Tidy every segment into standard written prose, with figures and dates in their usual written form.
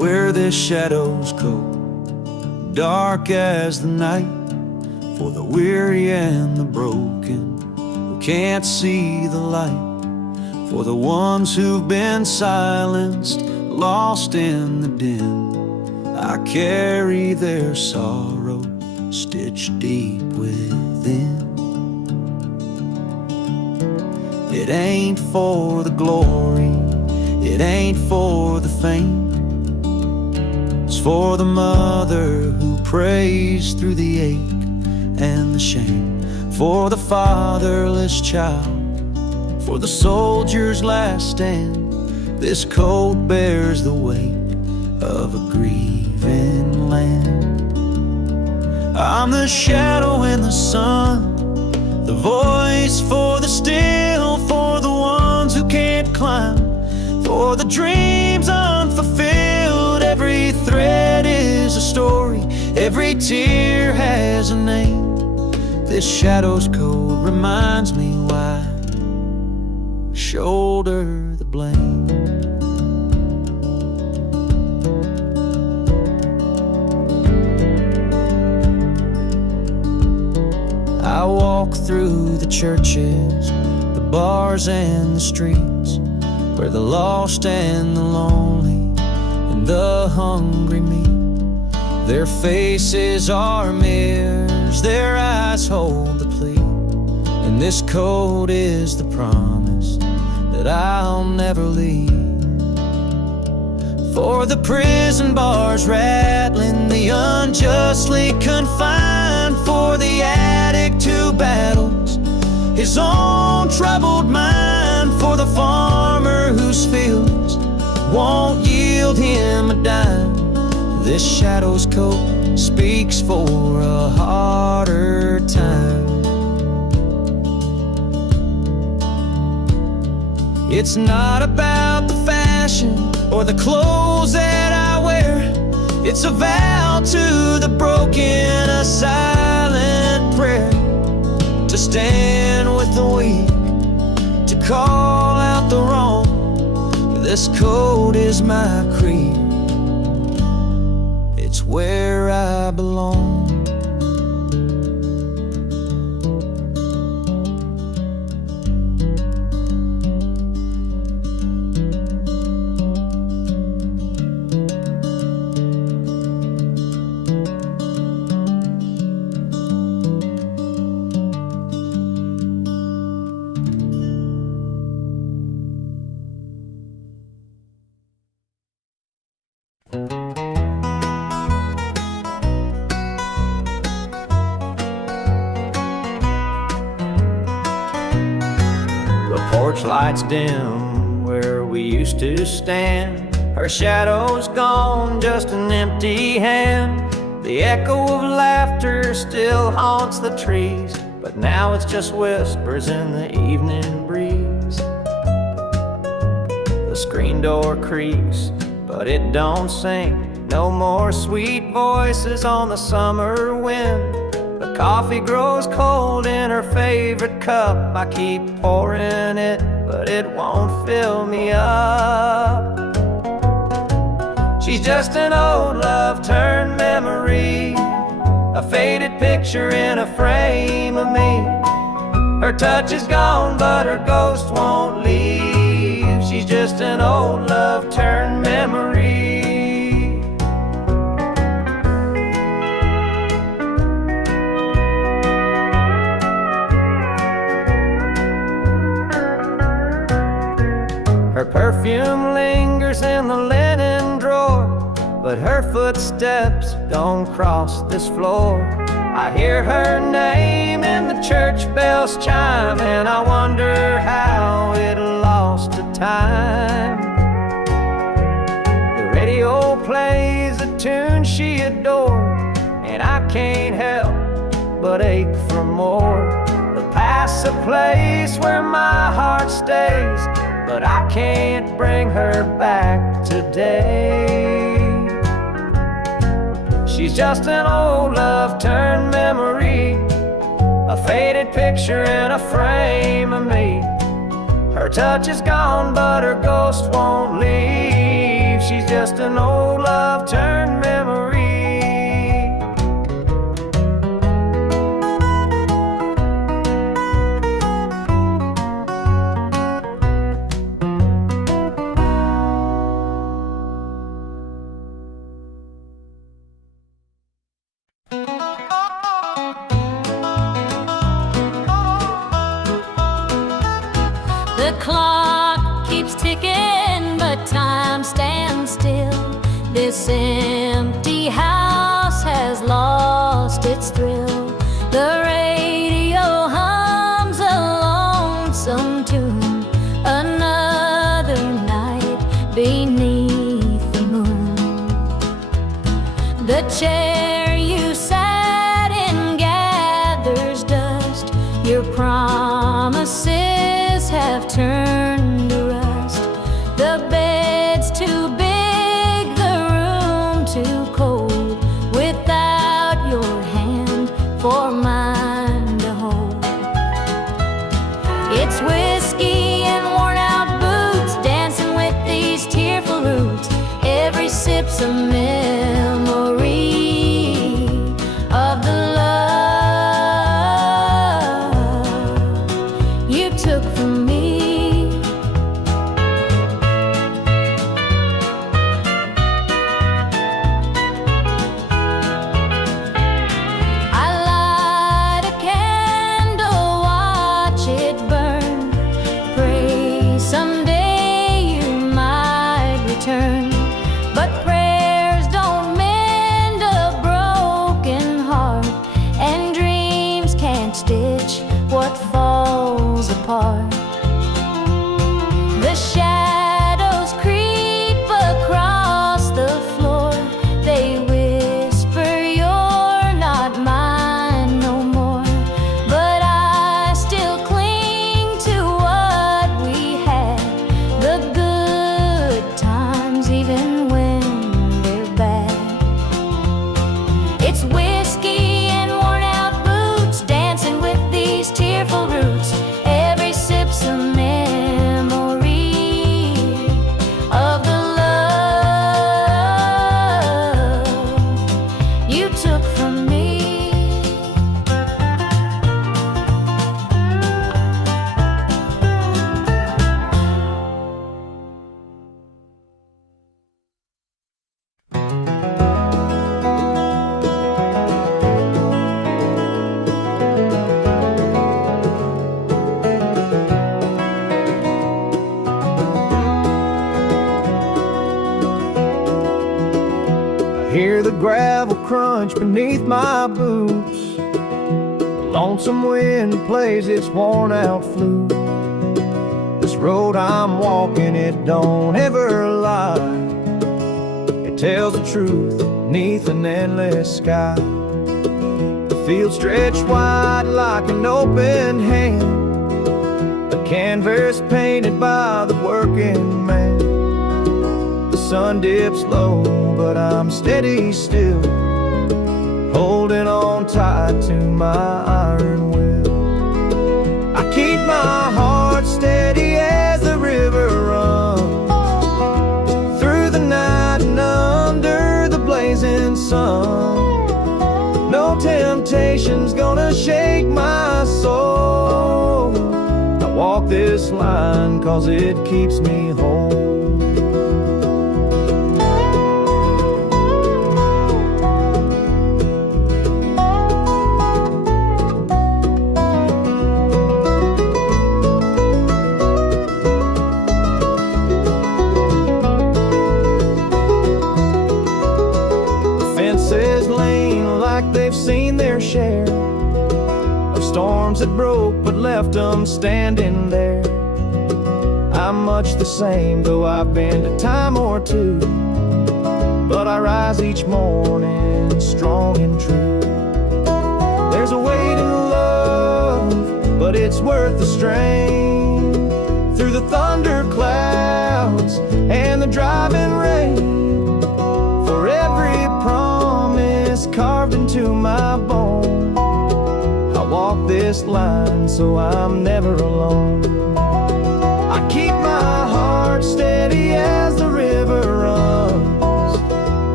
where the shadows go, dark as the night, for the weary and the broken who can't see the light, for the ones who've been silenced, lost in the din. I carry their sorrow stitched deep within. It ain't for the glory, it ain't for the fame. It's for the mother who prays through the ache and the shame, for the fatherless child, for the soldier's last stand. This coat bears the weight of a grieving land. I'm the shadow in the sun, the voice for the still, for the ones who can't climb, for the dreams unfulfilled. Every thread is a story, every tear has a name. This shadow's code reminds me why I shoulder the blame. I walk through the churches, the bars and the streets, where the lost and the lonely and the hungry meet. Their faces are mirrors, their eyes hold the plea, and this code is the promise that I'll never leave. For the prison bars rattling, the unjustly confined, for the addict who battles his own troubled mind, for the farmer whose fields won't yield him a dime. This shadow's coat speaks for a harder time. It's not about the fashion or the clothes that I wear. It's a vow to the broken, a silent prayer, to stand with the weak, to call out the wrong. This code is my creed, it's where I belong. Lights dim where we used to stand. Her shadow's gone, just an empty hand. The echo of laughter still haunts the trees, but now it's just whispers in the evening breeze. The screen door creaks, but it don't sing. No more sweet voices on the summer wind. The coffee grows cold in her favorite cup. I keep pouring it, but it won't fill me up. She's just an old love turned memory, a faded picture in a frame of me. Her touch is gone, but her ghost won't leave. She's just an old love turned memory. Her perfume lingers in the linen drawer, but her footsteps don't cross this floor. I hear her name and the church bells chime, and I wonder how it lost to time. The radio plays a tune she adored, and I can't help but ache for more. The past's a place where my heart stays, but I can't bring her back today. She's just an old love turned memory, a faded picture in a frame of me. Her touch is gone, but her ghost won't leave. she's just an old love turned memory. The clock keeps ticking, but time stands still. This empty house has lost its thrill. The radio hums a lonesome tune. Another night beneath the moon. The chair you sat in gathers dust. Your promises have turned to rust. The bed's too big, the room too cold, without your hand for mine to hold. It's whiskey and worn out boots, dancing with these tearful roots. Every sip's a memory of the love you took from me. I light a candle, watch it burn. Pray someday you might return. But prayers don't mend a broken heart, and dreams can't stitch what falls apart. The shadows creep across the floor. They whisper you're not mine no more. But I still cling to what we had, the good times even when they're bad. It's whiskey and worn out boots, dancing with these tearful roots. Every sip's a memory of the love you took from me. I hear the gravel crunch beneath my boots. The lonesome wind plays its worn out flute. This road I'm walking, it don't ever lie. It tells the truth neath an endless sky. The field stretched wide like an open hand, a canvas painted by the working man. The sun dips low, but I'm steady still, holding on tight to my iron will. I keep my heart steady as the river runs through the night and under the blazing sun. No temptation's gonna shake my soul. I walk this line 'cause it keeps me whole. They've seen their share of storms that broke but left them standing there. I'm much the same, though I've been a time or two, but I rise each morning strong and true. There's a weight in love, but it's worth the strain. Through the thunder clouds and the driving rain, for every promise carved into my bone, I walk this line so I'm never alone. I keep my heart steady as the river runs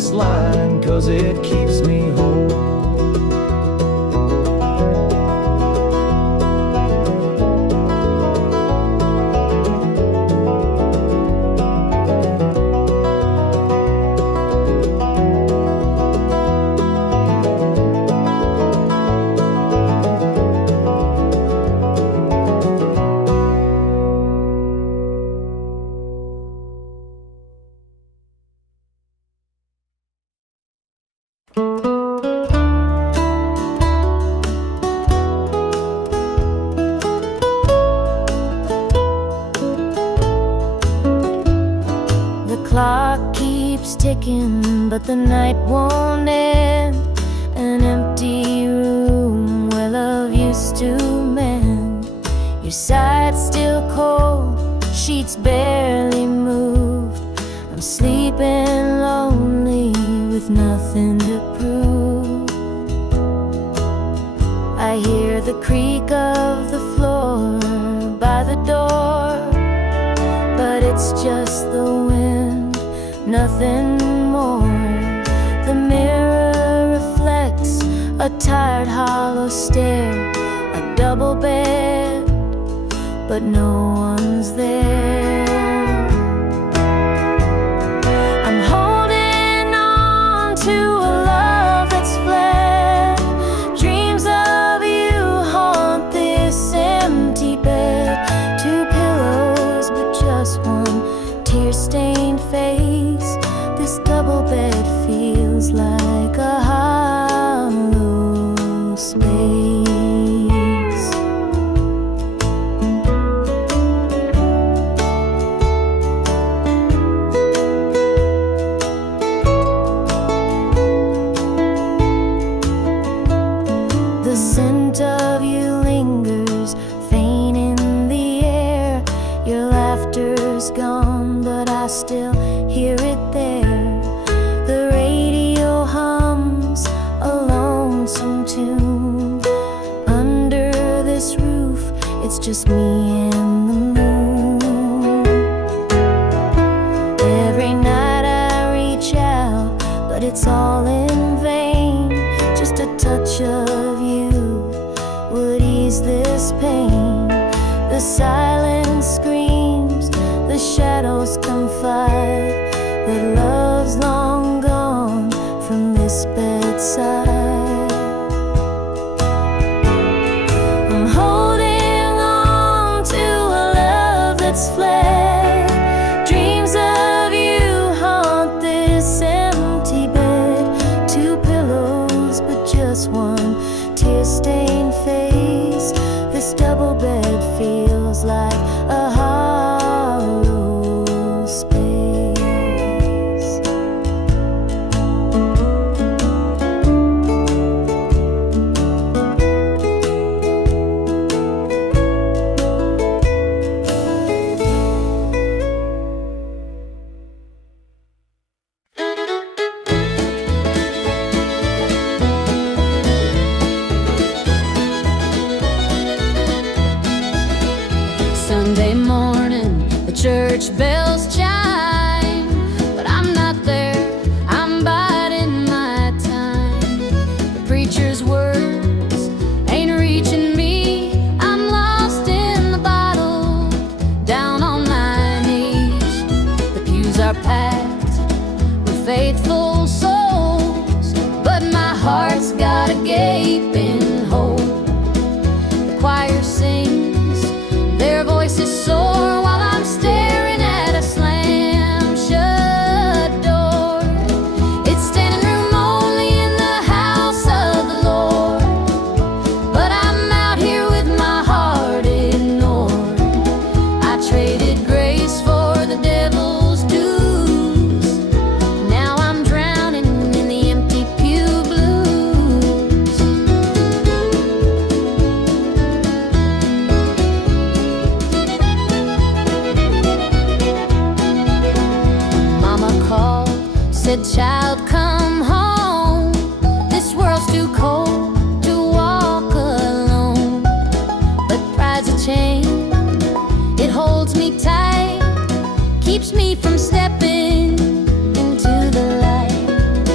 this line, 'cause it keeps me whole. But the night won't end. An empty room where love used to mend. Your side's still cold, sheets barely moved. I'm sleeping lonely with nothing to prove. I hear the creak of the floor by the door, but it's just the wind, nothing more. The mirror reflects a tired, hollow stare. A double bed, but no one's there. I'm holding on to a love that's fled. Dreams of you haunt this empty bed. Two pillows, but just one tear-stained face. This double bed feels like a hollow space. The scent of you lingers, faint in the air. Your laughter's gone, but I still hear it there. The radio hums a lonesome tune. Under this roof, it's just me and the moon. Every night I reach out, but it's all in vain. Just a touch of you would ease this pain. The silence screams, the shadows confide that love's long gone from this bedside. I'm holding on to a love that's fled. Dreams of you haunt this empty bed. Two pillows, but just one tear-stained face. This double bed feels like a hollow space. Sunday morning, the church bells chime, but I'm not there, I'm biding my time. The preacher's words ain't reaching me, I'm lost in the bottle, down on my knees. The pews are packed with faithful souls, but my heart's got a gaping hole. The choir sings, their voices soar while I'm staring at a slam-shut door. It's standing room only in the house of the Lord, but I'm out here with my heart ignored. I traded grace for the devil's dues. Now I'm drowning in the empty pew blues. Mama called, said, child, come home. This world's too cold to walk alone. But pride's a chain, it holds me tight, keeps me from stepping into the light.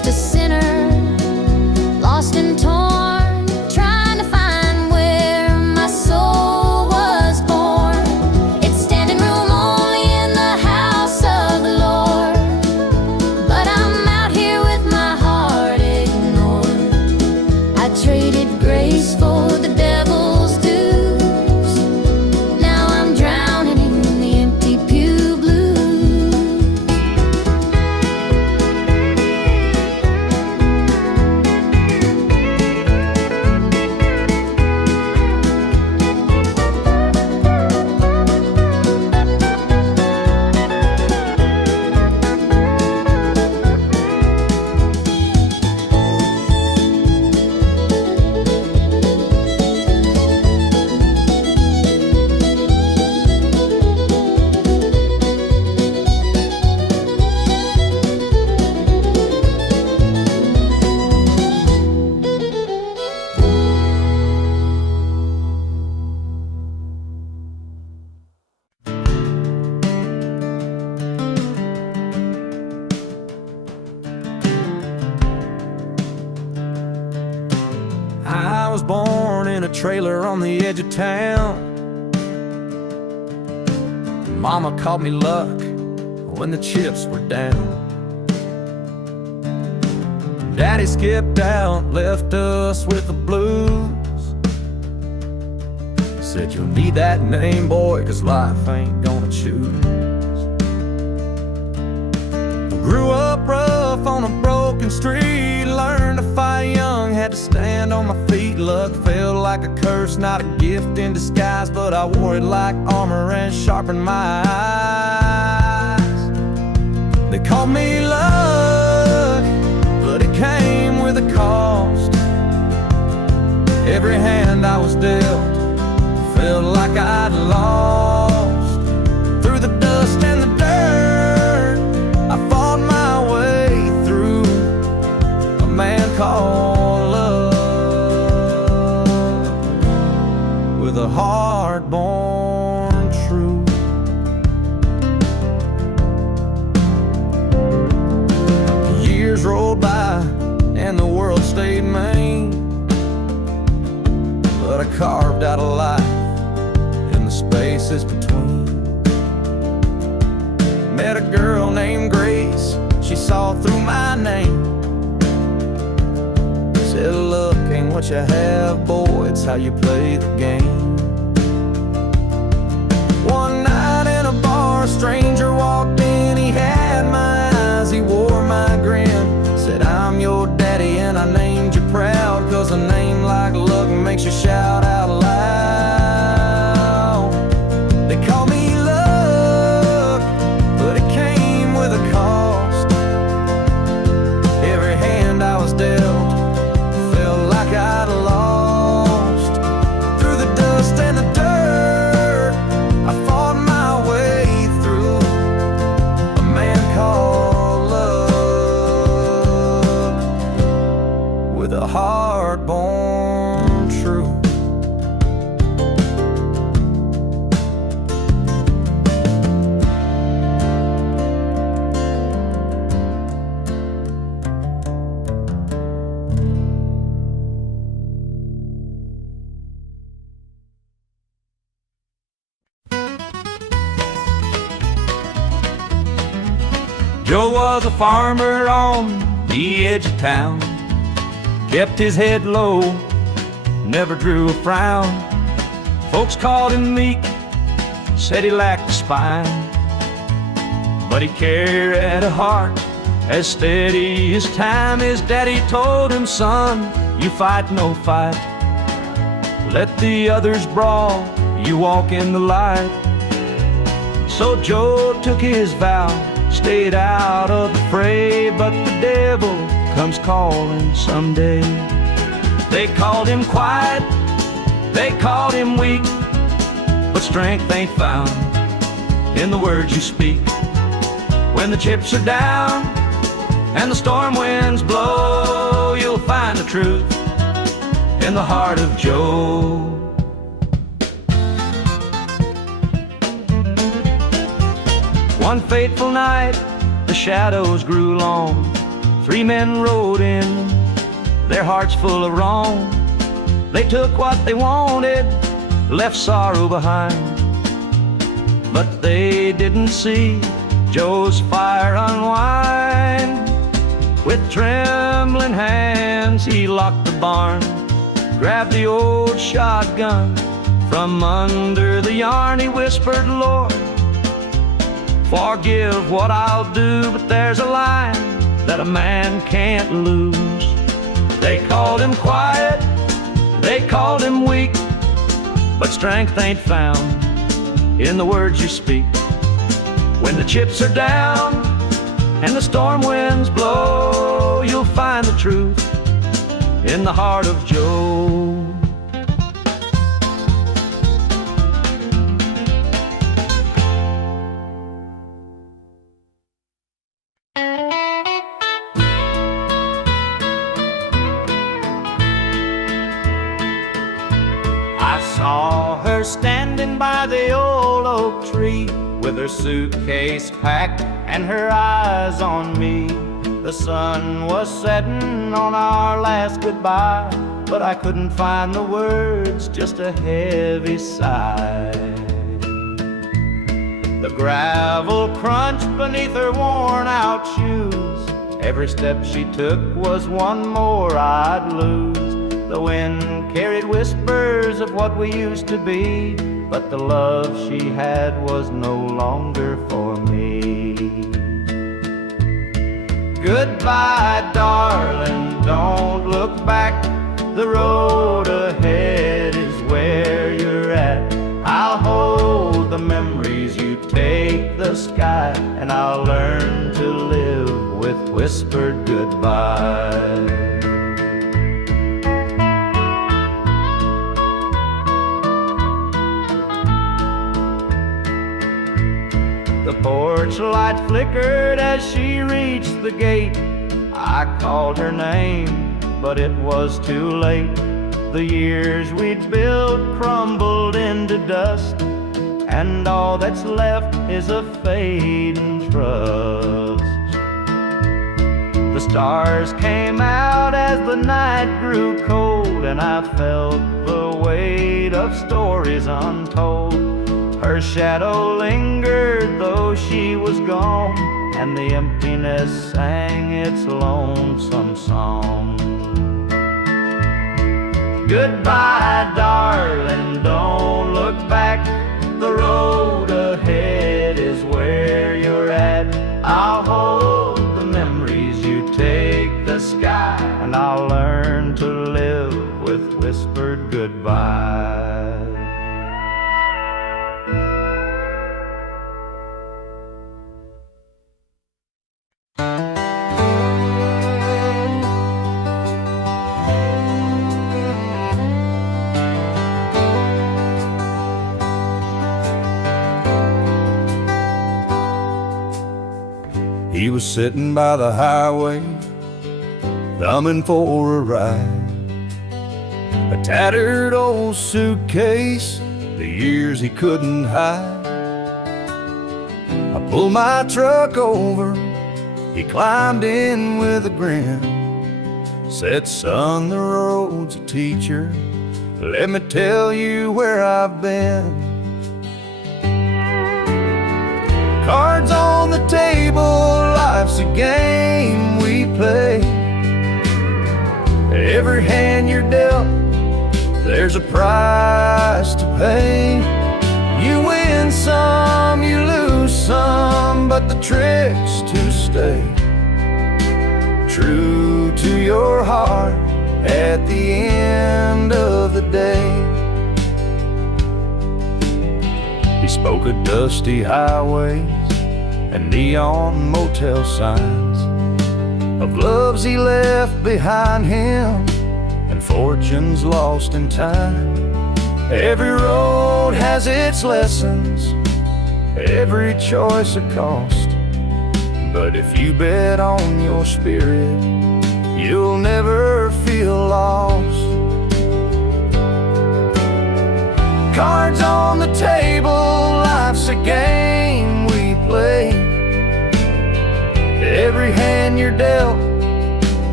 just a sinner, lost and torn, trying to find where my soul was born. It's standing room only in the house of the Lord, but I'm out here with my heart ignored. I traded grace for the devil's dues. Now I'm drowning in the empty pew blues. I was born in a trailer on the edge of town. Mama called me luck when the chips were down. Daddy skipped out, left us with the blues. Said you'll need that name, boy, 'cause life ain't gonna choose. Grew up rough on a broken street, learned to fight young, had to stand on my feet. Luck felt like a curse, not a gift in disguise, but I wore it like armor and sharpened my eyes. They called me luck, but it came with a cost. Every hand I was dealt felt like I'd lost. Through the dust and the dirt, I fought my way through. A man called love, with a heart born true. Years rolled by and the world stayed mean, but I carved out a life in the spaces between. Met a girl named Grace, she saw through my name. Said, look, ain't what you have, boy, it's how you play the game. One night in a bar, a stranger walked in, he had my eyes, he wore my grin. Said, I'm your daddy and I named you proud, 'cause a name like luck makes you shout out loud. They call me luck, but it came with a cost. Every hand I was dealt felt like I'd lost. Through the dust and the dirt, I fought my way through. A man called love, with a heart born true. Joe was a farmer on the edge of town, kept his head low, never drew a frown. Folks called him meek, said he lacked a spine, but he carried a heart as steady as time. His daddy told him, son, you fight no fight, let the others brawl, you walk in the light. So Joe took his vow, stayed out of the fray, but the devil comes calling someday. They called him quiet, they called him weak, but strength ain't found in the words you speak. When the chips are down and the storm winds blow, you'll find the truth in the heart of Joe. One fateful night, the shadows grew long, 3 men rode in, their hearts full of wrong. They took what they wanted, left sorrow behind. But they didn't see Joe's fire unwind. With trembling hands he locked the barn, grabbed the old shotgun from under the yarn. He whispered, Lord, forgive what I'll do, but there's a line that a man can't lose. They called him quiet, they called him weak, but strength ain't found in the words you speak. When the chips are down and the storm winds blow, you'll find the truth in the heart of Joe. I saw her standing by the old oak tree, with her suitcase packed and her eyes on me. The sun was setting on our last goodbye, but I couldn't find the words, just a heavy sigh. The gravel crunched beneath her worn out shoes. Every step she took was one more I'd lose. The wind carried whispers of what we used to be, but the love she had was no longer for me. Goodbye, darling, don't look back. The road ahead is where you're at. I'll hold the memories, you take the sky, and I'll learn to live with whispered goodbye. The porch light flickered as she reached the gate. I called her name, but it was too late. The years we'd built crumbled into dust, and all that's left is a fading trust. The stars came out as the night grew cold, and I felt the weight of stories untold. Her shadow lingered though she was gone, and the emptiness sang its lonesome song. Goodbye, darling, don't look back. The road ahead is where you're at. I'll hold the memories, you take the sky, and I'll learn to live with whispered goodbye. He was sitting by the highway, thumbing for a ride. A tattered old suitcase, the years he couldn't hide. I pulled my truck over, he climbed in with a grin. Said, son, the road's a teacher, let me tell you where I've been. Cards on the table, life's a game we play. Every hand you're dealt, there's a price to pay. You win some, you lose some, but the trick's to stay true to your heart at the end of the day. He spoke of dusty highways and neon motel signs, of loves he left behind him and fortunes lost in time. Every road has its lessons, every choice a cost, but if you bet on your spirit, you'll never feel lost. Cards on the table, life's a game we play. Every hand you're dealt,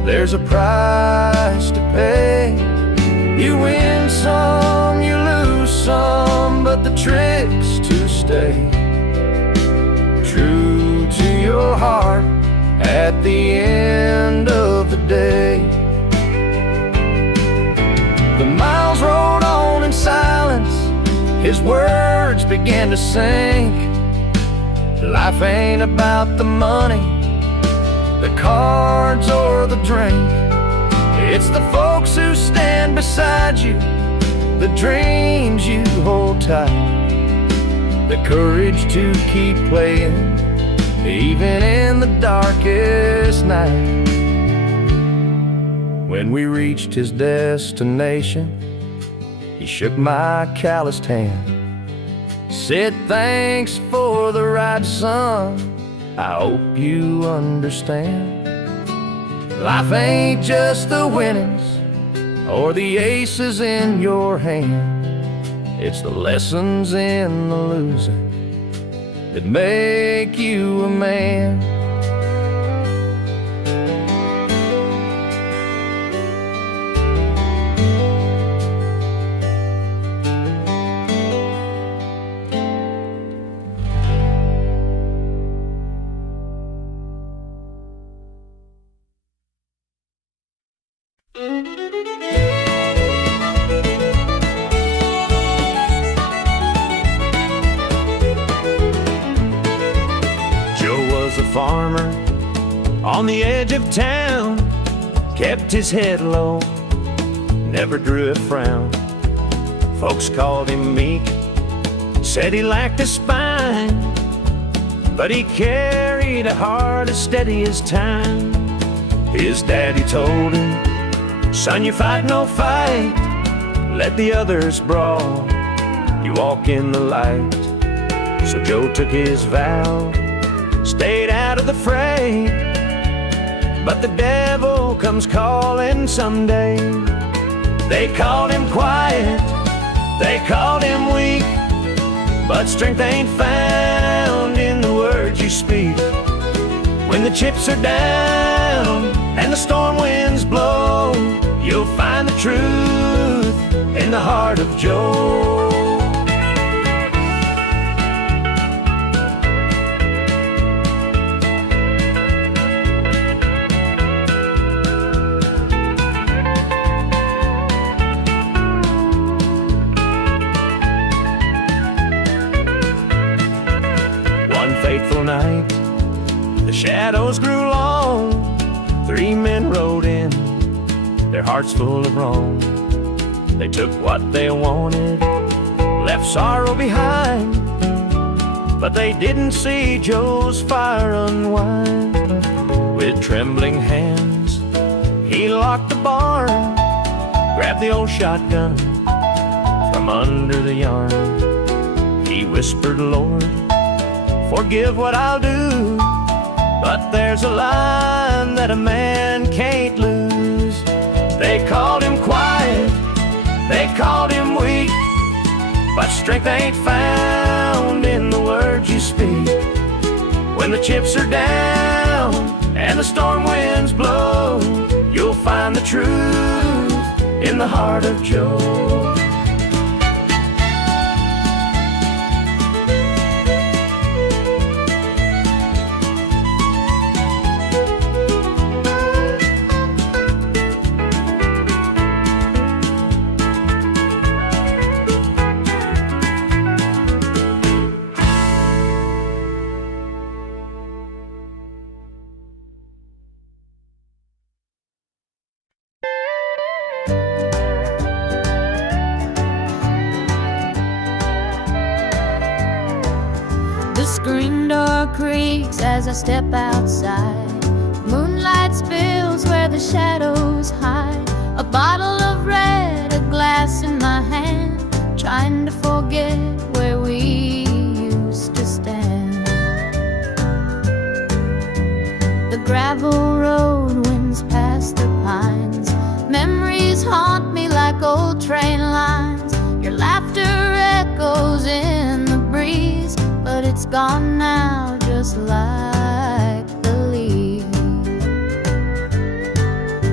there's a price to pay. You win some, you lose some, but the trick's to stay true to your heart at the end of the day. The miles rolled on in silence, his words began to sink. Life ain't about the money, the cards or the drink. It's the folks who stand beside you, the dreams you hold tight, the courage to keep playing even in the darkest night. When we reached his destination, he shook my calloused hand, said thanks for the ride, son, I hope you understand. Life ain't just the winnings or the aces in your hand. It's the lessons in the losing that make you a man. Farmer on the edge of town, kept his head low, never drew a frown. Folks called him meek, said he lacked a spine, but he carried a heart as steady as time. His daddy told him, son, you fight no fight, let the others brawl, you walk in the light. So Joe took his vow, stayed out of the fray, but the devil comes calling someday. They called him quiet, they called him weak, but strength ain't found in the words you speak. When the chips are down and the storm winds blow, you'll find the truth in the heart of Joe. Fateful night, the shadows grew long. 3 men rode in, their hearts full of wrong. They took what they wanted, left sorrow behind, but they didn't see Joe's fire unwind. With trembling hands, he locked the barn, grabbed the old shotgun from under the yarn. He whispered, Lord, forgive what I'll do, but there's a line that a man can't lose. They called him quiet, they called him weak, but strength ain't found in the words you speak. When the chips are down and the storm winds blow, you'll find the truth in the heart of Joe. Screen door creaks as I step outside. Moonlight spills where the shadows hide. A bottle of red, a glass in my hand, trying to forget where we used to stand. The gravel road winds past the pines. Memories haunt me like old train lines. Your laughter echoes in the breeze, but it's gone now, just like the leaves.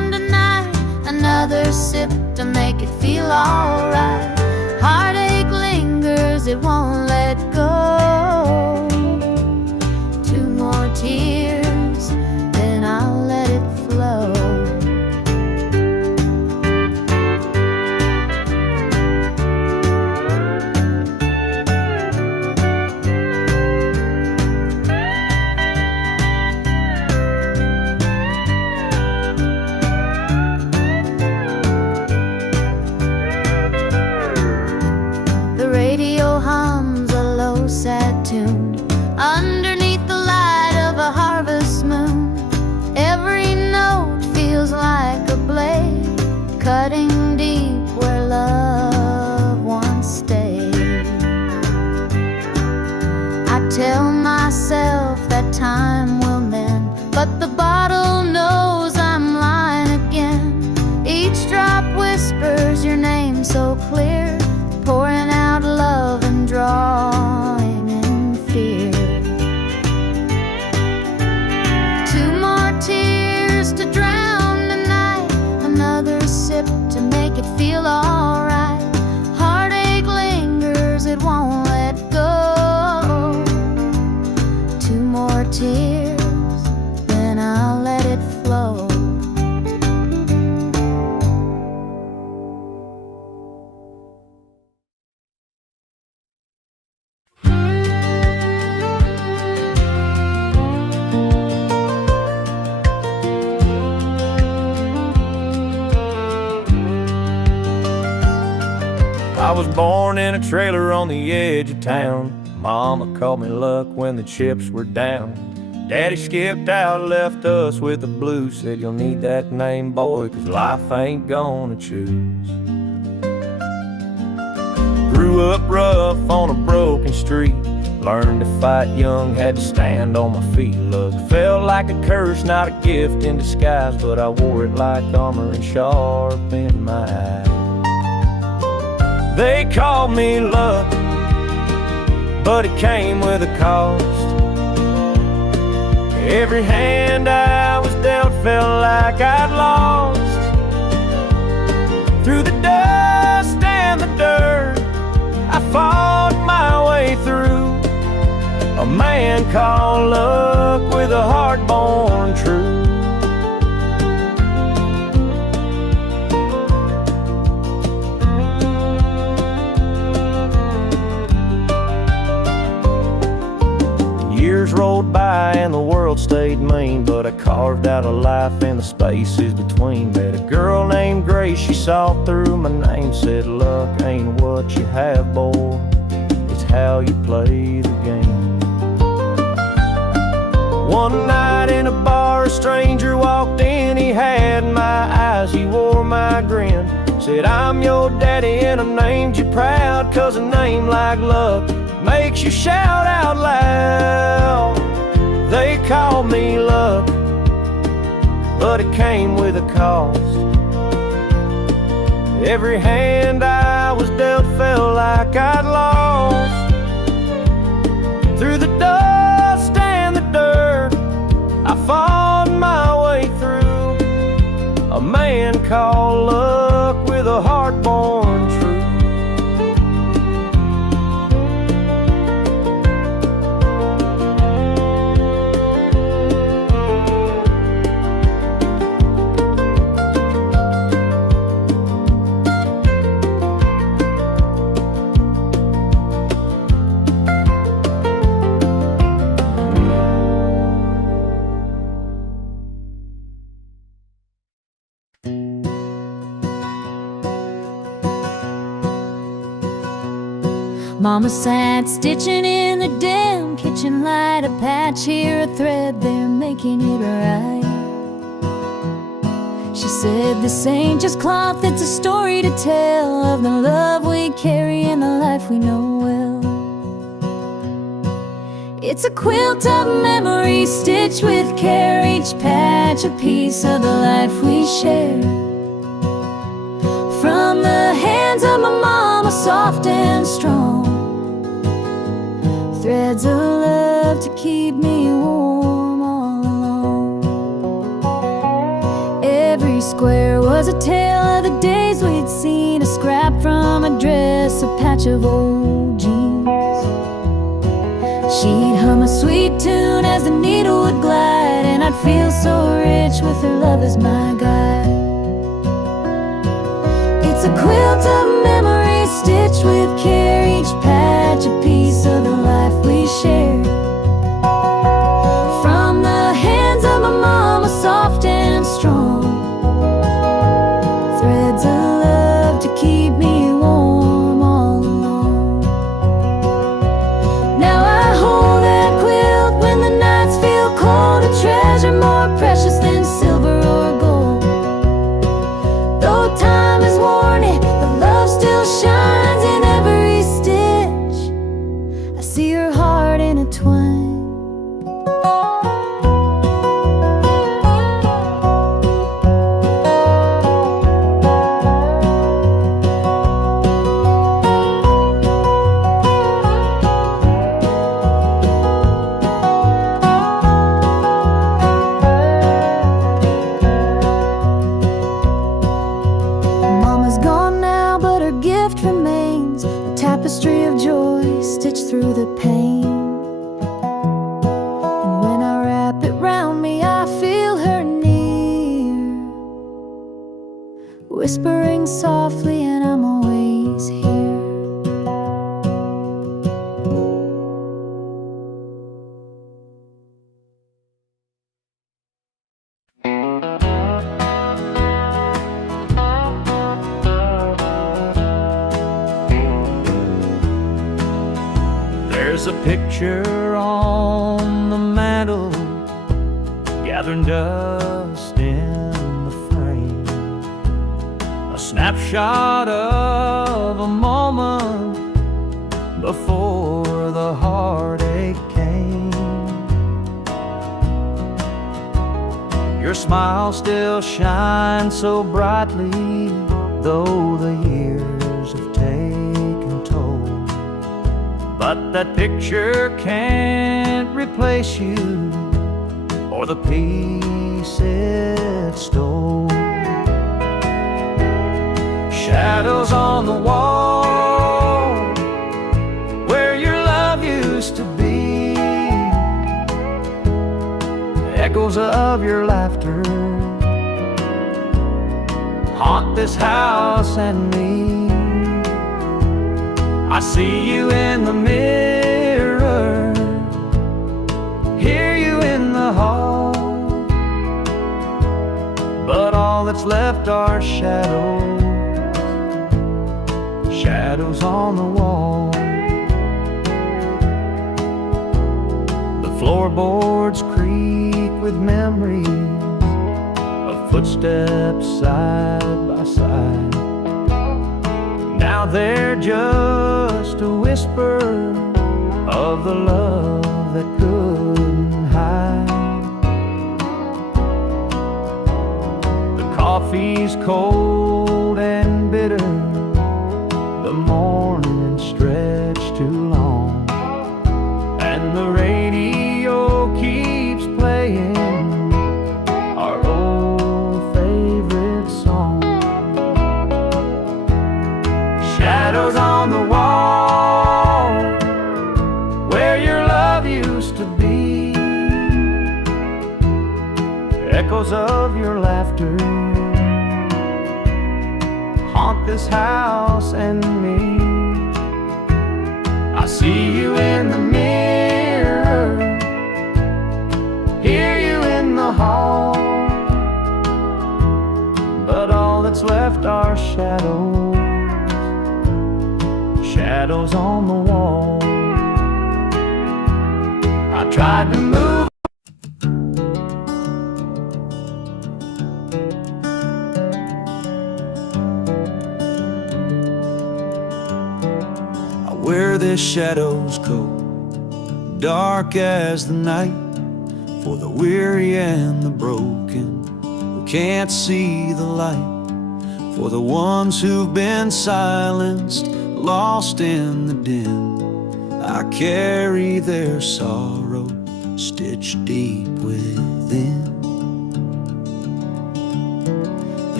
make it feel alright. Heartache lingers, it won't let go. 2 more tears, then I'll let it flow. Sad tune underneath the light of a harvest moon. Every note feels like a blade cutting deep where love once stayed. I tell myself that time will mend, but the bottle knows I'm lying again. Each drop whispers your name so clear, pouring out love and drawing in fear. 2 more tears to drown the night, another sip to make it feel alright. Heartache lingers, it won't let go. 2 more tears, then I'll let it flow. I was born in a trailer on the edge of town. Mama called me luck when the chips were down. Daddy skipped out, left us with the blues. Said you'll need that name, boy, 'cause life ain't gonna choose. Grew up rough on a broken street. Learned to fight young, had to stand on my feet. Look, felt like a curse, not a gift in disguise, but I wore it like armor and sharp in my eye. They called me luck, but it came with a cost. Every hand I was dealt felt like I'd lost. Through the dust and the dirt, I fought my way through. A man called luck with a heart born true. Years rolled by and the world stayed mean, but I carved out a life in the spaces between. Met a girl named Grace, she saw through my name, said luck ain't what you have, boy, it's how you play the game. One night in a bar, a stranger walked in, he had my eyes, he wore my grin. Said, I'm your daddy and I named you proud, 'cause a name like luck makes you shout out loud. They called me luck, but it came with a cost. Every hand I was dealt felt like I'd lost. Through the dust and the dirt, I fought my way through. A man called luck with a heart born true. Mama sat stitching in the damn kitchen light, a patch here, a thread there, making it right. She said, this ain't just cloth, it's a story to tell of the love we carry and the life we know well. It's a quilt of memories stitched with care, each patch a piece of the life we share. From the hands of my mama, soft and strong, threads of love to keep me warm all along. Every square was a tale of the days we'd I'd seen a scrap from a dress, a patch of old jeans. She'd hum a sweet tune as the needle would glide, and I'd feel so rich with her love as my guide. It's a quilt of memories stitched with care, each patch a piece of the life we shared. From the hands of my mama, soft and strong, threads of love to keep me warm all along. Now I hold that quilt when the nights feel cold, a treasure more precious than silver or gold. Though time has worn it, the love still shines in every stitch. I see her heart intertwined. Through the pain, and when I wrap it round me, I feel her near, whispering softly, and I'm always here. There's a picture on the mantle, gathering dust in the frame, a snapshot of a moment before the heartache came. Your smile still shines so brightly, though the years have taken toll. But that picture can't replace you or the peace it stole. Shadows on the wall where your love used to be, echoes of your laughter haunt this house and me. I see you in the mirror, hear you in the hall, but all that's left are shadows, shadows on the wall. The floorboards creak with memories of footsteps side by side. Now they're just a whisper of the love that couldn't hide. The coffee's cold and bitter, the morning stretched too long, and the radio keeps playing our old favorite song. Shadows on the wall where your love used to be, echoes of your laughter haunt this house and me. I see you in the mirror, hear you in the hall, but all that's left are shadows, shadows on the wall. I tried to move. I wear this shadow's coat, dark as the night, for the weary and the broken who can't see the light, for the ones who've been silenced, lost in the din. I carry their sorrow stitched deep within.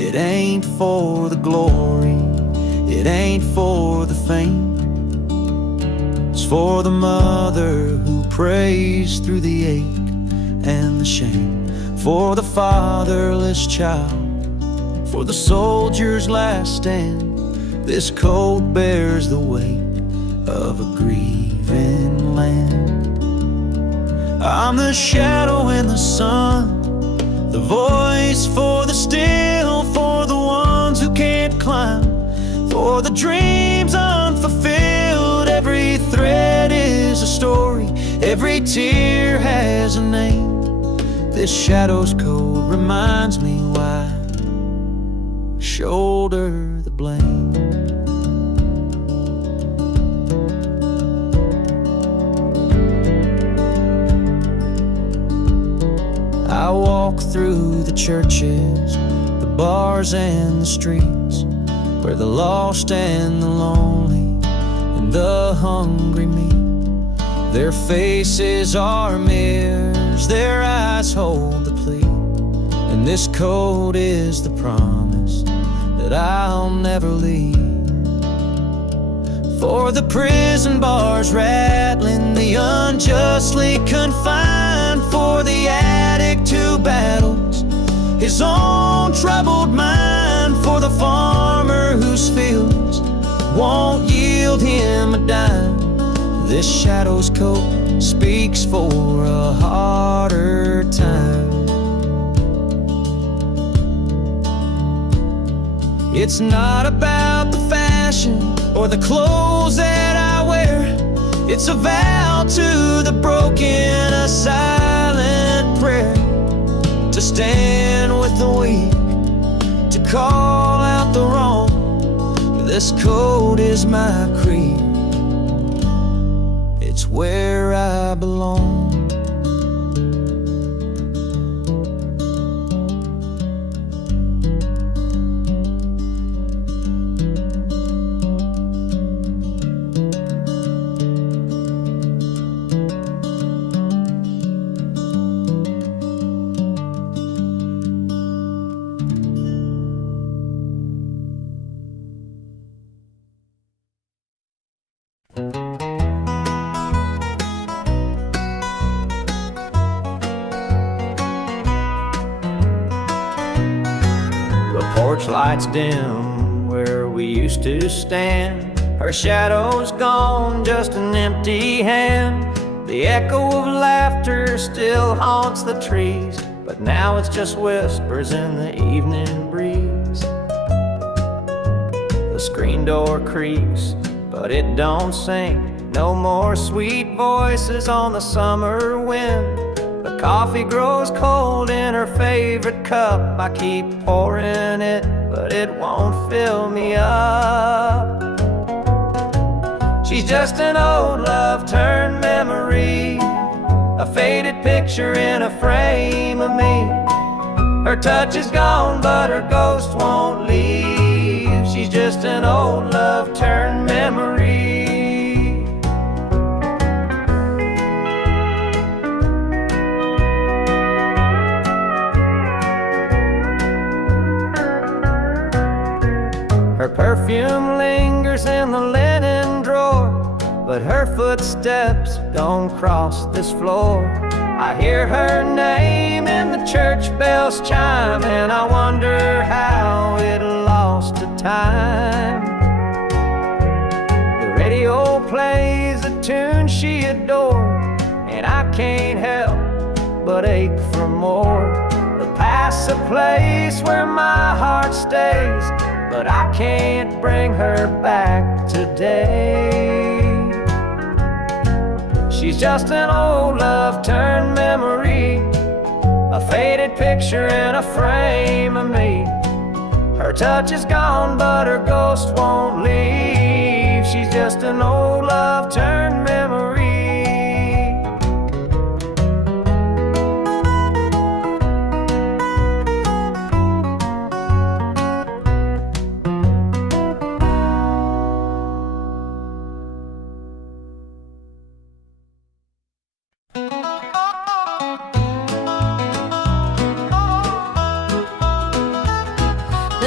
It ain't for the glory, it ain't for the fame. It's for the mother who prays through the ache and the shame. For the fatherless child, for the soldier's last stand. This coat bears the weight of a grieving land. I'm the shadow in the sun, the voice for the still, for the ones who can't climb, for the dreams unfulfilled. Every thread is a story, every tear has a name. This shadow's code reminds me why I shoulder the blame. I walk through the churches, the bars and the streets, where the lost and the lonely and the hungry meet. Their faces are mirrors, their eyes hold the plea, and this code is the promise that I'll never leave. For the prison bars rattling, the unjustly confined, for the addict who battles his own troubled mind, for the farmer whose fields won't yield him a dime. This shadow's coat speaks for a harder time. It's not about the fashion or the clothes that I wear. It's a vow to the broken, a silent prayer, to stand with the weak, to call out the wrong. This code is my creed, it's where I belong. Lights dim where we used to stand. Her shadow's gone, just an empty hand. The echo of laughter still haunts the trees, but now it's just whispers in the evening breeze. The screen door creaks, but it don't sing. No more sweet voices on the summer wind. The coffee grows cold in her favorite cup. I keep pouring it, but it won't fill me up. She's just an old love turned memory, a faded picture in a frame of me. Her touch is gone, but her ghost won't leave. She's just an old love turned memory. Her perfume lingers in the linen drawer, but her footsteps don't cross this floor. I hear her name in the church bells chime, and I wonder how it lost to time. The radio plays a tune she adored, and I can't help but ache for more. The past's a place where my heart stays, but I can't bring her back today. She's just an old love turned memory, a faded picture in a frame of me. Her touch is gone, but her ghost won't leave. She's just an old love turned memory.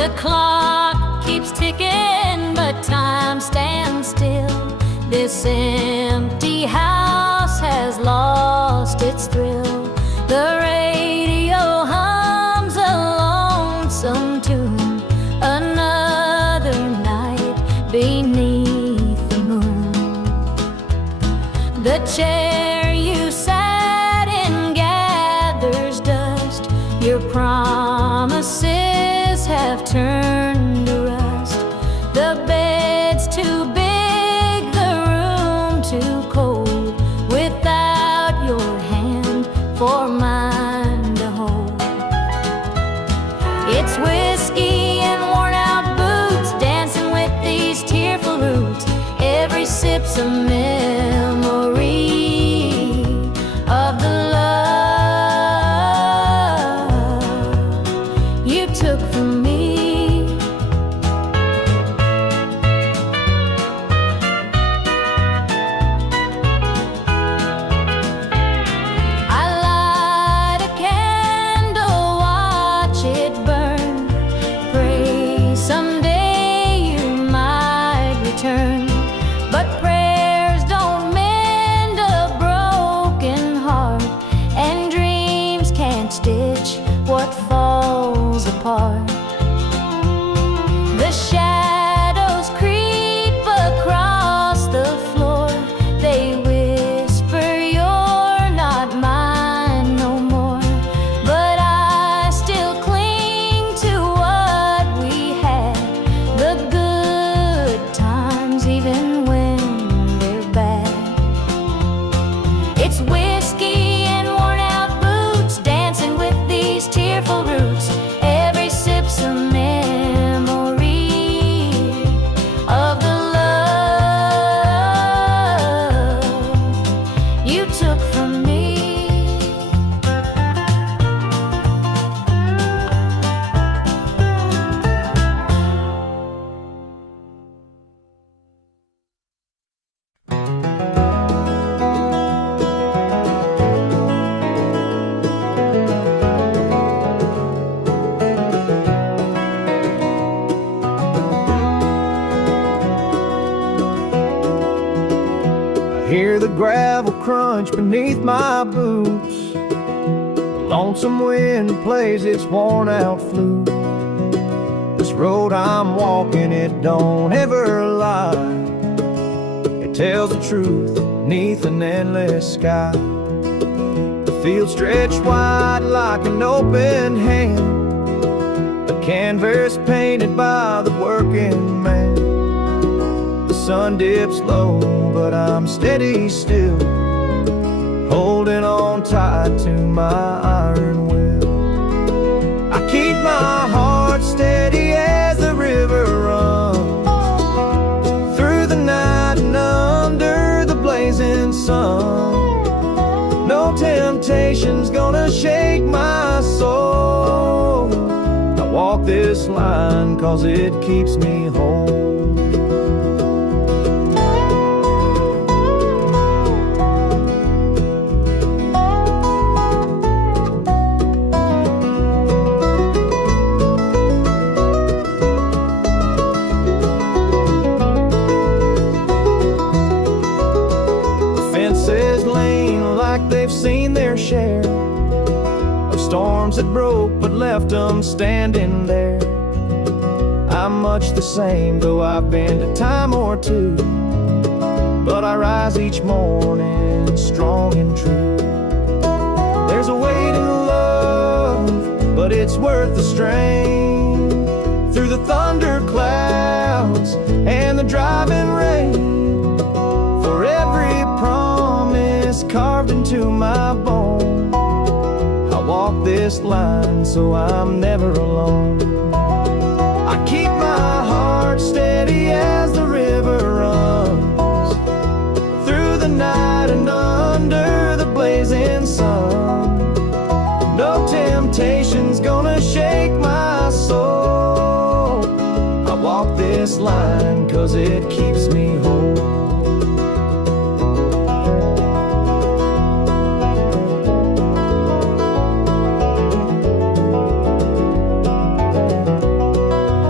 The clock keeps ticking, but time stands still. This empty house has lost its thrill. The radio hums a lonesome tune. Another night beneath the moon. The chair you sat in gathers dust. Your promises have turned to rust. The bed's too big, the room too cold, without your hand for mine to hold. It's whiskey and worn out boots, dancing with these tearful roots. Every sip's a memory of the love you took from me. I light a candle, watch it burn. Pray someday you might return. But prayers don't mend a broken heart, and dreams can't stitch what falls apart. The shadows creep across the floor. They whisper you're not mine no more. But I still cling to what we had, the good times even when they're bad. It's whiskey and worn out boots, dancing with these tearful roots. Every sip's a memory of the love you took from me. I hear the gravel crunch beneath my boots. The lonesome wind plays its worn out flute. This road I'm walking, it don't ever lie. It tells the truth neath an endless sky. The field stretched wide like an open hand, a canvas painted by the working man. The sun dips low, but I'm steady still, holding on tight to my iron will. I keep my heart steady as the river runs through the night and under the blazing sun. No temptation's gonna shake my soul. I walk this line 'cause it keeps me whole. They've seen their share of storms that broke but left them standing there. I'm much the same, though I've been a time or two, but I rise each morning strong and true. There's a weight in love, but it's worth the strain. Through the thunder clouds and the driving rain, for every promise carved into my bone, I walk this line so I'm never alone. I keep my heart steady as the river runs through the night and under the blazing sun. No temptation's gonna shake my soul. I walk this line 'cause it keeps me whole.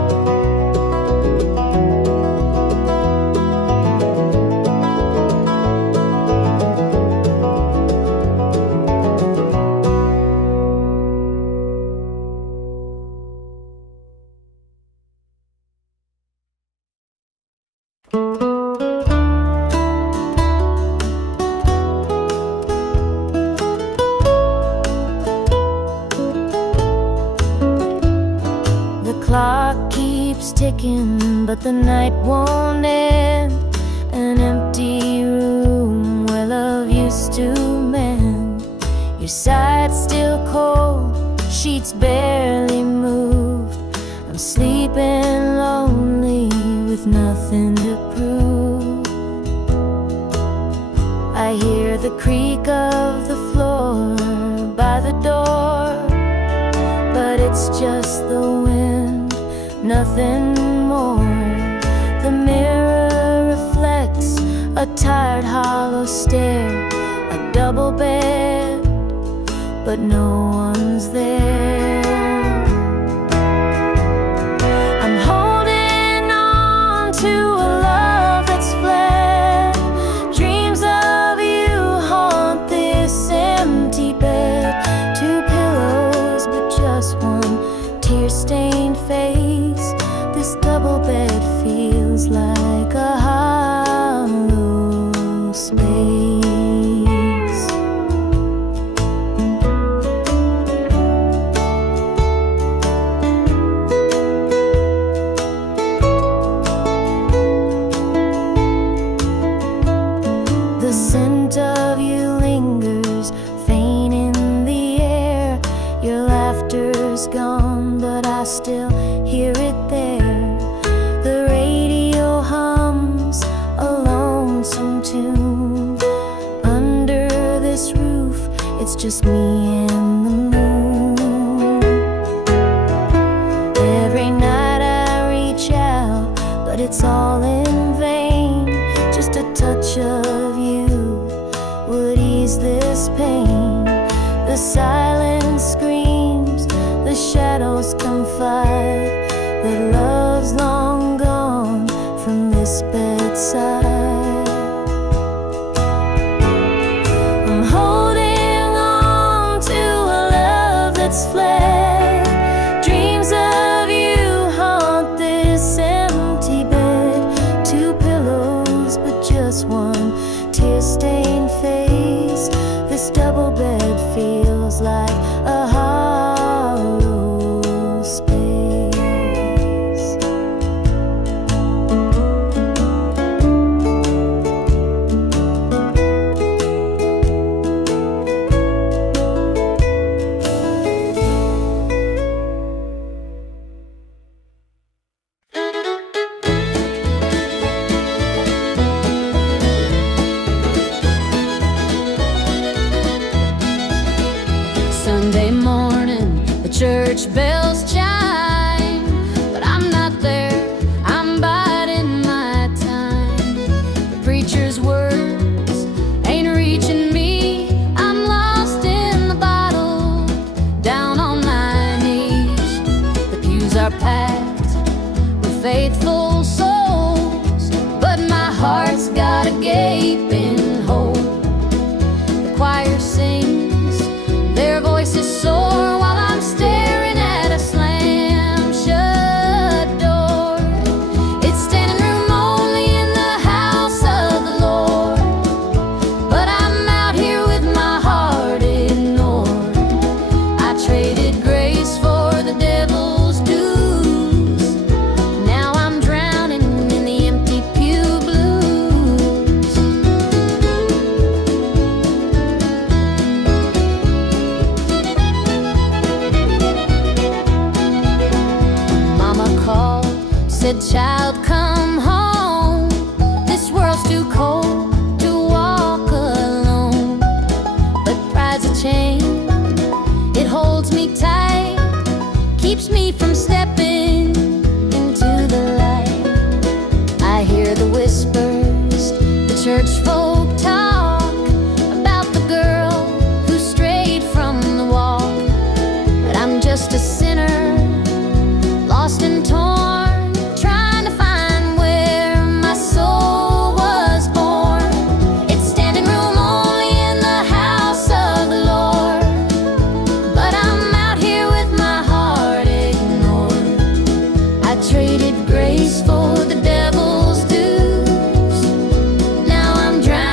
ticking, but the night won't end. An empty room where love used to mend. Your side's still cold, sheets barely moved. I'm sleeping lonely with nothing to prove. I hear the creak of the floor by the door, but it's just the wind, nothing more. The mirror reflects a tired, hollow stare. A double bed, but no one's there. I'm holding on to a love that's fled. Dreams of you haunt this empty bed. Two pillows, but just one tear-stained face. This double bed feels like a hollow space. The scent of you lingers, faint in the air. Your laughter's gone, but I still hear it there. The radio hums a lonesome tune. Under this roof, it's just me and the moon. Every night I reach out, but it's all in vain. Just a touch of you would ease this pain. The silence screams, the shadows confide that love's long gone from this bedside. I'm holding on to a love that's fled. Dreams of you haunt this empty bed. Two pillows, but just one tear-stained face. This double bed feels like a hollow space. Sunday morning, the church bells chime, but I'm not there, I'm biding my time. The preacher's words ain't reaching me, I'm lost in the bottle, down on my knees. The pews are packed with faithful souls, but my heart's got a gaping hole. The choir sings, their voices soar while I'm staring at a slam-shut door. It's standing room only in the house of the Lord, but I'm out here with my heart ignored. I traded grace for the devil's dues. Now I'm drowning in the empty pew blues. Mama called, said, child, come home. This world's too cold to walk alone. But pride's a chain, it holds me tight, keeps me from stepping into the light. I hear the whispers, the church folk talk about the girl who strayed from the walk. But I'm just a sinner, lost and torn, trying to find where my soul was born. It's standing room only in the house of the Lord, but I'm out here with my heart ignored. I traded grace for the devil's dues. Now I'm drowning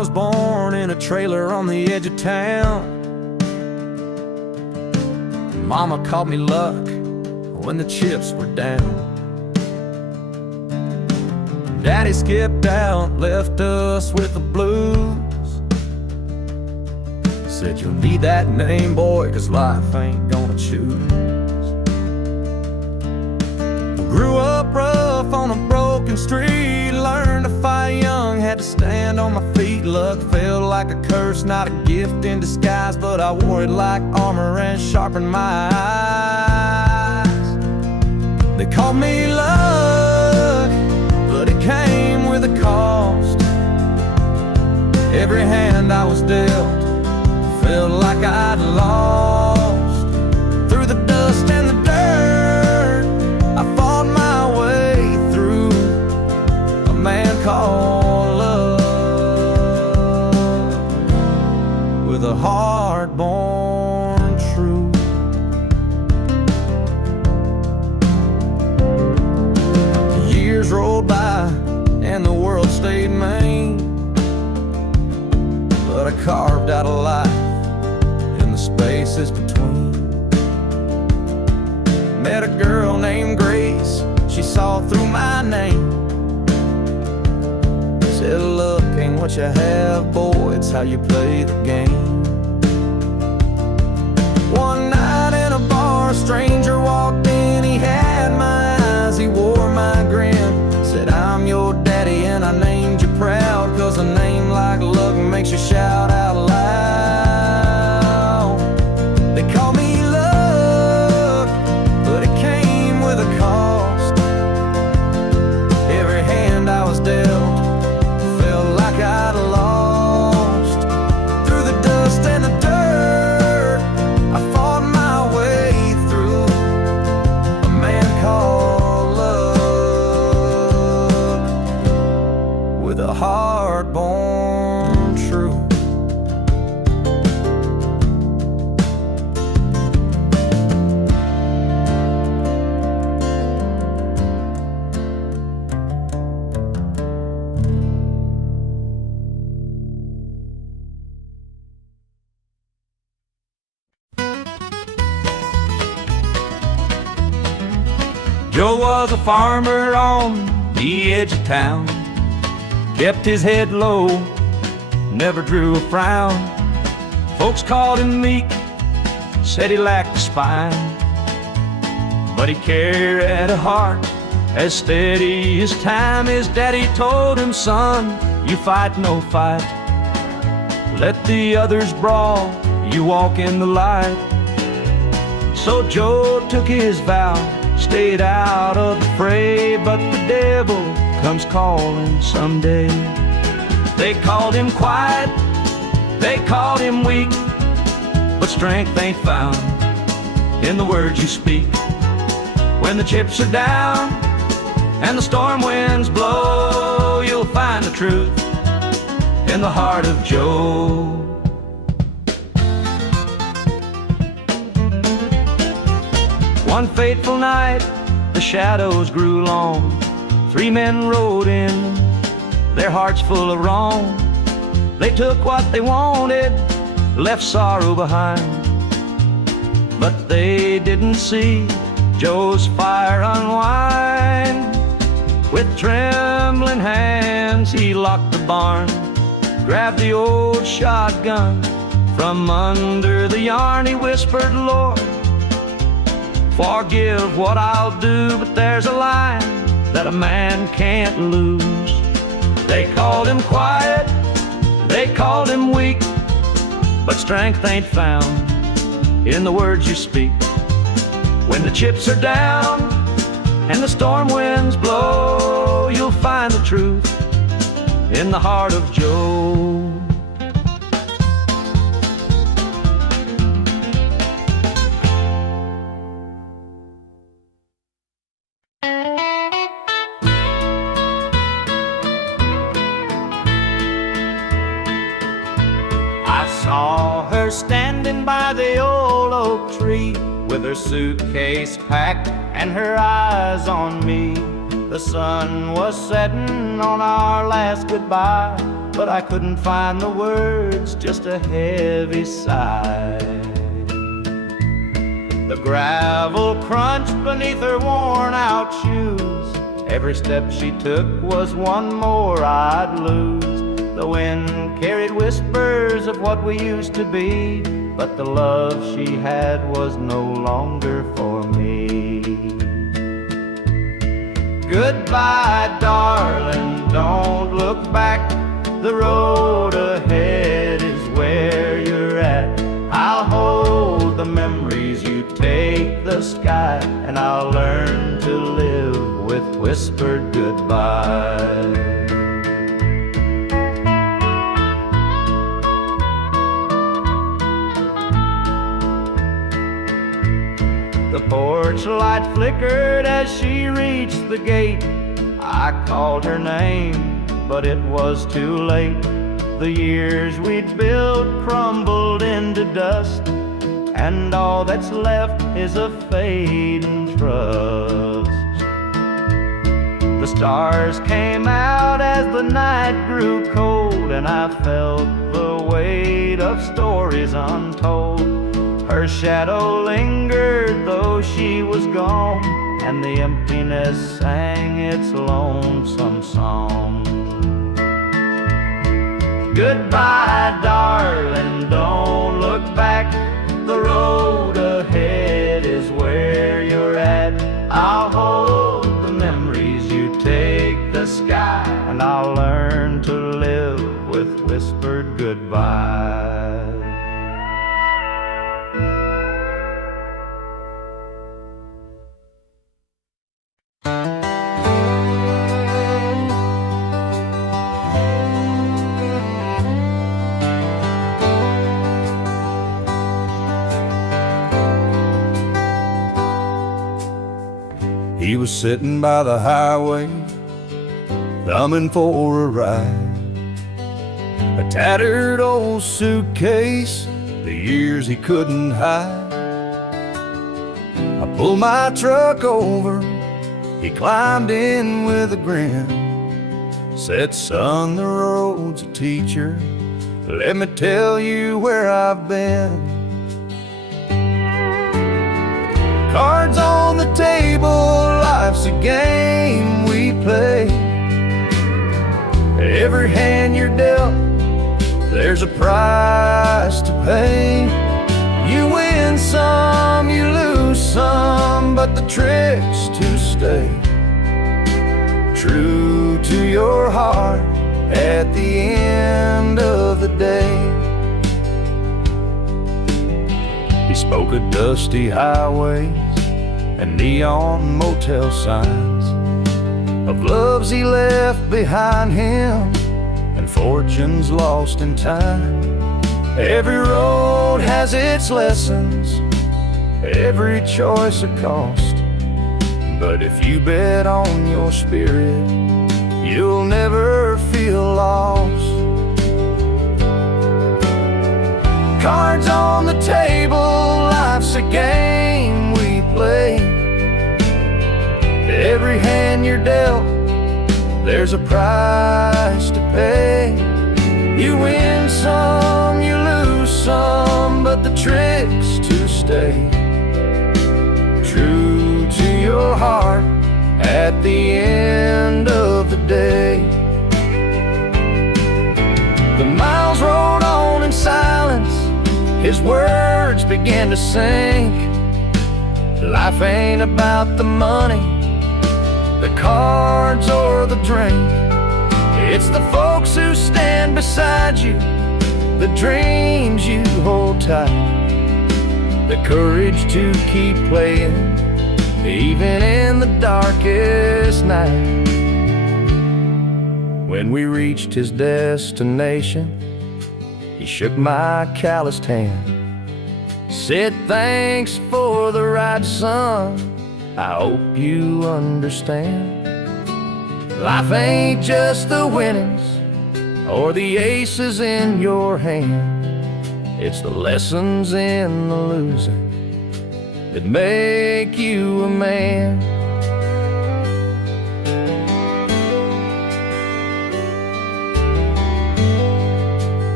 was born in a trailer on the edge of town. Mama called me luck when the chips were down. Daddy skipped out, left us with the blues. Said you'll need that name, boy, 'cause life ain't gonna choose. Grew up rough on a broken street, learned to fight young, had to stand on my feet. Luck felt like a curse, not a gift in disguise, but I wore it like armor and sharpened my eyes. They called me luck, but it came with a cost. Every hand I was dealt felt like I'd lost. Through the dust and the dirt, I fought my way through a man called love, with a heart born true. Years rolled by and the world stayed mean, but I carved out a life in the spaces between. Met a girl named Grace, she saw through my name. Said luck ain't what you have, boy, it's how you play the game. One night in a bar, a stranger walked in, he had my eyes, he wore my grin. Said I'm your daddy and I named you proud, 'cause a name like luck makes you shout out loud. They call me luck, but it came with a cost. Every hand I was dealt felt like I'd lost. Through the dust and the dirt, I fought my way through a man called love, with a heart born true. Joe was a farmer on the edge of town, kept his head low, never drew a frown. Folks called him meek, said he lacked a spine, but he carried a heart as steady as time. His daddy told him, son, you fight no fight, let the others brawl, you walk in the light. So Joe took his vow, stayed out of the fray, but the devil comes calling someday. They called him quiet, they called him weak, but strength ain't found in the words you speak. When the chips are down and the storm winds blow, you'll find the truth in the heart of Joe. One fateful night, the shadows grew long. 3 men rode in, their hearts full of wrong. They took what they wanted, left sorrow behind, but they didn't see Joe's fire unwind. With trembling hands, he locked the barn, grabbed the old shotgun from under the yarn. He whispered, Lord, forgive what I'll do, but there's a line that a man can't lose. They called him quiet, they called him weak, but strength ain't found in the words you speak. When the chips are down and the storm winds blow, you'll find the truth in the heart of Joe. Saw her standing by the old oak tree, with her suitcase packed and her eyes on me. The sun was setting on our last goodbye, but I couldn't find the words, just a heavy sigh. The gravel crunched beneath her worn-out shoes. Every step she took was one more I'd lose. The wind carried whispers of what we used to be, but the love she had was no longer for me. Goodbye, darling, don't look back. The road ahead is where you're at. I'll hold the memories, you take the sky, and I'll learn to live with whispered goodbye. The porch light flickered as she reached the gate. I called her name, but it was too late. The years we'd built crumbled into dust, and all that's left is a fading trust. The stars came out as the night grew cold, and I felt the weight of stories untold. Her shadow lingered though she was gone, and the emptiness sang its lonesome song. Goodbye, darling, don't look back. The road ahead is where you're at. I'll hold the memories, you take the sky, and I'll learn to live with whispered goodbye. He was sitting by the highway, thumbing for a ride. A tattered old suitcase, the years he couldn't hide. I pulled my truck over, he climbed in with a grin. Said, son, the road's a teacher, let me tell you where I've been. Cards on the table, life's a game we play. Every hand you're dealt, there's a price to pay. You win some, you lose some, but the trick's to stay true to your heart at the end of the day. He spoke of dusty highways and neon motel signs, of loves he left behind him and fortunes lost in time. Every road has its lessons, every choice a cost, but if you bet on your spirit, you'll never feel lost. Cards on the table, life's a game we play. Every hand you're dealt, there's a price to pay. You win some, you lose some, but the trick's to stay true to your heart at the end of the day. The miles rolled on in silence, his words began to sink. Life ain't about the money, the cards or the drink. It's the folks who stand beside you, the dreams you hold tight, the courage to keep playing even in the darkest night. When we reached his destination, he shook my calloused hand, said, thanks for the ride, son, I hope you understand. Life ain't just the winnings or the aces in your hand. It's the lessons in the losing that make you a man.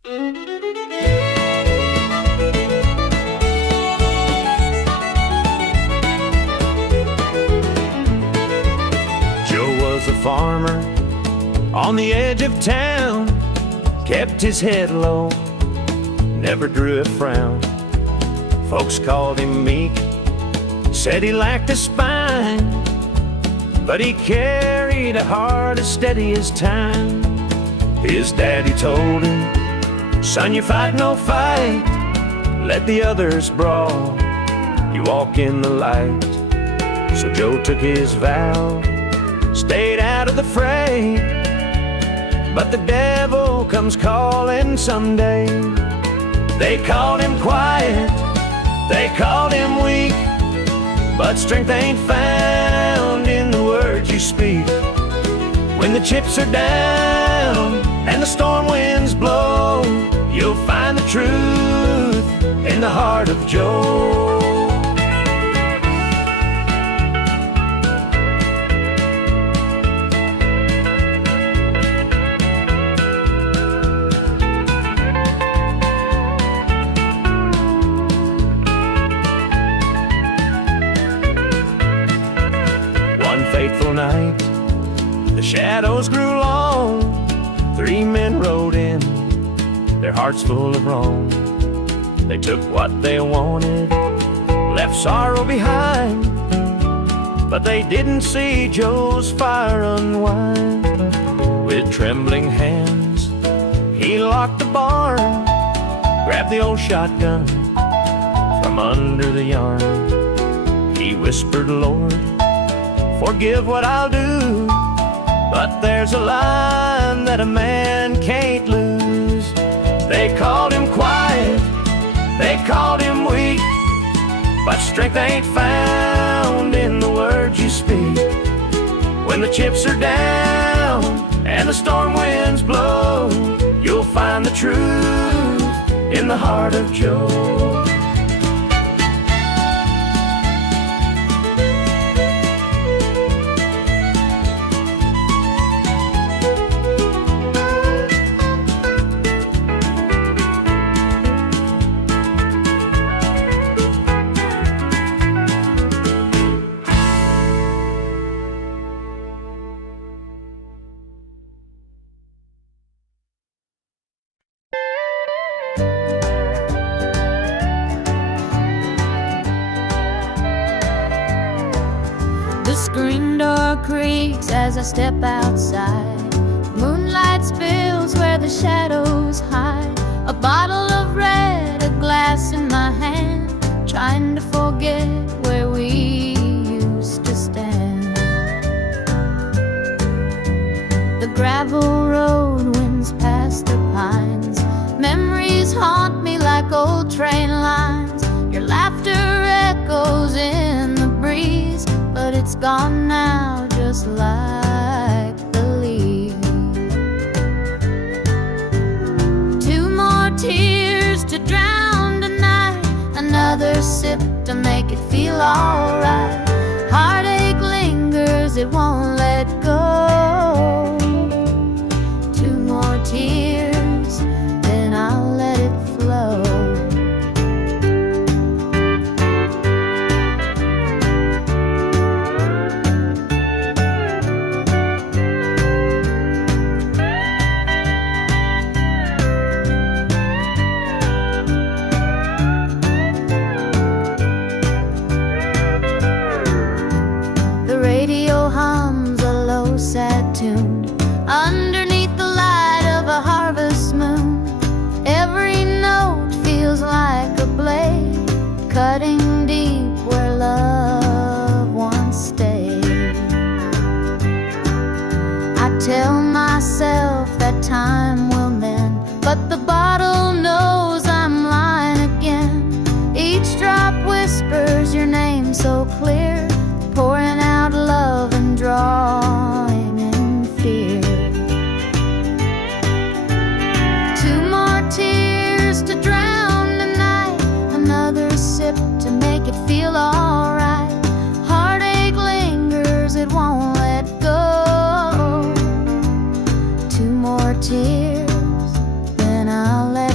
Joe was a farmer on the edge of town, kept his head low, never drew a frown. Folks called him meek, said he lacked a spine, but he carried a heart as steady as time. His daddy told him, "Son, you fight no fight, let the others brawl, you walk in the light." So Joe took his vow, stayed out of the fray, but the devil comes calling someday. They called him quiet, they called him weak, but strength ain't found in the words you speak. When the chips are down and the storm winds blow, you'll find the truth in the heart of Joe. Fateful night, the shadows grew long. 3 men rode in, their hearts full of wrong. They took what they wanted, left sorrow behind, but they didn't see Joe's fire unwind. With trembling hands, he locked the barn, grabbed the old shotgun from under the yarn. He whispered, "Lord, forgive what I'll do," but there's a line that a man can't lose. They called him quiet, they called him weak, but strength ain't found in the words you speak. When the chips are down and the storm winds blow, you'll find the truth in the heart of Joe. The screen door creaks as I step outside. Moonlight spills where the shadows hide. A bottle of red, a glass in my hand, trying to forget where we used to stand. The gravel road winds past the pines. Memories haunt me like old train lines. Your laughter echoes in the breeze, but it's gone now, just like the leaves. 2 more tears to drown tonight, another sip to make it feel alright. Heartache lingers, it won't let go. 2 more tears, then I'll let it flow. Sad tune underneath the light of a harvest moon. Every note feels like a blade, cutting deep where love once stayed. I tell myself that time will mend, but the bottle knows I'm lying again. Each drop whispers your name so clear, pouring out love and drawing in fear. 2 more tears to drown tonight, another sip to make it feel alright. Heartache lingers, it won't let go. 2 more tears, then I'll let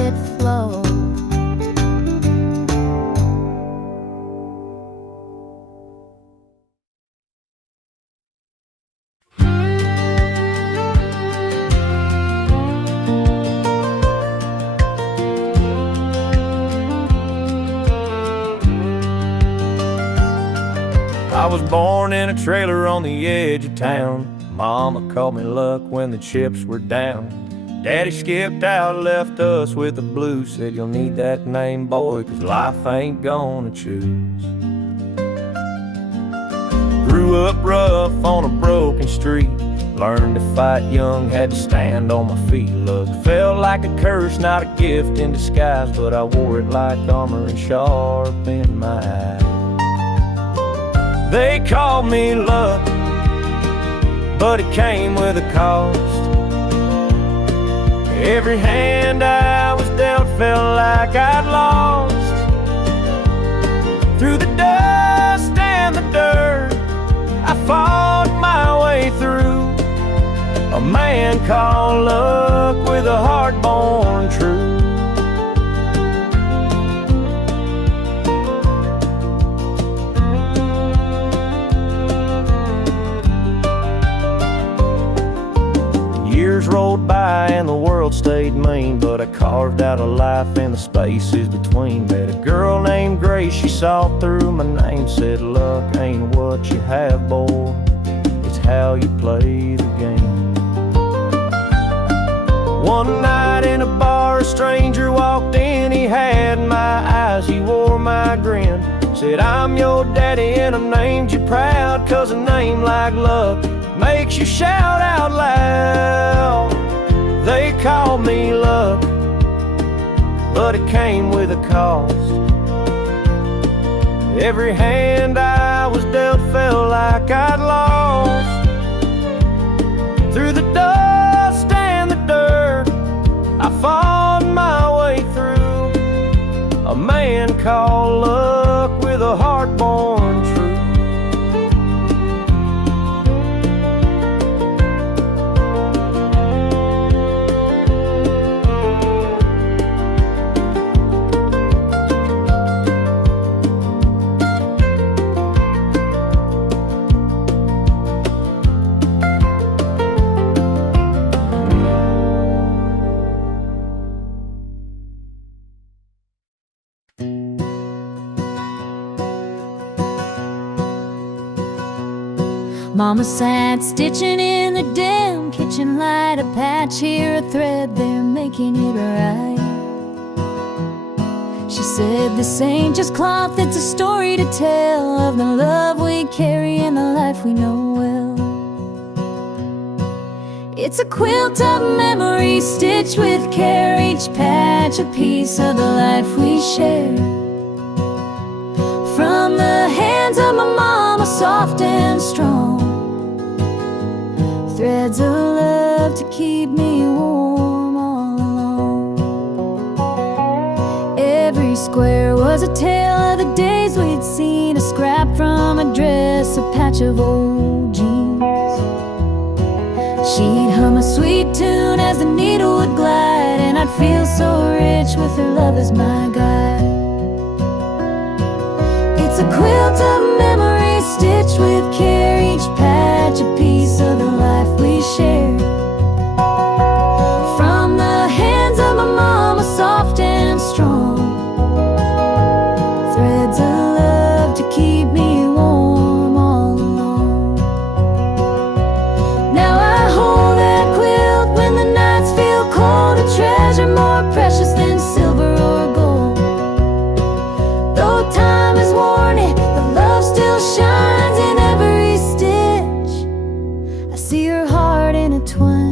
was born in a trailer on the edge of town. Mama called me luck when the chips were down. Daddy skipped out, left us with the blues. Said you'll need that name, boy, 'cause life ain't gonna choose. Grew up rough on a broken street. Learned to fight young, had to stand on my feet. Luck felt like a curse, not a gift in disguise, but I wore it like armor and sharp in my eye. They called me luck, but it came with a cost. Every hand I was dealt felt like I'd lost. Through the dust and the dirt, I fought my way through. A man called luck with a heart born true. Years rolled by and the world stayed mean, but I carved out a life in the spaces between. Met a girl named Grace, she saw through my name. Said luck ain't what you have, boy, it's how you play the game. One night in a bar, a stranger walked in. He had my eyes, he wore my grin. Said, I'm your daddy and I named you proud, 'cause a name like luck makes you shout out loud. They called me luck, but it came with a cost. Every hand I was dealt felt like I'd lost. Through the dust and the dirt, I fought my way through. A man called luck with a heart born true. Mama sat stitching in the dim kitchen light, a patch here, a thread there, making it right. She said, this ain't just cloth, it's a story to tell of the love we carry and the life we know well. It's a quilt of memories stitched with care, each patch a piece of the life we share. From the hands of my mama, soft and strong, threads of love to keep me warm all along. Every square was a tale of the days we'd seen, a scrap from a dress, a patch of old jeans. She'd hum a sweet tune as the needle would glide, and I'd feel so rich with her love as my guide. It's a quilt of memories stitched with care, each patch a piece of the life we share. From the hands of my mama, soft and strong, threads of love to keep me warm all along. Now I hold that quilt when the nights feel cold, a treasure more precious than silver or gold. Though time has worn it, the love still shines in every stitch. I see her heart intertwined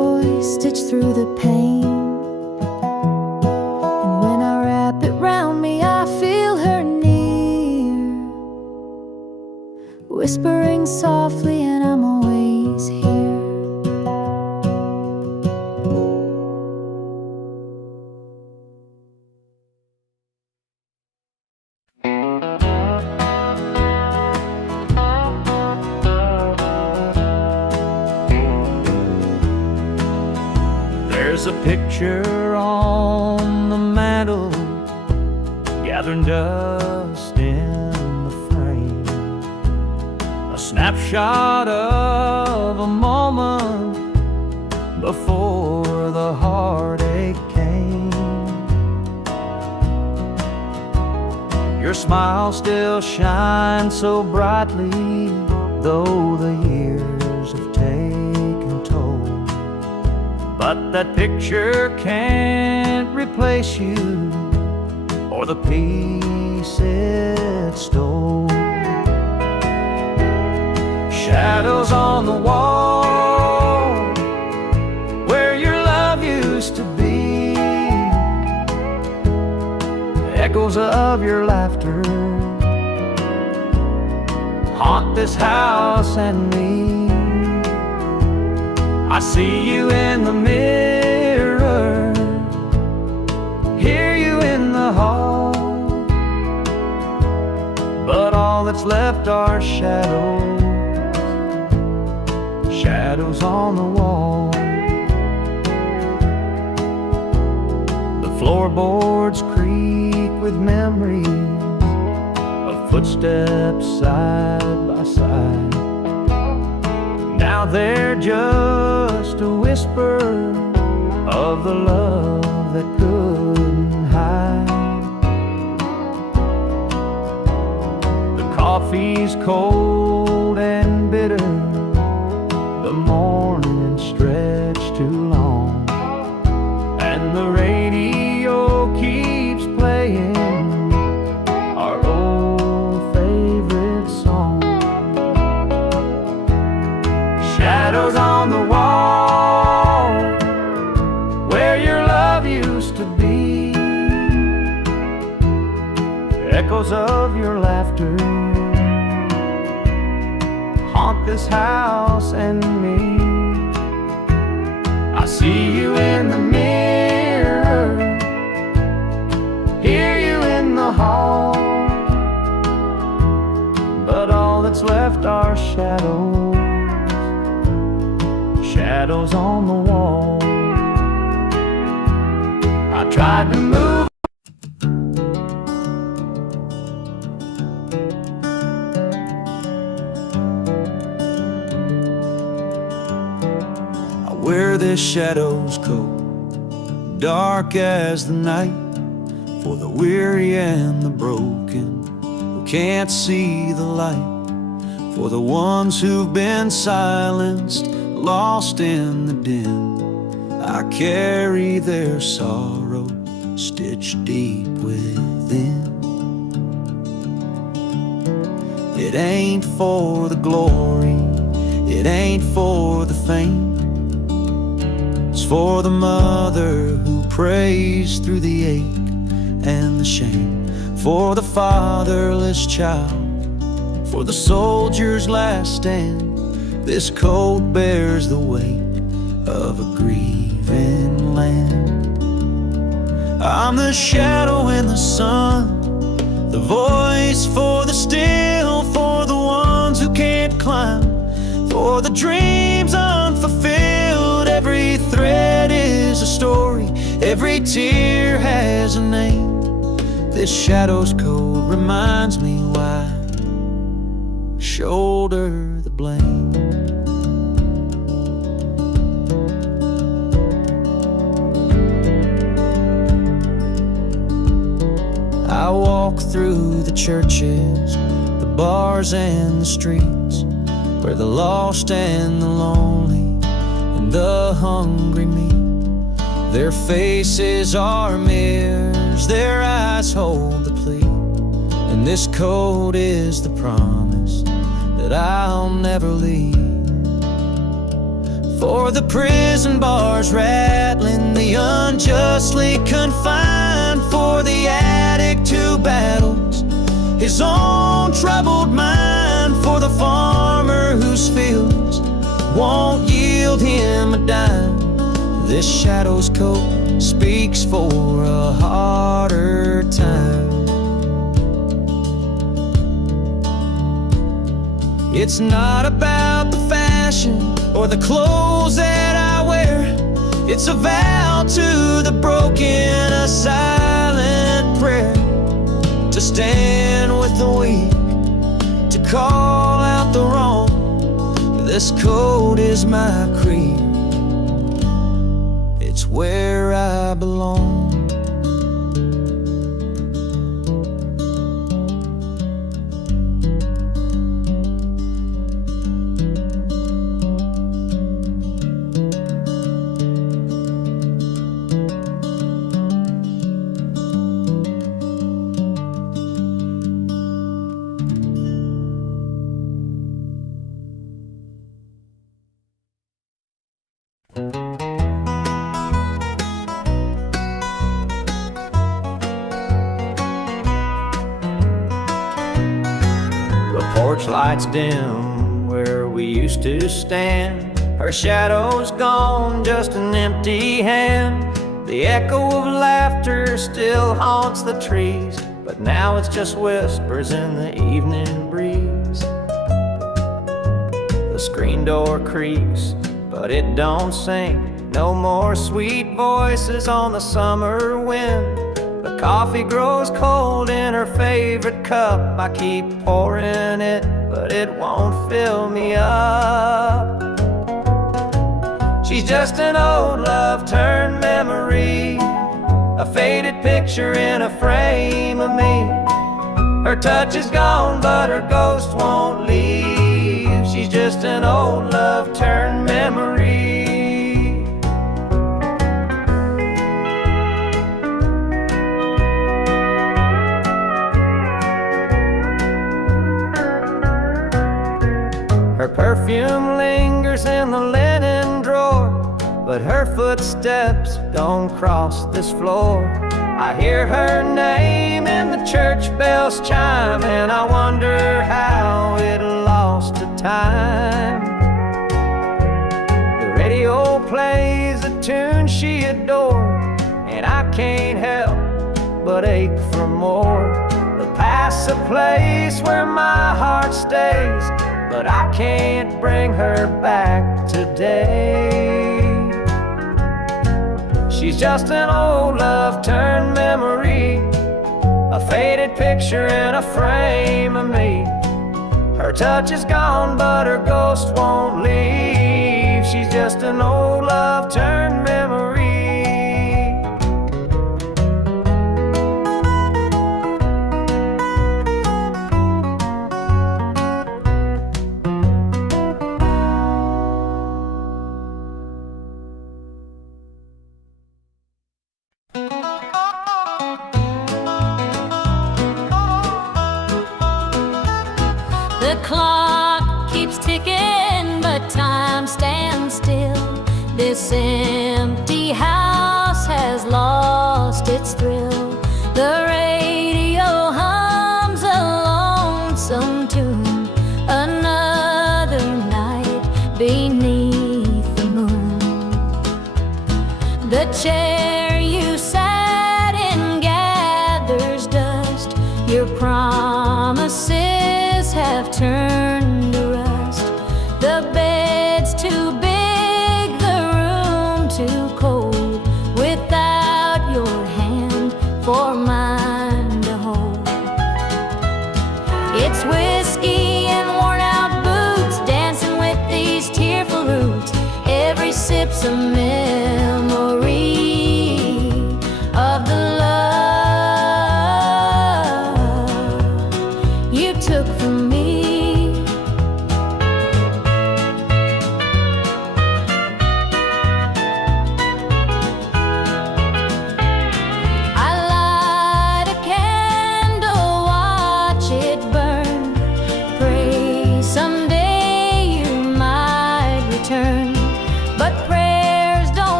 picture on the mantle, gathering dust in the frame. A snapshot of a moment before the heartache came. Your smile still shines so brightly, though the years have taken toll. But that picture can't replace you or the peace it stole. Shadows on the wall where your love used to be, echoes of your laughter haunt this house and me. I see you in the mirror, hear you in the hall, but all that's left are shadows, shadows on the wall. The floorboards creak with memories of footsteps side by side. Now they're just a whisper of the love that couldn't hide. The coffee's cold and bitter, the morning stretched too long, and the radio keeps playing our old favorite song. Shadows on the wall where your love used to be, echoes of your laughter haunt this house and me. I see you in the mirror, hear you in the hall, but all that's left are shadows, shadows on the wall. I tried to move. I wear this shadow's coat, dark as the night, for the weary and the broken who can't see the light, for the ones who've been silenced, lost in the din. I carry their sorrow stitched deep within. It ain't for the glory, it ain't for the fame, it's for the mother who prays through the ache and the shame, for the fatherless child, for the soldier's last stand. This coat bears the weight of a grieving land. I'm the shadow in the sun, the voice for the still, for the ones who can't climb, for the dreams unfulfilled. Every thread is a story, every tear has a name. This shadow's coat reminds me why I shoulder the blame. I walk through the churches, the bars and the streets, where the lost and the lonely and the hungry meet. Their faces are mirrors, their eyes hold the plea, and this coat is the promise that I'll never leave. For the prison bars rattling, the unjustly confined, for the addict who battles his own troubled mind, for the farmer whose fields won't yield him a dime. This shadow's coat speaks for a harder time. It's not about the fashion or the clothes that I wear, It's a vow to the broken, a silent prayer, to stand with the weak, to call out the wrong. This code is my creed, it's where I belong. Porch lights dim where we used to stand. Her shadow's gone, just an empty hand. The echo of laughter still haunts the trees, but now it's just whispers in the evening breeze. The screen door creaks, but it don't sing. No more sweet voices on the summer wind. The coffee grows cold in her favorite cup. I keep pouring it, but it won't fill me up. She's just an old love turned memory, a faded picture in a frame of me. Her touch is gone, but her ghost won't leave. She's just an old love turned memory. Her perfume lingers in the linen drawer, but her footsteps don't cross this floor. I hear her name in the church bells chime, and I wonder how it lost to time. The radio plays a tune she adored, and I can't help but ache for more. The past's a place where my heart stays, but I can't bring her back today. She's just an old love turned memory, a faded picture in a frame of me. Her touch is gone, but her ghost won't leave. She's just an old love turned memory. The clock keeps ticking, but time stands still. This empty house has lost its thrill. The radio hums a lonesome tune, another night beneath the moon. The chair you sat in gathers dust. Your promises have turned to rust. The bed's too big, the room too cold, without your hand for mine to hold. It's whiskey and worn out boots, dancing with these tearful roots. Every sip's a memory of the love you took from me. Someday you might return, but prayers don't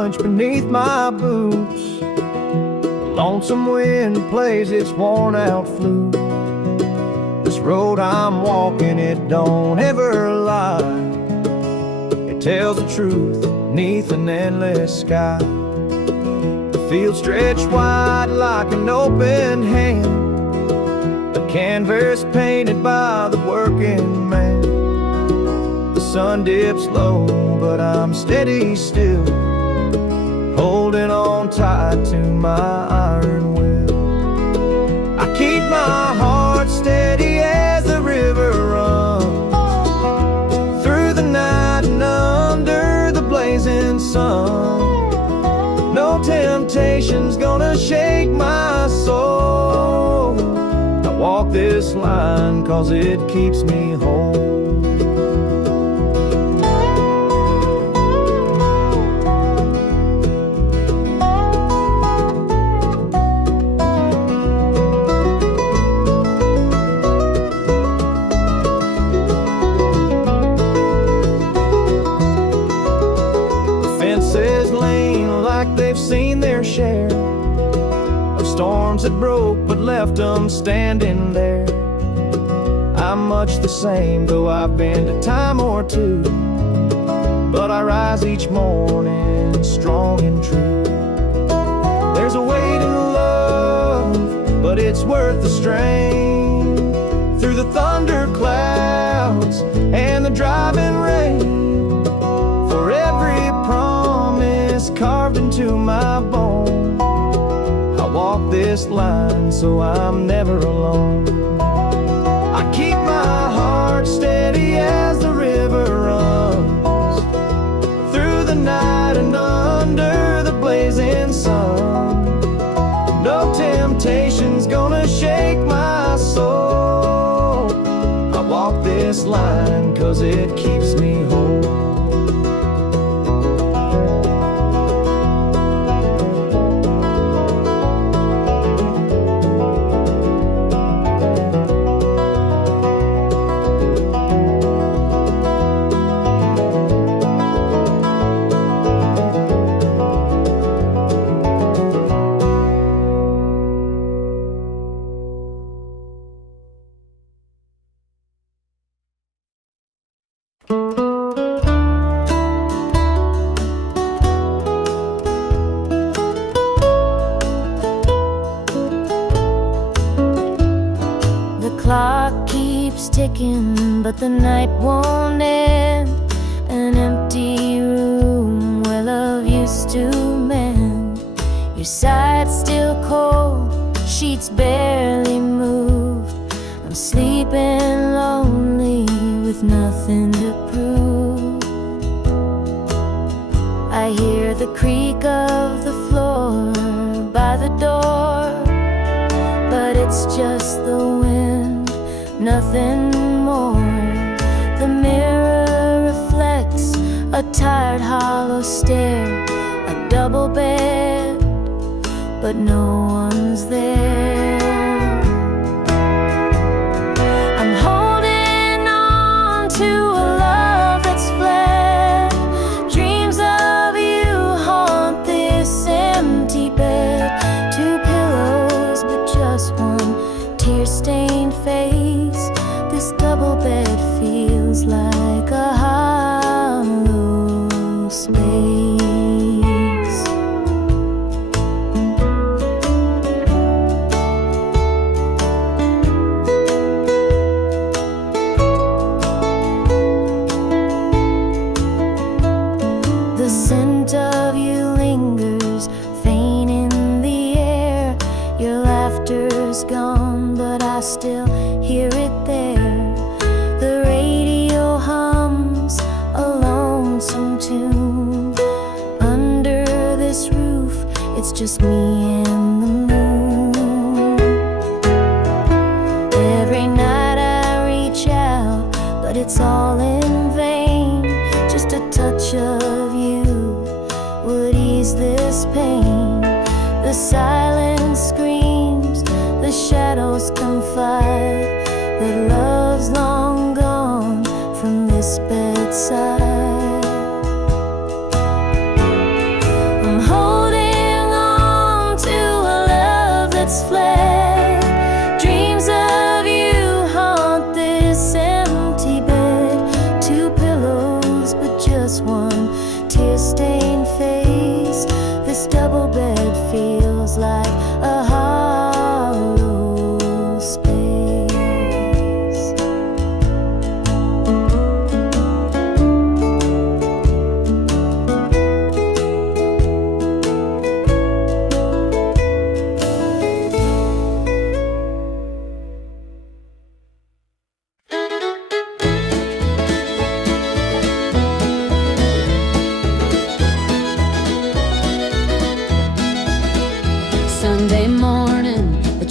crunch beneath my boots. The lonesome wind plays its worn out flute. This road I'm walking, it don't ever lie. It tells the truth beneath an endless sky. The field stretched wide like an open hand, a canvas painted by the working man. The sun dips low, but I'm steady still, holding on tight to my iron will. I keep my heart steady as the river runs through the night and under the blazing sun. No temptation's gonna shake my soul. I walk this line 'cause it keeps me whole. They've seen their share of storms that broke but left them standing there. I'm much the same, though I've been a time or two, but I rise each morning strong and true. There's a weight in love, but it's worth the strain. Through the thunder clouds and the driving rain, for every promise carved into my bone, I walk this line so I'm never alone. I keep my heart steady as the river runs through the night and under the blazing sun. No temptation's gonna shake my soul. I walk this line 'cause it keeps me whole. But the night won't end. An empty room where love used to mend. Your side's still cold, sheets barely moved. I'm sleeping lonely with nothing to prove. I hear the creak of the floor by the door, but it's just the wind, nothing more. The mirror reflects a tired, hollow stare. A double bed, but no one's there. I'm holding on to a love that's fled. Dreams of you haunt this empty bed. Two pillows, but just one tear-stained face. This double bed feels like a hollow space. The scent of you lingers, faint in the air. Your laughter's gone, but I still hear it there. The radio hums a lonesome tune. Under this roof, it's just me and the moon. Every night I reach out, but it's all in vain. Just a touch of you would ease this pain. The silence screams, the shadows confide that love's long gone from this bedside.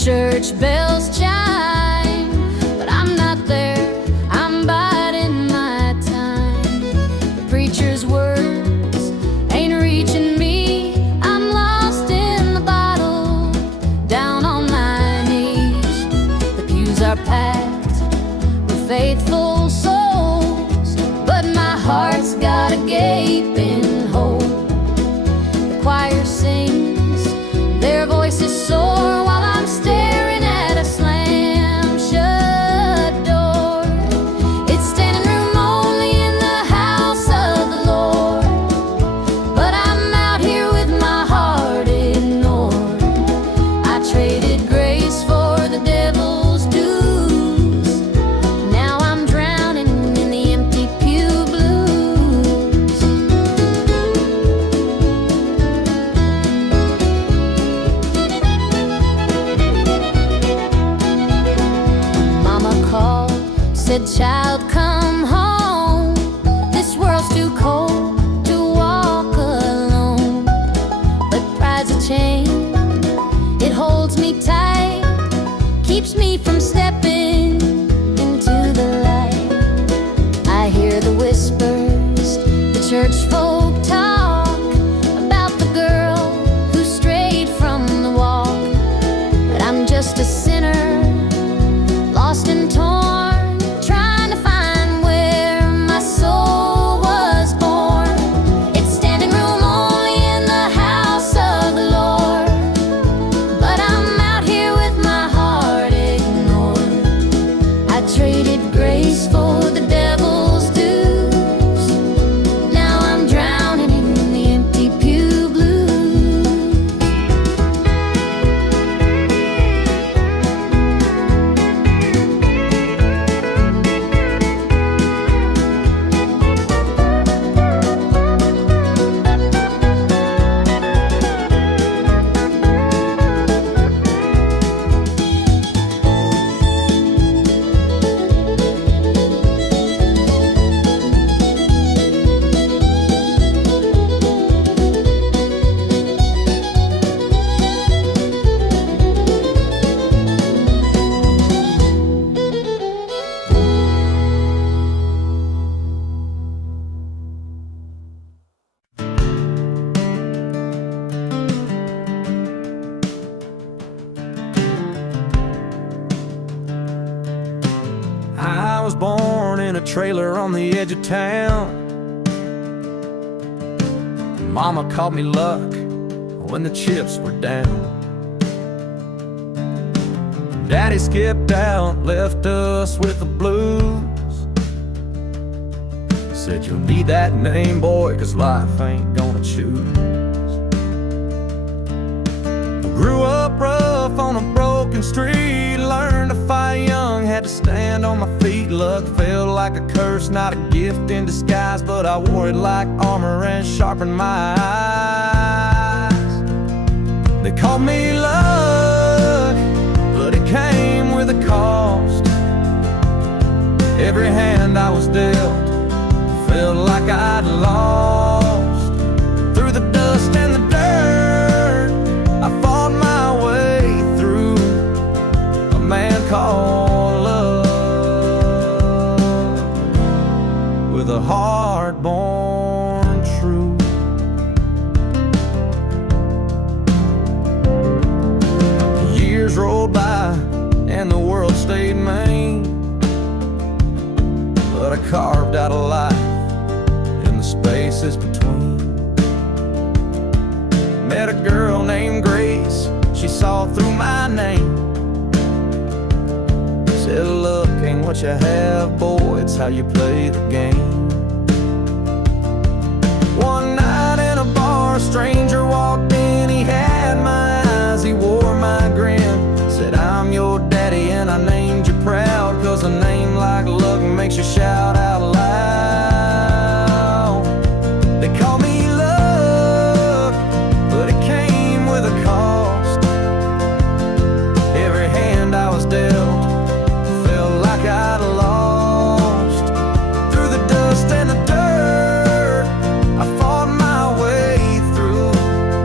church bells chime, but I'm not there, I'm biding my time. The preacher's words ain't reaching me, I'm lost in the bottle, down on my knees. The pews are packed with faithful souls, but my heart's got a gaping hole. The choir sings, their voices soar, while I'm staring at a slam-shut door. It's standing room only in the house of the Lord, but I'm out here with my heart ignored. I traded grace for the devil's dues. Now I'm drowning in the empty pew blues. Mama called, said, child, come home. This world's too cold to walk alone. But pride's a chain, it holds me tight, keeps me from stepping into the light. I hear the whispers, the church folk talk about the girl who strayed from the wall. But I'm just a sinner, lost and torn, trying to find where my soul was born. It's standing room only in the house of the Lord, but I'm out here with my heart ignored. I traded grace for the devil's dues. Now I'm drowning in the empty pew blues. I was born in a trailer on the edge of town. Mama called me luck when the chips were down. Daddy skipped out, left us with the blues. Said you'll need that name, boy, 'cause life ain't gonna choose. Grew up rough on a broken street, learned to fight young, had to stand on my feet. Luck felt like a curse, not a gift in disguise, but I wore it like armor and sharpened my eyes. They called me luck, but it came with a cost. Every hand I was dealt felt like I'd lost. Through the dust and the dirt, I fought my way through a man called love, with a heart born true. Years rolled by and the world stayed mean, but I carved out a life in the spaces between. Met a girl named Grace, she saw through my name. Said, look, ain't what you have, boy, it's how you play the game. One night in a bar, a stranger walked in, he had my eyes, he wore my grin. Said, I'm your daddy and I named you proud, 'cause a name like luck makes you shout out loud. They call me luck, but it came with a cost. Every hand I was dealt felt like I'd lost. Through the dust and the dirt, I fought my way through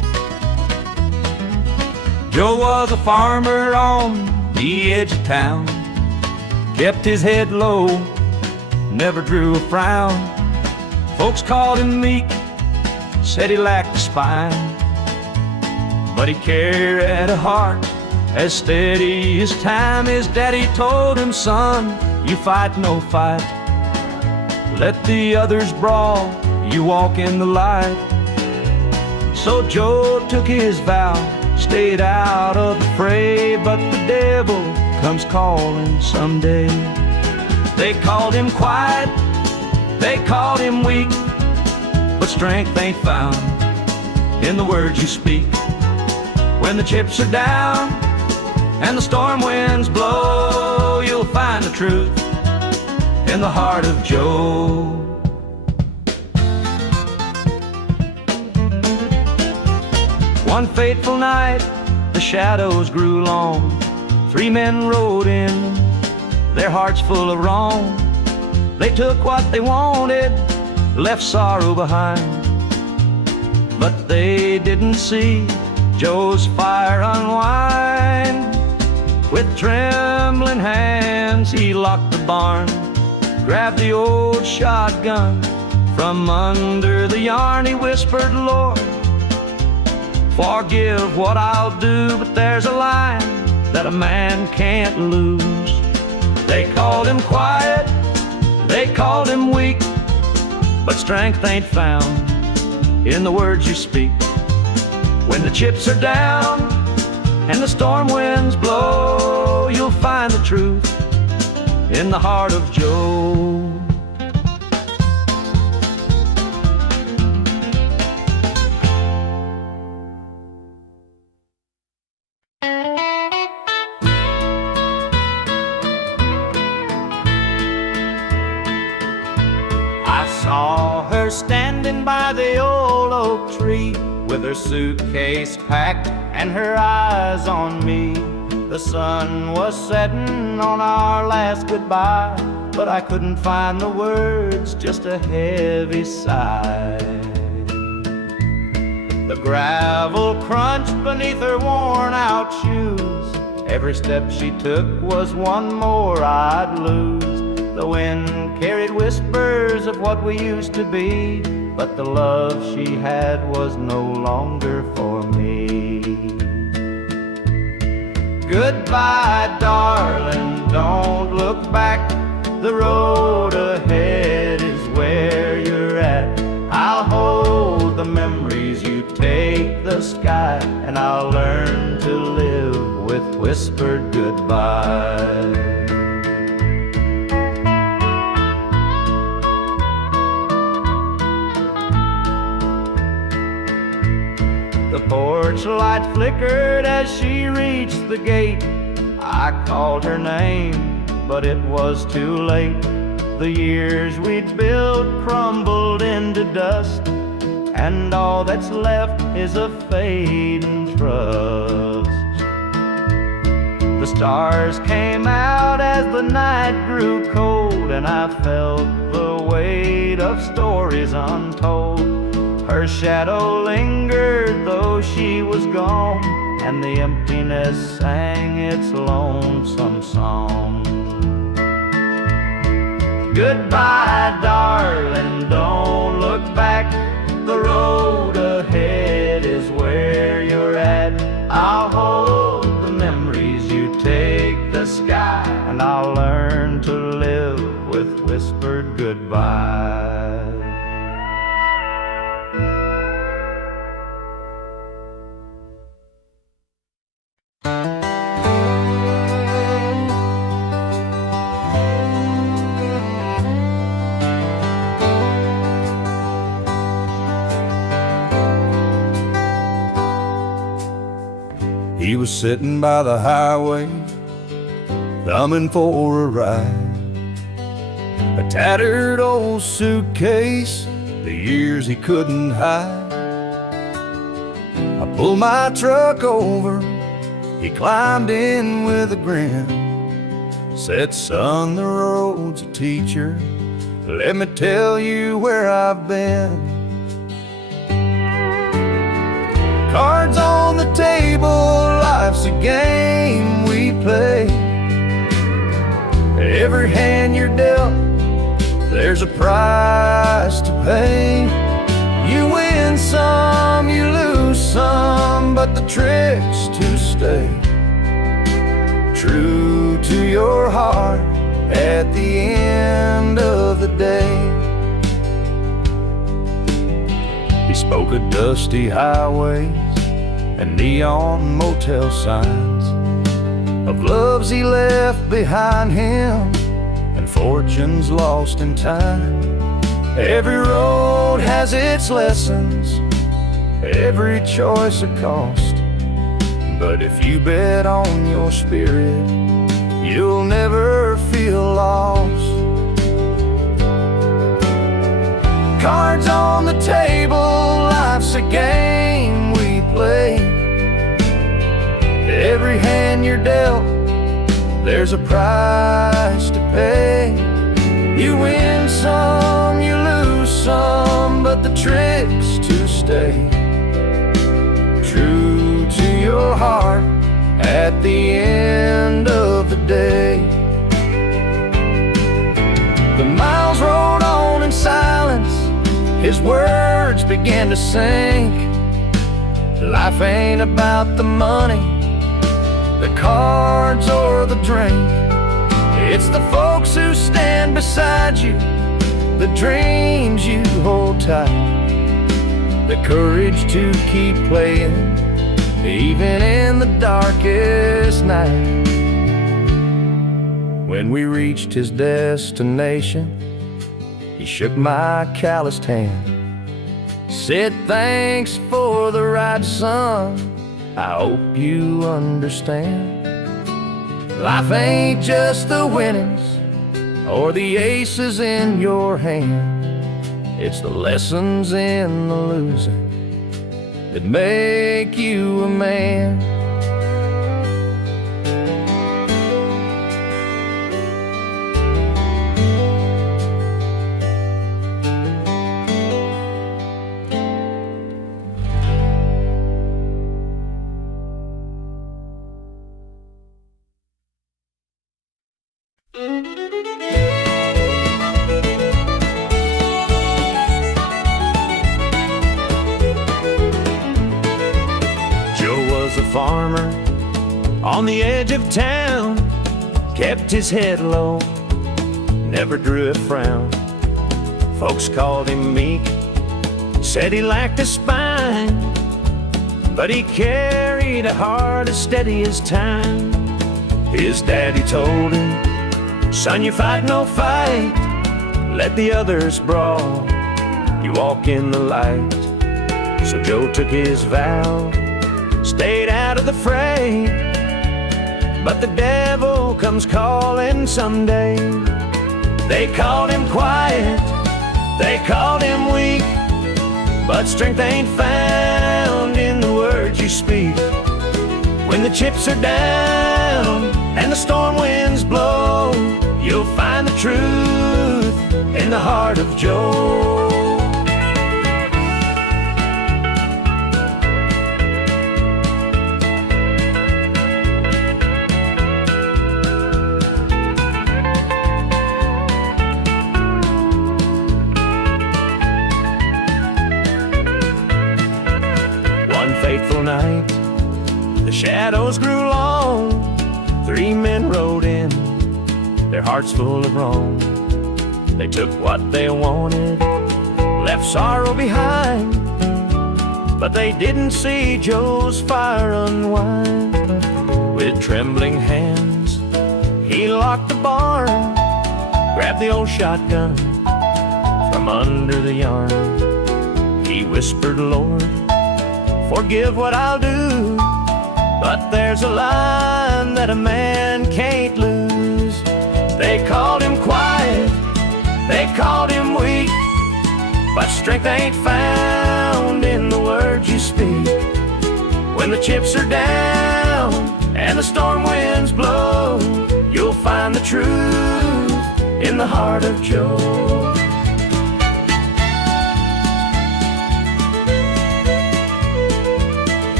Joe was a farmer on the edge of town, kept his head low, never drew a frown. Folks called him meek, said he lacked a spine, but he carried a heart as steady as time. His daddy told him, son, you fight no fight, let the others brawl, you walk in the light. So Joe took his vow, stayed out of the fray, but the devil comes calling someday. They called him quiet, they called him weak, but strength ain't found in the words you speak. When the chips are down and the storm winds blow, you'll find the truth in the heart of Joe. One fateful night, the shadows grew long. 3 men rode in, their hearts full of wrong. They took what they wanted, left sorrow behind, but they didn't see Joe's fire unwind. With trembling hands he locked the barn, grabbed the old shotgun from under the yarn. He whispered, Lord, forgive what I'll do, but there's a line that a man can't lose. They called him quiet, they called him weak, but strength ain't found in the words you speak. When the chips are down and the storm winds blow, you'll find the truth in the heart of Joe. I saw her standing by the old oak tree, with her suitcase packed and her eyes on me. The sun was setting on our last goodbye, but I couldn't find the words, just a heavy sigh. The gravel crunched beneath her worn out shoes. Every step she took was one more I'd lose. The wind carried whispers of what we used to be, but the love she had was no longer for me. Goodbye, darling, don't look back. The road ahead is where you're at. I'll hold the memories, you take the sky, and I'll learn to live with whispered goodbye. The porch light flickered as she reached the gate. I called her name, but it was too late. The years we'd built crumbled into dust, and all that's left is a fading trust. The stars came out as the night grew cold, and I felt the weight of stories untold. Her shadow lingered though she was gone, and the emptiness sang its lonesome song. Goodbye, darling, don't look back. The road ahead is where you're at. I'll hold the memories, you take the sky, and I'll learn to live with whispered goodbye. He was sitting by the highway, thumbing for a ride. A tattered old suitcase, the years he couldn't hide. I pulled my truck over, he climbed in with a grin. Said, son, the road's a teacher, let me tell you where I've been. Cards on the table, life's a game we play. Every hand you're dealt, there's a price to pay. You win some, you lose some, but the trick's to stay true to your heart at the end of the day. He spoke of dusty highways and neon motel signs, of loves he left behind him and fortunes lost in time. Every road has its lessons, every choice a cost, but if you bet on your spirit, you'll never feel lost. Cards on the table, life's a game we play. Every hand you're dealt, there's a price to pay. You win some, you lose some, but the trick's to stay true to your heart at the end of the day. The miles rolled on in silence, his words began to sink. Life ain't about the money, the cards or the drink. It's the folks who stand beside you, the dreams you hold tight, the courage to keep playing even in the darkest night. When we reached his destination, he shook my calloused hand, said thanks for the ride, son, I hope you understand. Life ain't just the winnings or the aces in your hand, it's the lessons in the losing that make you a man. Farmer on the edge of town, kept his head low, never drew a frown. Folks called him meek, said he lacked a spine, but he carried a heart as steady as time. His daddy told him, son, you fight no fight, let the others brawl, you walk in the light. So Joe took his vow, stayed out of the fray, but the devil comes calling someday. They called him quiet, they called him weak, but strength ain't found in the words you speak. When the chips are down and the storm winds blow, you'll find the truth in the heart of Joe. Fateful night, the shadows grew long. 3 men rode in, their hearts full of wrong. They took what they wanted, left sorrow behind, but they didn't see Joe's fire unwind. With trembling hands, he locked the barn, grabbed the old shotgun from under the yarn. He whispered, Lord, forgive what I'll do, but there's a line that a man can't lose. They called him quiet, they called him weak, but strength ain't found in the words you speak. When the chips are down and the storm winds blow, you'll find the truth in the heart of Joe.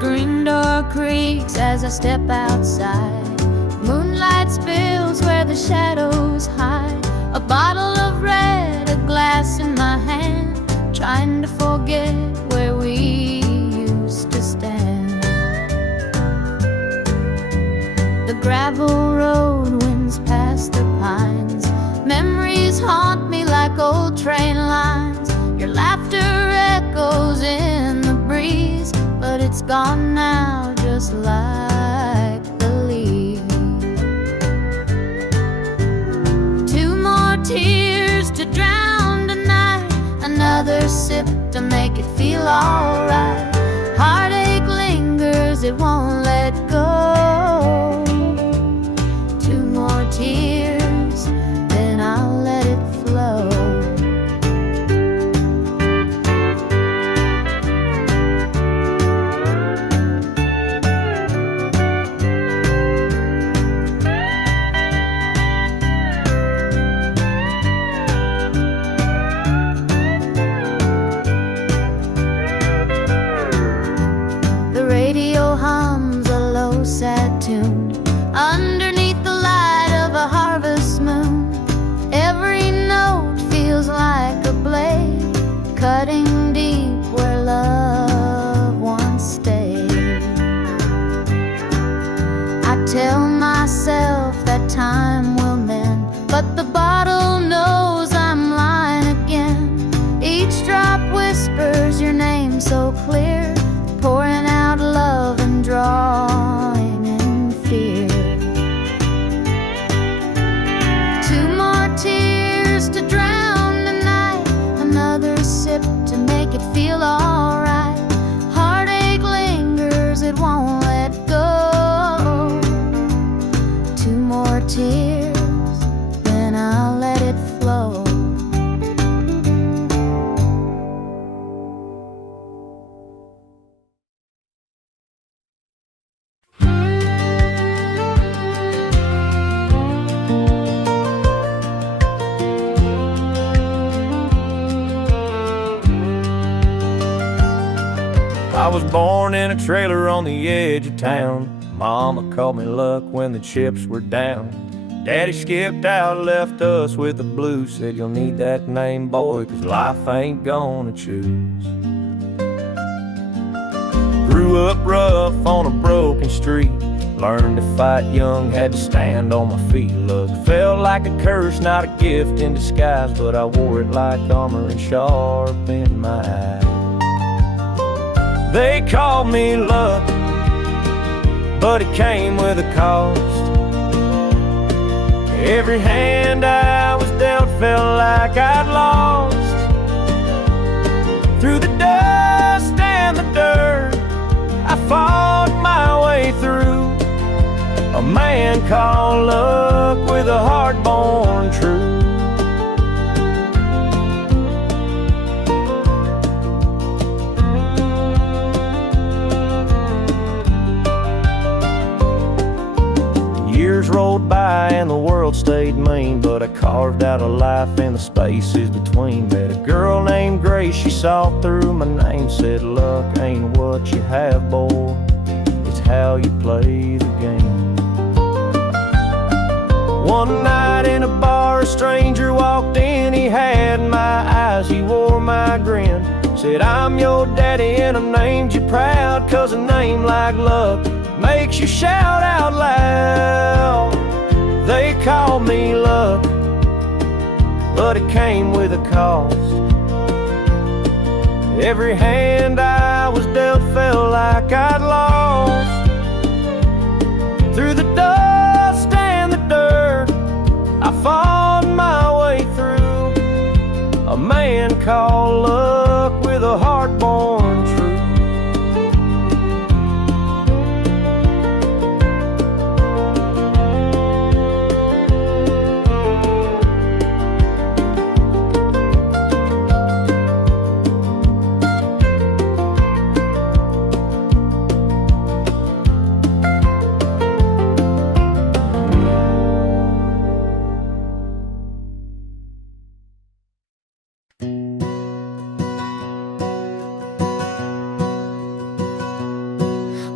Screen door creaks as I step outside. Moonlight spills where the shadows hide. A bottle of red, a glass in my hand, trying to forget where we used to stand. The gravel road winds past the pines. Memories haunt me like old train lines. Your laughter echoes in the breeze, but it's gone now, just like the leaves. Two more tears to drown tonight, another sip to make it feel alright. Heartache lingers, it won't let go. Two more tears, then I'll let it flow. Radio hums a low, sad tune underneath the light of a harvest moon. Every note feels like a blade, cutting deep where love once stayed. I tell myself that time will mend, but the bottle knows I'm lying again. Each drop whispers your name so clear, pouring out love and drawing in fear. Two more tears to drown the night, another sip to make it feel alright. Heartache lingers, it won't let go. Two more tears, then I'll let it flow. I was born in a trailer on the edge of town. Mama called me luck when the chips were down. Daddy skipped out, left us with the blues. Said you'll need that name, boy, 'cause life ain't gonna choose. Grew up rough on a broken street. Learned to fight young, had to stand on my feet. Luck felt like a curse, not a gift in disguise, but I wore it like armor and sharp in my eye. They called me luck, but it came with a cost. Every hand I was dealt felt like I'd lost. Through the dust and the dirt, I fought my way through. A man called luck with a heart born true. Years rolled by and the world stayed mean, but I carved out a life in the spaces between. Met a girl named Grace, she saw through my name, said luck ain't what you have, boy, it's how you play the game. One night in a bar, a stranger walked in, he had my eyes, he wore my grin. Said, I'm your daddy and I named you proud, 'cause a name like luck makes you shout out loud. They called me luck, but it came with a cost. Every hand I was dealt felt like I'd lost. Through the dust and the dirt, I fought my way through. A man called luck with a heart born true.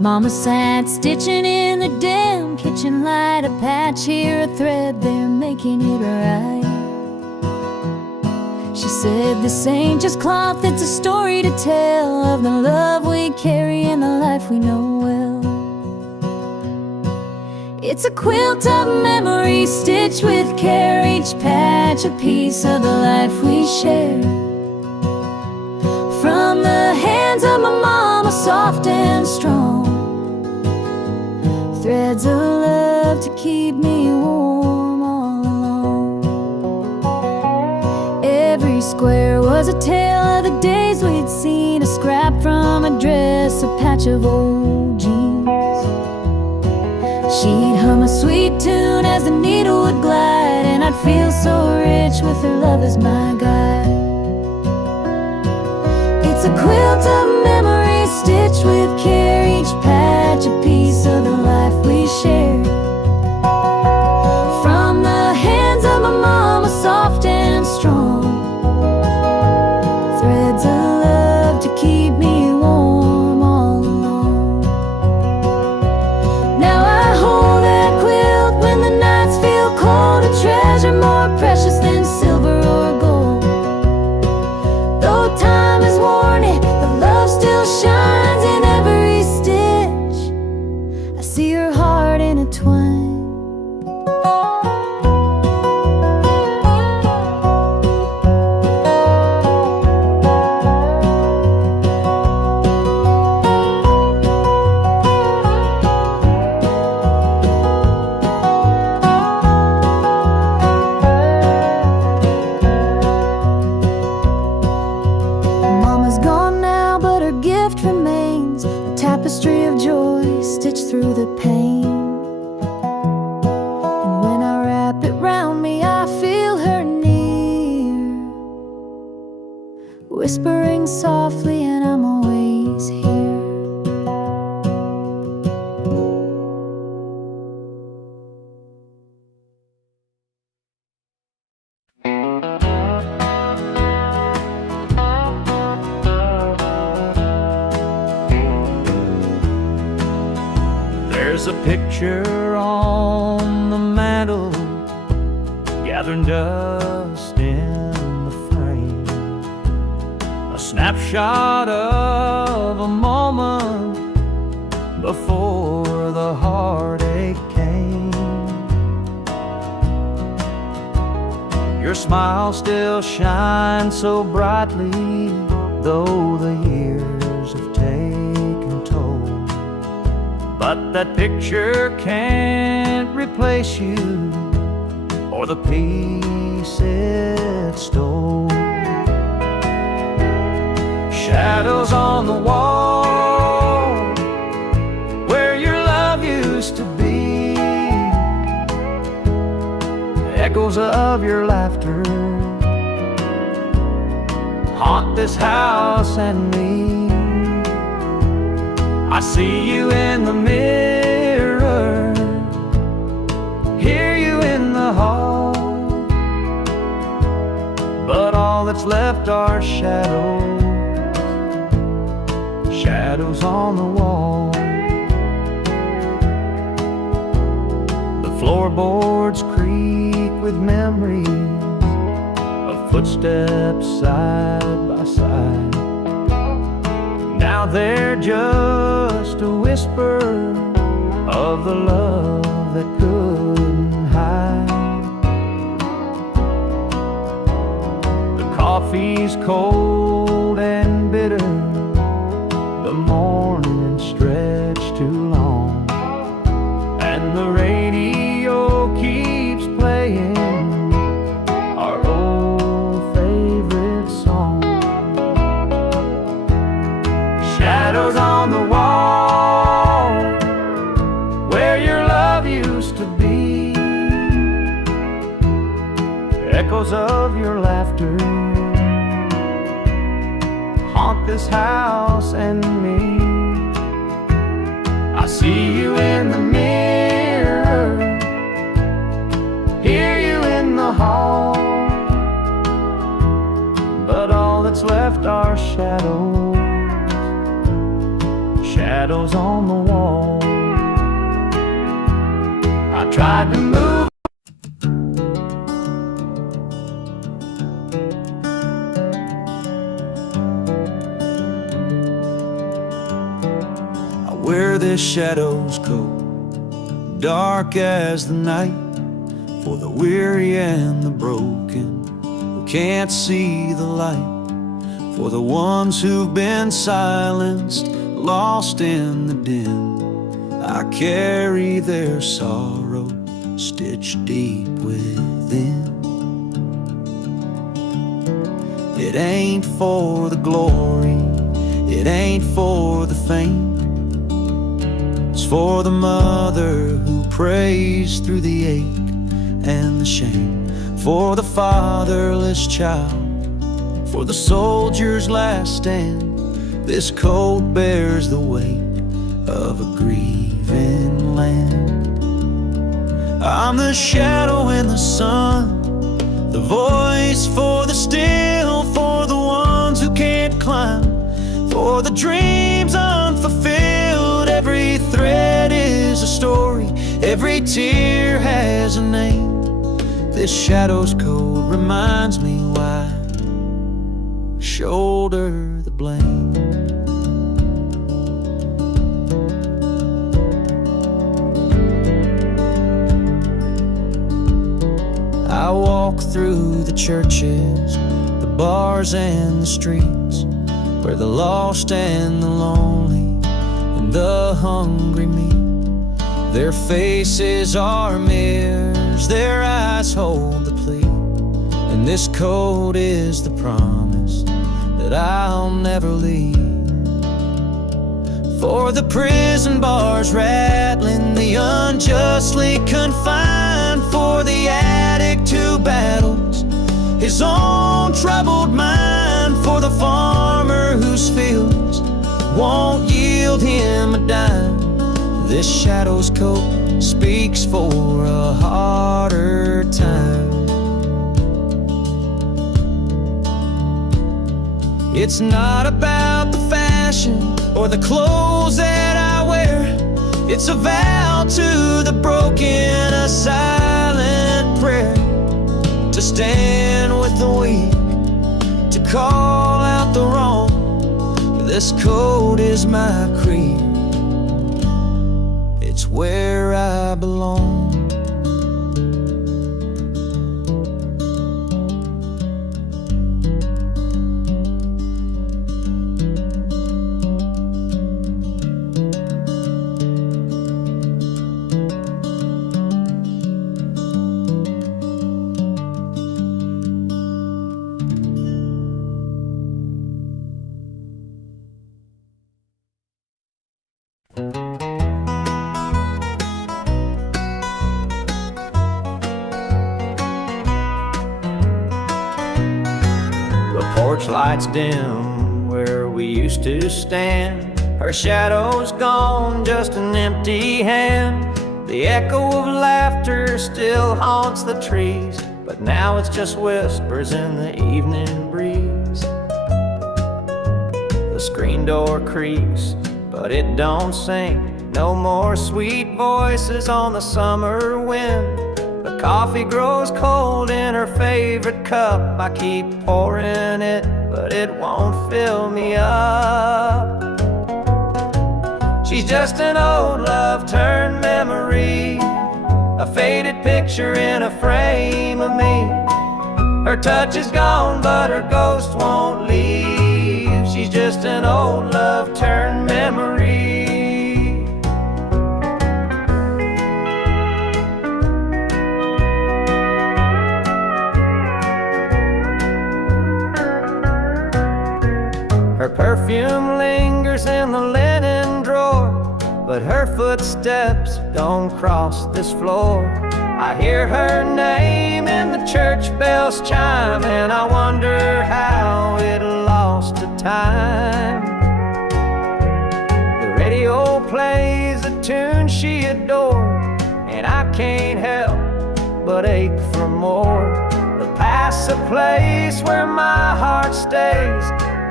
Mama sat stitching in the dim kitchen light, a patch here, a thread there, making it right. She said, this ain't just cloth, it's a story to tell of the love we carry and the life we know well. It's a quilt of memories stitched with care, each patch a piece of the life we share. From the hands of my mama, soft and strong, threads of love to keep me warm all along. Every square was a tale of the days we'd seen, a scrap from a dress, a patch of old jeans. She'd hum a sweet tune as the needle would glide, and I'd feel so rich with her love as my guide. It's a quilt of memories stitched with care, each patch a piece of the life we share. From the hands of my mama, soft and strong, threads of love to keep me warm all along. Now I hold that quilt when the nights feel cold, a treasure more precious than silver or gold. Though time has worn it, the love still shines in every stitch. I see her heart intertwined. Mama's gone now, but her gift remains, a tapestry of joy stitched through the pain. And when I wrap it round me, I feel her near, whispering softly, and I'm always here. There's a picture on the mantle, gathering dust in the frame, a snapshot of a moment before the heartache came. Your smile still shines so brightly, though the years have taken toll. But that picture can't replace you or the peace it stole. Shadows on the wall where your love used to be, echoes of your laughter haunt this house and me. I see you in the mirror, hear you in the hall, but all that's left are shadows, shadows on the wall. The floorboards creak with memories of footsteps side by side. Now they're just a whisper of the love that couldn't hide. The coffee's cold and bitter, the morning stretched too long, and the radio keeps playing our old favorite song. Shadows on the wall where your love used to be, echoes of your laughter haunt this house and me. I see you in the mirror, hear you in the hall, but all that's left are shadows, shadows shadows on the wall. I tried to move. I wear this shadow's coat, dark as the night, for the weary and the broken who can't see the light, for the ones who've been silenced, lost in the din. I carry their sorrow stitched deep within. It ain't for the glory, it ain't for the fame. It's for the mother who prays through the ache and the shame, for the fatherless child, for the soldier's last stand. This coat bears the weight of a grieving land. I'm the shadow in the sun, the voice for the still, for the ones who can't climb, for the dreams unfulfilled. Every thread is a story, every tear has a name. This shadow's code reminds me why I shoulder the blame. I walk through the churches, the bars and the streets, where the lost and the lonely and the hungry meet. Their faces are mirrors, their eyes hold the plea, and this code is the promise that I'll never leave. For the prison bars rattling, the unjustly confined, for the addict who battles his own troubled mind, for the farmer whose fields won't yield him a dime. This shadow's coat speaks for a harder time. It's not about the fashion or the clothes that I wear. It's a vow to the broken, a silent prayer, to stand with the weak, to call out the wrong. This code is my creed, it's where I belong. Porch lights dim where we used to stand. Her shadow's gone, just an empty hand. The echo of laughter still haunts the trees, but now it's just whispers in the evening breeze. The screen door creaks, but it don't sing. No more sweet voices on the summer wind. The coffee grows cold in her favorite cup. I keep pouring it, but it won't fill me up. She's just an old love turned memory, a faded picture in a frame of me. Her touch is gone, but her ghost won't leave. She's just an old love turned memory. Her perfume lingers in the linen drawer, but her footsteps don't cross this floor. I hear her name in the church bells chime, and I wonder how it lost to time. The radio plays a tune she adored, and I can't help but ache for more. The past's a place where my heart stays,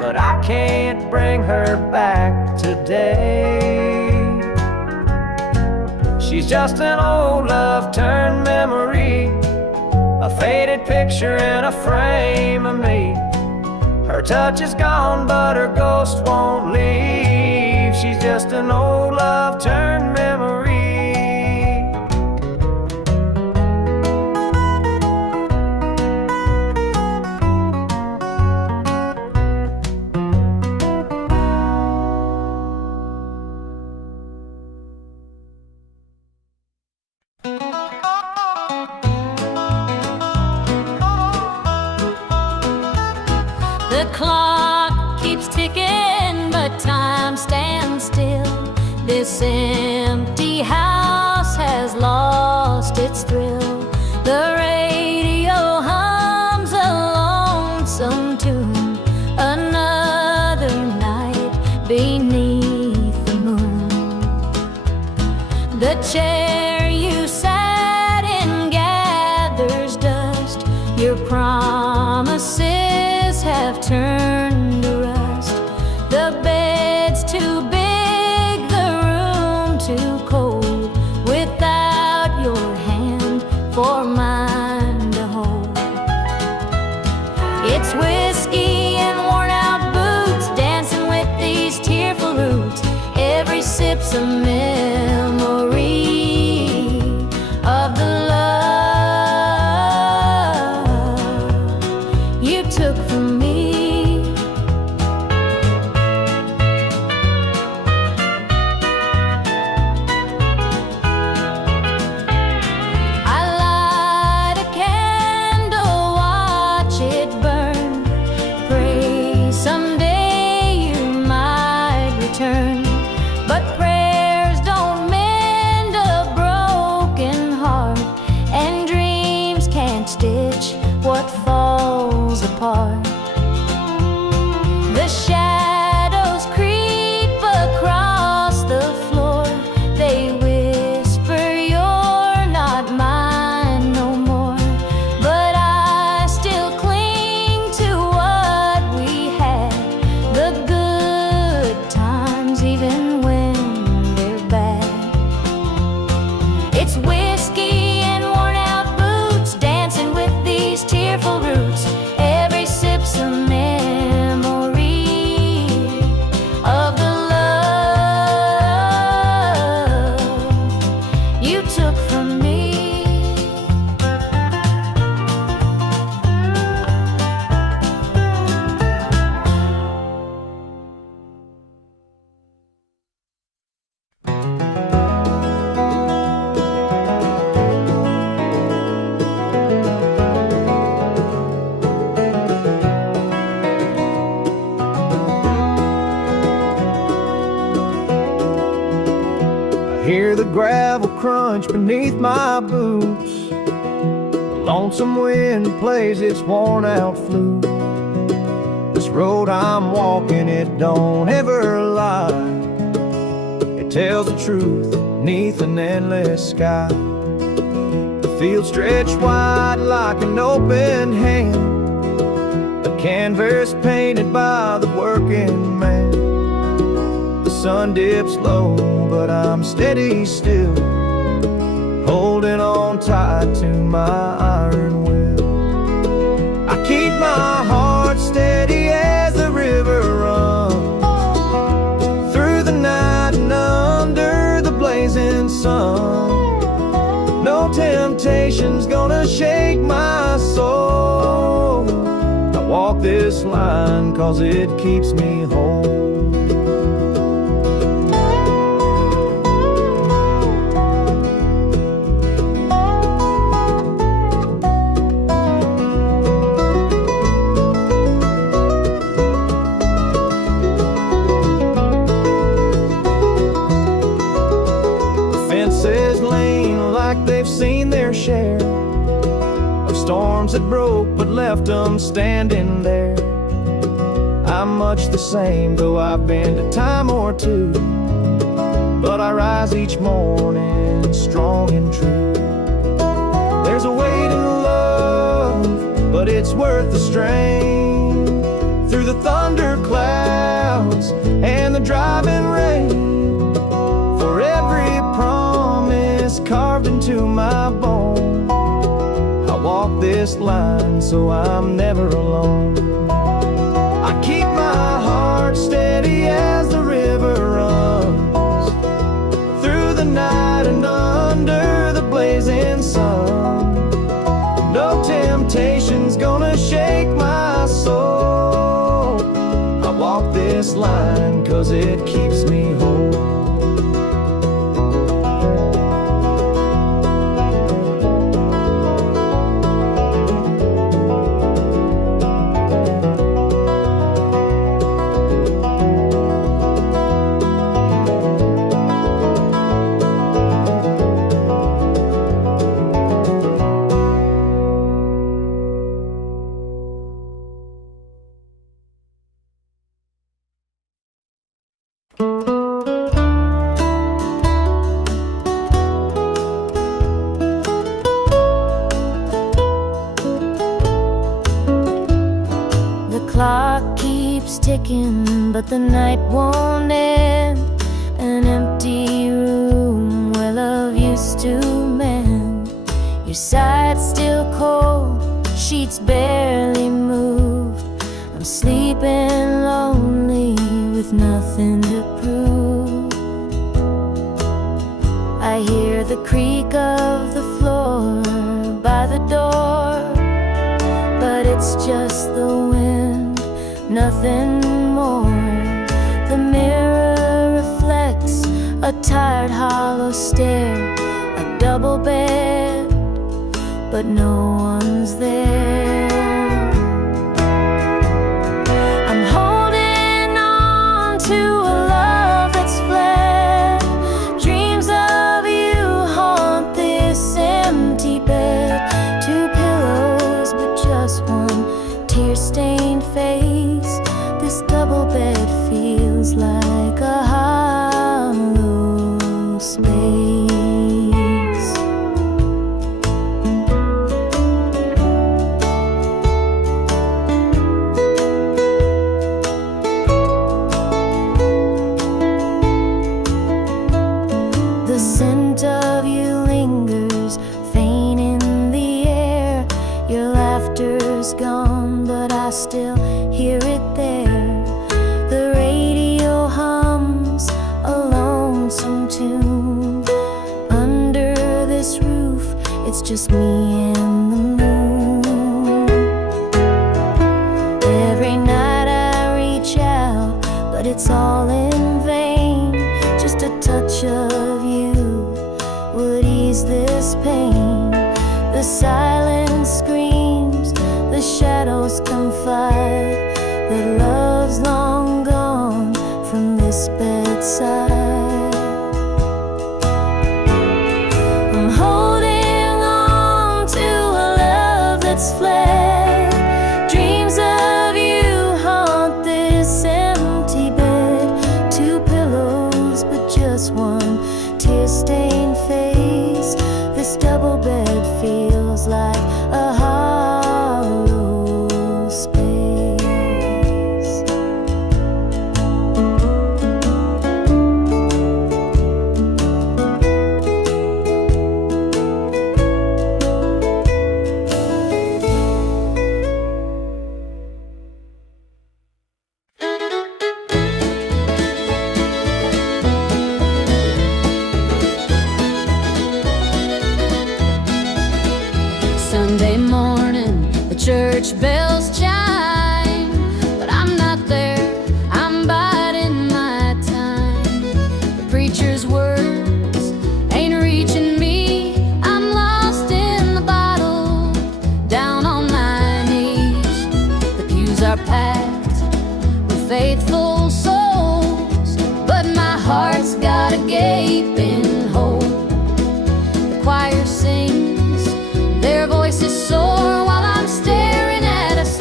but I can't bring her back today. She's just an old love turned memory, a faded picture in a frame of me. Her touch is gone, but her ghost won't leave. She's just an old love turned memory. The clock keeps ticking, but time stands still. This empty house has lost its thrill. The radio hums a lonesome tune, another night beneath the moon. The chair you sat in gathers dust. Your promises have turned to rust. The bed's too big, the room too cold, without your hand for mine to hold. It's whiskey and worn out boots, dancing with these tearful roots. Every sip's a memory of the love you took from me. I light a candle, watch it burn, pray someday you might return. But prayers don't mend a broken heart, and dreams can't stitch what falls apart. The shadows creep across the floor. They whisper you're not mine no more. But I still cling to what we had, the good times even when they're bad. It's whiskey and worn out boots, dancing with these tearful roots. Every sip's a memory of the love you took from me. I hear the gravel crunch beneath my boots. The lonesome wind plays its worn out flute. This road I'm walking, it don't ever lie. It tells the truth beneath an endless sky. The field stretched wide like an open hand, a canvas painted by the working man. The sun dips low, but I'm steady still, holding on tight to my iron will. I keep my heart steady as the river runs through the night and under the blazing sun. No temptation's gonna shake my soul. I walk this line 'cause it keeps me whole. They've seen their share of storms that broke but left them standing there. I'm much the same, though I've been a time or two, but I rise each morning strong and true. There's a weight in love, but it's worth the strain. Through the the thunderclouds and the driving rain, for every promise carved into my bone. I walk this line so I'm never alone. I keep my heart steady as the river runs through the night and under the blazing sun. No temptation's gonna shake my soul. I walk this line 'cause it keeps me whole. But the night won't end. An empty room where love used to mend. Your side's still cold, sheets barely moved. I'm sleeping lonely with nothing to prove. I hear the creak of the floor by the door, but it's just the wind, nothing more. The mirror reflects a tired, hollow stare. A double bed, but no one's there. I'm holding on to a love that's fled. Dreams of you haunt this empty bed. Two pillows, but just one tear-stained face. This double bed feels like a hollow space. The scent of you lingers, faint in the air. Your laughter's gone, but I still hear it there. The radio hums a lonesome tune. Under this roof, it's just me and the moon. Every night I reach out, but it's all in vain. Just a touch of you would ease this pain. The silence screams, the shadows confide that love's long gone from this bedside. I'm holding on to a love that's fled. Dreams of you haunt this empty bed. Two pillows, but just one tear-stained face. This double bed feels like a hollow space. Sunday morning, the church bells chime, but I'm not there, I'm biding my time. The preacher's words ain't reaching me, I'm lost in the bottle, down on my knees. The pews are packed with faithful souls, but my heart's got a gaping hole. The choir sings, their voices soar while I'm staring at a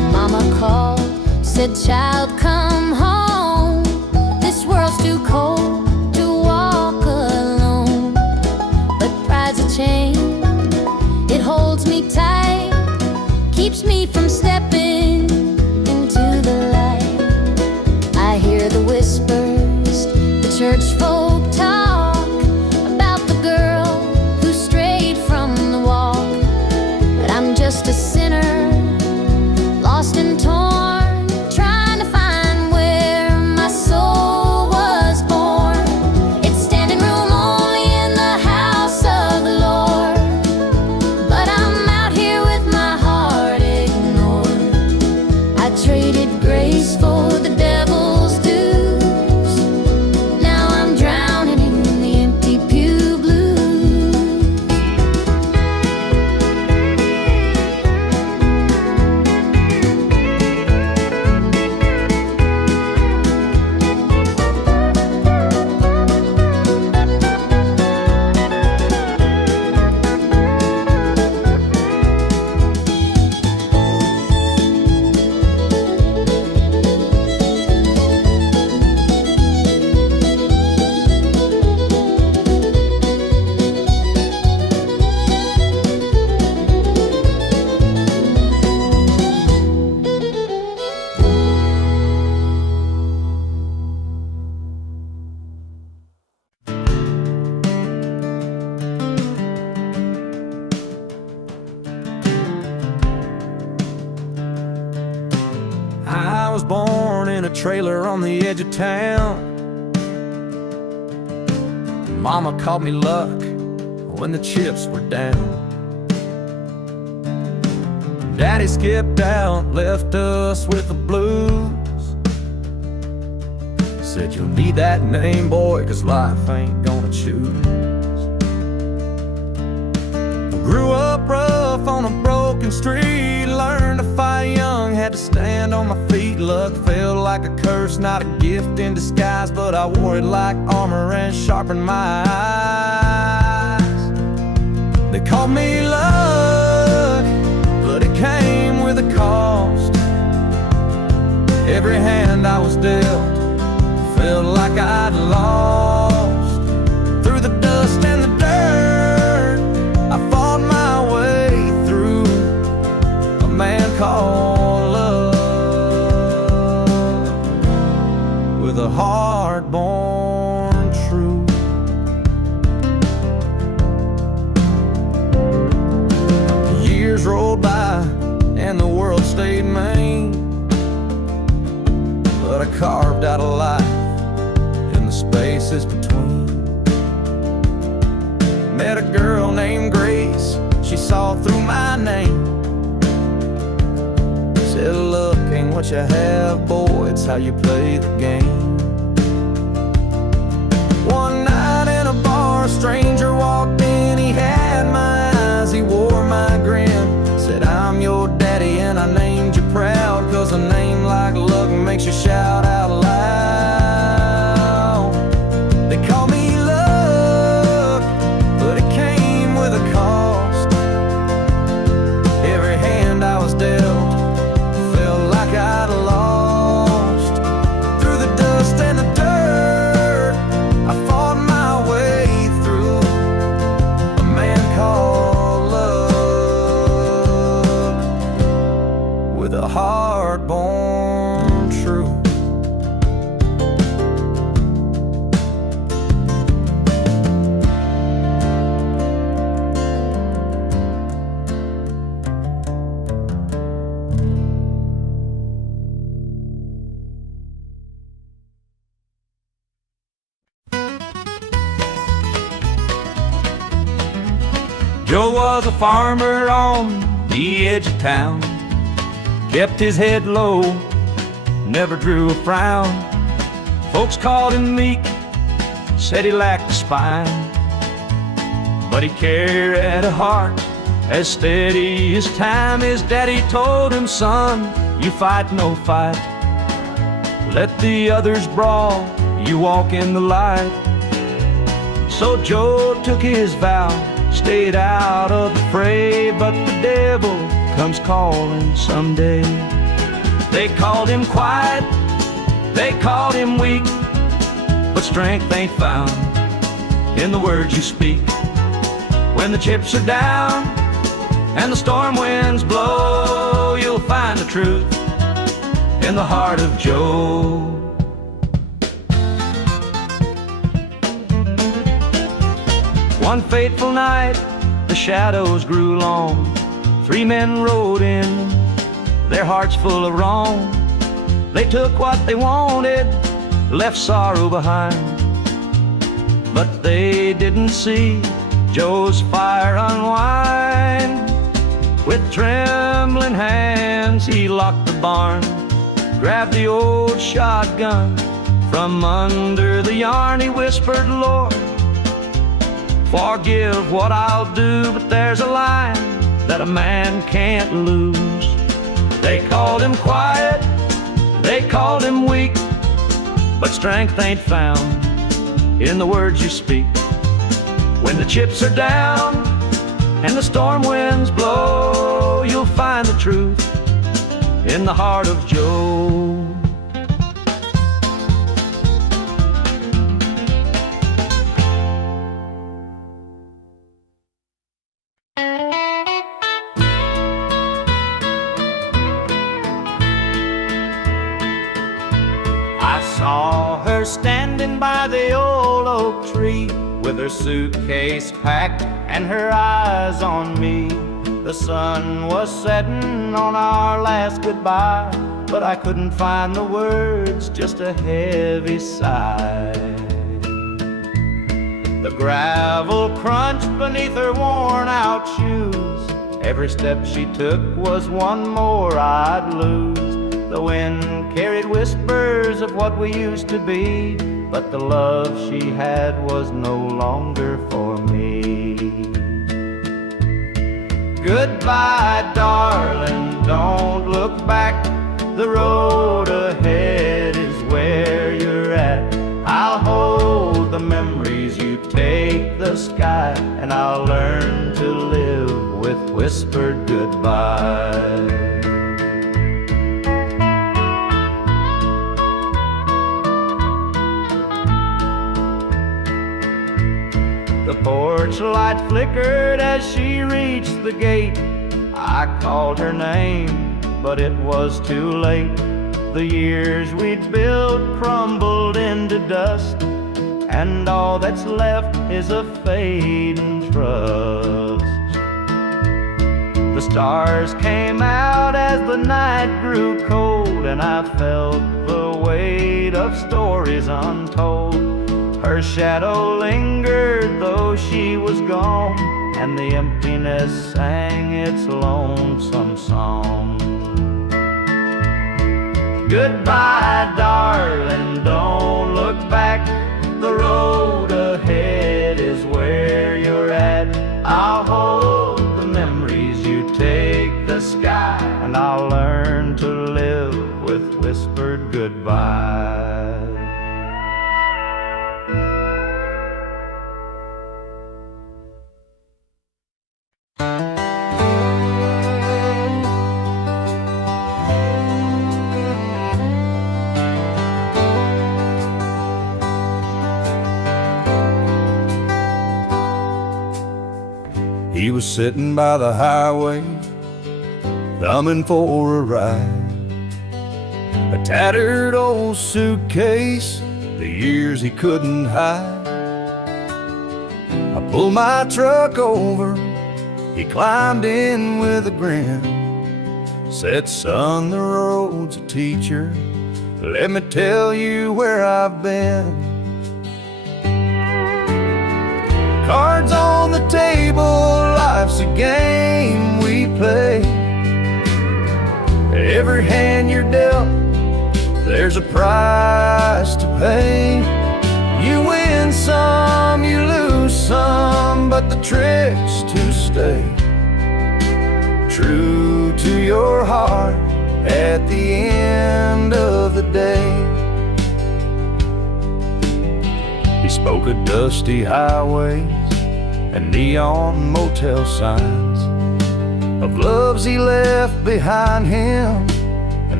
said, child, come home. This world's too cold to walk alone. But pride's a chain, it holds me tight, keeps me from stepping into the light. I hear the whispers, the church folk talk about the girl who strayed from the walk. But I'm just a sinner, lost and torn, trying to find where my soul was born. It's standing room only in the house of the Lord, but I'm out here with my heart ignored. I traded grace for the devil's dues. Now I'm drowning in the empty pew blues. I was born in a trailer on the edge of town. Mama called me luck when the chips were down. Daddy skipped out, left us with the blues. Said you'll need that name, boy, 'cause life ain't gonna choose. Grew up rough on a broken street, learned to fight young, had to stand on my feet. Luck felt like a curse, not a gift in disguise, but I wore it like armor and sharpened my eyes. They called me luck, but it came with a cost. Every hand I was dealt felt like I'd lost. Through the dust and the dirt, I fought my way through. A man called love, with a heart born true. Years rolled by and the world stayed mean, but I carved out a life in the spaces between. Met a girl named Grace, she saw through my name. Said, look, ain't what you have, boy, it's how you play the game. One night in a bar, a stranger walked in, he had my eyes, he wore my grin. Said, I'm your daddy and I named you proud, 'cause a name like luck makes you shout out loud. They call me luck, but it came with a cost. Every hand I was dealt felt like I'd lost. Through the dust and the dirt, I fought my way through. A man called love, with a heart born true. Joe was a farmer on the edge of town, kept his head low, never drew a frown. Folks called him meek, said he lacked a spine, but he carried a heart as steady as time. His daddy told him, son, you fight no fight, let the others brawl, you walk in the light. So Joe took his vow, stayed out of the fray, but the devil comes calling someday. They called him quiet, they called him weak, but strength ain't found in the words you speak. When the chips are down and the storm winds blow, you'll find the truth in the heart of Joe. One fateful night, the shadows grew long. 3 men rode in, their hearts full of wrong. They took what they wanted, left sorrow behind. But they didn't see Joe's fire unwind. With trembling hands, he locked the barn, grabbed the old shotgun from under the yarn. He whispered, Lord, forgive what I'll do, but there's a line that a man can't lose. They called him quiet, they called him weak, but strength ain't found in the words you speak. When the chips are down and the storm winds blow, you'll find the truth in the heart of Joe. Saw her standing by the old oak tree, with her suitcase packed and her eyes on me. The sun was setting on our last goodbye, but I couldn't find the words, just a heavy sigh. The gravel crunched beneath her worn out shoes. Every step she took was one more I'd lose. The wind carried whispers of what we used to be, but the love she had was no longer for me. Goodbye, darling, don't look back. The road ahead is where you're at. I'll hold the memories, you take the sky, and I'll learn to live with whispered goodbye. The porch light flickered as she reached the gate. I called her name, but it was too late. The years we'd built crumbled into dust, and all that's left is a fading trust. The stars came out as the night grew cold, and I felt the weight of stories untold. Her shadow lingered though she was gone, and the emptiness sang its lonesome song. Goodbye, darling, don't look back. The road ahead is where you're at. I'll hold the memories, you take the sky, and I'll learn to live with whispered goodbye. He was sitting by the highway, thumbing for a ride. A tattered old suitcase, the years he couldn't hide. I pulled my truck over, he climbed in with a grin. Said, son, the road's a teacher, let me tell you where I've been. Cards on the table, life's a game we play. Every hand you're dealt, there's a price to pay. You win some, you lose some, but the trick's to stay true to your heart at the end of the day. He spoke of dusty highways and neon motel signs, of loves he left behind him and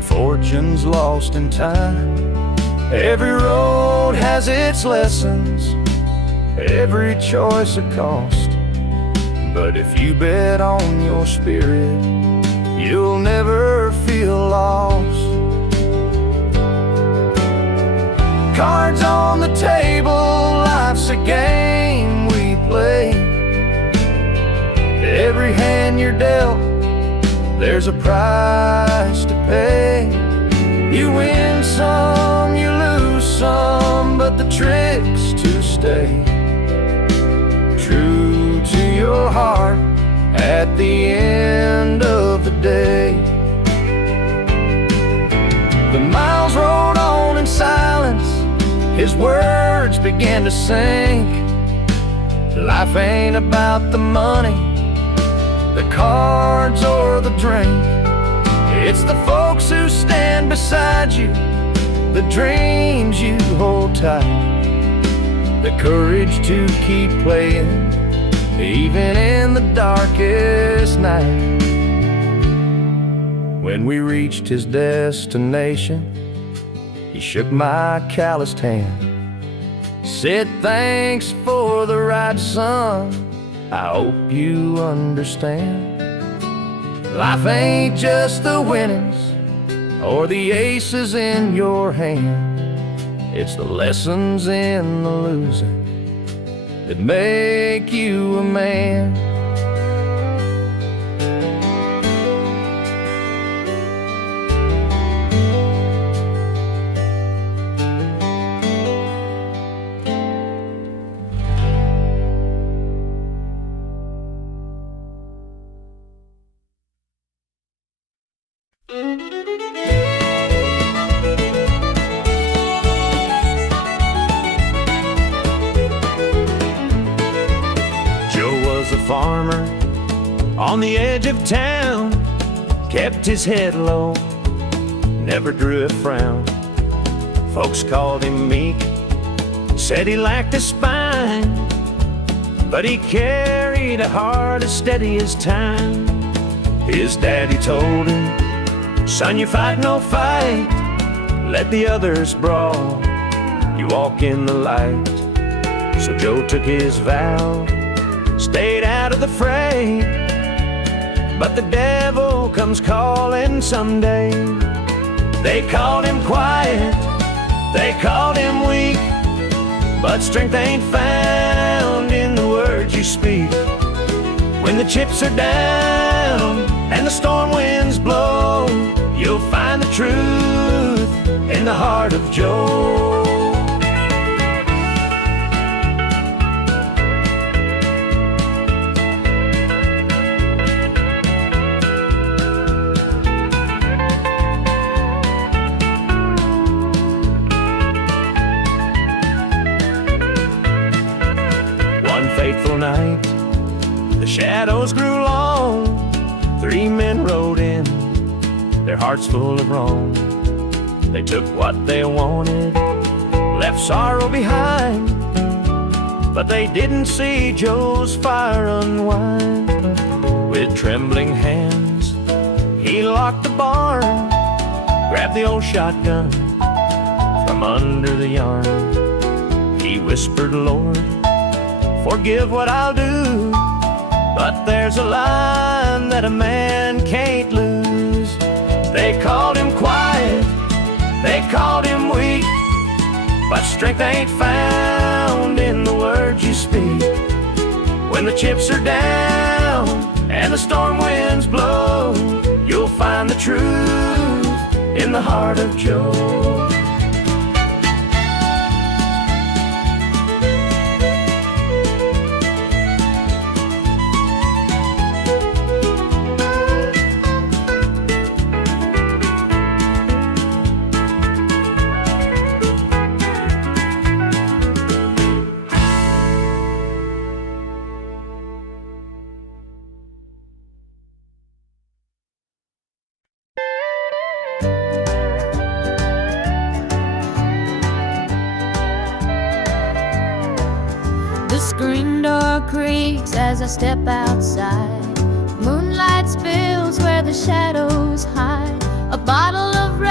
and fortunes lost in time. Every road has its lessons, every choice a cost. But if you bet on your spirit, you'll never feel lost. Cards on the table, life's a game we play. Every hand you're dealt, there's a price to pay. You win some, you lose some, but the trick's to stay true to your heart at the end of the day. The miles rolled on in silence, his words began to sink. Life ain't about the money, the cards or the drink. It's the folks who stand beside you, the dreams you hold tight, the courage to keep playing even in the darkest night. When we reached his destination, he shook my calloused hand, said, "Thanks for the ride, son, I hope you understand. Life ain't just the winnings or the aces in your hand. It's the lessons in the losing that make you a man." Farmer on the edge of town, kept his head low, never drew a frown. Folks called him meek, said he lacked a spine, but he carried a heart as steady as time. His daddy told him, "Son, you fight no fight, let the others brawl, you walk in the light." So Joe took his vow, stayed out of the fray, but the devil comes calling someday. They called him quiet, they called him weak, but strength ain't found in the words you speak. When the chips are down and the storm winds blow, you'll find the truth in the heart of Joe. Fateful night, the shadows grew long. 3 men rode in, their hearts full of wrong. They took what they wanted, left sorrow behind, but they didn't see Joe's fire unwind. With trembling hands, he locked the barn, grabbed the old shotgun from under the yarn. He whispered, "Lord, forgive what I'll do, but there's a line that a man can't lose." They called him quiet, they called him weak, but strength ain't found in the words you speak. When the chips are down and the storm winds blow, you'll find the truth in the heart of Joe. Screen door creaks as I step outside. Moonlight spills where the shadows hide. A bottle of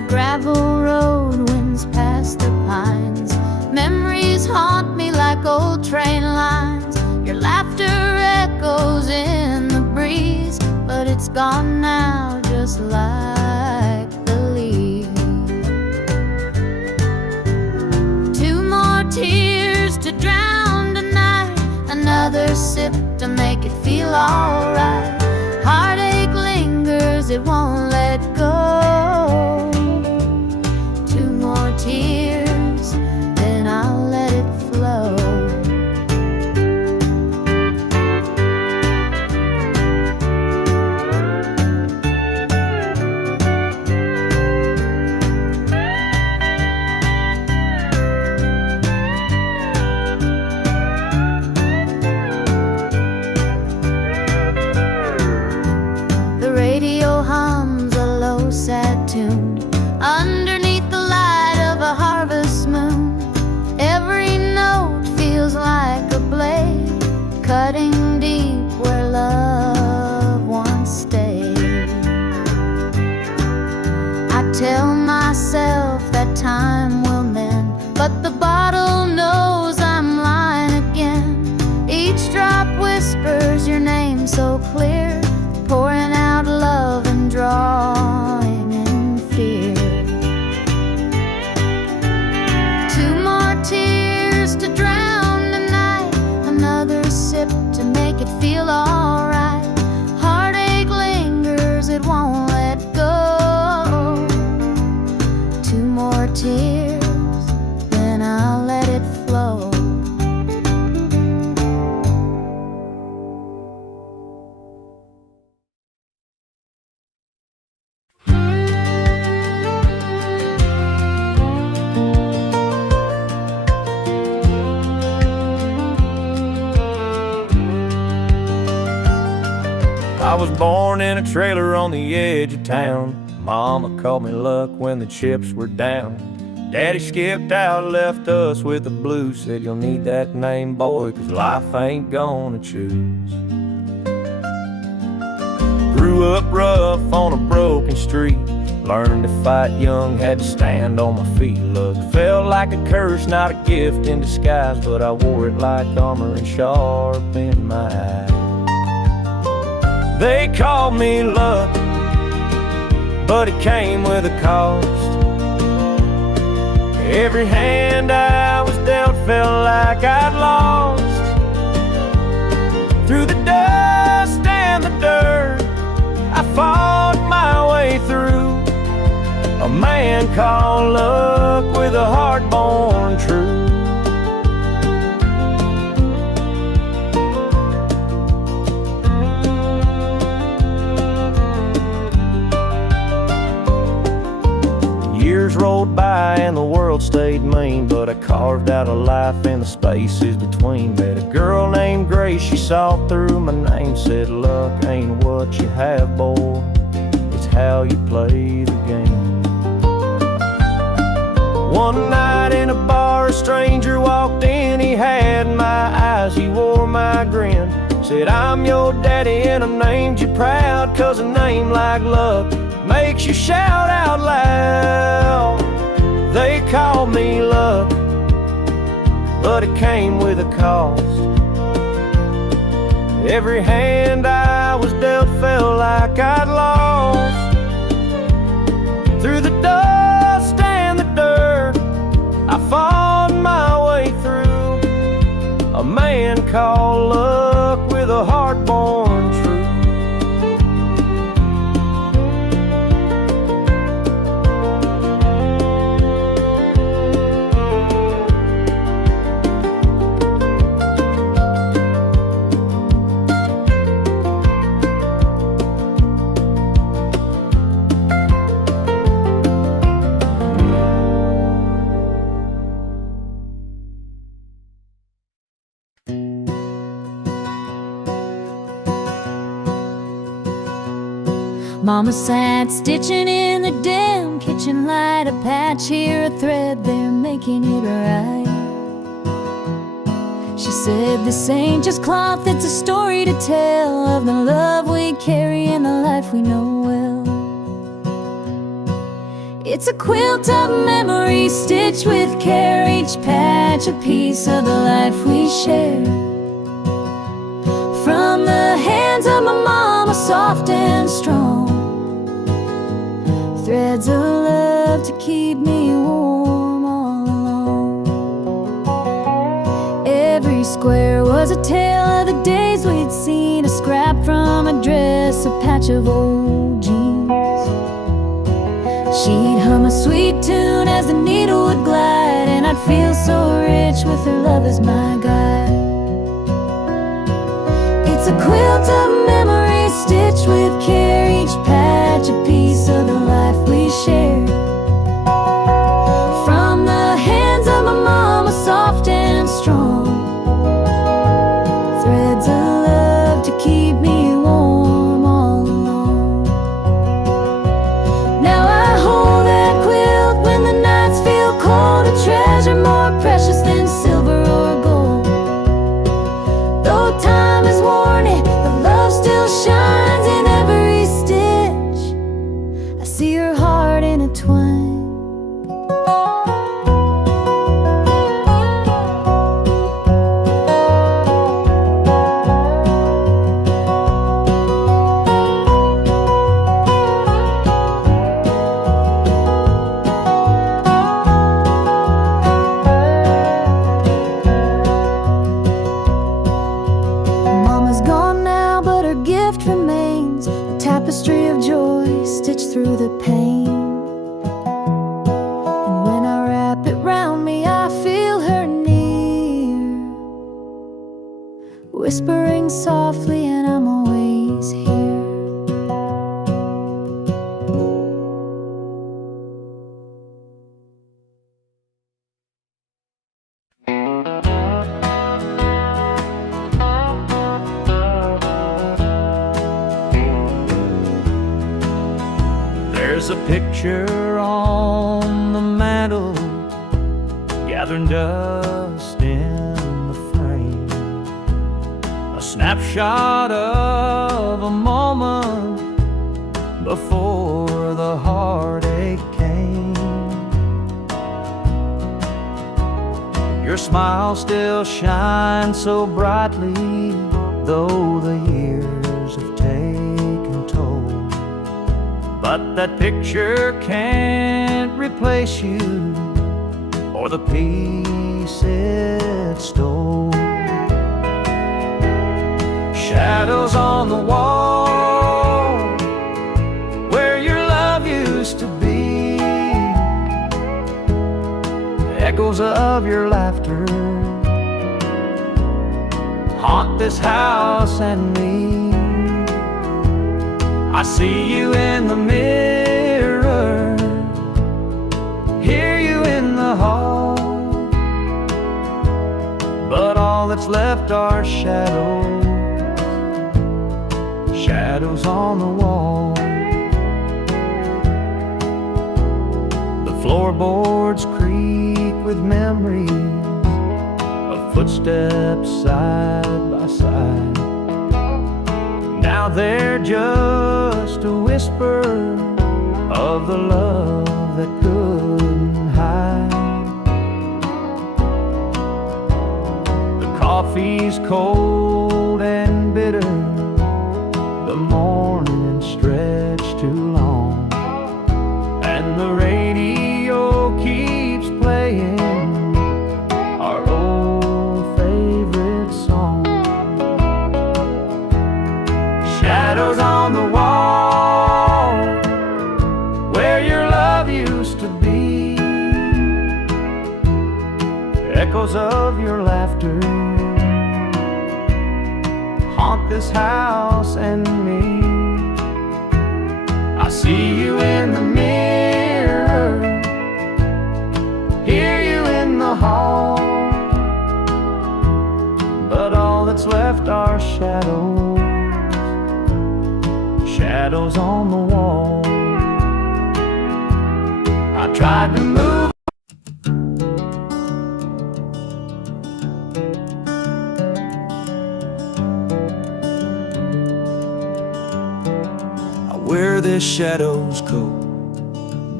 The gravel road winds past the pines. Memories haunt me like old train lines. Your laughter echoes in the breeze, but it's gone now, just like the leaves. Two more tears to drown tonight, another sip to make it feel alright. Heartache lingers, it won't let go. Two more tears, then I'll let it flow. The radio hums a low, sad tune underneath the light of a harvest moon. Every note feels like a blade, cutting deep where love once stayed. I tell myself that time will mend, but the bottle knows I'm lying again. Each drop whispers your name so clear, pouring out love and drawing in fear. Two more tears to drown the night, another sip to make it feel alright. Heartache lingers, it won't let go. Two more tears, then I'll let it flow. I was born in a trailer on the edge of town. Mama called me luck when the chips were down. Daddy skipped out, left us with the blues. Said you'll need that name, boy, 'cause life ain't gonna choose. Grew up rough on a broken street. Learned to fight young, had to stand on my feet. Look, felt like a curse, not a gift in disguise, but I wore it like armor and sharp in my eye. They called me luck, but it came with a cost. Every hand I was dealt felt like I'd lost. Through the dust and the dirt, I fought my way through. A man called luck with a heart born true. Years rolled by and the world stayed mean, but I carved out a life in the spaces between. Met a girl named Grace, she saw through my name, said luck ain't what you have, boy, it's how you play the game. One night in a bar, a stranger walked in, he had my eyes, he wore my grin. Said, I'm your daddy and I named you proud, 'cause a name like luck makes you shout out loud. They called me luck, but it came with a cost. Every hand I was dealt felt like I'd lost. Through the dust and the dirt, I fought my way through. A man called luck with a heart born true. Mama sat stitching in the damn kitchen light, a patch here, a thread there, making it right. She said, this ain't just cloth, it's a story to tell of the love we carry and the life we know well. It's a quilt of memories stitched with care, each patch a piece of the life we share. From the hands of my mama, soft and strong, threads of love to keep me warm all along. Every square was a tale of the days we'd seen, a scrap from a dress, a patch of old jeans. She'd hum a sweet tune as the needle would glide, and I'd feel so rich with her love as my guide. It's a quilt of memories stitched with care, each patch a piece of the life we shared. From the hands of my mama, soft and strong, threads of love to keep me warm all along. Now I hold that quilt when the nights feel cold, a treasure more precious than silver or gold. Though time has worn it, the love still shines in every stitch. I see her heart intertwined. Mama's gone now, but her gift remains, a tapestry of joy stitched through the pain. And when I wrap it round me, I feel her near, whispering softly, and I'm always here. There's a picture on the mantle, gathering dust in the frame, a snapshot of a moment before the heartache came. Your smile still shines so brightly, though the years have taken toll. But that picture can't replace you or the peace it stole. Shadows on the wall where your love used to be, echoes of your laughter haunt this house and me. I see you in the mirror, hear you in the hall, but all that's left are shadows, shadows on the wall. The floorboards creak with memories of footsteps side by side. Now they're just a whisper of the love that couldn't hide. The coffee's cold and bitter, the morning stretched too long, and the radio keeps playing our old favorite song. Shadows on the wall where your love used to be, echoes of your laughter haunt this house and me. I see you in the mirror, hear you in the hall, but all that's left are shadows, shadows on the wall. I tried to move. I wear this shadow's coat,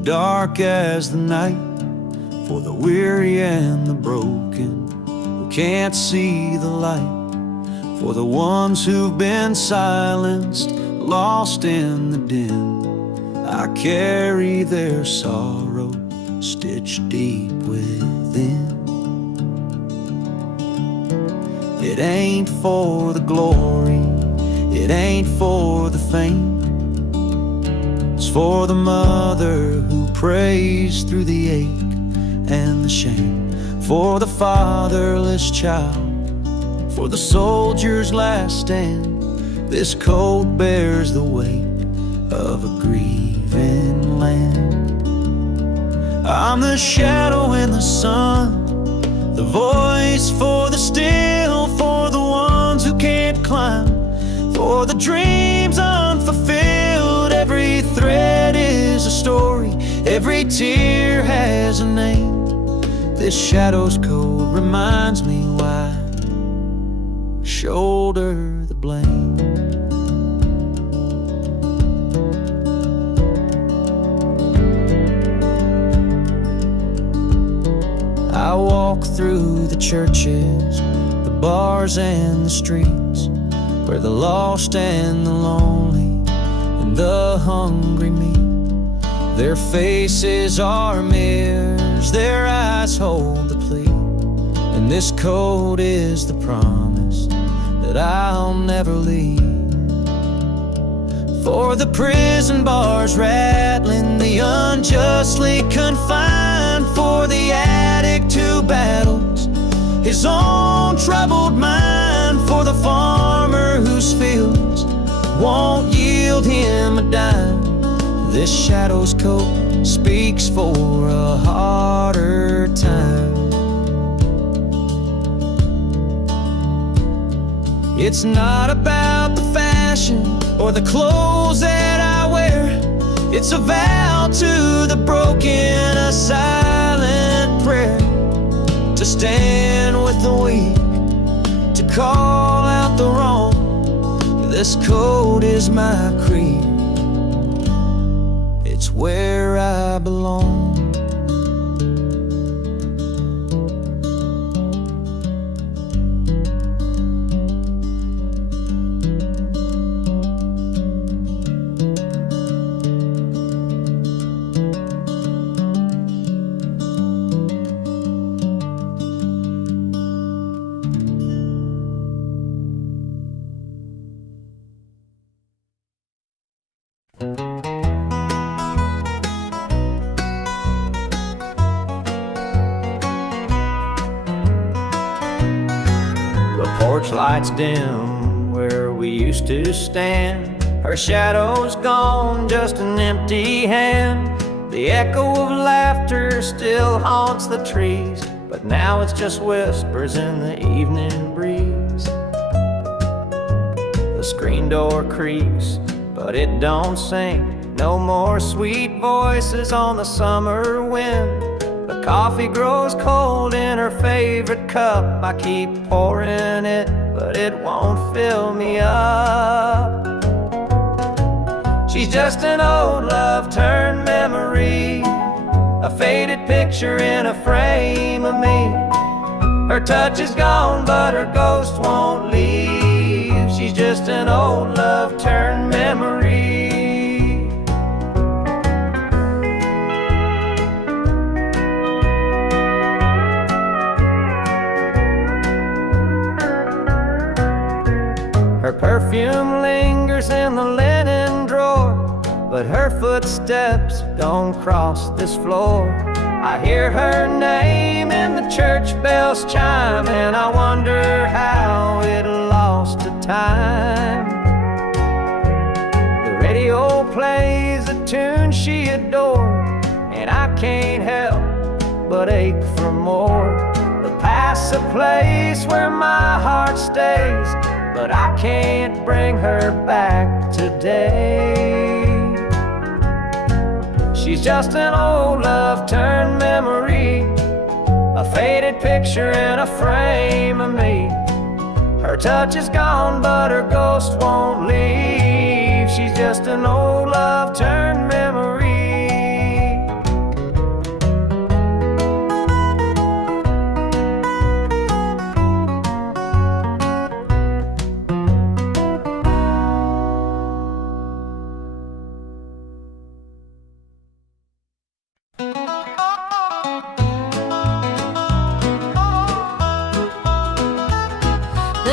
dark as the night, for the weary and the broken who can't see the light, for the ones who've been silenced, lost in the din. I carry their sorrow stitched deep within. It ain't for the glory, it ain't for the fame. It's for the mother who prays through the ache and the shame, for the fatherless child, for the soldier's last stand. This coat bears the weight of a grieving land. I'm the shadow in the sun, the voice for the still, for the ones who can't climb, for the dreams unfulfilled. Every thread is a story, every tear has a name. This shadow's code reminds me why I shoulder the blame. I walk through the churches, the bars and the streets, where the lost and the lonely and the hungry meet. Their faces are mirrors, their eyes hold the plea, and this code is the promise that I'll never leave. For the prison bars rattling, the unjustly confined, for the addict who battles his own troubled mind, for the farmer whose fields won't yield him a dime. This shadow's coat speaks for a harder time. It's not about the fashion or the clothes that I wear. It's a vow to the broken, a silent prayer, to stand with the weak, to call out the wrong. This code is my creed, it's where I belong. Lights dim where we used to stand. Her shadow's gone, just an empty hand. The echo of laughter still haunts the trees, but now it's just whispers in the evening breeze. The screen door creaks, but it don't sing. No more sweet voices on the summer wind. The coffee grows cold in her favorite cup. I keep pouring it, but it won't fill me up. She's just an old love turned memory, a faded picture in a frame of me. Her touch is gone, but her ghost won't leave. She's just an old love turned memory. Her perfume lingers in the linen drawer, but her footsteps don't cross this floor. I hear her name in the church bells chime, and I wonder how it lost to time. The radio plays a tune she adored, and I can't help but ache for more. The past's a place where my heart stays, but I can't bring her back today. She's just an old love turned memory, a faded picture in a frame of me. Her touch is gone, but her ghost won't leave. She's just an old love turned memory.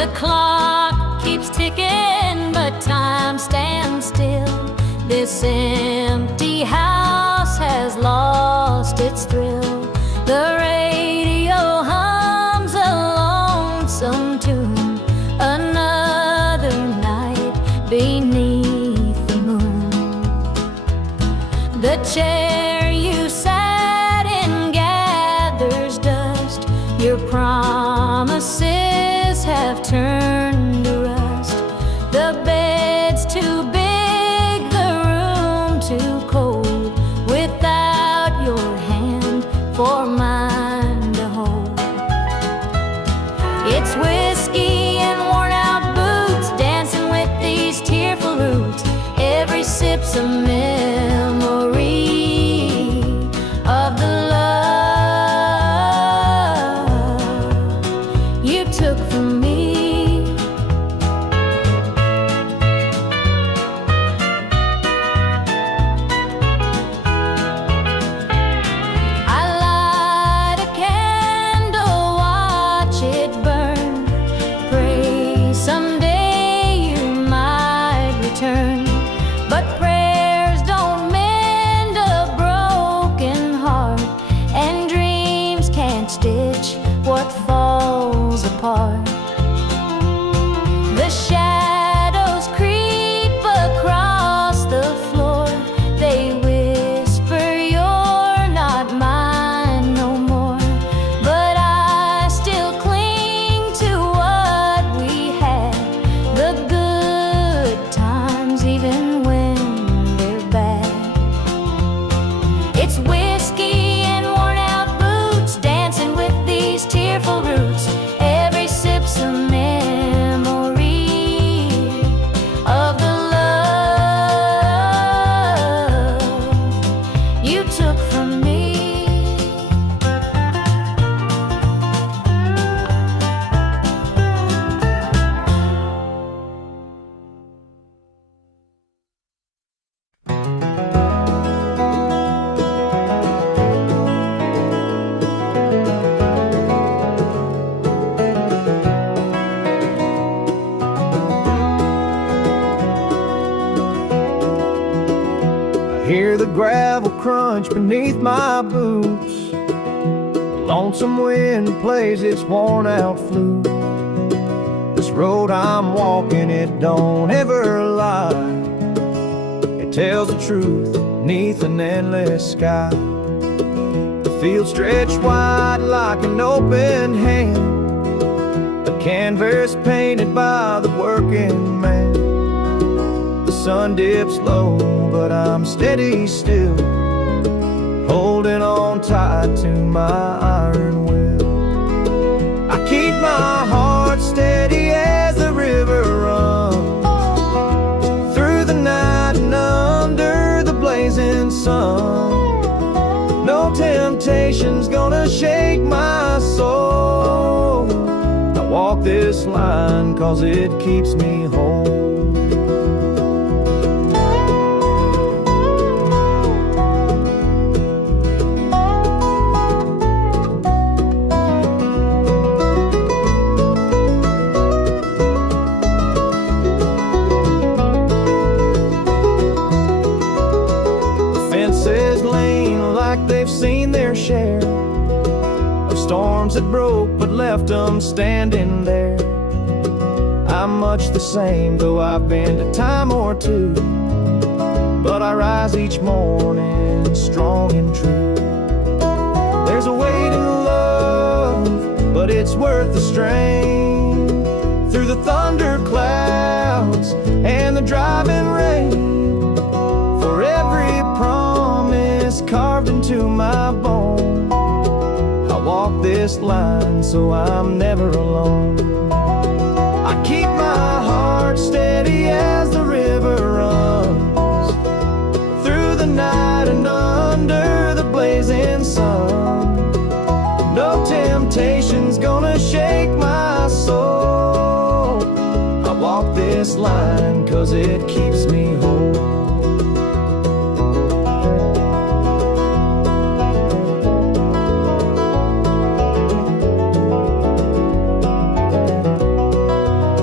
clock keeps ticking, but time stands still. This empty house has lost its thrill. The radio hums a lonesome tune, another night beneath the moon. The chair you sat in gathers dust. Your promises have turned to rust. The bed's too big, the room too cold, without your hand for mine to hold. It's whiskey and worn out boots, dancing with these tearful roots. Every sip's a memory of the love you took from me. I light a candle, watch it burn, pray someday you might return. But prayers don't mend a broken heart, and dreams can't stitch what falls apart. The shadows creep across the floor. They whisper you're not mine no more. But I still cling to what we had, the good times even when they're bad. It's whiskey and worn out boots, dancing with these tearful roots. Every sip's a memory of the love you took from me. I hear the gravel crunch beneath my boots. The lonesome wind plays its worn out flute. This road I'm walking, it don't ever lie. It tells the truth neath an endless sky. The field stretched wide like an open hand, a canvas painted by the working man. The sun dips low, but I'm steady still, holding on tight to my iron will. I keep my heart steady as the river runs through the night and under the blazing sun. No temptation's gonna shake my soul. I walk this line 'cause it keeps me whole. Fences lean like they've seen their share of storms that broke but left them standing there. I'm much the same, though I've been a time or two, but I rise each morning strong and true. There's a weight in love, but it's worth the strain. Through the thunder clouds and the driving rain, for every promise carved into my bone, I walk this line so I'm never alone. I keep my heart steady as the river runs through the night and under the blazing sun. No temptation's gonna shake my soul. I walk this line 'cause it keeps me whole.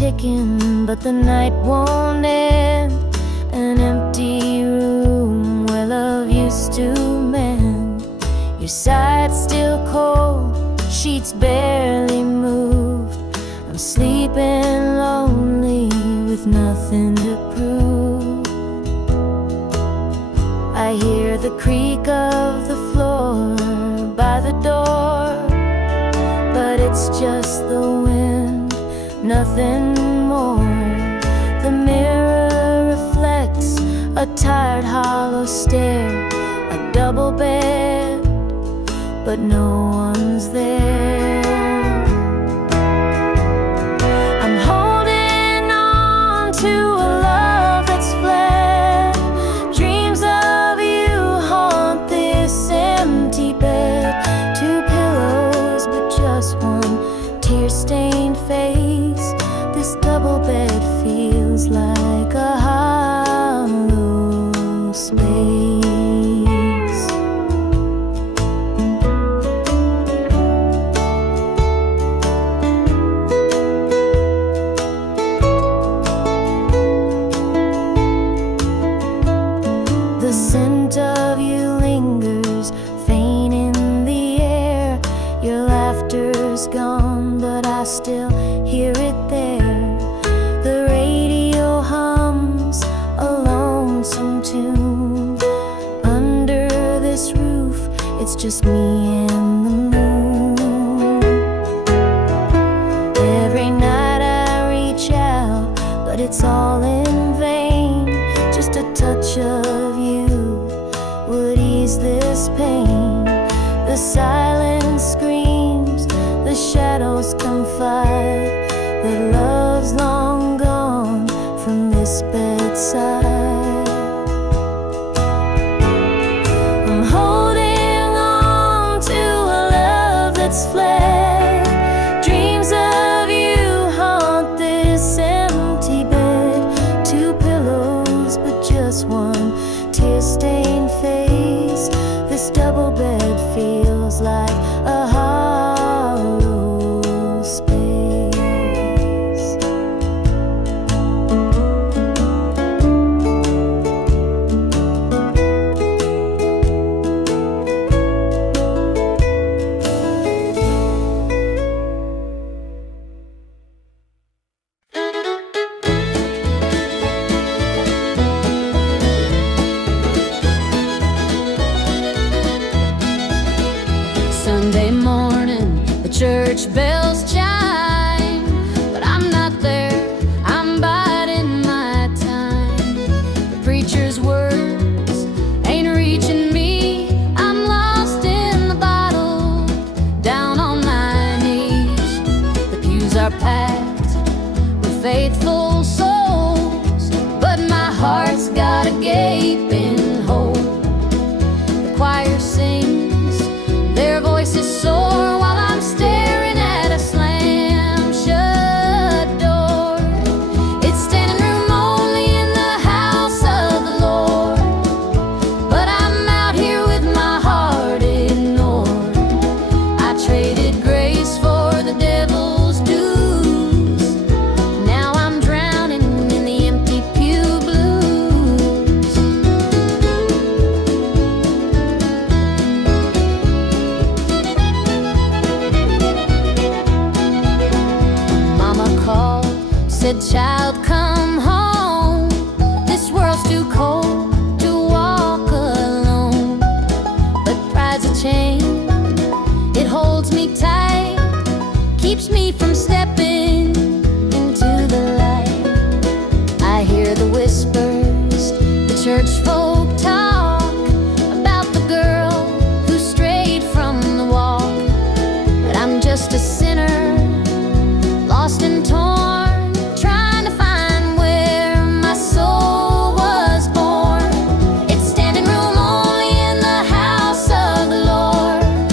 ticking, but the night won't end. An empty room where love used to mend. Your side's still cold, sheets barely moved. I'm sleeping lonely with nothing to prove. I hear the creak of the floor by the door, but it's just the wind, nothing more. The mirror reflects a tired, hollow stare. A double bed, but no one's there. I'm holding on to a love that's fled. Dreams of you haunt this empty bed. Two pillows, but just one tear-stained face. This double bed feels like a hollow space. The scent of you lingers, faint in the air. Your laughter's gone, but I still hear it there. The radio hums a lonesome tune. Under this roof, it's just me and the moon. Every night I reach out, but it's all in vain. Just a touch of you would ease this pain. The silence screams, the shadows confide that love's long gone from this bedside. I'm holding on to a love that's fled. Dreams of you haunt this empty bed. Two pillows, but just one tear-stained face. This double bed feels like a hollow space. Sunday morning, the church bells chime, but I'm not there, I'm biding my time. The preacher's words ain't reaching me, I'm lost in the bottle, down on my knees. The pews are packed with faithful souls, but my heart's got a gaping hole. The choir sings, their voices soar while I'm staring at a slam-shut door. It's standing room only in the house of the Lord, but I'm out here with my heart ignored. I traded grace for the devil's dues. Now I'm drowning in the empty pew blues. Mama called, said, child, come home. This world's too cold to walk alone. But pride's a chain, it holds me tight, keeps me from stepping into the light. I hear the whispers, the church folk talk about the girl who strayed from the walk. But I'm just a sinner, lost and torn, trying to find where my soul was born. It's standing room only in the house of the Lord,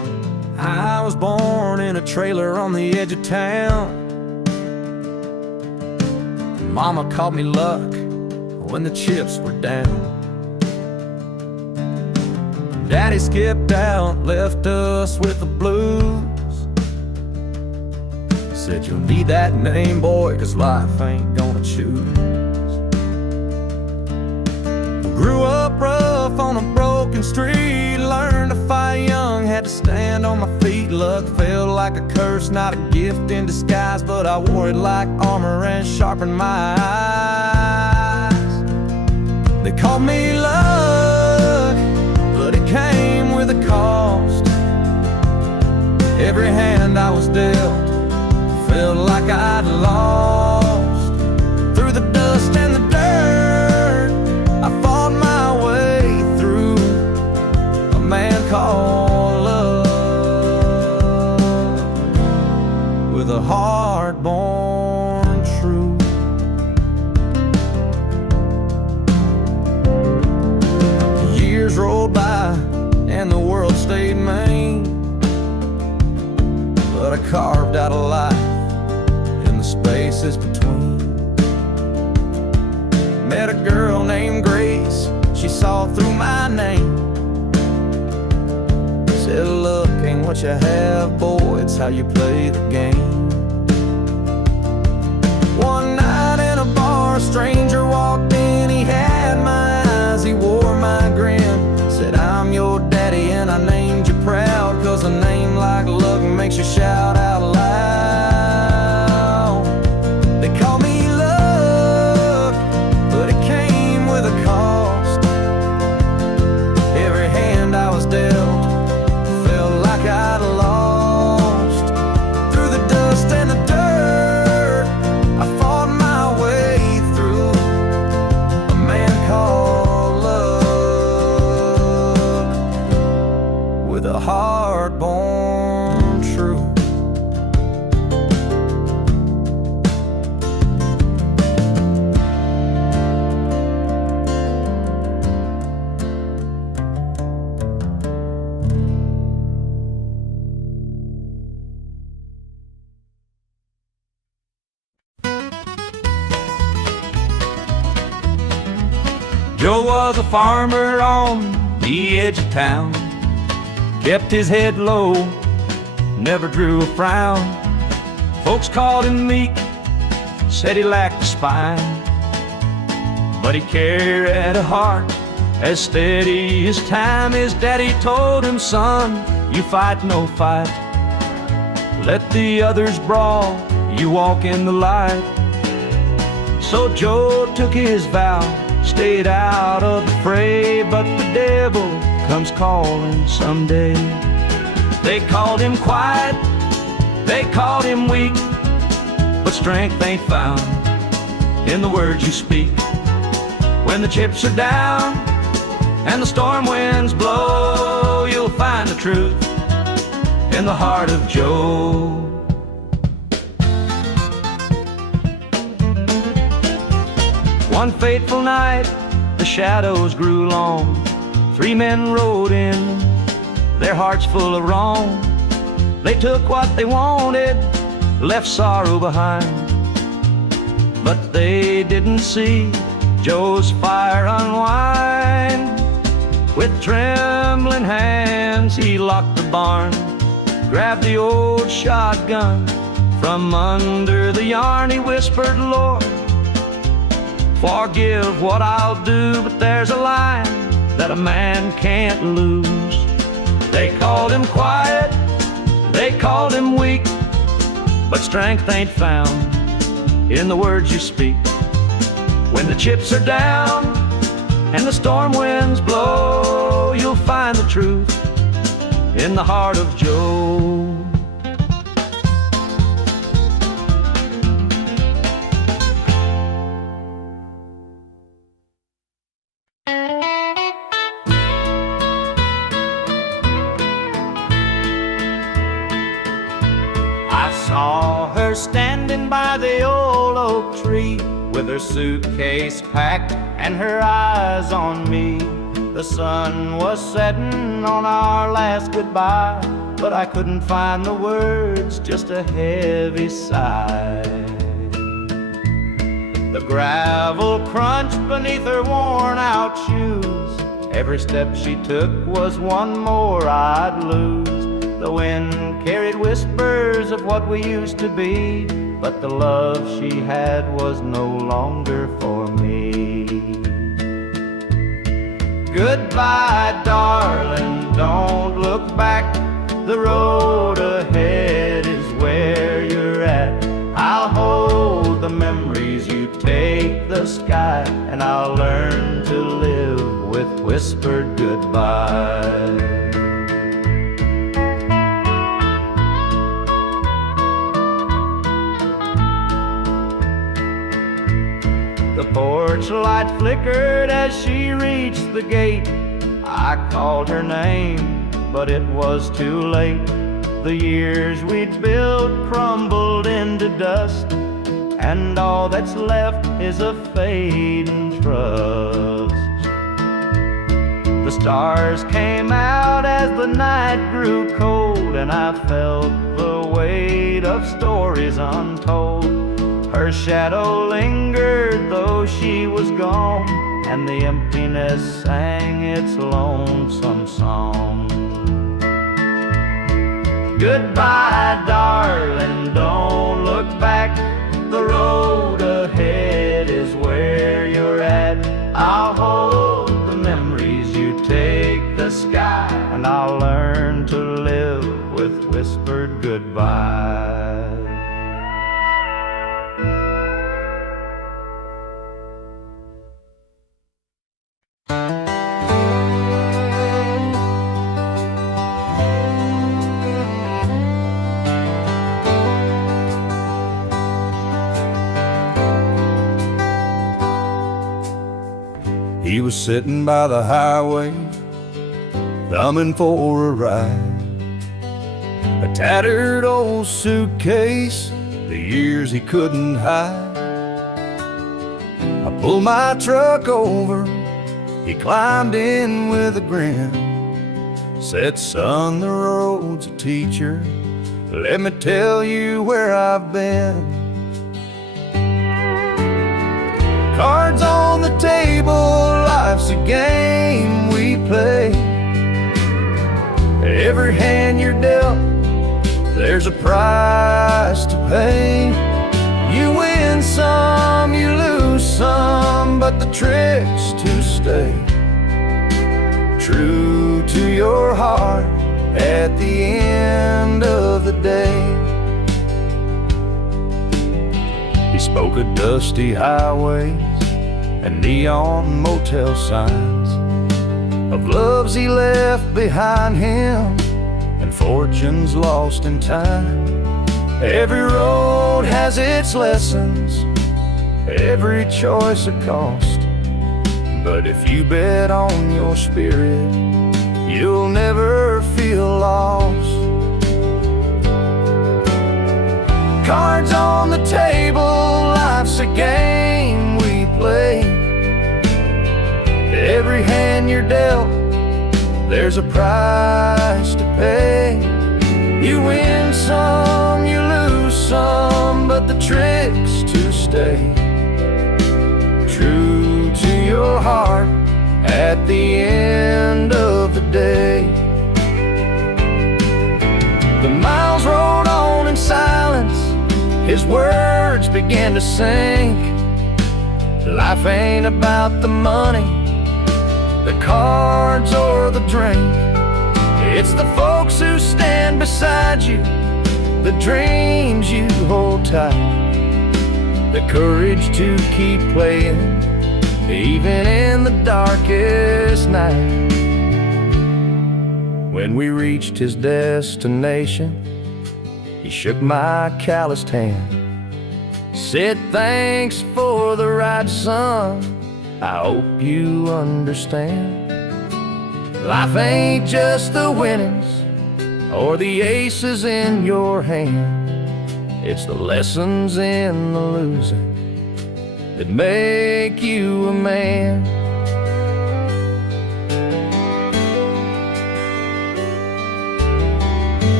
trailer on the edge of town. Mama called me luck when the chips were down. Daddy skipped out, left us with the blues. Said you'll need that name, boy, 'cause life ain't gonna choose. Grew up rough on a broken street, learned to fight young, had to stand on my feet. Luck felt like a curse, not a gift in disguise, but I wore it like armor and sharpened my eyes. They called me luck, but it came with a cost. Every hand I was dealt felt like I'd lost. Through the dust and the dirt, I fought my way through a man called love, with a heart born true. Years rolled by and the world stayed mean, but I carved out a life in the spaces between. Met a girl named Grace, she saw through my name. Said, look, ain't what you have, boy, it's how you play the game. One night in a bar, a stranger walked in, he had my eyes, he wore my grin. Said, I'm your daddy and I named you proud, 'cause a name like luck makes you shout out loud. They call me luck, but it came with a cost. Every hand I was dealt felt like I'd lost. Through the dust and the dirt, I fought my way through a man called love, with a heart born true. Joe was a farmer on the edge of town, kept his head low, never drew a frown. Folks called him meek, said he lacked a spine, but he carried a heart as steady as time. His daddy told him, son, you fight no fight, let the others brawl, you walk in the light. So Joe took his vow, stayed out of the fray, but the devil comes calling someday. They called him quiet, they called him weak, but strength ain't found in the words you speak. When the chips are down and the storm winds blow, you'll find the truth in the heart of Joe. One fateful night, the shadows grew long. 3 men rode in, their hearts full of wrong. They took what they wanted, left sorrow behind, but they didn't see Joe's fire unwind. With trembling hands, he locked the barn, grabbed the old shotgun from under the yarn. He whispered, Lord, forgive what I'll do, but there's a line that a man can't lose. They called him quiet, they called him weak, but strength ain't found in the words you speak. When the chips are down and the storm winds blow, you'll find the truth in the heart of Joe. Saw her standing by the old oak tree, with her suitcase packed and her eyes on me. The sun was setting on our last goodbye, but I couldn't find the words, just a heavy sigh. The gravel crunched beneath her worn-out shoes. Every step she took was one more I'd lose. The wind carried whispers of what we used to be, but the love she had was no longer for me. Goodbye, darling, don't look back. The road ahead is where you're at. I'll hold the memories, you take the sky, and I'll learn to live with whispered goodbye. The porch light flickered as she reached the gate. I called her name, but it was too late. The years we'd built crumbled into dust, and all that's left is a fading trust. The stars came out as the night grew cold, and I felt the weight of stories untold. Her shadow lingered though she was gone, and the emptiness sang its lonesome song. Goodbye, darling, don't look back. The road ahead is where you're at. I'll hold the memories, you take the sky, and I'll learn to live with whispered goodbye. He was sitting by the highway, thumbing for a ride. A tattered old suitcase, the years he couldn't hide. I pulled my truck over, he climbed in with a grin. Said, son, the road's a teacher, let me tell you where I've been. Cards on the table, life's a game we play. Every hand you're dealt, there's a price to pay. You win some, you lose some, but the trick's to stay true to your heart at the end of the day. He spoke of dusty highways and neon motel signs, of loves he left behind him and fortunes lost in time. Every road has its lessons, every choice a cost, but if you bet on your spirit, you'll never feel lost. Cards on the table, life's a game we play. Every hand you're dealt, there's a price to pay. You win some, you lose some, but the trick's to stay true to your heart at the end of the day. The miles rolled on in silence, his words began to sink. Life ain't about the money, the cards or the drink. It's the folks who stand beside you, the dreams you hold tight, the courage to keep playing even in the darkest night. When we reached his destination, he shook my calloused hand, said, thanks for the ride, son, I hope you understand. Life ain't just the winnings or the aces in your hand, it's the lessons in the losing that make you a man.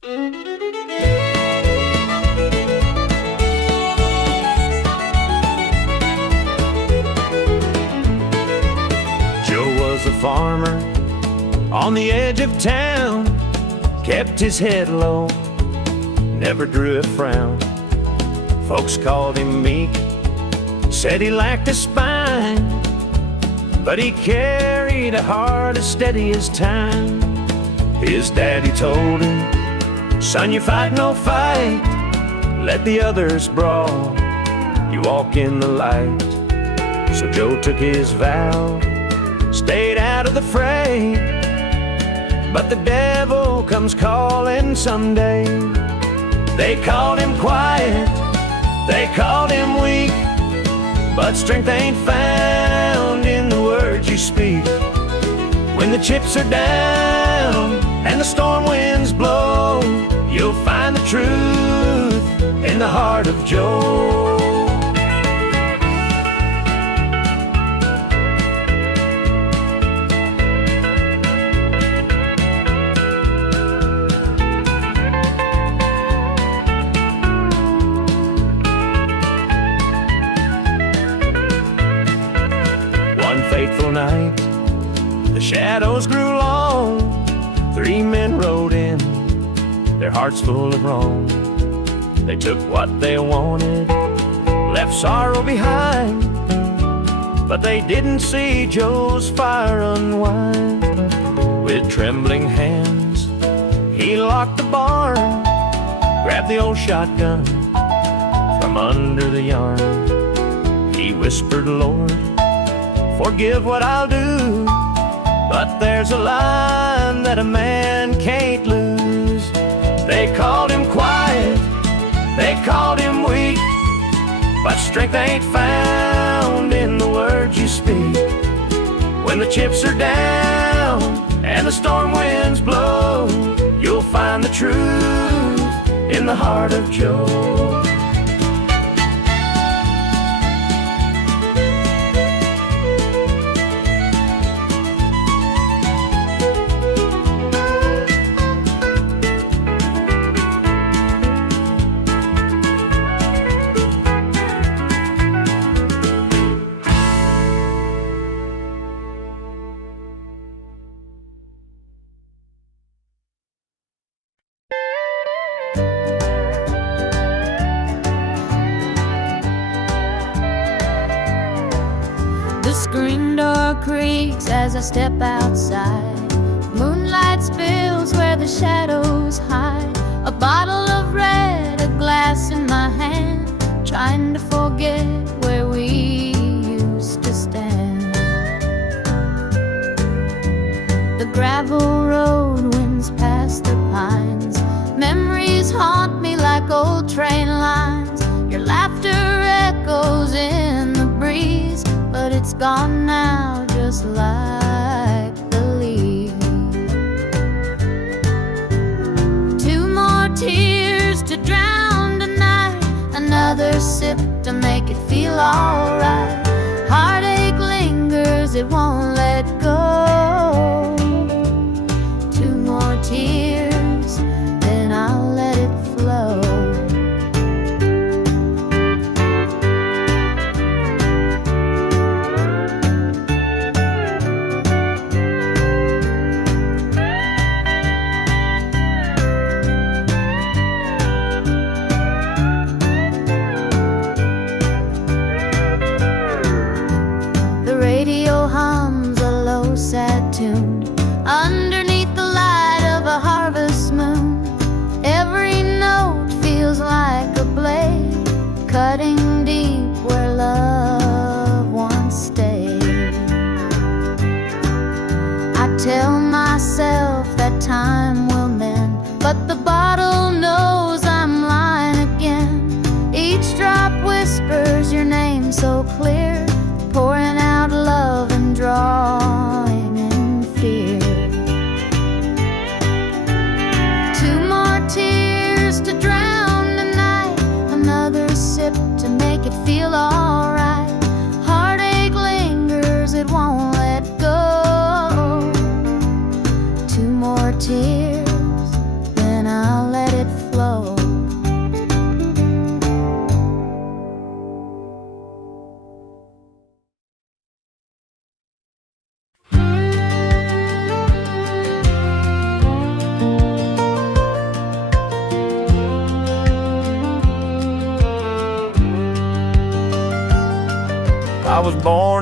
Joe was a farmer on the edge of town, kept his head low, never drew a frown. Folks called him meek, said he lacked a spine, but he carried a heart as steady as time. His daddy told him, "Son, you fight no fight, let the others brawl, you walk in the light." So Joe took his vow, stayed out of the fray, but the devil comes calling someday. They called him quiet, they called him weak, but strength ain't found in the words you speak. When the chips are down and the storm winds blow, you'll find the truth in the heart of Joe. Fateful night, the shadows grew long. 3 men rode in, their hearts full of wrong. They took what they wanted, left sorrow behind, but they didn't see Joe's fire unwind. With trembling hands, he locked the barn, grabbed the old shotgun from under the yarn. He whispered, "Lord, forgive what I'll do," but there's a line that a man can't lose. They called him quiet, they called him weak, but strength ain't found in the words you speak. When the chips are down and the storm winds blow, you'll find the truth in the heart of Joe. Creaks as I step outside. Moonlight spills where the shadows hide. A bottle of red, a glass in my hand, trying to forget where we used to stand. The gravel road winds past the pines. Memories haunt me like old train lines. Your laughter echoes in the breeze, but it's gone now, just like the leaves. 2 more tears to drown tonight, another sip to make it feel alright. Heartache lingers, it won't let go. 2 more tears, then I'll let it flow. Sad tune underneath the light of a harvest moon. Every note feels like a blade, cutting deep where love once stayed. I tell myself that time will mend, but the bottle knows I'm lying again. Each drop whispers your name so clear, pouring out love and drawing in fear. 2 more tears to drown tonight, another sip to make it feel alright. Heartache lingers, it won't let go. 2 more tears, then I'll let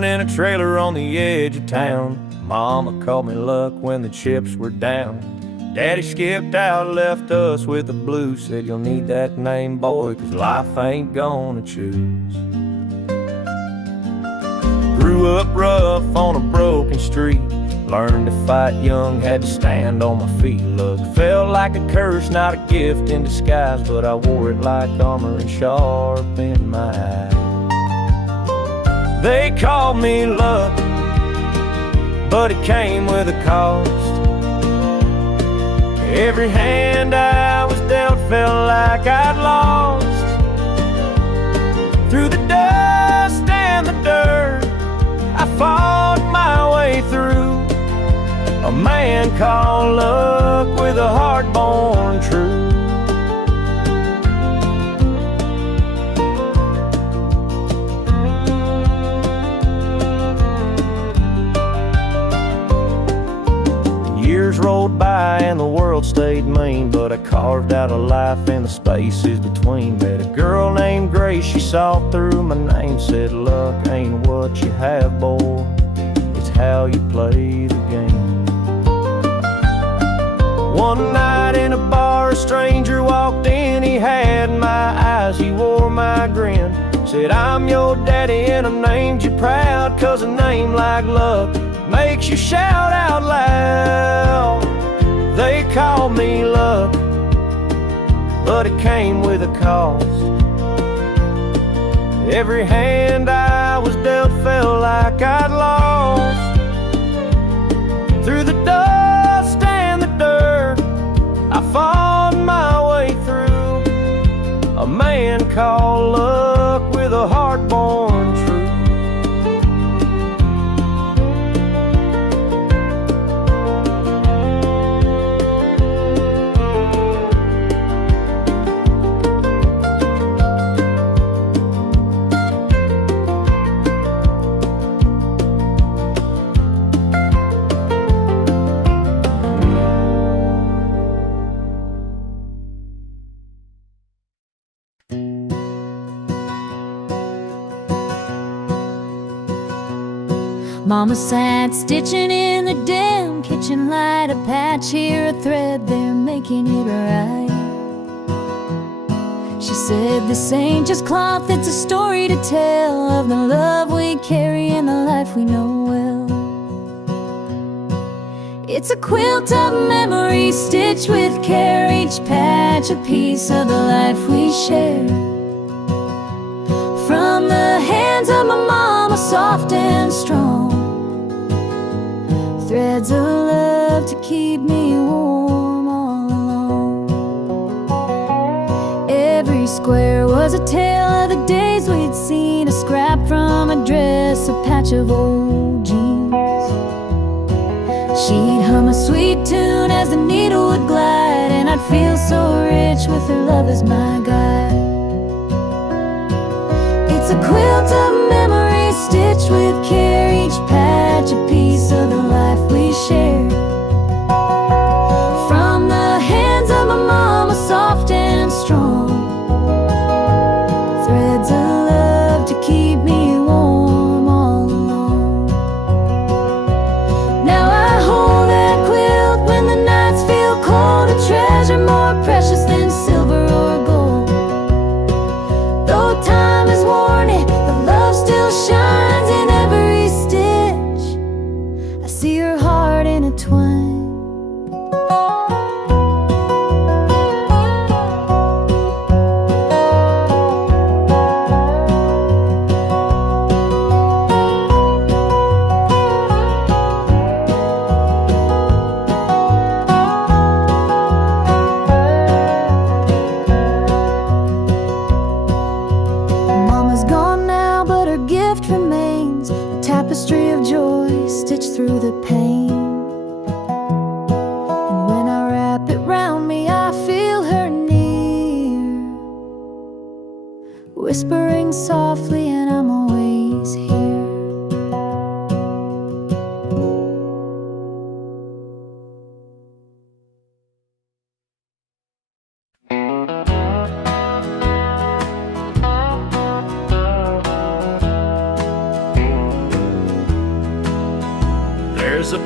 in a trailer on the edge of town. Mama called me luck when the chips were down. Daddy skipped out, left us with the blues. Said you'll need that name, boy, 'cause life ain't gonna choose. Grew up rough on a broken street. Learned to fight young, had to stand on my feet. Look, felt like a curse, not a gift in disguise, but I wore it like armor and sharp in my eye. They called me luck, but it came with a cost. Every hand I was dealt felt like I'd lost. Through the dust and the dirt, I fought my way through. A man called luck with a heart born true. Years rolled by and the world stayed mean, but I carved out a life in the spaces between. Met a girl named Grace, she saw through my name, said luck ain't what you have, boy, it's how you play the game. One night in a bar, a stranger walked in. He had my eyes, he wore my grin. Said, I'm your daddy and I named you proud, 'cause a name like luck makes you shout out loud. They called me luck, but it came with a cost. Every hand I was dealt felt like I'd lost. Through the dust and the dirt, I fought my way through. A man called luck with a heart born true. Mama sat stitching in the dim kitchen light, a patch here, a thread there, making it right. She said, this ain't just cloth, it's a story to tell of the love we carry and the life we know well. It's a quilt of memories stitched with care, each patch a piece of the life we share. From the hands of my mama, soft and strong, threads of love to keep me warm all along. Every square was a tale of the days we'd seen, a scrap from a dress, a patch of old jeans. She'd hum a sweet tune as the needle would glide, and I'd feel so rich with her love as my guide. It's a quilt of memories stitched with care, each patch a piece of the life we share. From the hands of my mama, soft and strong, threads of love to keep me warm all along. Now I hold that quilt when the nights feel cold, a treasure more precious than silver or gold. Though time has worn it, the love still shines in every stitch. I see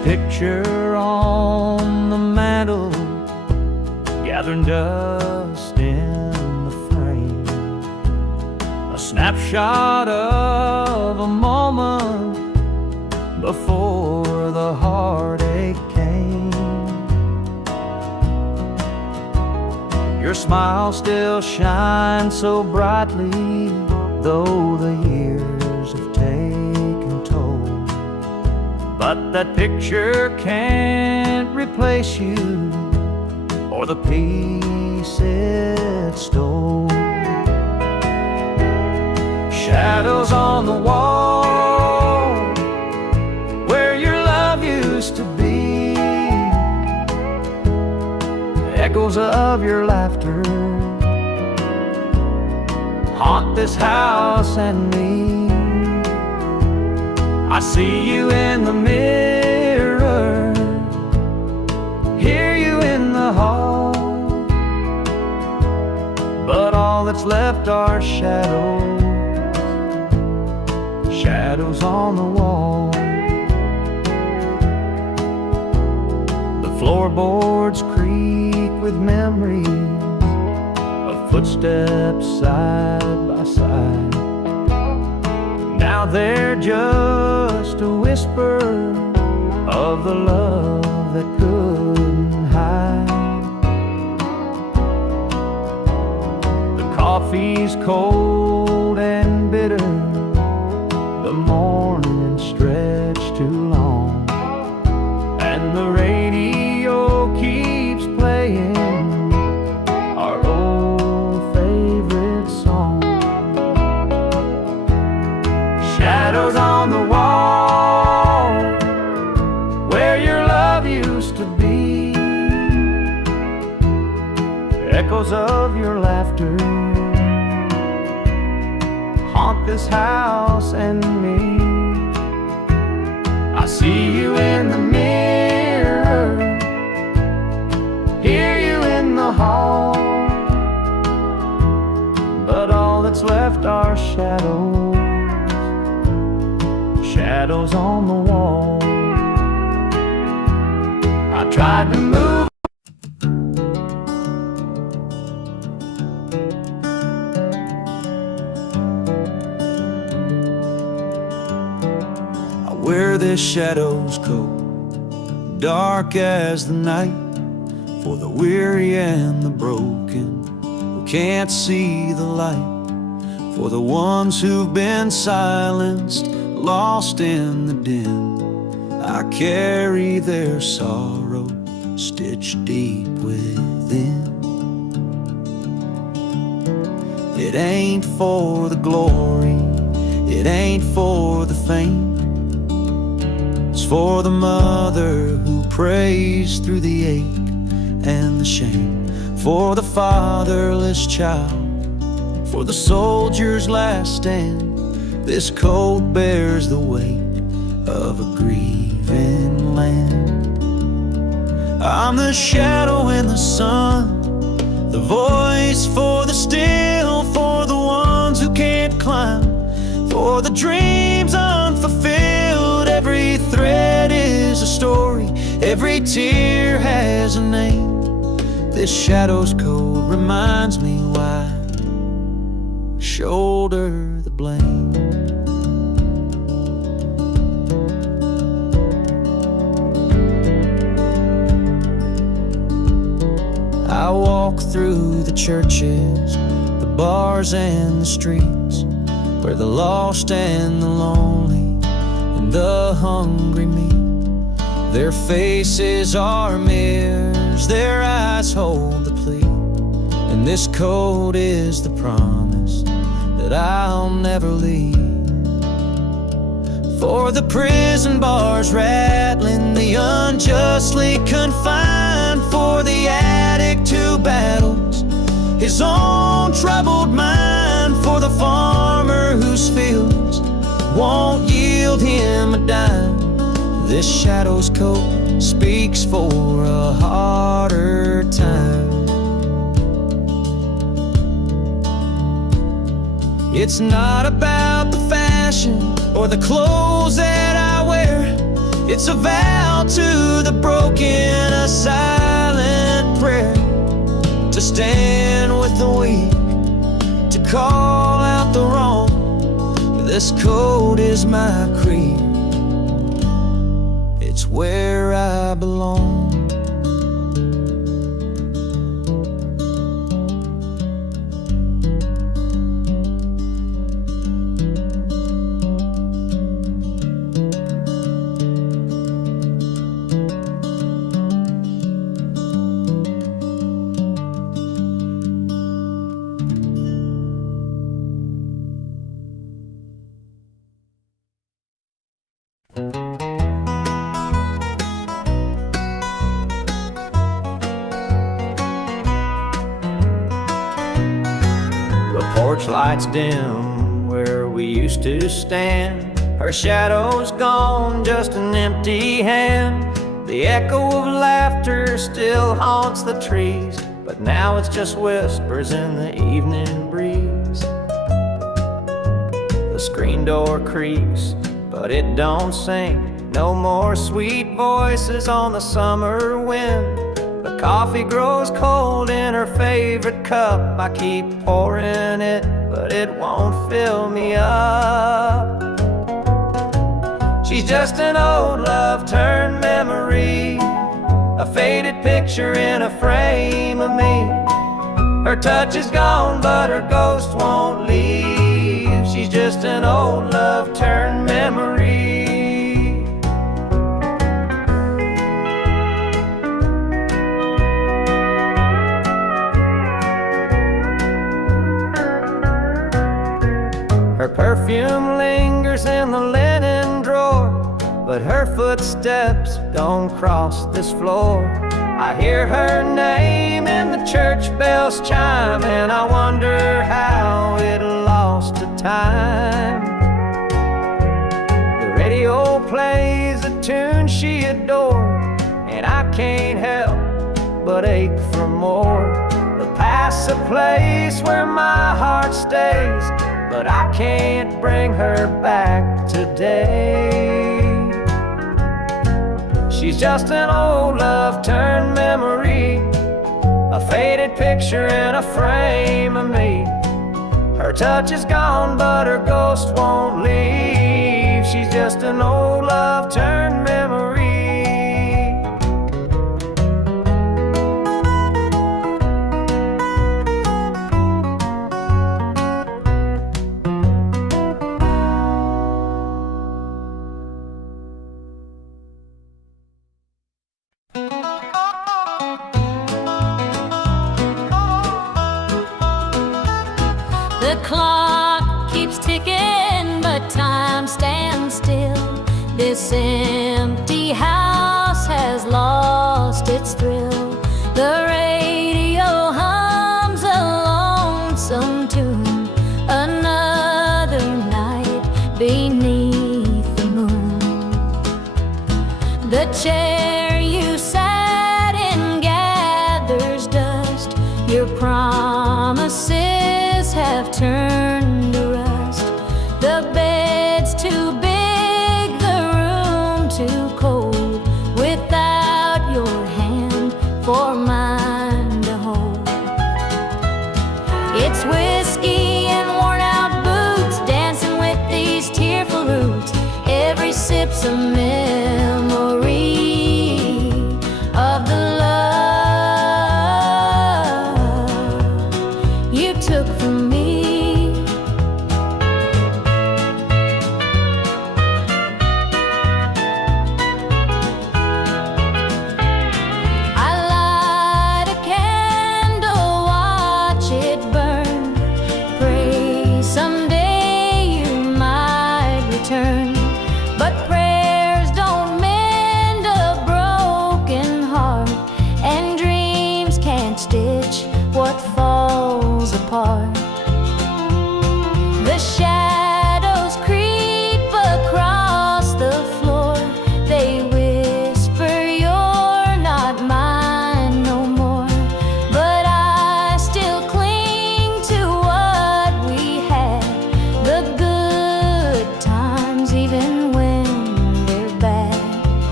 picture on the mantle, gathering dust in the frame. A snapshot of a moment before the heartache came. Your smile still shines so brightly, though the years have taken toll. But that picture can't replace you or the peace it stole. Shadows on the wall where your love used to be, echoes of your laughter haunt this house and me. I see you in the mirror, hear you in the hall, but all that's left are shadows, shadows on the wall. The floorboards creak with memories of footsteps side by side. Now they're just a whisper of the love that couldn't hide. The coffee's cold and bitter, the morning stretched too long, and the radio keeps playing our old favorite song. Shadows on the wall where your love used to be, echoes of your laughter haunt this house and me. I see you in the mirror, hear you in the hall, but all that's left are shadows, shadows on the wall. I tried to move. I wear this shadow's coat, dark as the night, for the weary and the broken who can't see the light, for the ones who've been silenced, lost in the din. I carry their sorrow stitched deep within. It ain't for the glory, it ain't for the fame, it's for the mother who prays through the ache and the shame, for the fatherless child, for the soldier's last stand. This coat bears the weight of a grieving land. I'm the shadow in the sun, the voice for the still, for the ones who can't climb, for the dreams unfulfilled. Every thread is a story, every tear has a name. This shadow's coat reminds me why I shoulder the blame. I walk through the churches, the bars and the streets, where the lost and the lonely and the hungry meet. Their faces are mirrors, their eyes hold the plea, and this coat is the promise that I'll never leave. For the prison bars rattling, the unjustly confined, for the addict who battles his own troubled mind, for the farmer whose fields won't yield him a dime. This shadow's coat speaks for a harder time. It's not about the fashion or the clothes that I wear, It's a vow to the broken, a silent prayer, to stand with the weak, to call out the wrong. This code is my creed, it's where I belong. Porch lights dim where we used to stand. Her shadow's gone, just an empty hand. The echo of laughter still haunts the trees, but now it's just whispers in the evening breeze. The screen door creaks, but it don't sing. No more sweet voices on the summer wind. The coffee grows cold in her favorite cup. I keep pouring it, but it won't fill me up. She's just an old love turned memory, a faded picture in a frame of me. Her touch is gone, but her ghost won't leave. She's just an old love turned memory. Her perfume lingers in the linen drawer, but her footsteps don't cross this floor. I hear her name in the church bells chime, and I wonder how it lost to time. The radio plays a tune she adored, and I can't help but ache for more. The past's a place where my heart stays, but I can't bring her back today. She's just an old love turned memory, a faded picture in a frame of me. Her touch is gone, but her ghost won't leave. She's just an old love turned memory. The clock keeps ticking, but time stands still. This empty house has lost its thrill. The radio hums a lonesome tune, another night beneath the moon. The chair you sat in gathers dust. Your promises have turned to rust. The bed's too big, the room too cold, without your hand for mine to hold. It's whiskey and worn out boots, dancing with these tearful roots. Every sip's a memory of the love you took from me. I light a candle, watch it burn, pray someday you might return. But prayers don't mend a broken heart, and dreams can't stitch what falls apart. The shadows creep across the floor. They whisper you're not mine no more. But I still cling to what we had, the good times even when they're bad.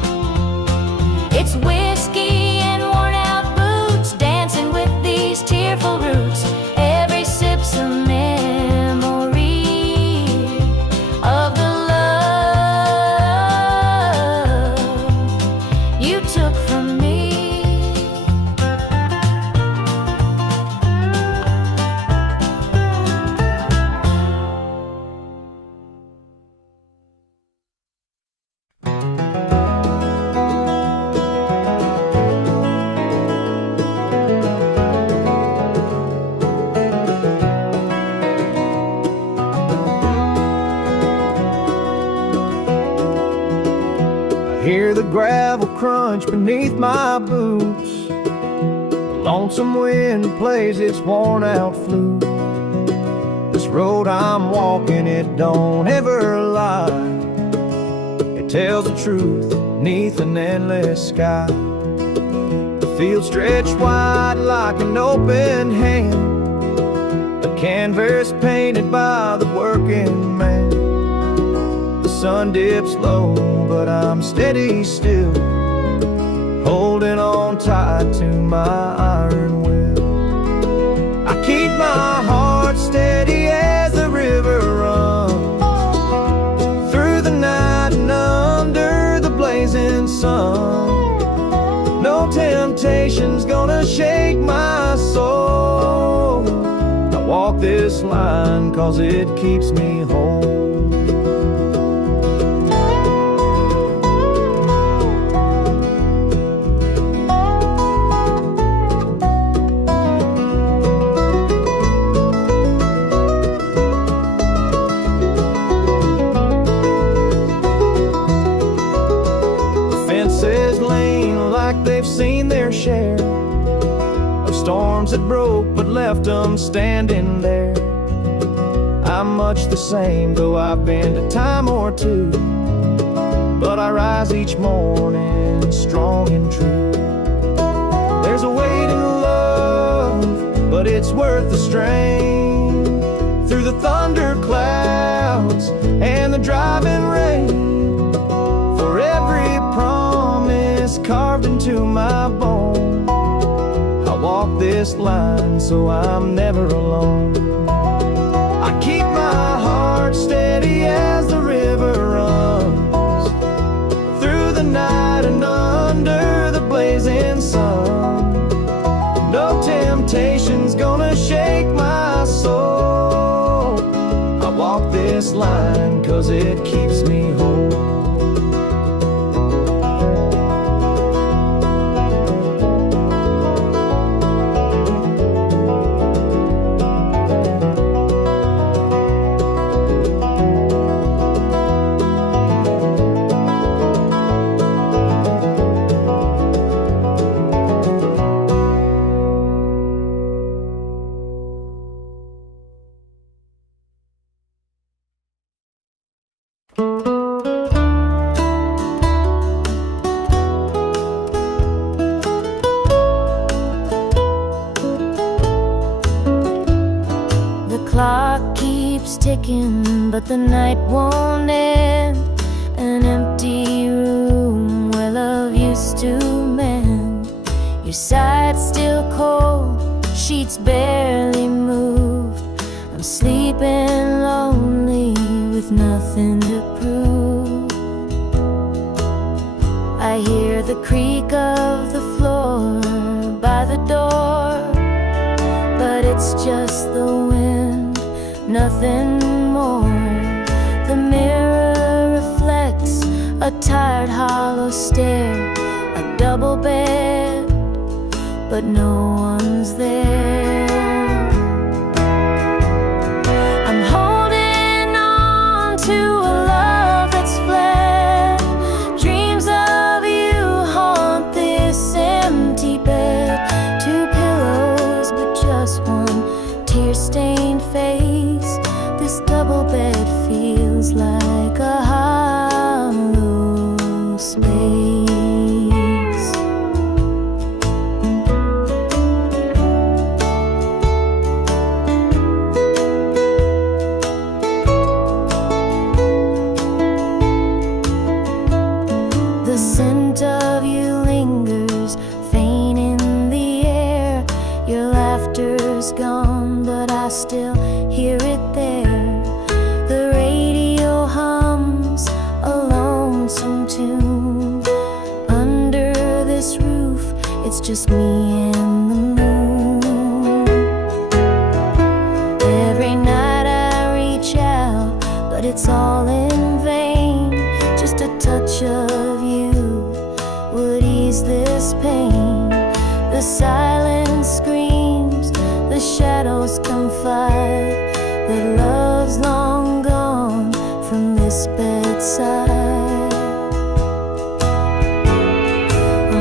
crunch beneath my boots. Lonesome wind plays its worn out flute. This road I'm walking, it don't ever lie. It tells the truth neath an endless sky. The field stretched wide like an open hand, a canvas painted by the working man. The sun dips low, but I'm steady still, holding on tight to my iron will. I keep my heart steady as the river runs through the night and under the blazing sun. No temptation's gonna shake my soul. I walk this line 'cause it keeps me whole. They've seen their share of storms that broke but left them standing there. I'm much the same, though I've been a time or two, but I rise each morning strong and true. There's a weight in love, but it's worth the strain. Through the thunder clouds and the driving rain, for every promise carved into my bone, I walk this line so I'm never alone. I keep my heart steady as the river runs through the night and under the blazing sun. No temptation's gonna shake my soul. I walk this line 'cause it keeps me whole. But the night won't end. An empty room where love used to mend. Your side's still cold, sheets barely moved. I'm sleeping lonely with nothing to prove. I hear the creak of the floor by the door, but it's just the wind, nothing more. The mirror reflects a tired, hollow stare. A double bed, but no one's there. I'm holding on to a love that's fled. Dreams of you haunt this empty bed. Two pillows, but just one tear-stained face. This double bed feels like a hollow space. The scent of you lingers, faint in the air. Your laughter's gone, but I still hear it there. The radio hums a lonesome tune. Under this roof, it's just me and the moon. Every night I reach out, but it's all in vain. Just a touch of you would ease this pain. The silence screams, the shadows confide that love's long gone from this bedside.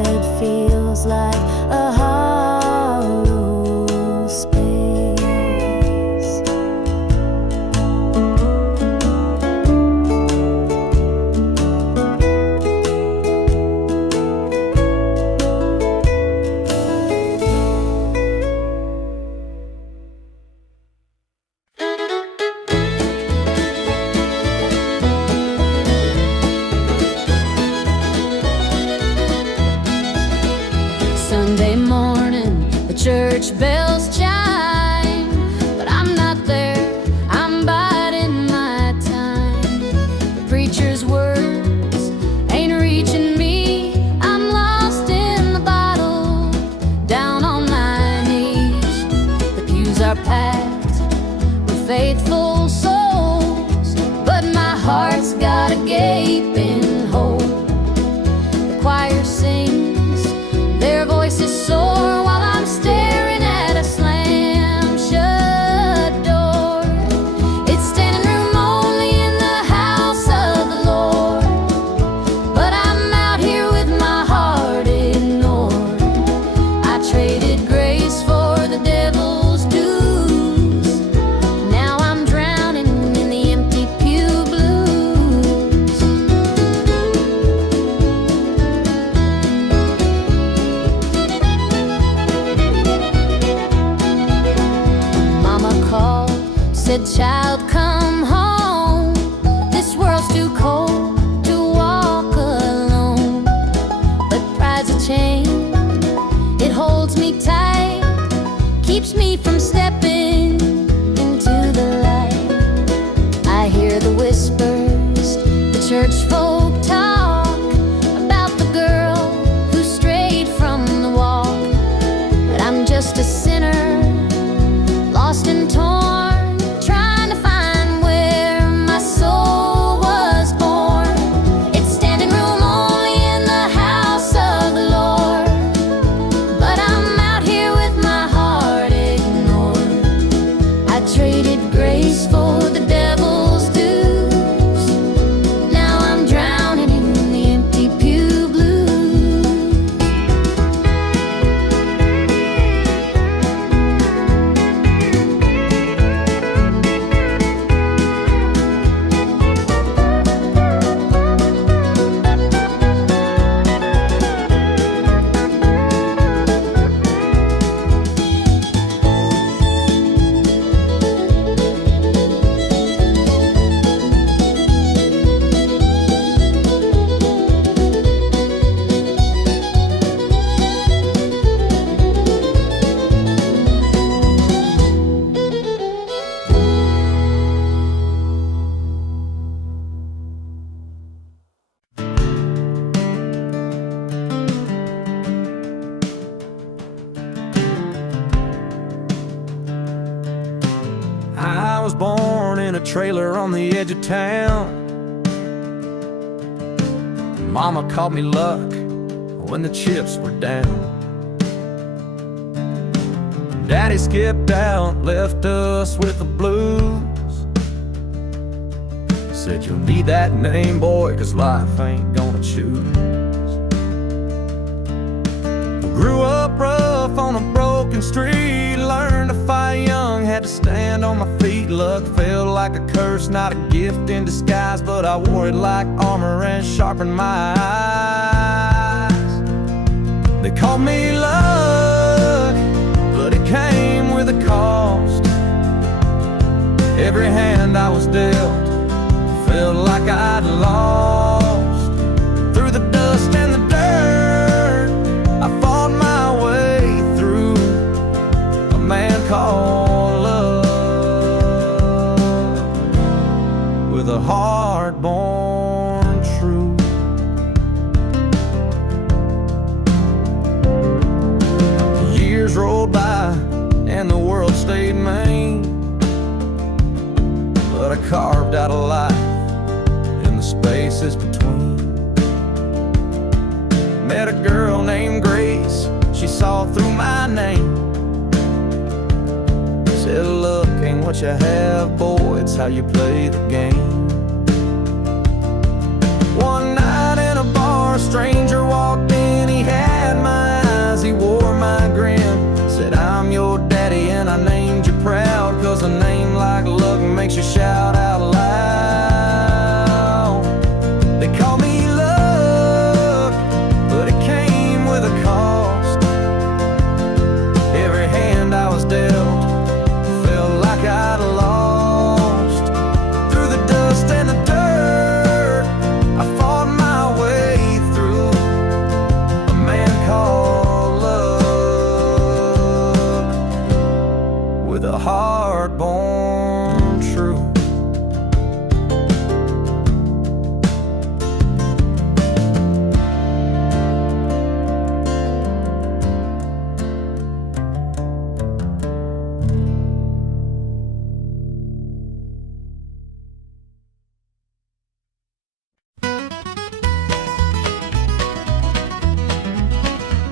head feels like a hollow space. Sunday morning, the church bells chime, but I'm not there, I'm biding my time. The preacher's words ain't reaching me, I'm lost in the bottle, down on my knees. The pews are packed with faithful souls, but my heart's got a gaping hole. The choir sings, their voices soar while I'm staring at a slam-shut door. It's standing room only in the house of the Lord, but I'm out here with my heart ignored. I traded grace for the devil's dues. Now I'm drowning in the empty pew blues. Mama called, said, child, come home. This world's too cold to walk alone. But pride's a chain, it holds me tight, keeps me from stepping into the light. I hear the whispers, the church folk talk about the girl who strayed from the walk. But I'm just a sinner, lost and torn, trying to find where my soul was born. It's standing room only in the house of the Lord, but I'm out here with my heart ignored. I traded grace for the devil's dues. Now I'm drowning in the empty pew blues. I was born in a trailer on the edge of town. Mama called me luck when the chips were down. Daddy skipped out, left us with the blues. Said you'll need that name, boy, 'cause life ain't gonna choose. Grew up rough on a broken street, learned to fight young, had to stand on my feet. Luck felt like a curse, not a gift in disguise, but I wore it like armor and sharpened my eyes. They called me luck, but it came with a cost. Every hand I was dealt felt like I'd lost. Through the dust and the dirt, I fought my way through. A man called love, with a heart born true. Years rolled by and the world stayed mean, but I carved out a life in the spaces between. Met a girl named Grace, she saw through my name. Said, look, ain't what you have, boy, it's how you play the game. One night in a bar, a stranger walked in, he had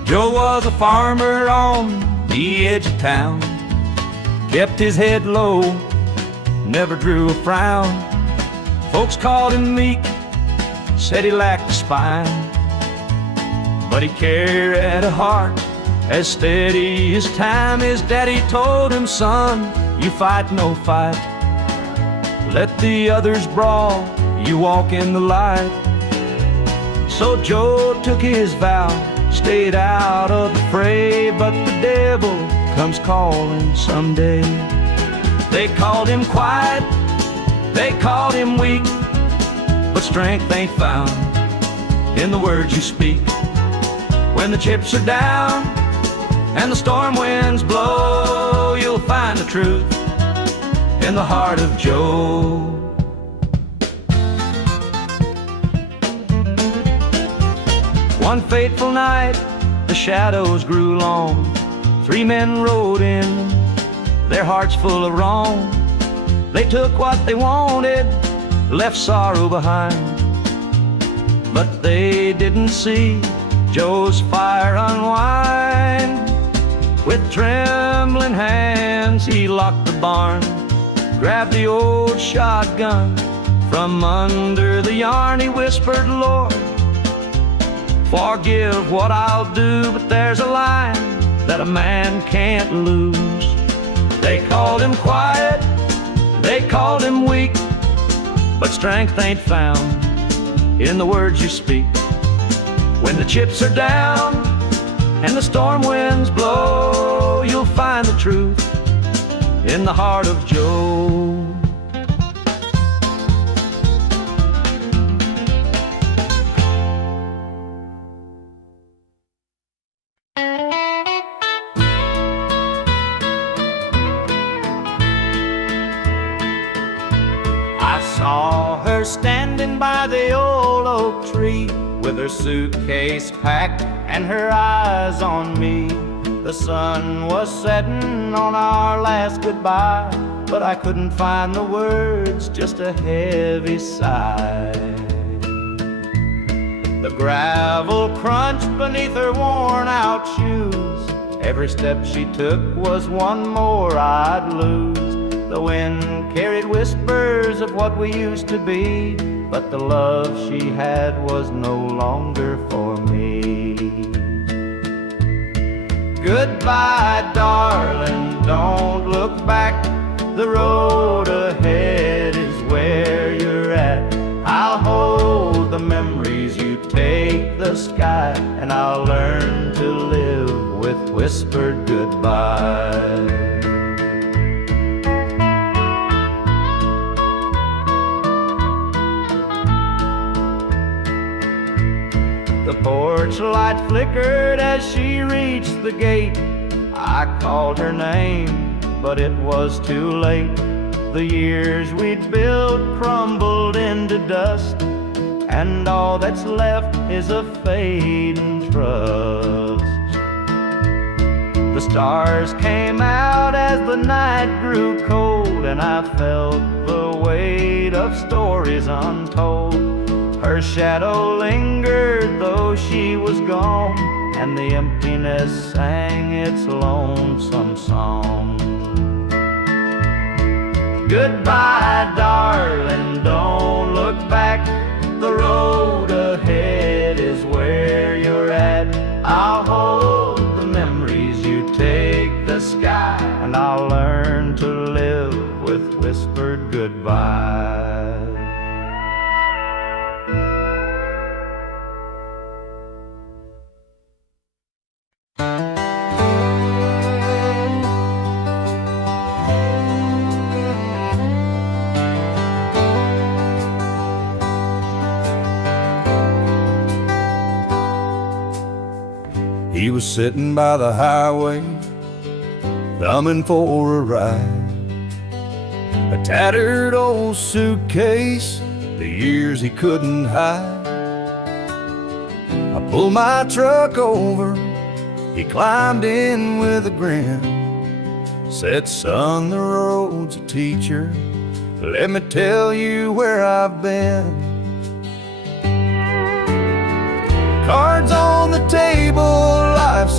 Joe was a farmer on the edge of town, kept his head low, never drew a frown. Folks called him meek, said he lacked a spine, but he carried a heart as steady as time. His daddy told him, son, you fight no fight, let the others brawl, you walk in the light. So Joe took his vow, stayed out of the fray, but the devil comes calling someday. They called him quiet, they called him weak, but strength ain't found in the words you speak. When the chips are down and the storm winds blow, you'll find the truth in the heart of Joe. One fateful night, the shadows grew long. 3 men rode in, their hearts full of wrong. They took what they wanted, left sorrow behind, but they didn't see Joe's fire unwind. With trembling hands he locked the barn, grabbed the old shotgun from under the yarn. He whispered, Lord, forgive what I'll do, but there's a line that a man can't lose. They called him quiet, they called him weak, but strength ain't found in the words you speak. When the chips are down and the storm winds blow, you'll find the truth in the heart of Joe. Saw her standing by the old oak tree, with her suitcase packed and her eyes on me. The sun was setting on our last goodbye, but I couldn't find the words, just a heavy sigh. The gravel crunched beneath her worn out shoes, every step she took was one more I'd lose. The wind carried whispers of what we used to be, but the love she had was no longer for me. Goodbye, darling, don't look back. The road ahead is where you're at. I'll hold the memories, you take the sky, and I'll learn to live with whispered goodbye. The porch light flickered as she reached the gate. I called her name, but it was too late. The years we'd built crumbled into dust, and all that's left is a fading trust. The stars came out as the night grew cold, and I felt the weight of stories untold. Her shadow lingered though she was gone, and the emptiness sang its lonesome song. Goodbye, darling, don't look back. The road ahead is where you're at. I'll hold the memories, you take the sky, and I'll learn to live with whispered goodbye. He was sitting by the highway, thumbing for a ride. A tattered old suitcase, the years he couldn't hide. I pulled my truck over, he climbed in with a grin. Said, son, the road's a teacher, let me tell you where I've been. Cards on the table, life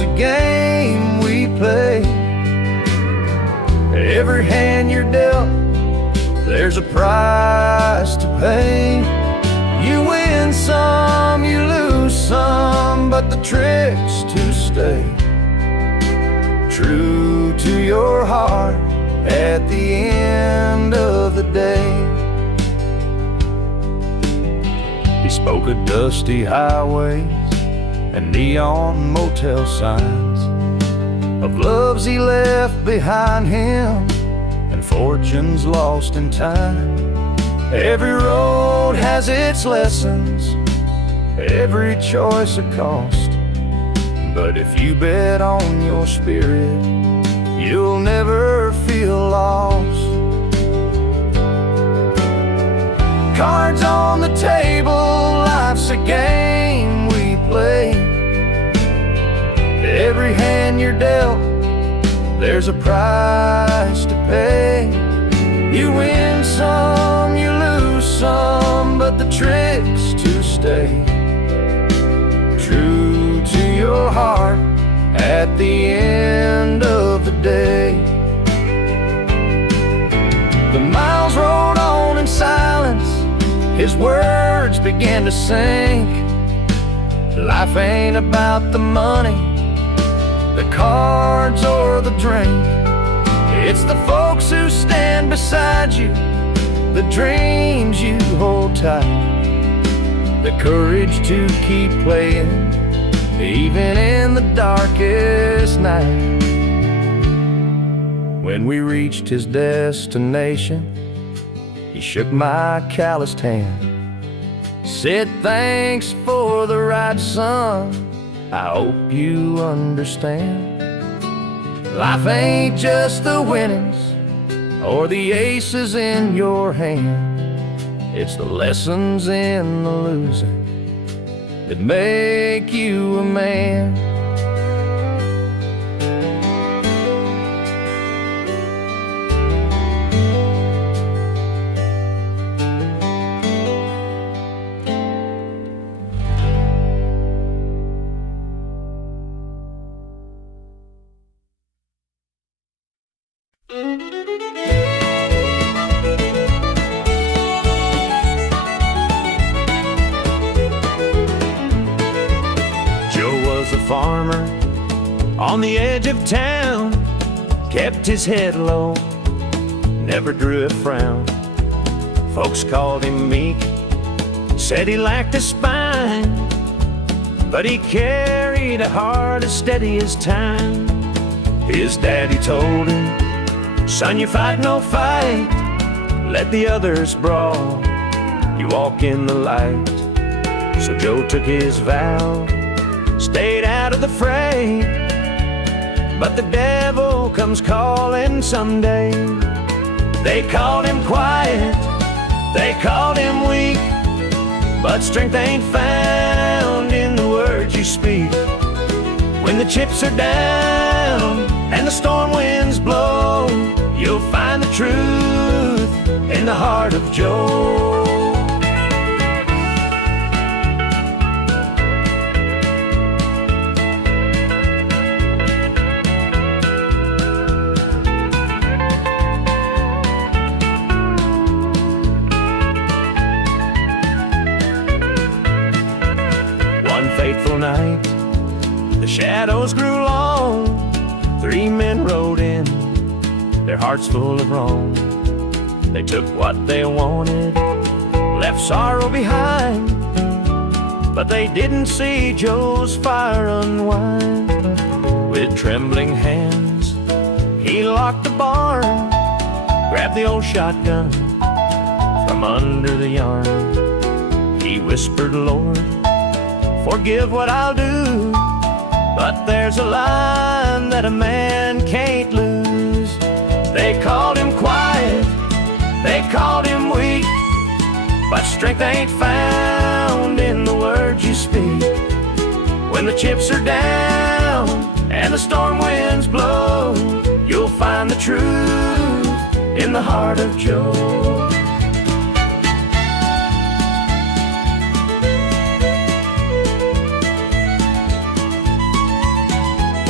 life's a game we play. Every hand you're dealt, there's a price to pay. You win some, you lose some, but the trick's to stay true to your heart at the end of the day. He spoke of dusty highways and neon motel signs, of loves he left behind him and fortunes lost in time. Every road has its lessons, every choice a cost, but if you bet on your spirit, you'll never feel lost. Cards on the table, life's a game we play. Every hand you're dealt, there's a price to pay. You win some, you lose some, but the trick's to stay true to your heart at the end of the day. The miles rolled on in silence, his words began to sink. Life ain't about the money, the cards or the drink. It's the folks who stand beside you, the dreams you hold tight, the courage to keep playing even in the darkest night. When we reached his destination, he shook my calloused hand, said thanks for the ride, son, I hope you understand. Life ain't just the winnings or the aces in your hand, it's the lessons in the losing that make you a man. Farmer on the edge of town, kept his head low, never drew a frown. Folks called him meek, said he lacked a spine, but he carried a heart as steady as time. His daddy told him, son, you fight no fight, let the others brawl, you walk in the light. So Joe took his vow, stayed out of the fray, but the devil comes calling someday. They called him quiet, they called him weak, but strength ain't found in the words you speak. When the chips are down and the storm winds blow, you'll find the truth in the heart of Joe. Fateful night, the shadows grew long. 3 men rode in, their hearts full of wrong. They took what they wanted, left sorrow behind, but they didn't see Joe's fire unwind. With trembling hands, he locked the barn, grabbed the old shotgun from under the yarn. He whispered, Lord, forgive what I'll do, but there's a line that a man can't lose. They called him quiet, they called him weak, but strength ain't found in the words you speak. When the chips are down and the storm winds blow, you'll find the truth in the heart of Joe.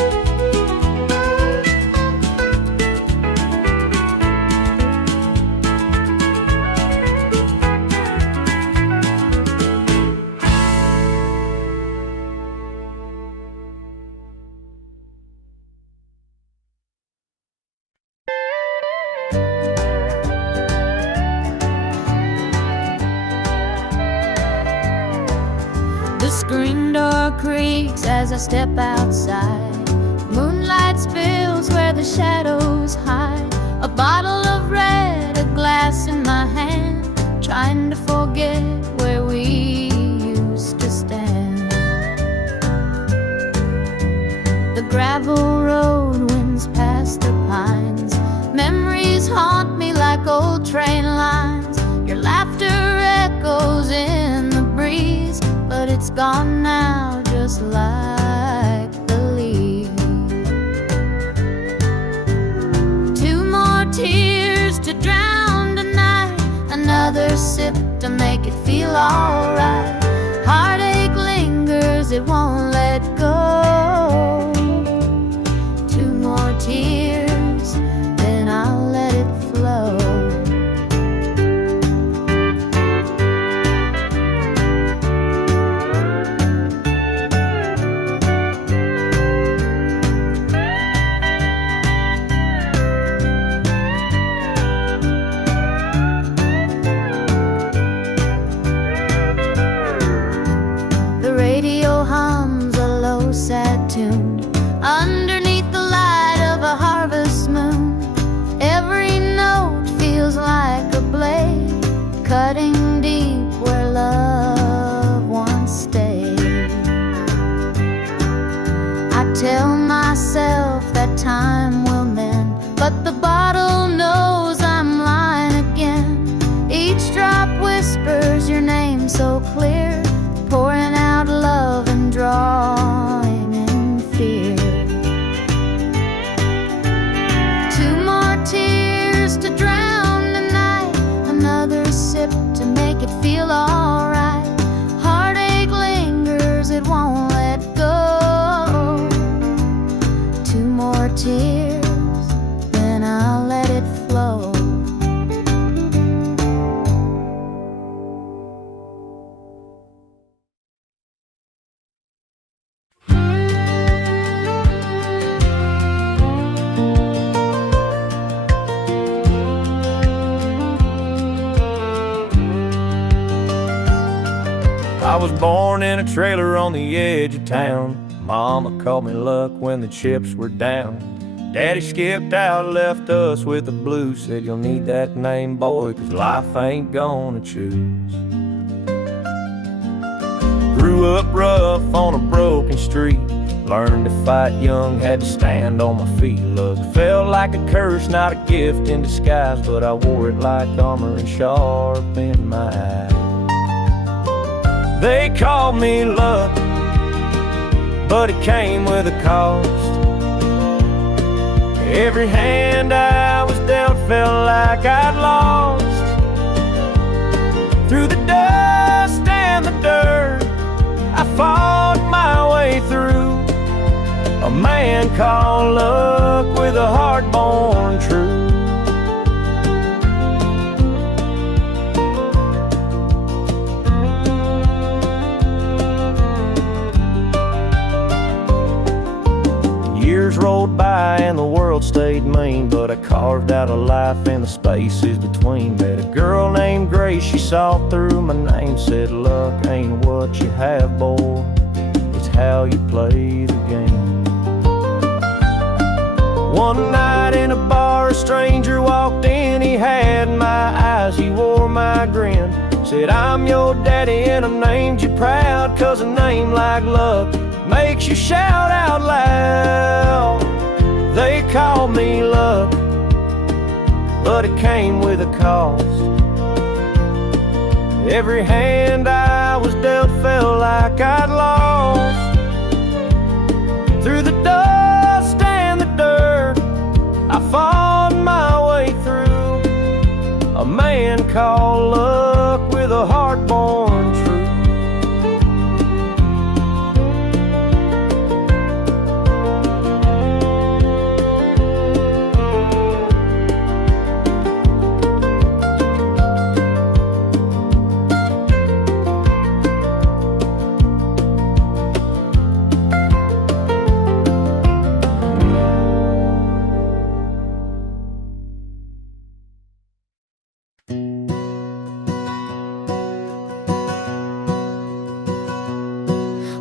Screen door creaks as I step outside. Moonlight spills where the shadows hide. A bottle of red, a glass in my hand, trying to forget where we used to stand. The gravel road winds past the pines. Memories haunt me like old train lines. Your laughter echoes in the breeze, but it's gone now, just like the leaves. Two more tears to drown tonight, another sip to make it feel alright. Heartache lingers, it won't let go. Two more tears, then I'll let it flow. Sad tune underneath the light of a harvest moon. Every note feels like a blade, cutting deep where love once stayed. I tell myself that time will mend, but the bottle knows I'm lying again. Each drop whispers your name so clear, pouring out love and drawing in fear. Two more tears to drown the night, another sip to make it feel alright. Heartache lingers, it won't let go. Two more tears, then I'll let it flow. I was born in a trailer on the edge of town. Mama called me luck when the chips were down. Daddy skipped out, left us with the blues. Said you'll need that name, boy, 'cause life ain't gonna choose. Grew up rough on a broken street. Learned to fight young, had to stand on my feet. Look, felt like a curse, not a gift in disguise, but I wore it like armor and sharp in my eye. They called me luck, but it came with a cost. Every hand I was dealt felt like I'd lost. Through the dust and the dirt, I fought my way through. A man called luck with a heart born true. Years rolled by and the world stayed mean, but I carved out a life in the spaces between. Met a girl named Grace, she saw through my name, said luck ain't what you have, boy, it's how you play the game. One night in a bar, a stranger walked in, he had my eyes, he wore my grin. Said, I'm your daddy and I named you proud, 'cause a name like luck makes you shout out loud. They called me luck, but it came with a cost. Every hand I was dealt felt like I'd lost. Through the dust and the dirt, I fought my way through. A man called luck with a heart born true.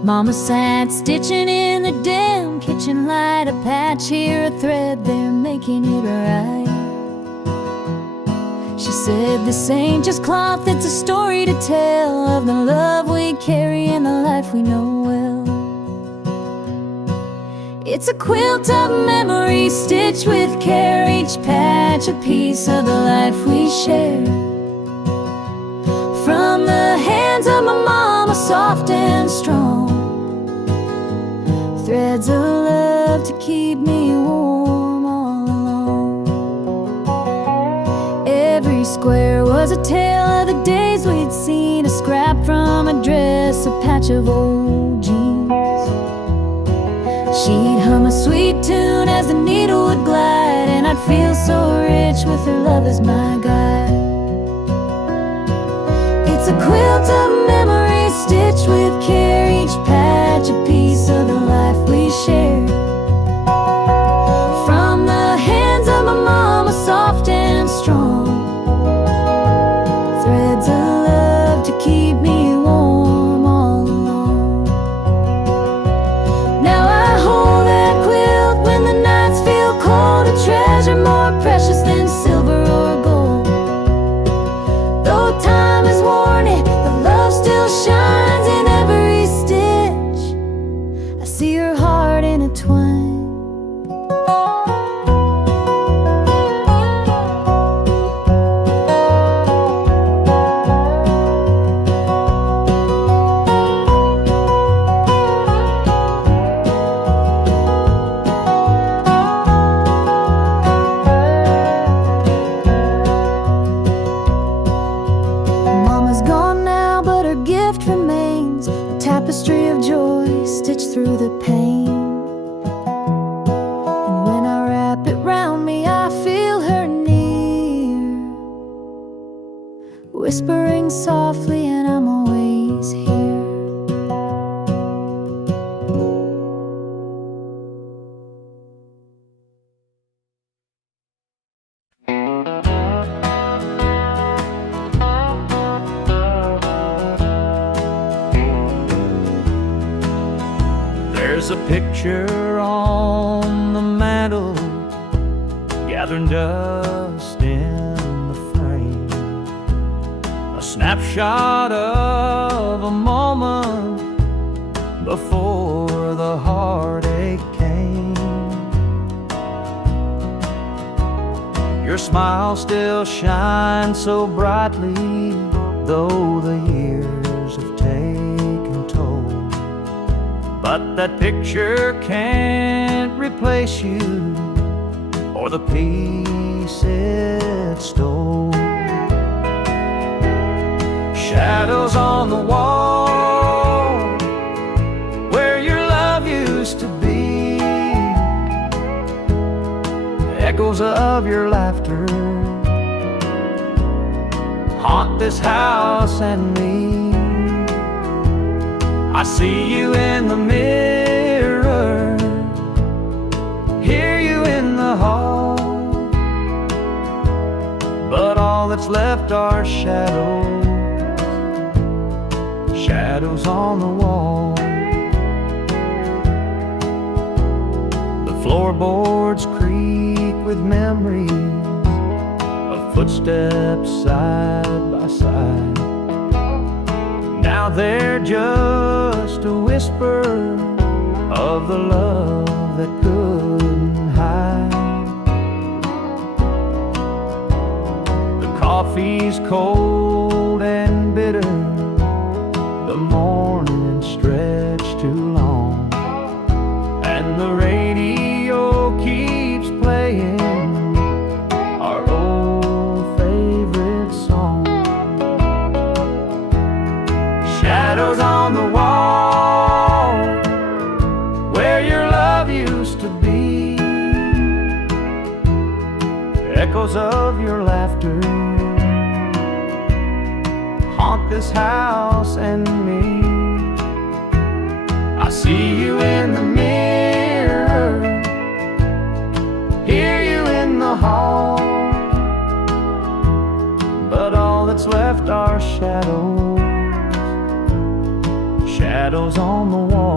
Mama sat stitching in the dim kitchen light, a patch here, a thread there, making it right. She said, this ain't just cloth, it's a story to tell of the love we carry and the life we know well. It's a quilt of memories stitched with care, each patch a piece of the life we share. From the hands of my mama, soft and strong, threads of love to keep me warm all along. Every square was a tale of the days we'd seen, a scrap from a dress, a patch of old jeans. She'd hum a sweet tune as the needle would glide, and I'd feel so rich with her love as my guide. It's a quilt of memories stitched with care, each patch a piece of the life we share. From the hands of my mama, soft and strong, threads of love to keep me warm all along. Now I hold that quilt when the nights feel cold, a treasure more precious than silver or gold. Though time has worn it, the love still shines in every stitch. I see her heart intertwined. Mama's gone now, but her gift remains, a tapestry of joy stitched through the pain. And when I wrap it round me, I feel her near, whispering softly, and I'm always here. There's a picture on the mantle, gathering dust in the frame, a snapshot of a moment before the heartache came. Your smile still shines so brightly, though the years have taken toll. But that picture can't replace you or the peace it stole. Shadows on the wall where your love used to be, echoes of your laughter haunt this house and me. I see you in the mirror, hear you in the hall, but all that's left are shadows, shadows on the wall. The floorboards creak with memories of footsteps side by side. Now they're just a whisper of the love that couldn't hide. The coffee's cold and bitter, the morning stretched too long, and the radio keeps playing our old favorite song. Shadows on the wall where your love used to be, echoes of your laughter haunt this house and me. I see you in the mirror, hear you in the hall, but all that's left are shadows, shadows on the wall.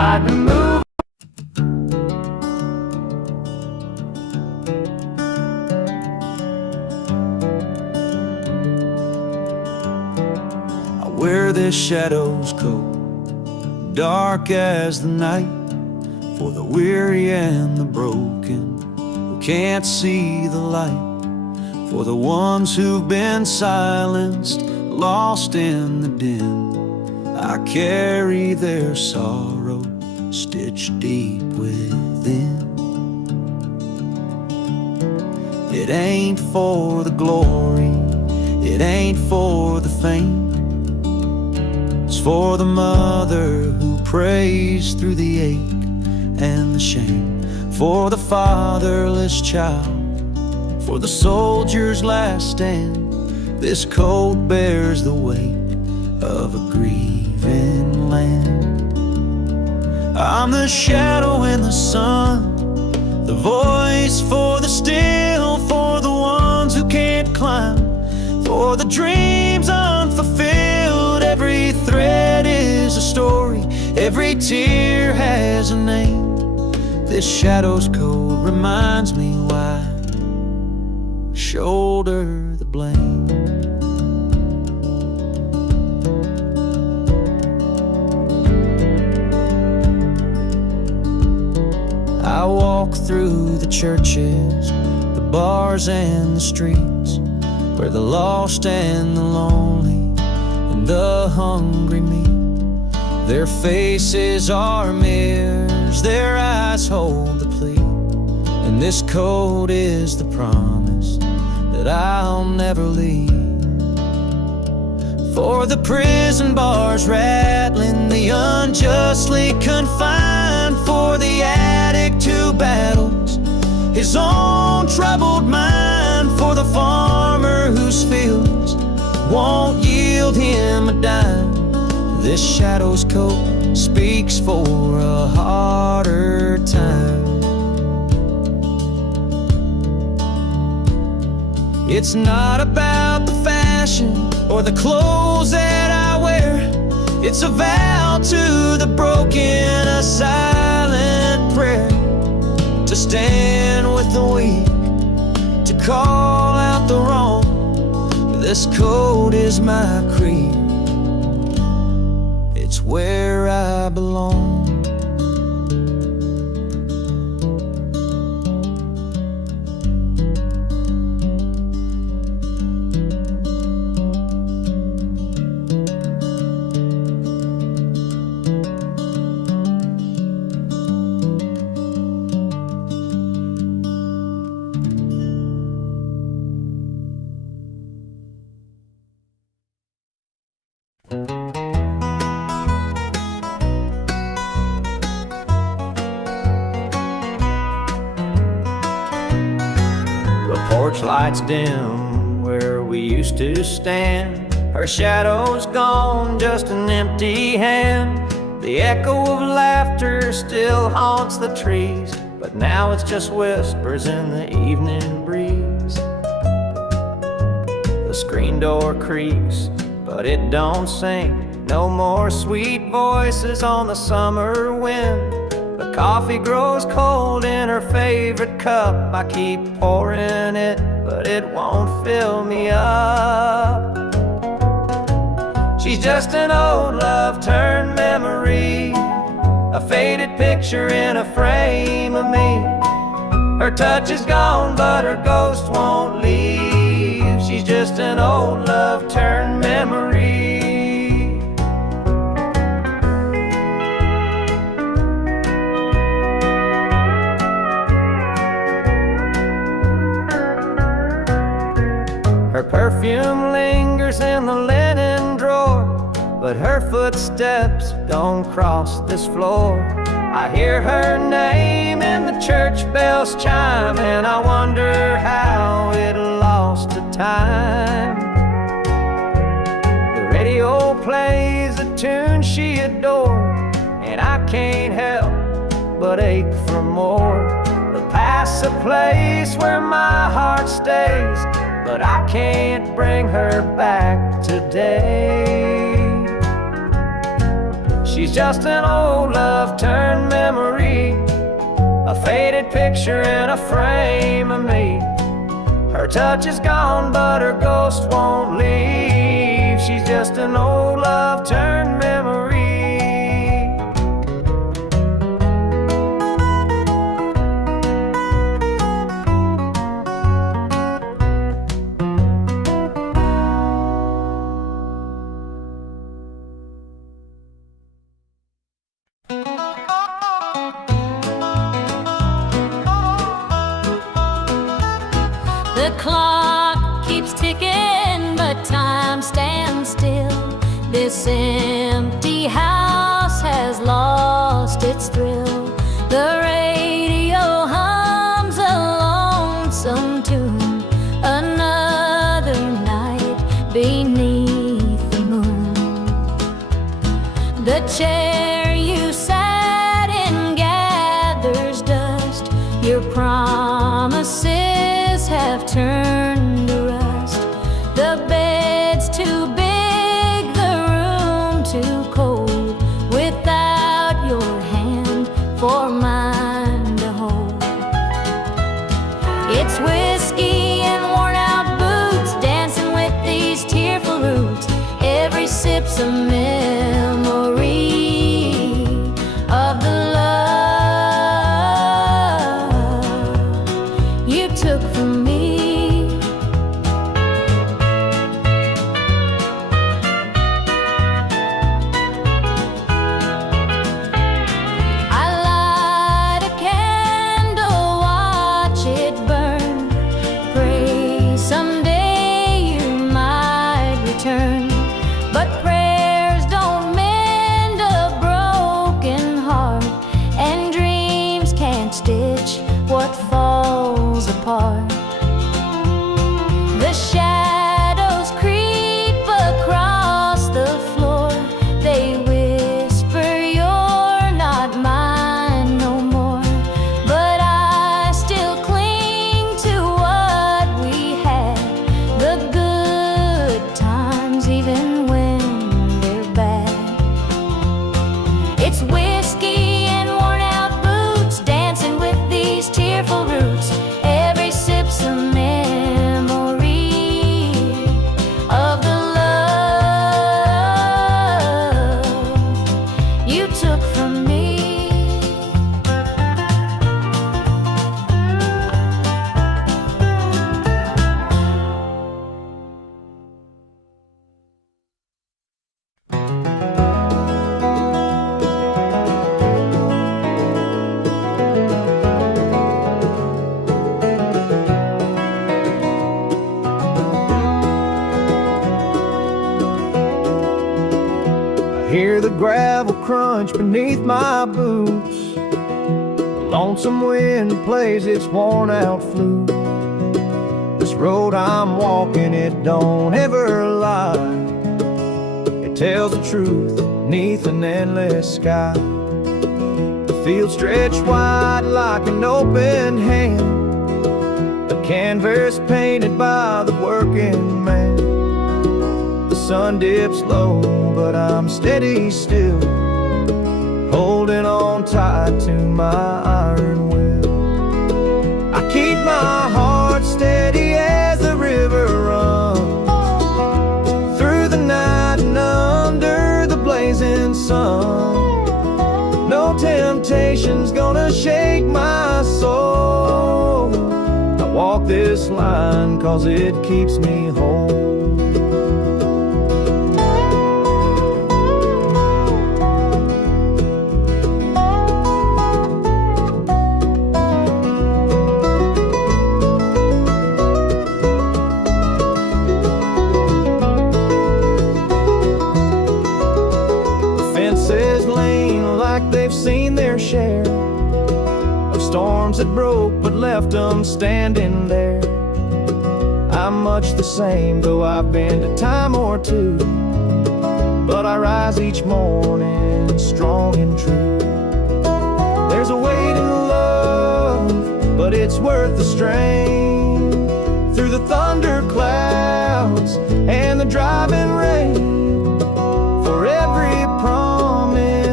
tried to move. I wear this shadow's coat, dark as the night, for the weary and the broken who can't see the light, for the ones who've been silenced, lost in the din. I carry their sorrow stitched deep within. It ain't for the glory, it ain't for the fame. It's for the mother who prays through the ache and the shame, for the fatherless child, for the soldier's last stand. This coat bears the weight of a grieving land. I'm the shadow in the sun, the voice for the still, for the ones who can't climb, for the dreams unfulfilled. Every thread is a story, every tear has a name. This shadow's code reminds me why I shoulder the blame. I walk through the churches, the bars and the streets, where the lost and the lonely and the hungry meet. Their faces are mirrors, their eyes hold the plea, and this code is the promise that I'll never leave. For the prison bars rattling, the unjustly confined, for the addict who battles his own troubled mind, for the farmer whose fields won't yield him a dime. This shadow's coat speaks for a harder time. It's not about the fashion or the clothes that I wear. It's a vow to the broken, a silent prayer, to stand with the weak, to call out the wrong. This code is my creed, it's where I belong. Porch lights dim where we used to stand. Her shadow's gone, just an empty hand. The echo of laughter still haunts the trees, but now it's just whispers in the evening breeze. The screen door creaks, but it don't sing. No more sweet voices on the summer wind. The coffee grows cold in her favorite cup. I keep pouring it, but it won't fill me up. She's just an old love turned memory, a faded picture in a frame of me. Her touch is gone, but her ghost won't leave. She's just an old love turned memory. Her perfume lingers in the linen drawer, but her footsteps don't cross this floor. I hear her name in the church bells chime, and I wonder how it lost to time. The radio plays a tune she adored, and I can't help but ache for more. The past's a place where my heart stays, but I can't bring her back today. She's just an old love turned memory, a faded picture in a frame of me. Her touch is gone, but her ghost won't leave. She's just an old love turned memory. The clock keeps ticking, but time stands still. This empty house has lost its thrill. The radio hums a lonesome tune, another night beneath the moon. The chair you sat in gathers dust. Your promises have turned to rust. The bed's too big, the room too cold, without your hand for mine to hold. It's whiskey and worn out boots, dancing with these tearful roots. Every sip's a memory of the love you took from me. I light a candle, watch it burn, pray someday you might return. But prayers don't mend a broken heart, and dreams can't stitch what falls apart. The shadows creep across the floor. They whisper you're not mine no more. But I still cling to what we had, the good times even when they're bad. It's whiskey and worn out boots, dancing with these tearful roots. Every sip's a memory of the love you took from me. I hear the gravel crunch beneath my boots. The lonesome wind plays its worn out flute. This road I'm walking, it don't ever lie. It tells the truth beneath an endless sky. The field stretched wide like an open hand, a canvas painted by the working man. The sun dips low, but I'm steady still, holding on tight to my iron will. I keep my heart steady as the river runs through the night and under the blazing sun. No temptation's gonna shake my soul. I walk this line 'cause it keeps me whole. They've seen their share of storms that broke but left them standing there. I'm much the same, though I've been a time or two, but I rise each morning strong and true. There's a weight in love, but it's worth the strain. Through the thunder clouds and the driving rain, for every promise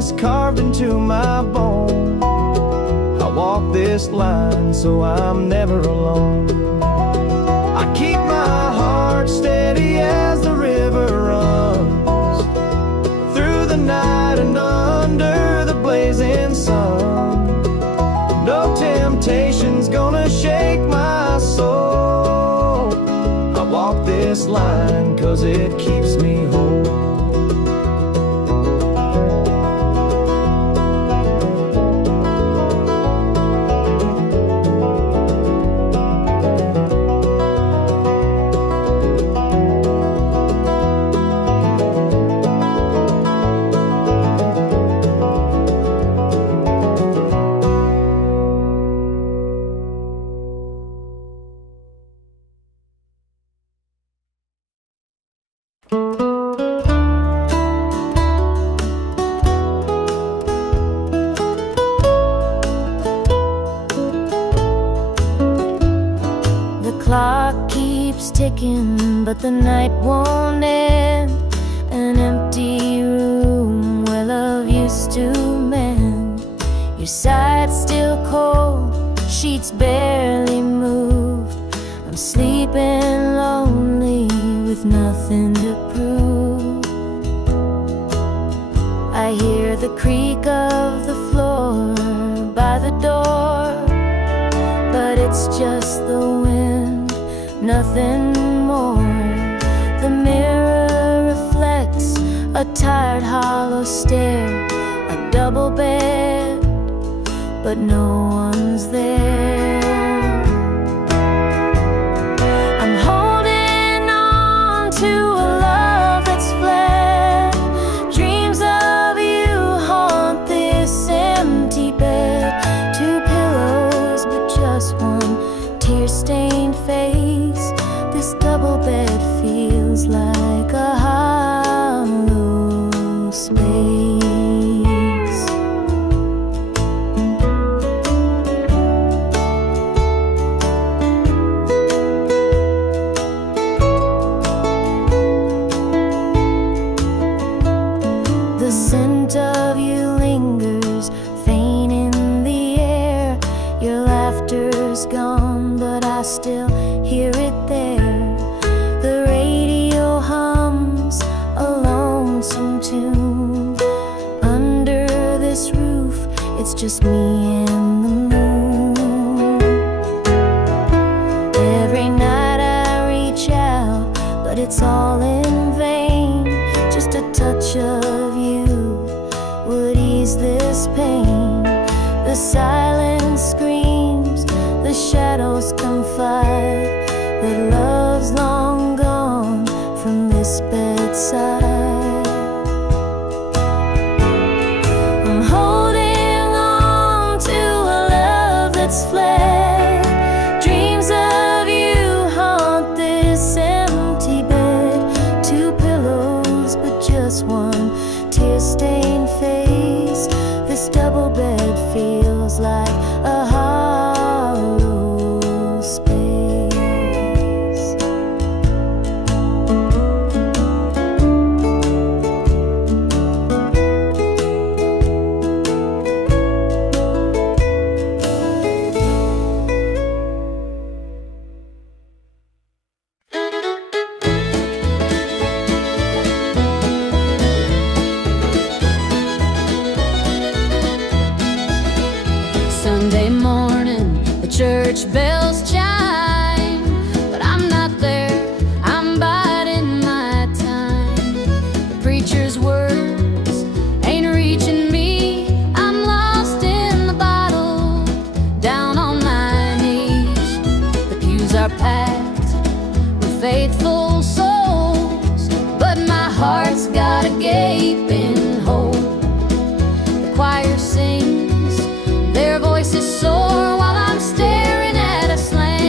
this line so I'm never alone. I keep my heart steady as the river runs through the night and under the blazing sun. No temptation's gonna shake my soul. I walk this line 'cause it keeps me whole. But the night won't end. An empty room where love used to mend. Your side's still cold, sheets barely moved. I'm sleeping lonely with nothing to prove. I hear the creak of the floor by the door, but it's just the wind, nothing more. The mirror reflects a tired, hollow stare. A double bed, but no one's there. I'm holding on to a love that's fled. Dreams of you haunt this empty bed. Two pillows, but just one tear-stained face. This double bed feels like a hollow space. The scent of you lingers, faint in the air. Your laughter's gone, but I still hear it there. The radio hums a lonesome tune. Under this roof, it's just me and the moon. Every night I reach out, but it's all in vain. Just a touch of you would ease this pain. The silence screams, the shadows confide that love's long gone from this bedside. I'm holding on to a love that's fled. Dreams of you haunt this empty bed. Two pillows, but just one tear-stained face. This double bed feels like a hollow space. Sunday morning, the church bells chime, but I'm not there, I'm biding my time. The preacher's words ain't reaching me, I'm lost in the bottle, down on my knees. The pews are packed with faithful souls, but my heart's got a gaping hole. The choir sings, their voices soar while I'm staring at a slant.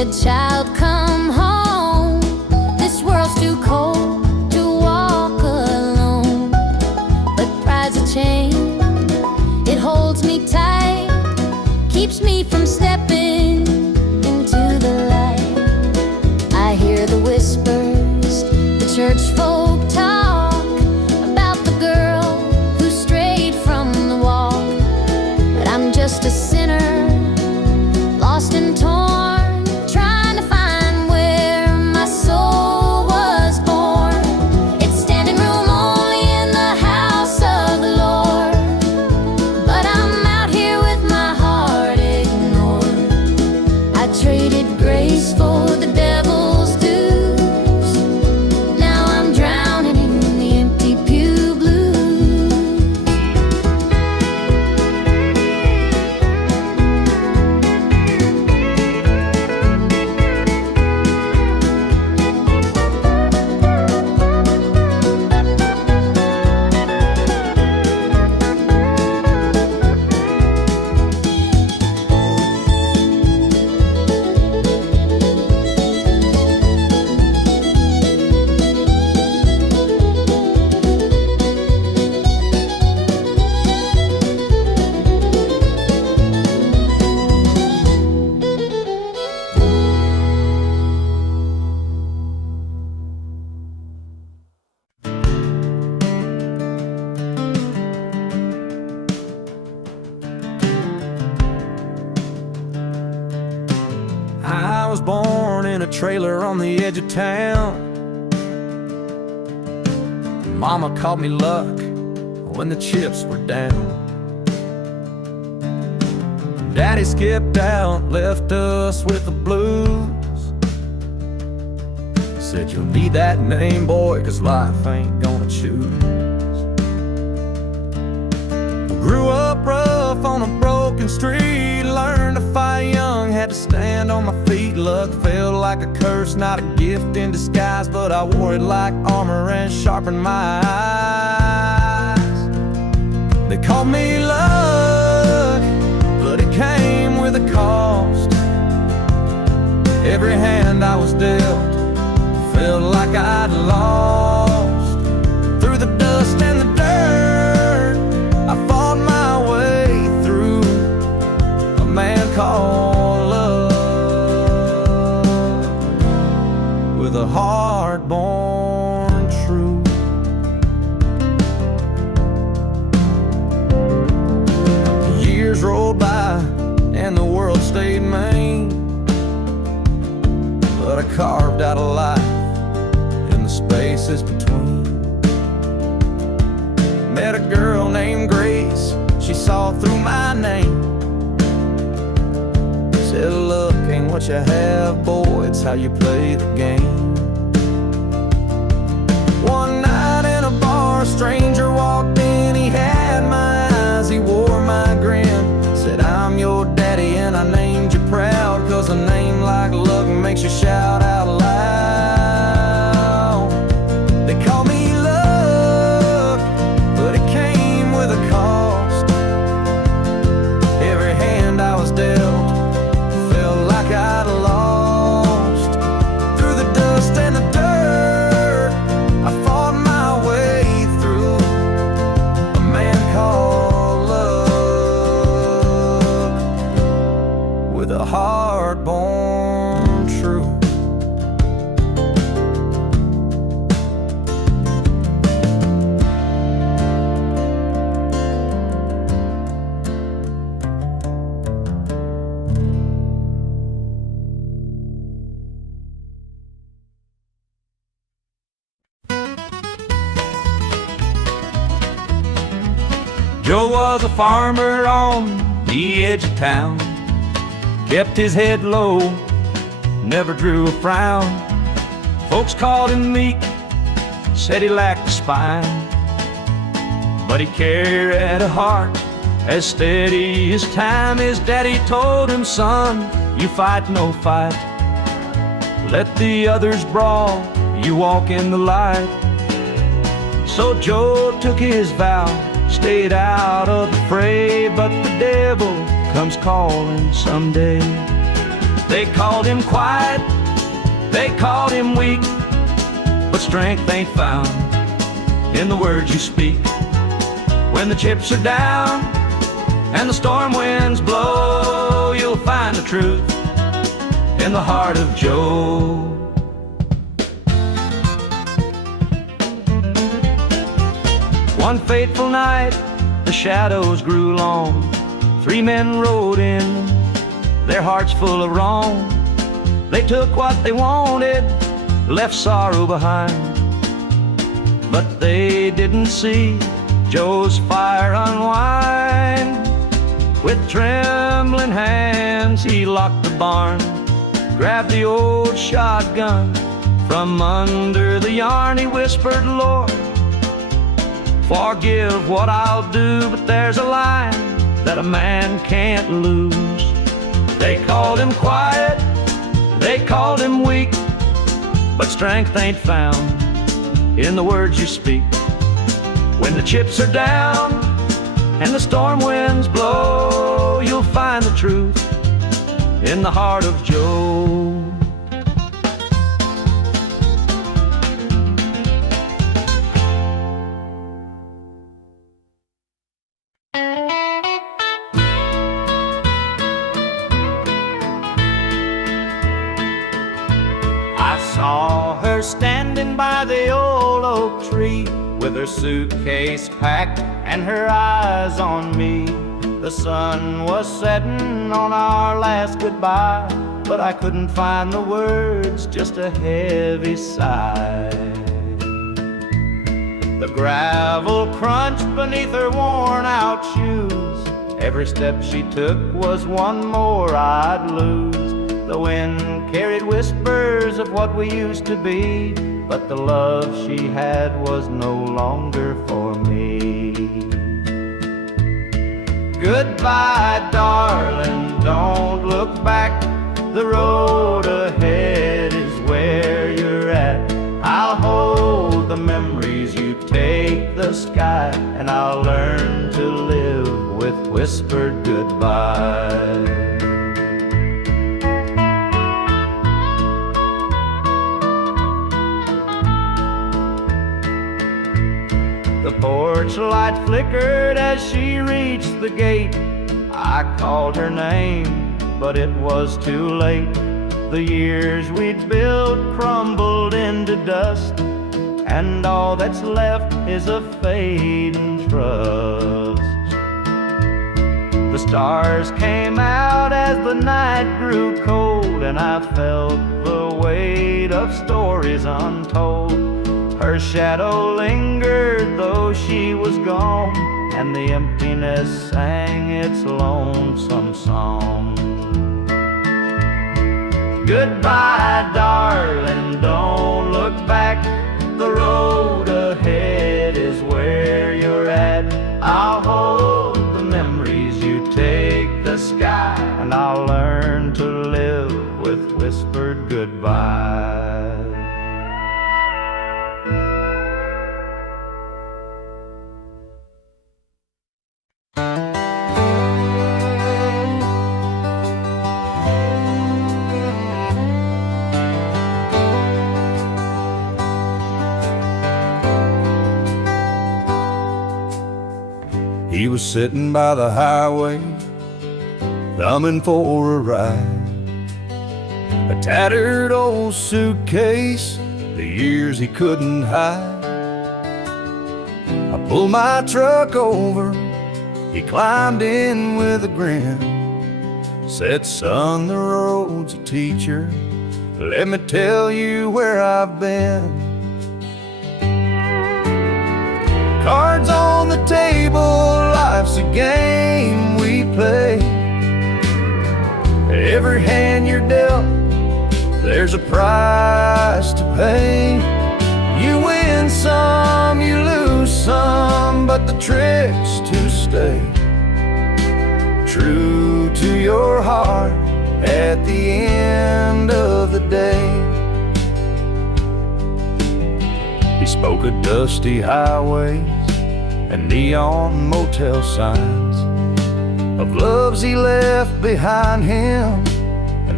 said, child, come home. This world's too cold to walk alone. But pride's a chain, it holds me tight, keeps me from stepping into the light. I hear the whispers, the church folk talk about the girl who strayed from the walk. But I'm just a sinner, lost and torn, trying to find where my soul was born. It's standing room only in the house of the Lord, but I'm out here with my heart ignored. I traded grace for the devil's dues. Now I'm drowning in the empty pew blues. I was born in a trailer on the edge of town. Mama called me luck when the chips were down. Daddy skipped out, left us with the blues. Said you'll need that name, boy, 'cause life ain't gonna choose. Grew up rough on a broken street, learned to fight young, had to stand on my feet. Luck felt like a curse, not a gift in disguise, but I wore it like armor and sharpened my eyes. They called me luck, but it came with a cost. Every hand I was dealt felt like I'd lost. Through the dust and the dirt, I fought my way through a man called love, with a heart born true. Years rolled by and the world stayed mean, but I carved out a life in the spaces between. Met a girl named Grace, she saw through my name. Said, look, ain't what you have, boy, it's how you play the game. One night in a bar, a stranger walked in, he had my eyes, he wore my grin. Said, I'm your daddy and I named you proud, 'cause a name like luck makes you shout out loud. They call me luck, but it came with a cost. Every hand I was dealt felt like I'd lost. Through the dust and the dirt, I fought my way through a man called love, with a heart born true. Joe was a farmer on the edge of town, kept his head low, never drew a frown. Folks called him meek, said he lacked a spine, but he carried a heart as steady as time. His daddy told him, son, you fight no fight, let the others brawl, you walk in the light. So Joe took his vow, stayed out of the fray, but the devil comes calling someday. They called him quiet, they called him weak, but strength ain't found in the words you speak. When the chips are down and the storm winds blow, you'll find the truth in the heart of Joe. One fateful night, the shadows grew long. 3 men rode in, their hearts full of wrong. They took what they wanted, left sorrow behind. But they didn't see Joe's fire unwind. With trembling hands, he locked the barn, grabbed the old shotgun from under the yarn. He whispered, Lord, forgive what I'll do, but there's a line that a man can't lose. They called him quiet, they called him weak, but strength ain't found in the words you speak. When the chips are down and the storm winds blow, you'll find the truth in the heart of Joe. I saw her standing by the old oak tree, with her suitcase packed and her eyes on me. The sun was setting on our last goodbye, but I couldn't find the words, just a heavy sigh. The gravel crunched beneath her worn out shoes. Every step she took was one more I'd lose. The wind carried whispers of what we used to be, but the love she had was no longer for me. Goodbye, darling, don't look back. The road ahead is where you're at. I'll hold the memories, you take the sky, and I'll learn to live with whispered goodbye. The porch light flickered as she reached the gate. I called her name, but it was too late. The years we'd built crumbled into dust, and all that's left is a fading trust. The stars came out as the night grew cold, and I felt the weight of stories untold. Her shadow lingered though she was gone, and the emptiness sang its lonesome song. Goodbye, darling, don't look back. The road ahead is where you're at. I'll hold the memories, you take the sky, and I'll learn to live with whispered goodbye. He was sitting by the highway, thumbing for a ride. A tattered old suitcase, the years he couldn't hide. I pulled my truck over, he climbed in with a grin. Said, son, the road's a teacher, let me tell you where I've been. Cards on the table, life's a game we play. Every hand you're dealt, there's a price to pay. You win some, you lose some, but the trick's to stay true to your heart at the end of the day. He spoke of dusty highways and neon motel signs, of loves he left behind him and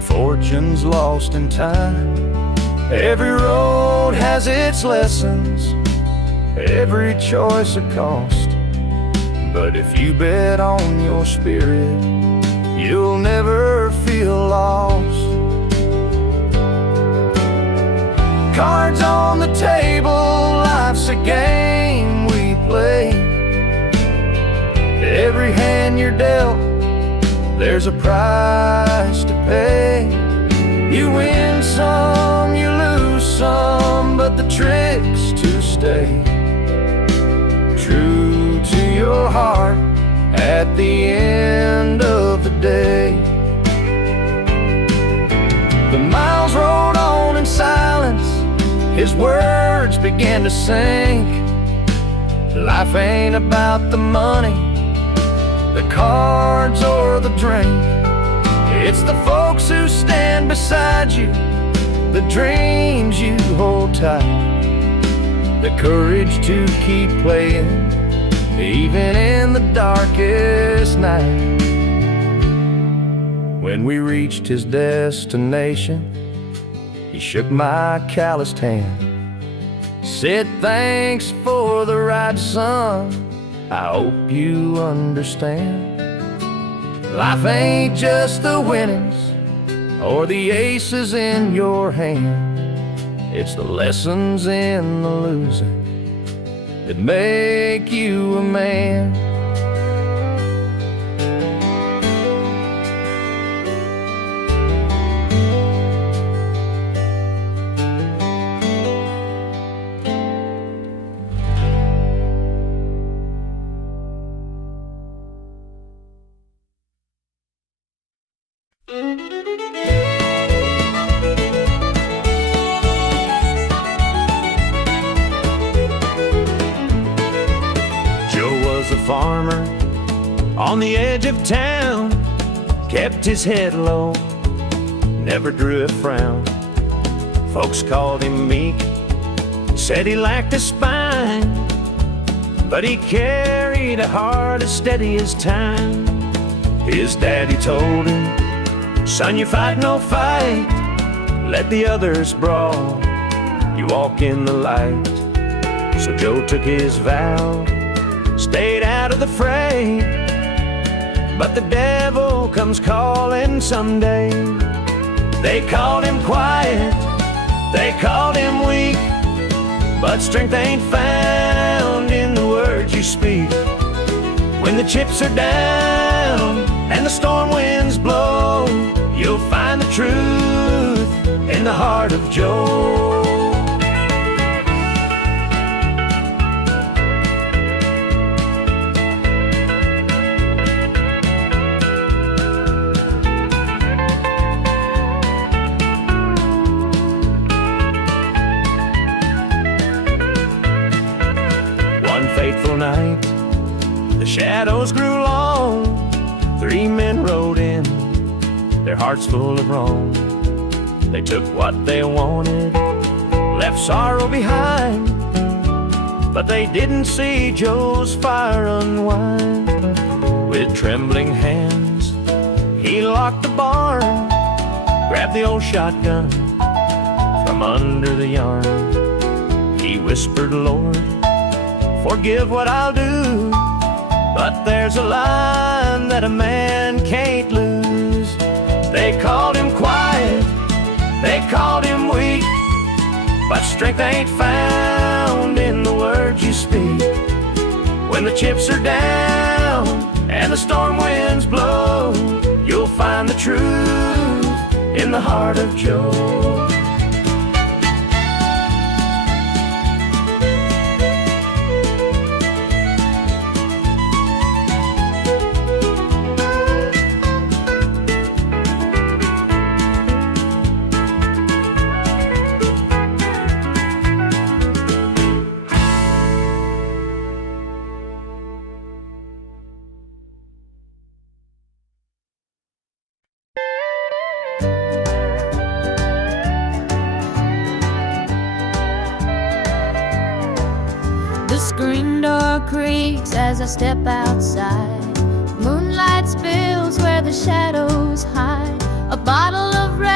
fortunes lost in time. Every road has its lessons, every choice a cost. But if you bet on your spirit, you'll never feel lost. Cards on the table, life's a game we play. Every hand you're dealt, there's a price to pay. You win some, you lose some, but the trick's to stay true to your heart at the end of the day. The miles rolled on in silence, his words began to sink. Life ain't about the money, the cards or the drink. It's the folks who stand beside you, the dreams you hold tight, the courage to keep playing even in the darkest night. When we reached his destination, he shook my calloused hand, said thanks for the ride, son, I hope you understand. Life ain't just the winnings or the aces in your hand. It's the lessons in the losing that make you a man. Farmer on the edge of town, kept his head low, never drew a frown. Folks called him meek, said he lacked a spine, but he carried a heart as steady as time. His daddy told him, son, you fight no fight, let the others brawl, you walk in the light. So Joe took his vow, stayed out of the fray, but the devil comes calling someday. They called him quiet, they called him weak, but strength ain't found in the words you speak. When the chips are down and the storm winds blow, you'll find the truth in the heart of Joe. Fateful night, the shadows grew long. 3 men rode in, their hearts full of wrong. They took what they wanted, left sorrow behind, but they didn't see Joe's fire unwind. With trembling hands, he locked the barn, grabbed the old shotgun from under the yarn. He whispered, Lord, forgive what I'll do, but there's a line that a man can't lose. They called him quiet, they called him weak, but strength ain't found in the words you speak. When the chips are down and the storm winds blow, you'll find the truth in the heart of Joe. The screen door creaks as I step outside. Moonlight spills where the shadows hide. A bottle of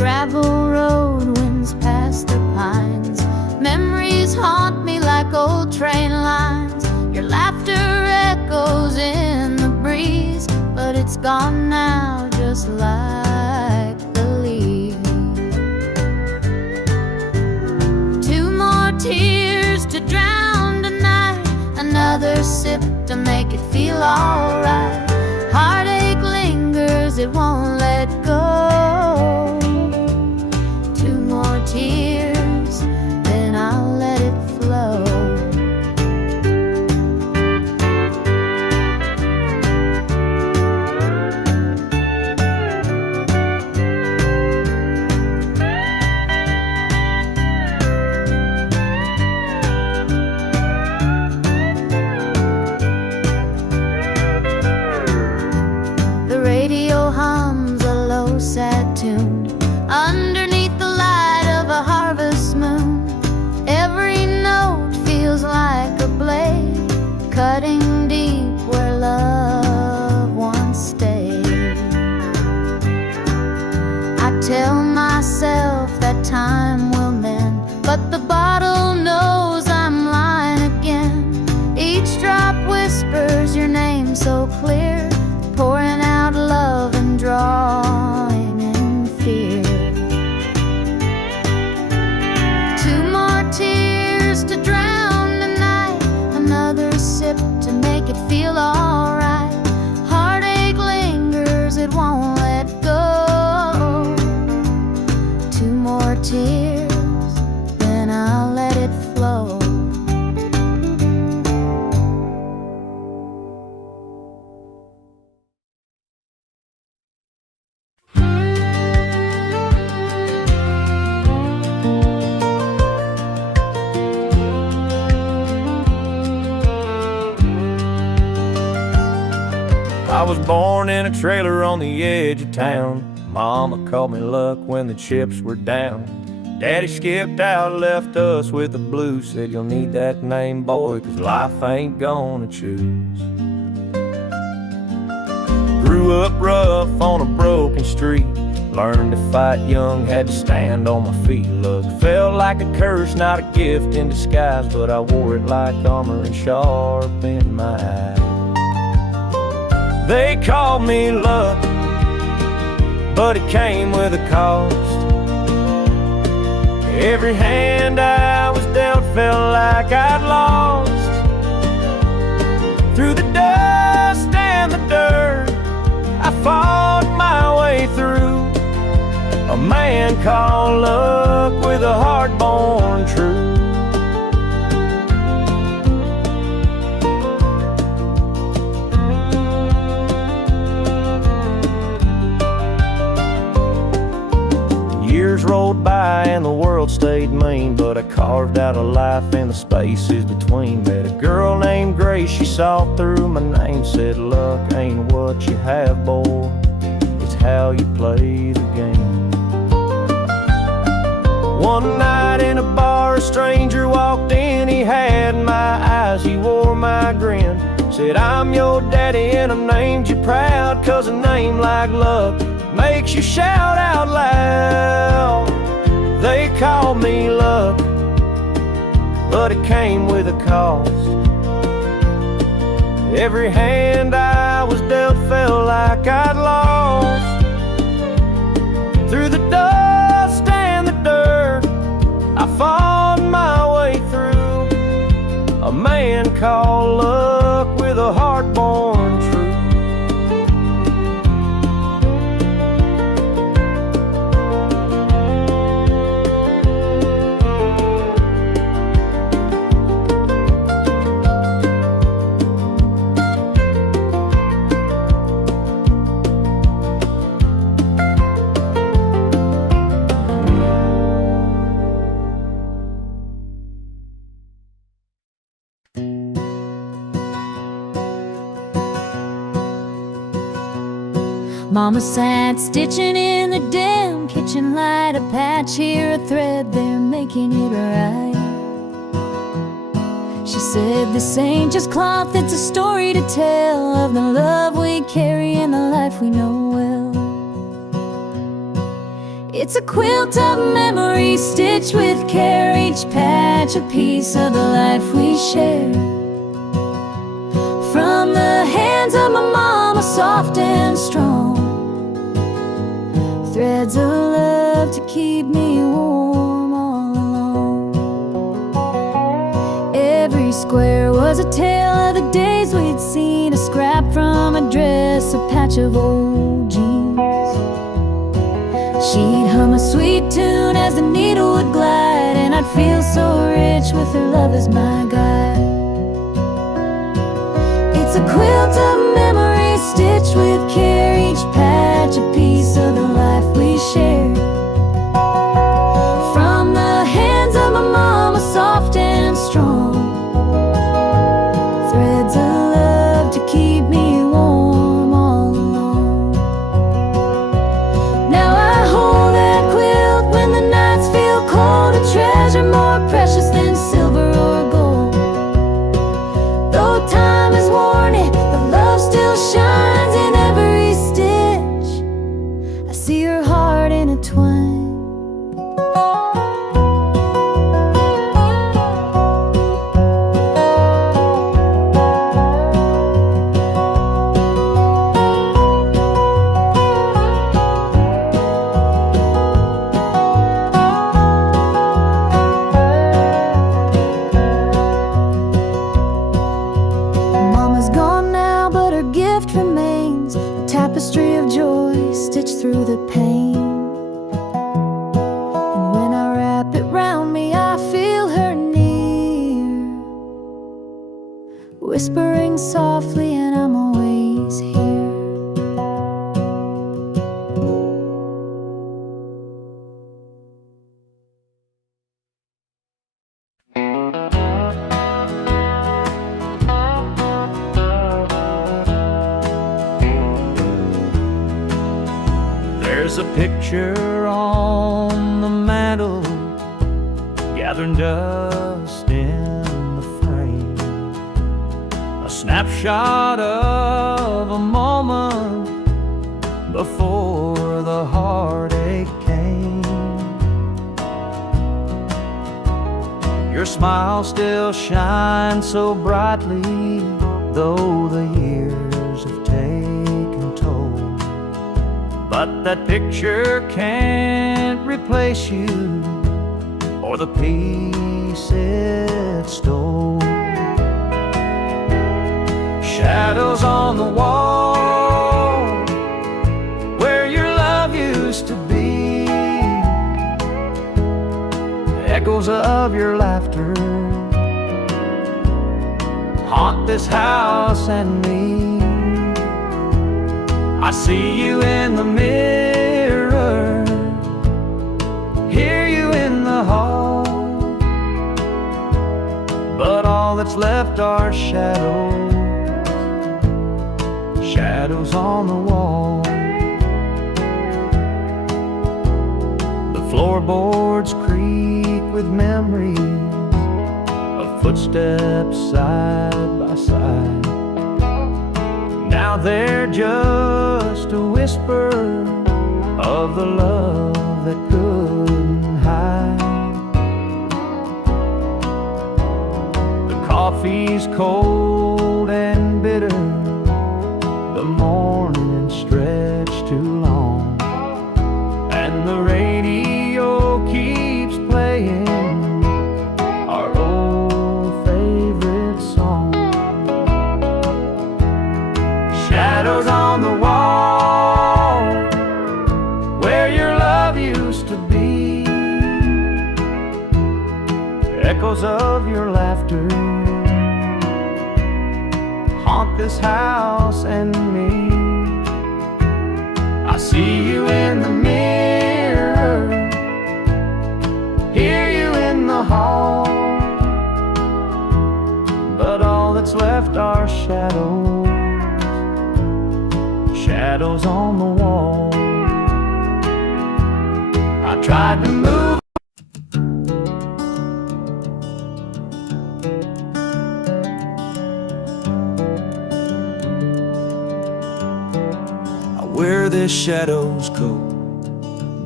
gravel road winds past the pines. Memories haunt me like old train lines. Your laughter echoes in the breeze, but it's gone now just like the leaves. Two more tears to drown tonight, another sip to make it feel alright. Heartache lingers, it won't let go. Two more tears, then I'll let it flow. Sad tune underneath the light of a harvest moon. Every note feels like a blade cutting deep where love once stayed. I tell myself that time will mend, but the bottle knows I'm lying again. Each drop whispers your name so clear, pouring out love and drawing in fear. Two more tears to drown the night, another sip to make it feel alright. Heartache lingers, it won't let go. Two more tears, then I'll let it flow. I was born in a trailer on the edge of town. Mama called me luck when the chips were down. Daddy skipped out, left us with the blues. Said you'll need that name, boy, 'cause life ain't gonna choose. Grew up rough on a broken street. Learned to fight young, had to stand on my feet. Look, felt like a curse, not a gift in disguise, but I wore it like armor and sharp in my eye. They called me luck, but it came with a cost. Every hand I was dealt felt like I'd lost. Through the dust and the dirt, I fought my way through. A man called luck with a heart born true. Years rolled by and the world stayed mean, but I carved out a life in the spaces between. Met a girl named Grace, she saw through my name, said luck ain't what you have, boy, it's how you play the game. One night in a bar, a stranger walked in, he had my eyes, he wore my grin. Said, I'm your daddy and I named you proud, 'cause a name like luck makes you shout out loud. They called me luck, but it came with a cost. Every hand I was dealt felt like I'd lost. Through the dust and the dirt, I fought my way through. A man called luck with a heart born true. Mama sat stitching in the dim kitchen light, a patch here, a thread there, making it right. She said, this ain't just cloth, it's a story to tell of the love we carry and the life we know well. It's a quilt of memories stitched with care, each patch a piece of the life we share. From the hands of my mama, soft and strong, threads of love to keep me warm all along. Every square was a tale of the days we'd seen, a scrap from a dress, a patch of old jeans. She'd hum a sweet tune as the needle would glide, and I'd feel so rich with her love as my guide. It's a quilt of memories stitched with care, each patch a piece of the life we shared. From the hands of my mama, soft and strong, threads of love to keep me warm all along. Now I hold that quilt when the nights feel cold, a treasure more precious than silver or gold. Though time has worn it, the love still shines in every stitch. I see her heart intertwined. Mama's gone now, but her gift remains, a tapestry of joy stitched through the pain. And when I wrap it round me, I feel her near, whispering softly, and I'm always here. There's a picture on the mantle, gathering dust in the frame, a snapshot of a moment before the heartache came. Your smile still shines so brightly, though the years have taken toll. But that picture can't replace you or the peace it stole. Shadows on the wall where your love used to be, echoes of your laughter haunt this house and me. I see you in the mirror, hear you in the hall, but all that's left are shadows, shadows on the wall. The floorboards creak with memories of footsteps side by side. Now they're just a whisper of the love that couldn't hide. The coffee's cold and bitter, the morning stretched too long, and the radio keeps playing our old favorite song. Shadows on the wall where your love used to be, echoes of your laughter haunt this house and me. I see you in the mirror, hear you in the hall, but all that's left are shadows, shadows on the wall. I tried to move. I wear this shadow's coat,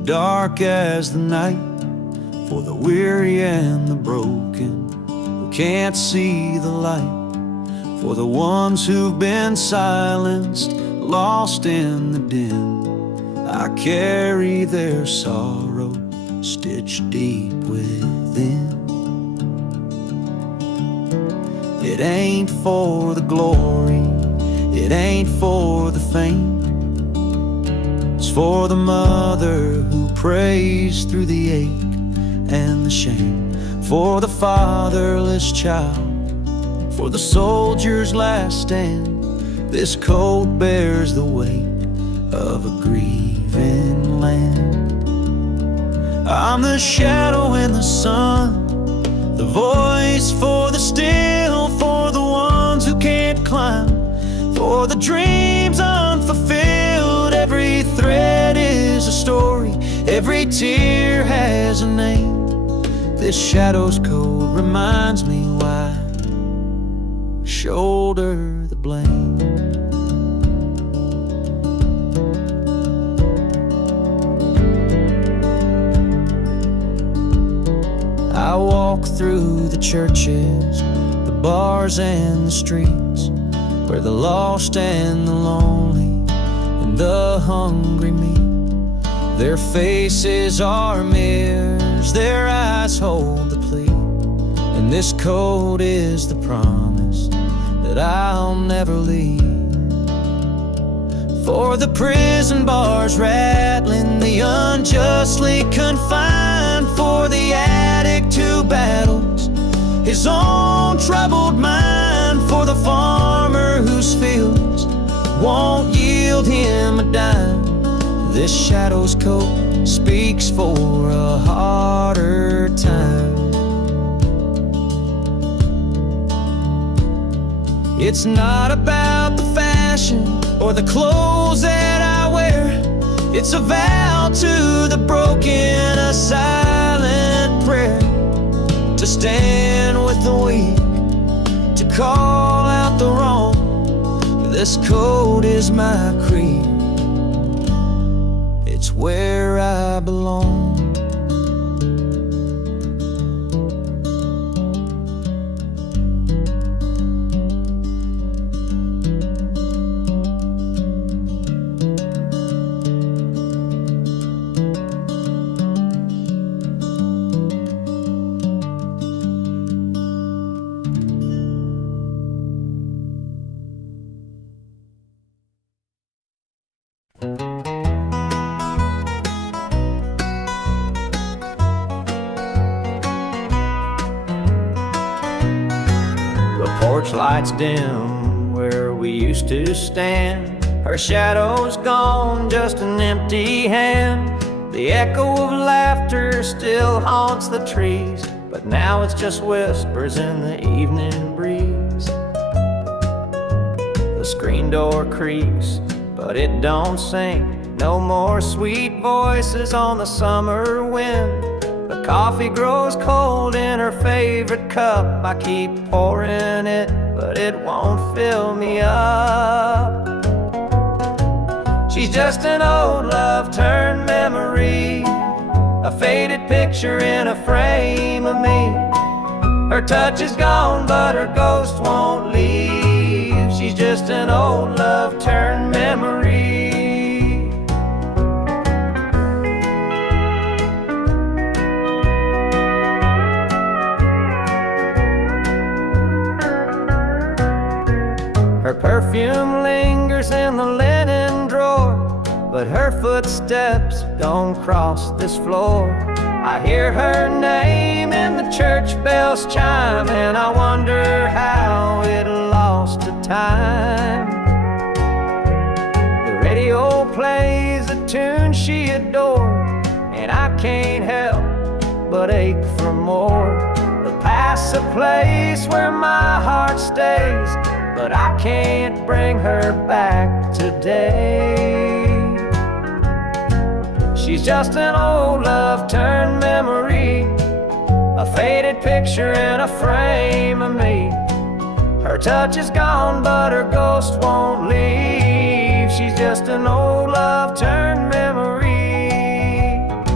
dark as the night, for the weary and the broken who can't see the light, for the ones who've been silenced, lost in the din. I carry their sorrow stitched deep within. It ain't for the glory, it ain't for the fame. It's for the mother who prays through the ache and the shame, for the fatherless child, for the soldier's last stand. This coat bears the weight of a grieving land. I'm the shadow in the sun, the voice for the still, for the ones who can't climb, for the dreams unfulfilled. Every thread is a story, every tear has a name. This shadow's code reminds me why I shoulder the blame. I walk through the churches, the bars and the streets, where the lost and the lonely and the hungry meet. Their faces are mirrors, their eyes hold the plea, and this code is the promise that I'll never leave. For the prison bars rattling, the unjustly confined, for the addict who battles his own troubled mind, for the farmer whose fields won't yield him a dime. This shadow's coat speaks for a harder time. It's not about the fashion or the clothes that I wear. It's a vow to the broken, a silent prayer, to stand with the weak, to call out the wrong. This code is my creed, it's where I belong. Lights dim where we used to stand. Her shadow's gone, just an empty hand. The echo of laughter still haunts the trees, but now it's just whispers in the evening breeze. The screen door creaks, but it don't sing. No more sweet voices on the summer wind. The coffee grows cold in her favorite cup. I keep pouring it, but it won't fill me up. She's just an old love turned memory, a faded picture in a frame of me. Her touch is gone, but her ghost won't leave. She's just an old love turned memory. Her perfume lingers in the linen drawer, but her footsteps don't cross this floor. I hear her name in the church bells chime, and I wonder how it lost to time. The radio plays a tune she adored, and I can't help but ache for more. The past's a place where my heart stays, but I can't bring her back today. She's just an old love turned memory, a faded picture in a frame of me. Her touch is gone, but her ghost won't leave. She's just an old love turned memory.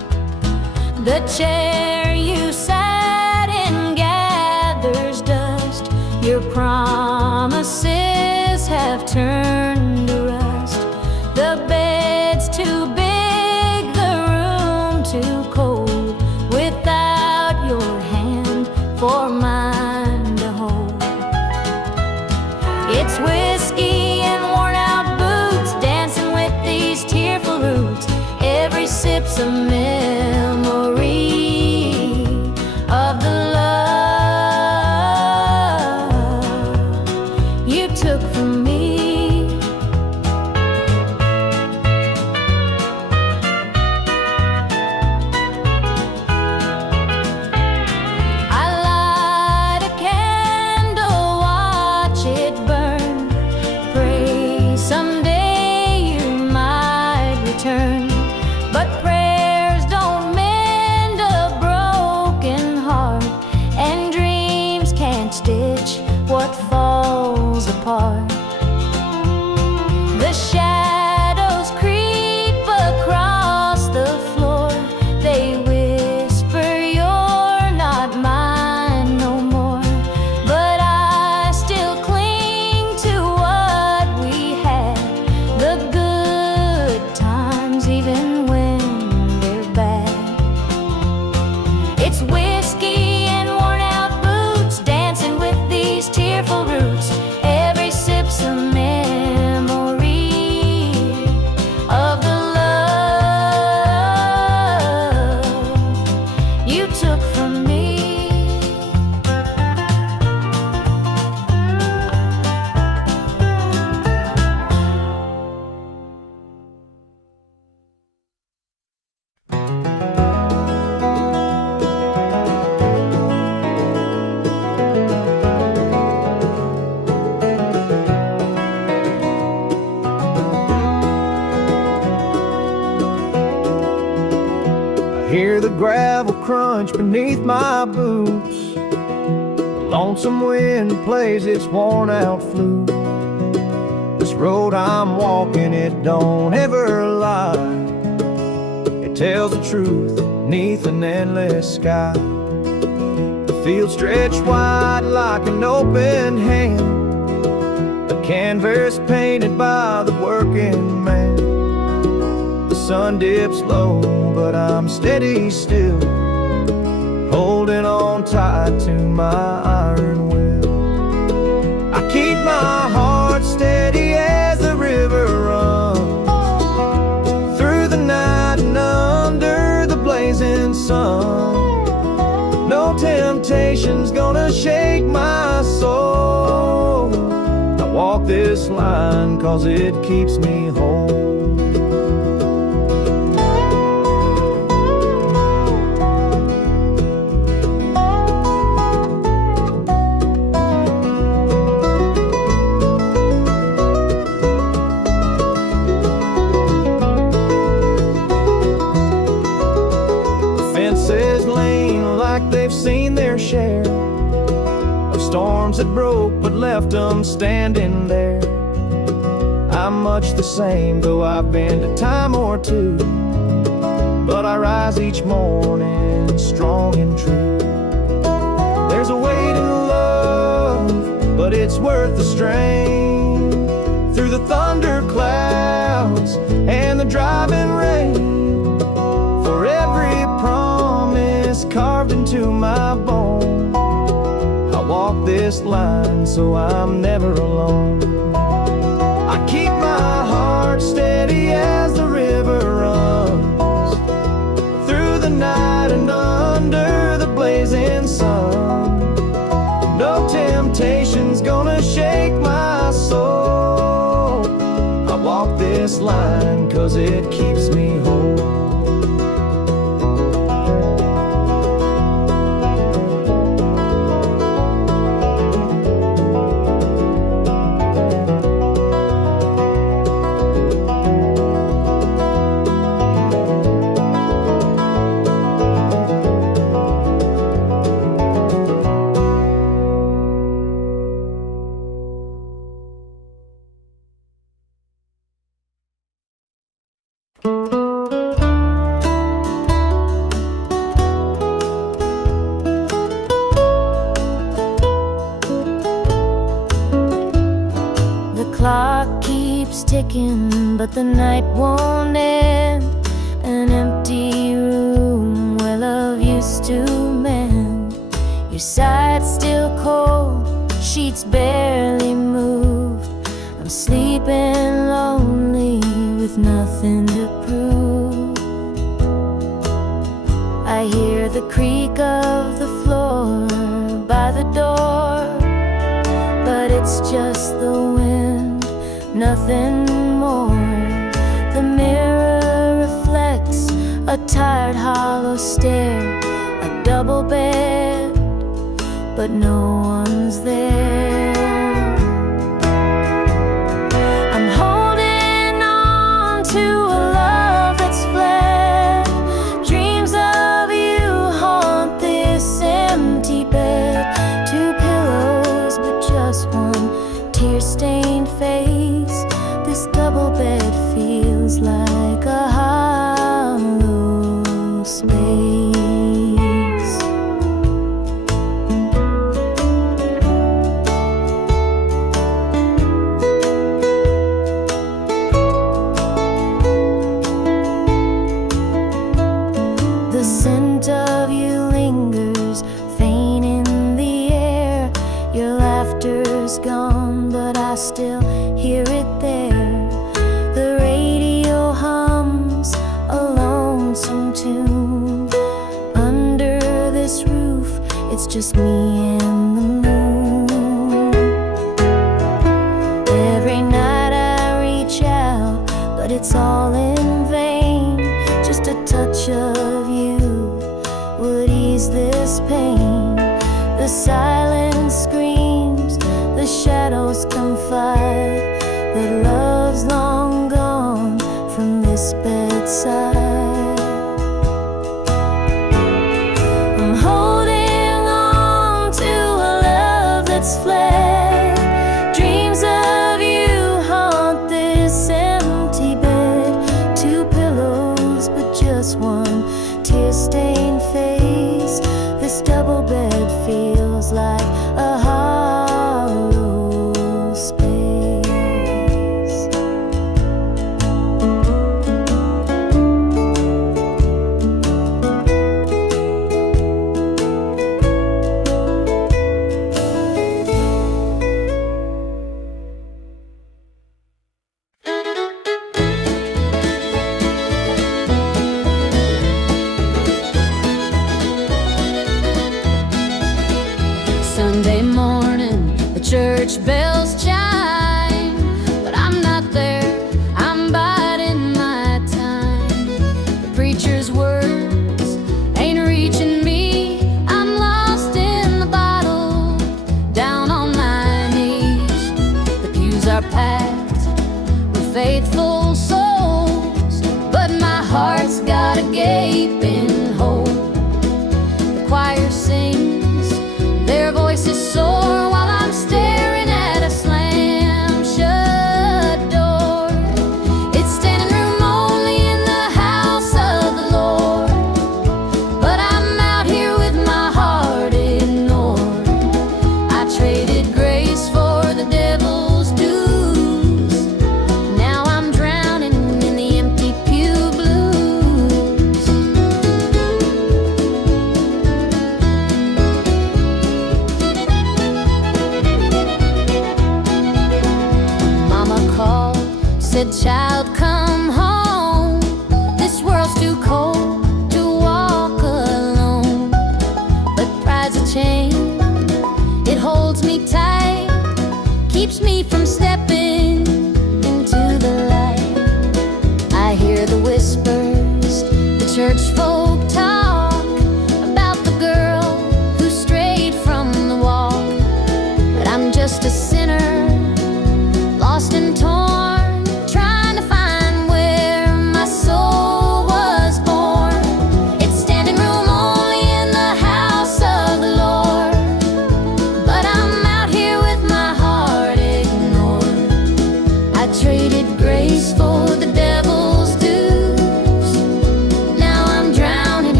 for mine to hold. It's whiskey and worn out boots, dancing with these tearful roots. Every sip's a memory of the love you took from me. The shadows creep across the floor. They whisper you're not mine no more. But I still cling to what we had, the good times even when they're bad. It's whiskey and worn out boots, dancing with these tearful roots. Every sip's a memory of the love you took from me. Hear the gravel crunch beneath my boots. The lonesome wind plays its worn out flute. This road I'm walking, it don't ever lie. It tells the truth beneath an endless sky. The field stretched wide like an open hand, a canvas painted by the working man. The sun dips low, but I'm steady still, holding on tight to my iron will. I keep my heart steady as the river runs through the night and under the blazing sun. No temptation's gonna shake my soul. I walk this line 'cause it keeps me whole. They've seen their share of storms that broke but left them standing there. I'm much the same, though I've been a time or two, but I rise each morning strong and true. There's a weight in love, but it's worth the strain. Through the thunder clouds and the driving rain, for every promise carved into my bone, I walk this line so I'm never alone. I keep my heart steady as the river runs through the night and under the blazing sun. No temptation's gonna shake my soul. I walk this line 'cause it keeps me whole. But the night won't end. An empty room where love used to mend. Your side's still cold, sheets barely moved. I'm sleeping lonely with nothing to prove. I hear the creak of the floor by the door, but it's just the wind, nothing more. The mirror reflects a tired, hollow stare, a double bed, but no one's there. I'm holding on to a love that's fled. Dreams of you haunt this empty bed. Two pillows, but just one tear-stained face. This double bed feels like a hollow space. The scent of you lingers, faint in the air. Your laughter's gone, but I still hear it there. The radio hums a lonesome tune. Under this roof, it's just me and the moon. Every night I reach out, but it's all in vain. Just a touch of you would ease this pain. The silence screams, the shadows confide that love's long gone from this bedside. I'm holding on to a love that's fled. Dreams of you haunt this empty bed. Two pillows, but just one tear-stained face. This double bed feels like a hollow space. Sunday morning, the church bells chime, but I'm not there, I'm biding my time. The preacher's words ain't reaching me, I'm lost in the bottle, down on my knees. The pews are packed with faithful souls, but my heart's got a gaping hole. The choir sings, their voices soar while I'm staring at a slam-shut door. It's standing room only in the house of the Lord, but I'm out here with my heart ignored. I traded grace for the devil's dues. Now I'm drowning in the empty pew blues. Mama called, said, child, come home. This world's too cold to walk alone. But pride's a chain, it holds me tight, keeps me from stepping into the light. I hear the whispers, the church folk talk about the girl who strayed from the walk. But I'm just a sinner, lost and torn, trying to find where my soul was born. It's standing room only in the house of the Lord, but I'm out here with my heart ignored. I traded grace for the devil's dues. Now I'm drowning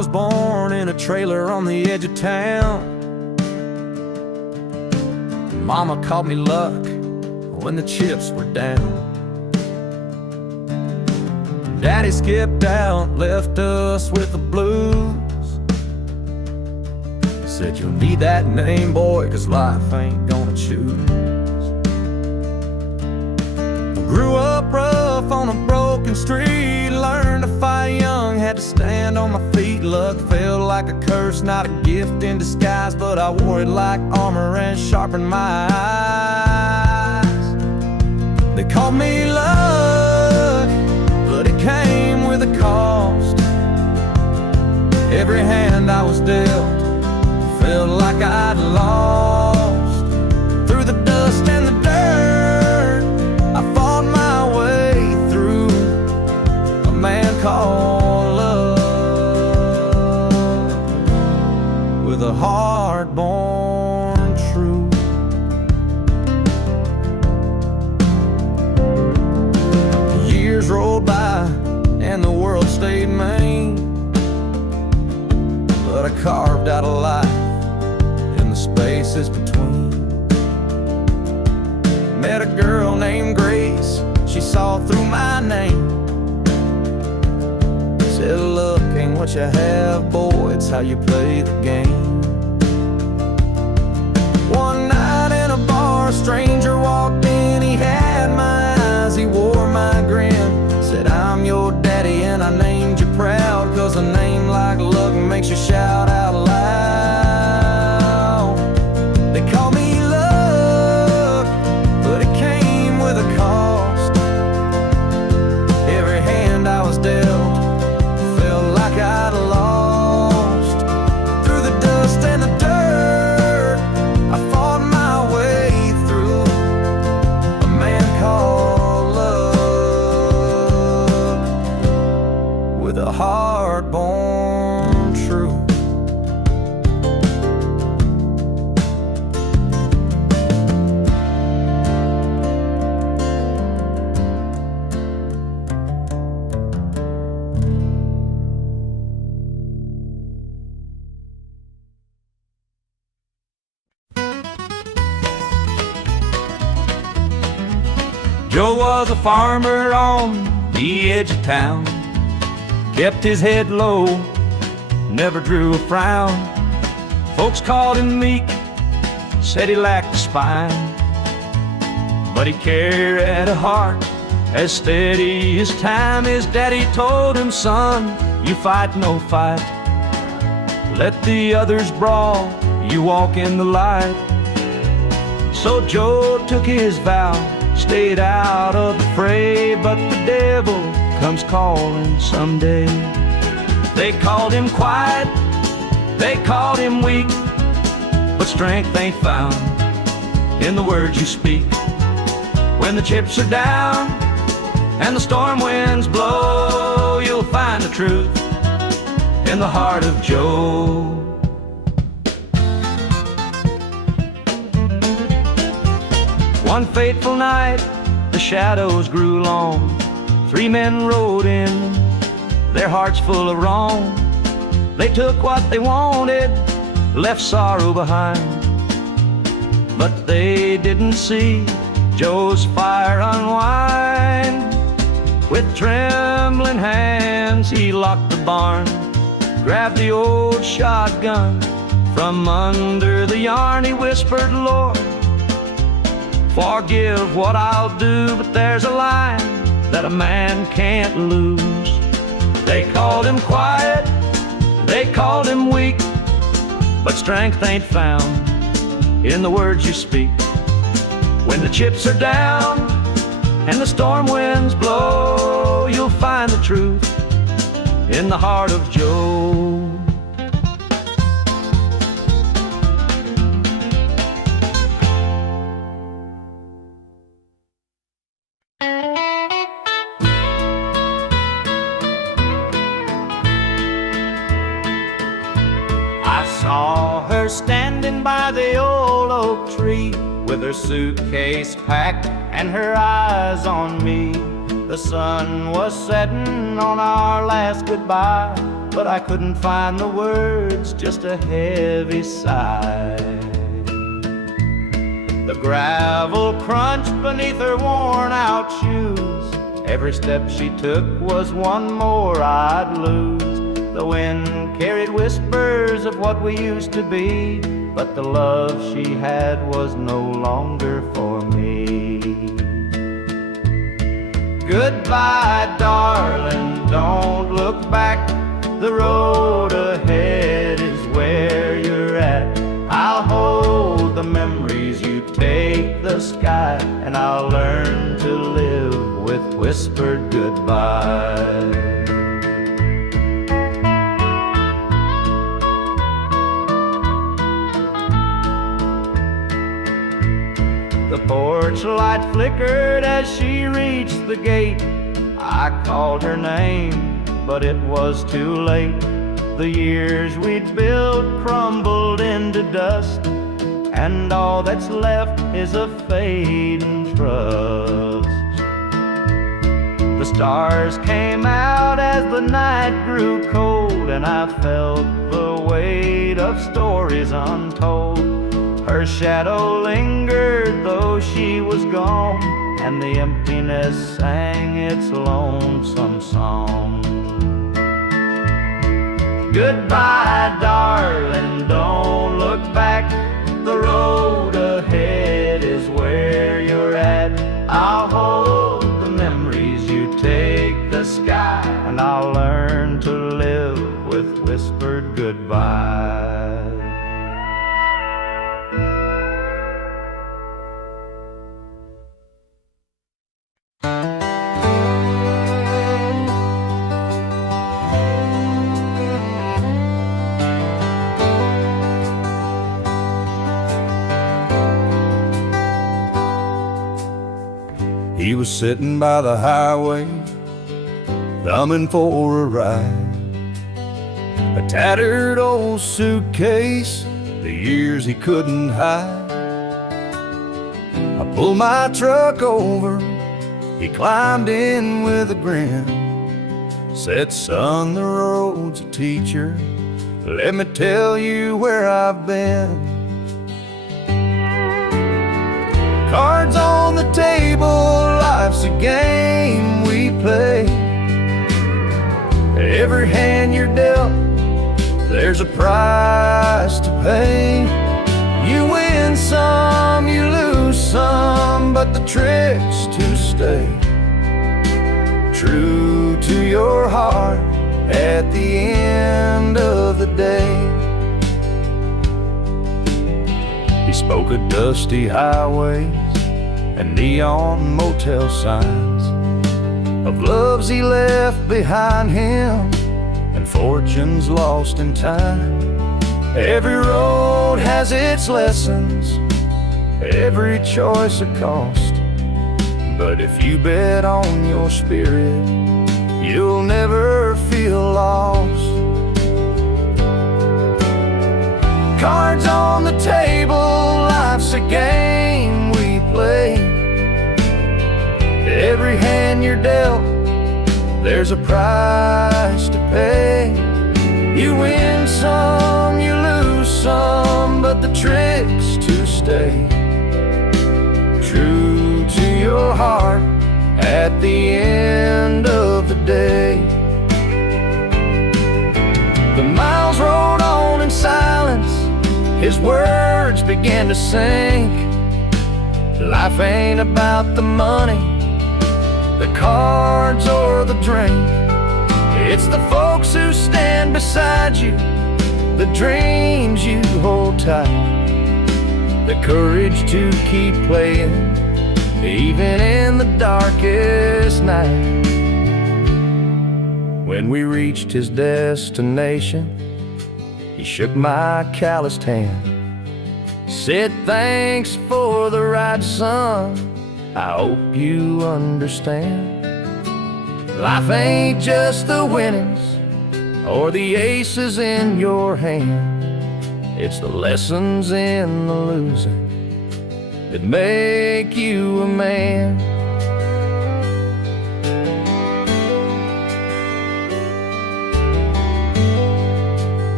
was born in a trailer on the edge of town. Mama called me luck when the chips were down. Daddy skipped out, left us with the blues. Said you'll need that name, boy, 'cause life ain't gonna choose. Grew up rough on a broken street, learned to fight young, had to stand on my feet. Luck felt like a curse, not a gift in disguise, but I wore it like armor and sharpened my eyes. They called me luck, but it came with a cost. Every hand I was dealt felt like I'd lost. Through the dust and the dirt, I fought my way through. A man called love, with a heart born true. Years rolled by and the world stayed mean, but I carved out a life in the spaces between. Met a girl named Grace, she saw through my name. Said, look, ain't what you have, boy, it's how you play the game. One night in a bar, a stranger walked in, he had my eyes, he wore my grin. Said, I'm your daddy and I named you proud, 'cause a name like luck makes you shout out loud. They call me luck, but it came with a cost. Every hand I was dealt felt like I'd lost. Through the dust and the dirt, I fought my way through. A man called love, with a heart born true. Joe was a farmer on the edge of town, kept his head low, never drew a frown. Folks called him meek, said he lacked a spine, but he carried a heart as steady as time. His daddy told him, son, you fight no fight, let the others brawl, you walk in the light. So Joe took his vow, stayed out of the fray, but the devil comes calling someday. They called him quiet, they called him weak, but strength ain't found in the words you speak. When the chips are down and the storm winds blow, you'll find the truth in the heart of Joe. One fateful night, the shadows grew long. 3 men rode in, their hearts full of wrong. They took what they wanted, left sorrow behind, but they didn't see Joe's fire unwind. With trembling hands, he locked the barn, grabbed the old shotgun from under the yarn. He whispered, Lord, forgive what I'll do, but there's a line that a man can't lose. They called him quiet, they called him weak, but strength ain't found in the words you speak. When the chips are down and the storm winds blow, you'll find the truth in the heart of Joe. Saw her standing by the old oak tree, with her suitcase packed and her eyes on me. The sun was setting on our last goodbye, but I couldn't find the words, just a heavy sigh. The gravel crunched beneath her worn-out shoes. Every step she took was one more I'd lose. The wind carried whispers of what we used to be, but the love she had was no longer for me. Goodbye, darling, don't look back. The road ahead is where you're at. I'll hold the memories, you take the sky, and I'll learn to live with whispered goodbye. The porch light flickered as she reached the gate. I called her name, but it was too late. The years we'd built crumbled into dust, and all that's left is a fading trust. The stars came out as the night grew cold, and I felt the weight of stories untold. Her shadow lingered though she was gone, and the emptiness sang its lonesome song. Goodbye, darling, don't look back. The road ahead is where you're at. I'll hold the memories, you take the sky, and I'll learn to live with whispered goodbye. He was sitting by the highway, thumbing for a ride. A tattered old suitcase, the years he couldn't hide. I pulled my truck over, he climbed in with a grin. Said, son, the road's a teacher, let me tell you where I've been. Cards on the table, life's a game we play. Every hand you're dealt, there's a price to pay. You win some, you lose some, but the trick's to stay true to your heart at the end of the day. He spoke of dusty highways and neon motel signs, of loves he left behind him and fortunes lost in time. Every road has its lessons, every choice a cost, but if you bet on your spirit, you'll never feel lost. Cards on the table, life's a game we play. Every hand you're dealt, there's a price to pay. You win some, you lose some, but the trick's to stay true to your heart at the end of the day. The miles rolled on in silence, his words began to sink. Life ain't about the money, the cards or the drink. It's the folks who stand beside you, the dreams you hold tight, the courage to keep playing even in the darkest night. When we reached his destination, he shook my calloused hand, said, thanks for the ride, son, I hope you understand. Life ain't just the winnings or the aces in your hand, it's the lessons in the losing that make you a man.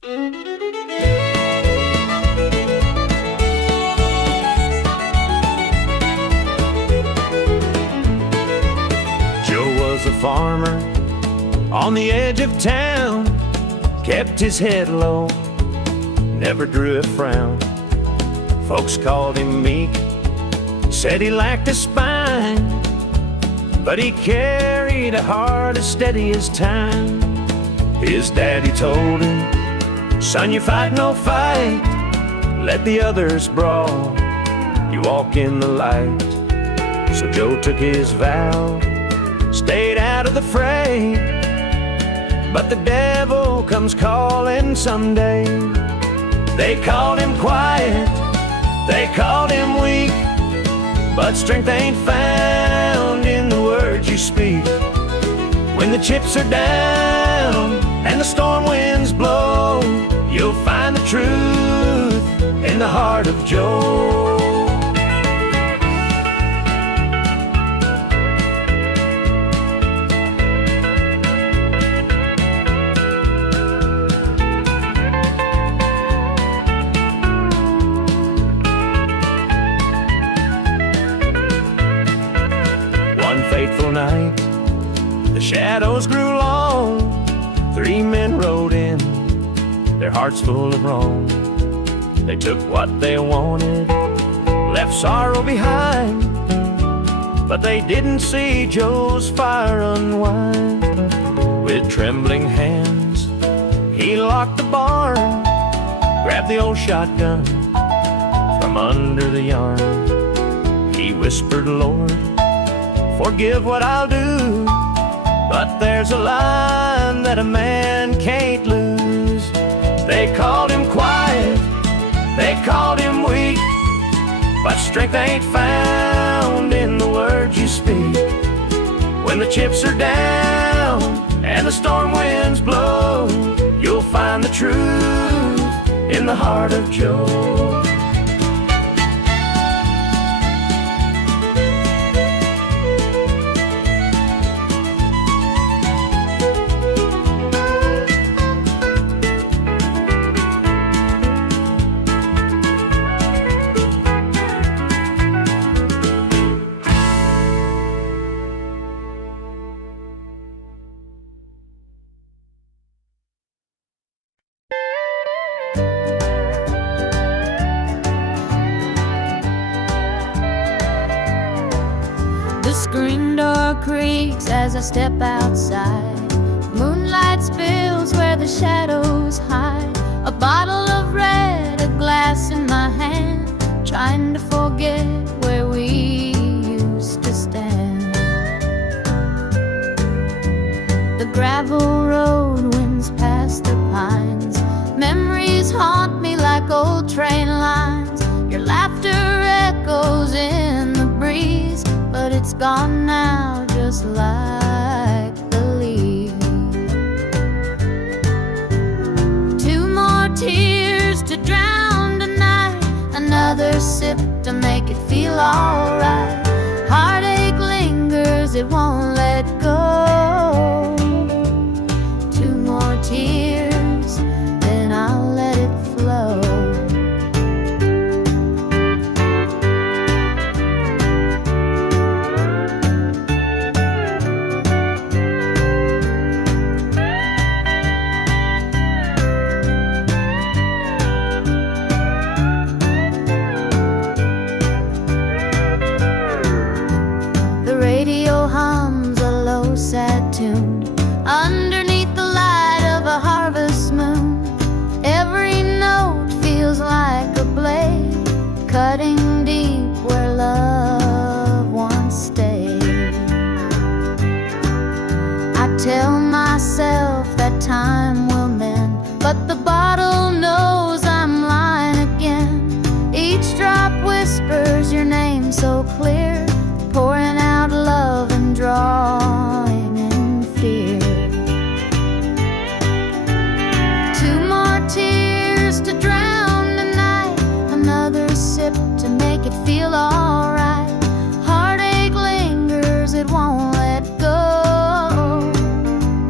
Farmer on the edge of town, kept his head low, never drew a frown. Folks called him meek, said he lacked a spine, but he carried a heart as steady as time. His daddy told him, son, you fight no fight, let the others brawl, you walk in the light. So Joe took his vow, stayed out of the fray, but the devil comes calling someday. They called him quiet, they called him weak, but strength ain't found in the words you speak. When the chips are down and the storm winds blow, you'll find the truth in the heart of Joe. Fateful night, the shadows grew long. 3 men rode in, their hearts full of wrong. They took what they wanted, left sorrow behind, but they didn't see Joe's fire unwind. With trembling hands, he locked the barn, grabbed the old shotgun from under the yarn. He whispered, Lord, forgive what I'll do, but there's a line that a man can't lose. They called him quiet, they called him weak, but strength ain't found in the words you speak. When the chips are down and the storm winds blow, you'll find the truth in the heart of Joe. Creaks as I step outside. Moonlight spills where the shadows hide. A bottle of red, a glass in my hand, trying to forget where we used to stand. The gravel road winds past the pines. Memories haunt me like old train lines. Your laughter echoes in the breeze, but it's gone now, just like the leaves. 2 more tears to drown tonight, another sip to make it feel alright. Heartache lingers, it won't let go. 2 more tears, then I'll let it flow. Sad tune underneath the light of a harvest moon. Every note feels like a blade, cutting deep where love once stayed. I tell myself that time will mend, but the bottle knows I'm lying again. Each drop whispers your name so clear, pouring out love and drawing in fear. 2 more tears to drown the night, another sip to make it feel alright. Heartache lingers, it won't let go.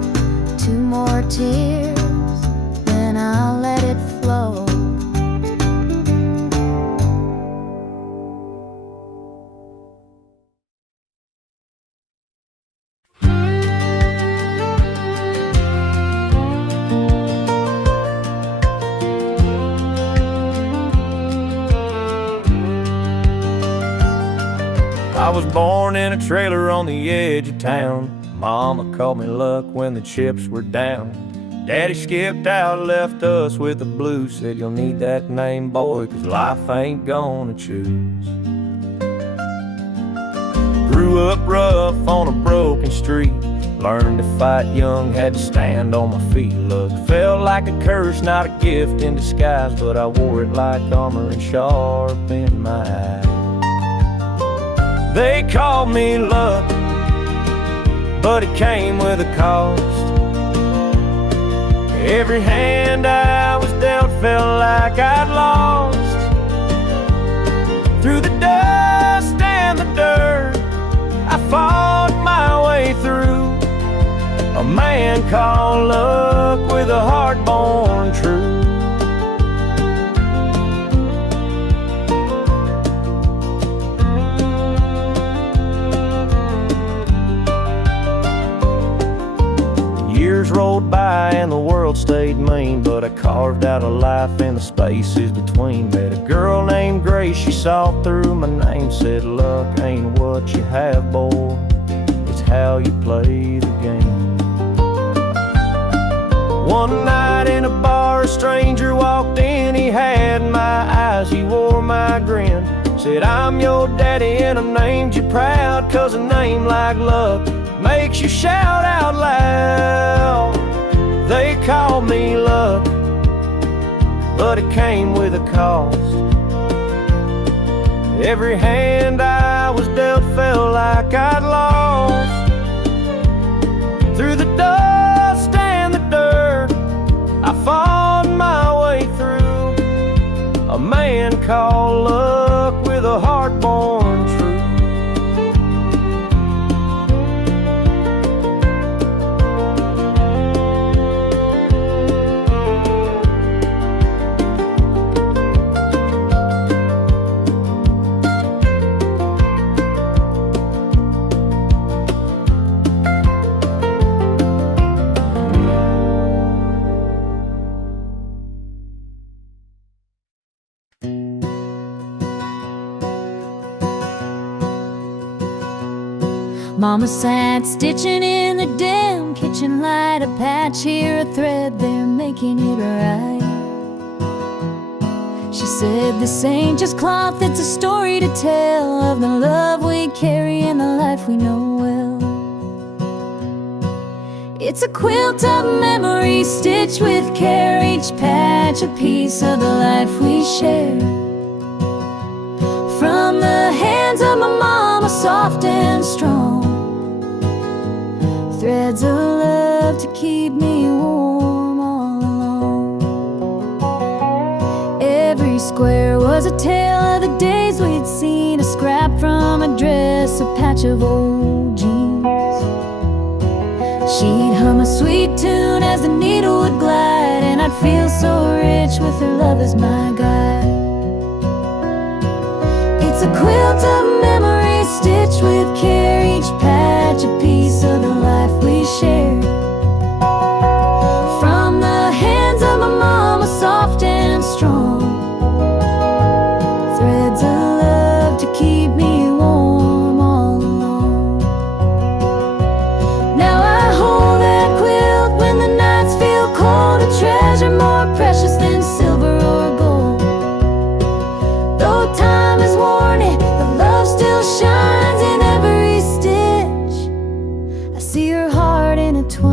born in a trailer on the edge of town. Mama called me luck when the chips were down. Daddy skipped out, left us with the blues. Said you'll need that name, boy, 'cause life ain't gonna choose. Grew up rough on a broken street. Learned to fight young, had to stand on my feet. Look, felt like a curse, not a gift in disguise, but I wore it like armor and sharp in my eye. They called me luck, but it came with a cost. Every hand I was dealt felt like I'd lost. Through the dust and the dirt, I fought my way through. A man called luck with a heart born true. Years rolled by and the world stayed mean, but I carved out a life in the spaces between. Met a girl named Grace, she saw through my name, said luck ain't what you have, boy, it's how you play the game. One night in a bar, a stranger walked in. He had my eyes, he wore my grin. Said, I'm your daddy and I named you proud, 'cause a name like luck makes you shout out loud. They called me luck, but it came with a cost. Every hand I was dealt felt like I'd lost. Through the dust and the dirt, I fought my way through. A man called luck with a heart born true. Mama sat stitching in the dim kitchen light, a patch here, a thread there, making it right. She said, this ain't just cloth, it's a story to tell of the love we carry and the life we know well. It's a quilt of memories stitched with care, each patch a piece of the life we share. From the hands of my mama, soft and strong, threads of love to keep me warm all along. Every square was a tale of the days we'd seen, a scrap from a dress, a patch of old jeans. She'd hum a sweet tune as the needle would glide, and I'd feel so rich with her love as my guide. It's a quilt of memories stitched with care, each patch a piece of the life we share. From the hands of my mama, soft and strong, threads of love to keep me warm all along. Now I hold that quilt when the nights feel cold, a treasure more precious than silver or gold. Though time has worn it, the love still shines in every stitch. I see her heart intertwined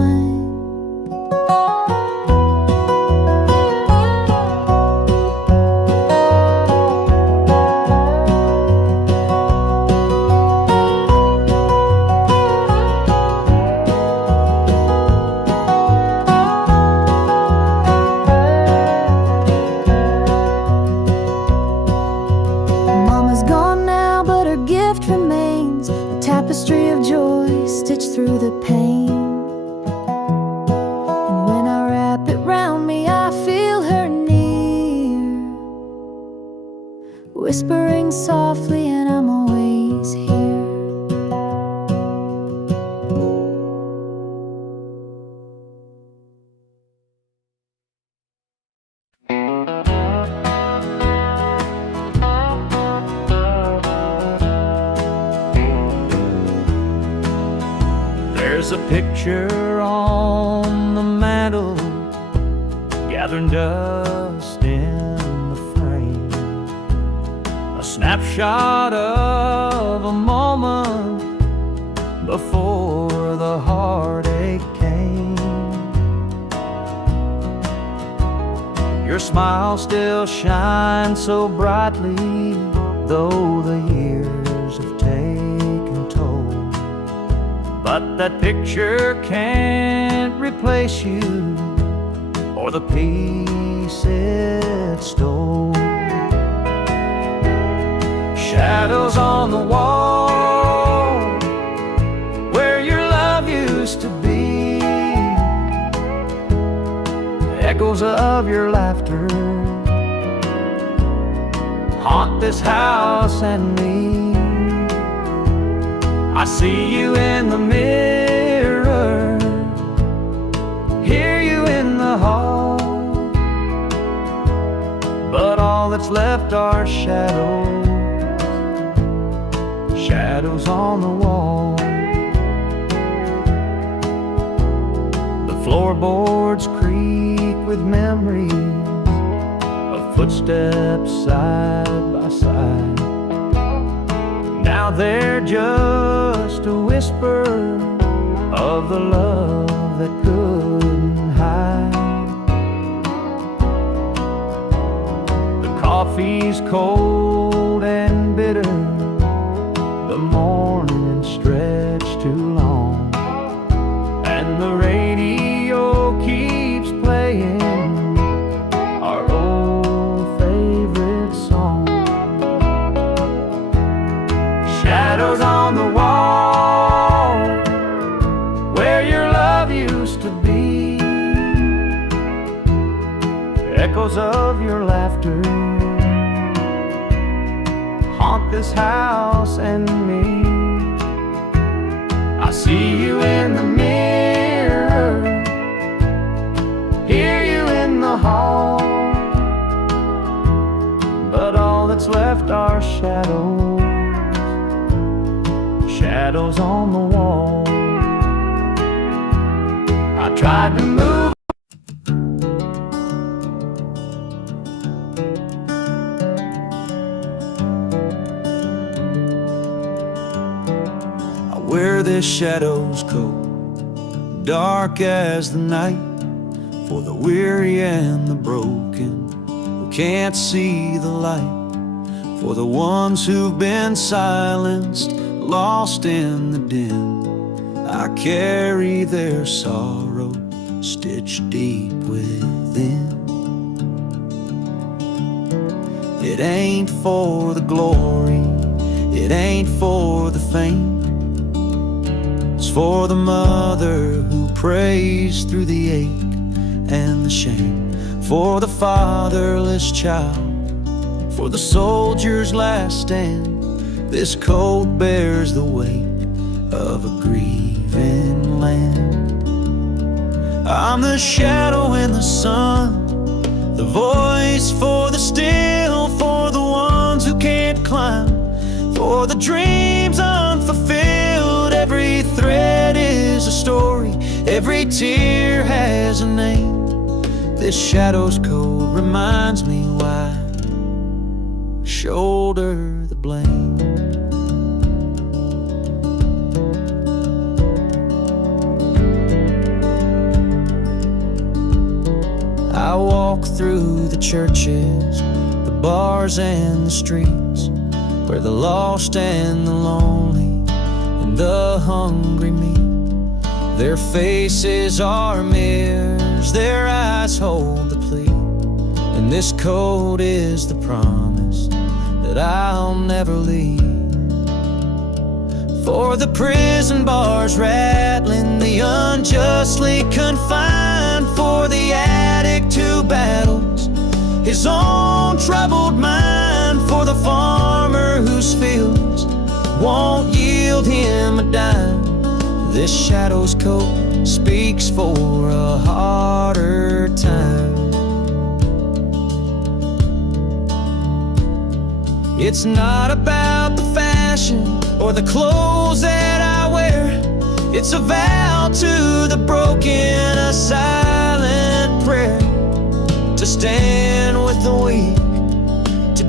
gathering dust in the frame, a snapshot of a moment before the heartache came. Your smile still shines so brightly, though the years have taken toll. But that picture can't replace you or the peace it stole. Shadows on the wall where your love used to be, echoes of your laughter haunt this house and me. I see you in the mirror, hear you in the hall, but all that's left are shadows, shadows on the wall. The floorboards creak with memories of footsteps side by side. Now they're just a whisper of the love that couldn't hide. The coffee's cold and bitter, the morning stretched too long, and the radio keeps playing our old favorite song. Shadows on the wall where your love used to be, echoes of your laughter haunt this house and me. I see you in the mirror, hear you in the hall, but all that's left are shadows, shadows on the wall. I tried to move. I wear this shadow's coat, dark as the night, for the weary and the broken who can't see the light, for the ones who've been silenced, lost in the din. I carry their sorrow stitched deep within. It ain't for the glory, it ain't for the fame, it's for the mother who prays through the ache and the shame, for the fatherless child, for the soldier's last stand. This coat bears the weight of a grieving land. I'm the shadow in the sun, the voice for the still, for the ones who can't climb, for the dreams unfulfilled. Every thread is a story, every tear has a name. This shadow's coat reminds me why I shoulder the blame. I walk through the churches, the bars and the streets, where the lost and the lonely and the hungry meet. Their faces are mirrors, their eyes hold the plea, and this coat is the promise that I'll never leave. For the prison bars rattling, the unjustly confined, for the addict who battles his own troubled mind, for the farmer whose fields won't yield him a dime. This shadow's coat speaks for a harder time. It's not about the fashion or the clothes that I wear, it's a vow to the broken, a silent prayer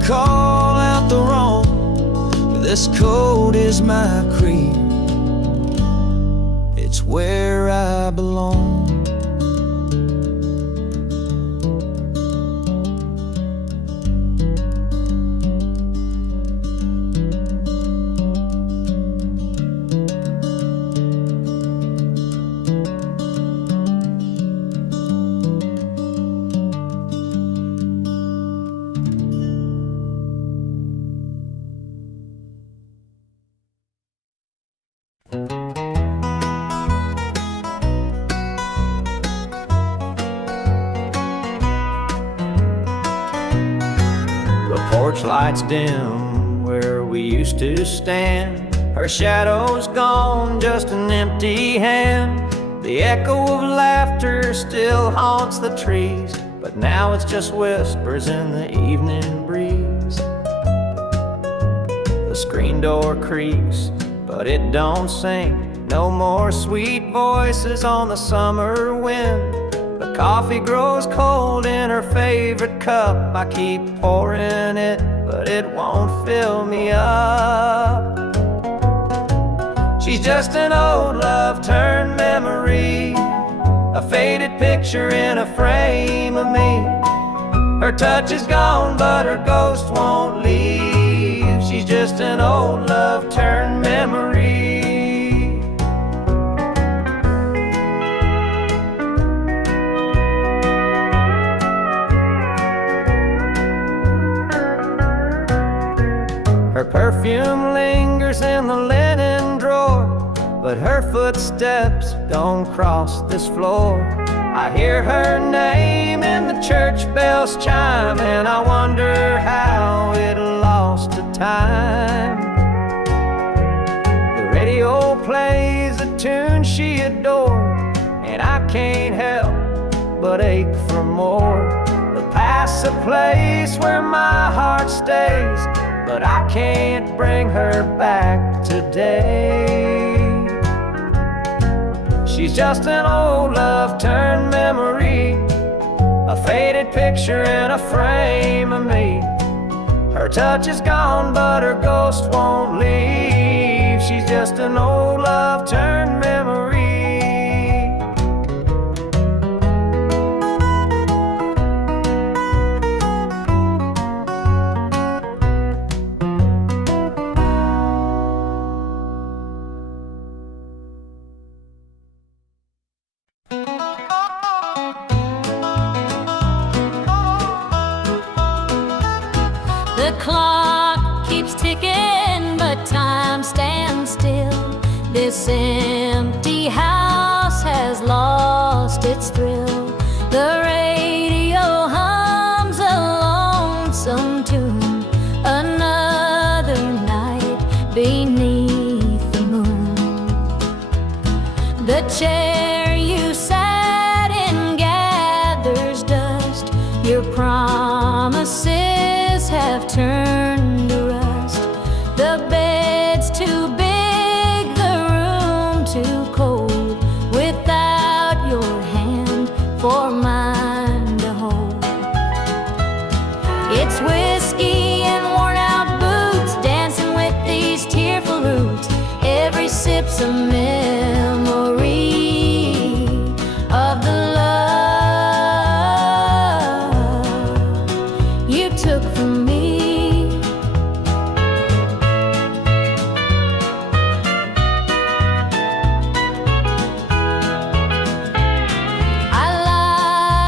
call out the wrong. This coat is my creed. It's where I belong. Porch lights dim where we used to stand. Her shadow's gone, just an empty hand. The echo of laughter still haunts the trees, but now it's just whispers in the evening breeze. The screen door creaks, but it don't sing. No more sweet voices on the summer wind. The coffee grows cold in her favorite cup. I keep pouring it, but it won't fill me up. She's just an old love turned memory, a faded picture in a frame of me. Her touch is gone, but her ghost won't leave. She's just an old love turned memory. Her perfume lingers in the linen drawer, but her footsteps don't cross this floor. I hear her name in the church bells chime, and I wonder how it lost to time. The radio plays a tune she adored, and I can't help but ache for more. The past's a place where my heart stays, but I can't bring her back today. She's just an old love turned memory, a faded picture in a frame of me. Her touch is gone, but her ghost won't leave. She's just an old love turned memory. The clock keeps ticking, but time stands still. This empty house has lost its thrill. The radio hums a lonesome tune, another night beneath the moon. The chair you sat in gathers dust. Your promises have turned to rust. The bed's too big, the room too cold, without your hand for mine to hold. It's whiskey and worn out boots, dancing with these tearful roots. Every sip's a memory of the love you took from me. I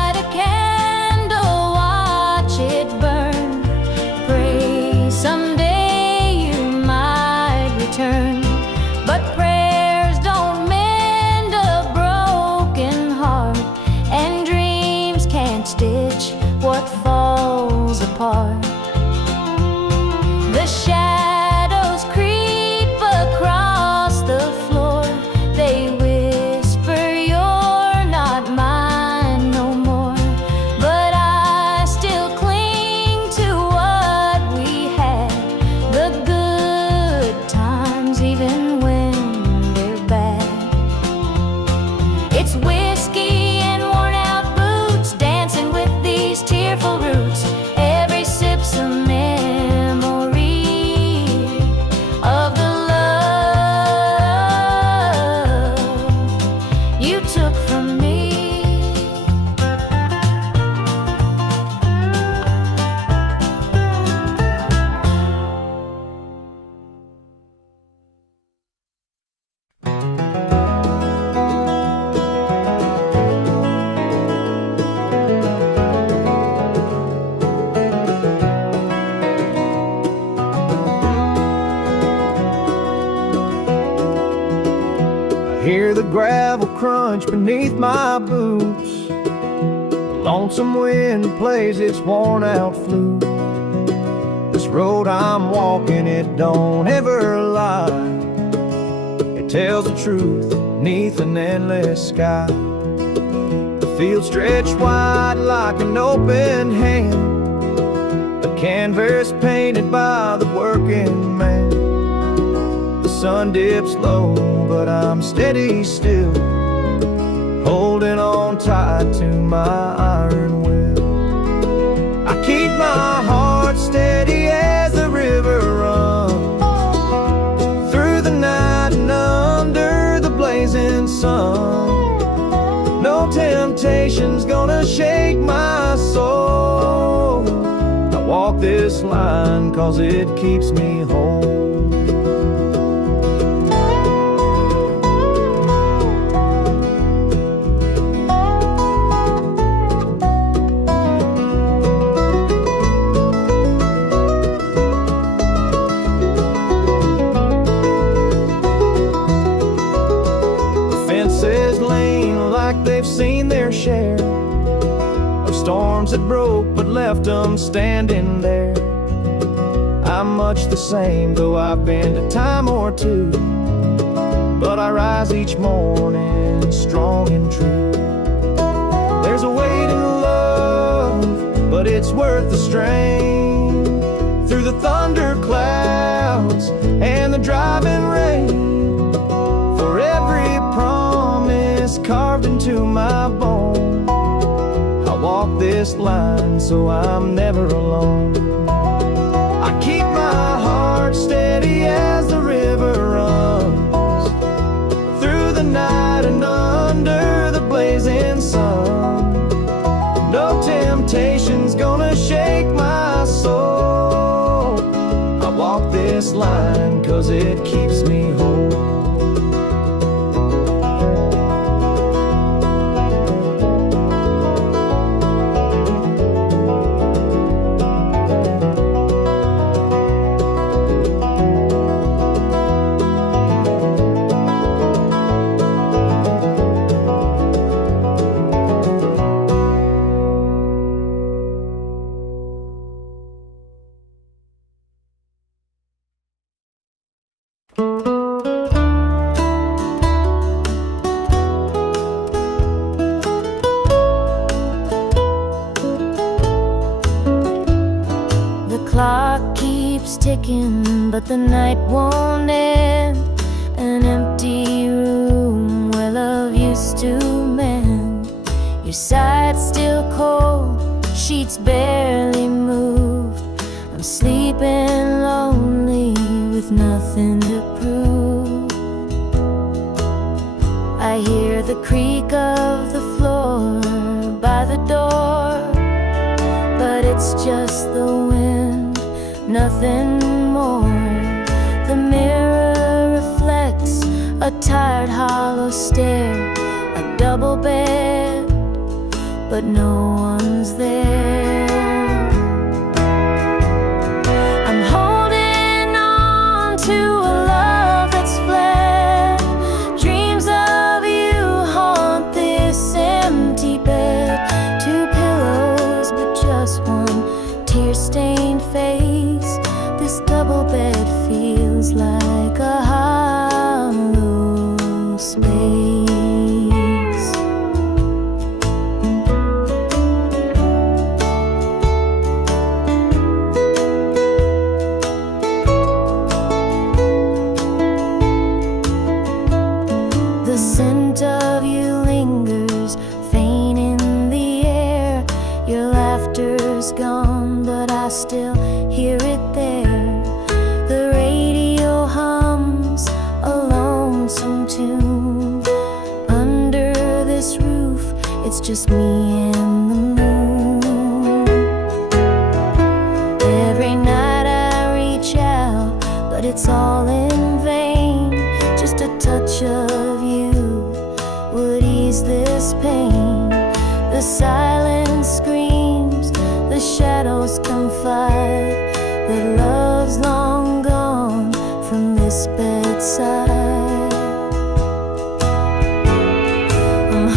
crunch beneath my boots. Lonesome wind plays its worn out flute. This road I'm walking, it don't ever lie. It tells the truth neath an endless sky. The field stretched wide like an open hand, a canvas painted by the working man. The sun dips low, but I'm steady still, holding on tight to my iron will. I keep my heart steady as the river runs through the night and under the blazing sun. No temptation's gonna shake my soul. I walk this line 'cause it keeps me whole. They've seen their share of storms that broke but left them standing there. I'm much the same, though I've been a time or two, but I rise each morning strong and true. There's a weight in love, but it's worth the strain. Through the thunder clouds and the driving rain, for every promise carved into my bone, I walk this line so I'm never alone. I keep my heart steady as the river runs through the night and under the blazing sun. No temptation's gonna shake my soul. I walk this line 'cause it keeps me whole. But the night won't end. An empty room where love used to mend. Your side's still cold, sheets barely moved. I'm sleeping lonely with nothing to prove. I hear the creak of the floor by the door, but it's just the wind, nothing more. The mirror reflects a tired, hollow stare. A double bed, but no one's there. I'm holding on to a love that's fled. Dreams of you haunt this empty bed. Two pillows, but just one tear-stained face. This double bed feels like a hollow space. The scent of you lingers, faint in the air. Your laughter's gone, but I still hear it there. The radio hums a lonesome tune. Under this roof, it's just me and the moon. Every night I reach out, but it's all in vain. Just a touch of you would ease this pain. The silence screams, the shadows confide that love's long gone from this bedside.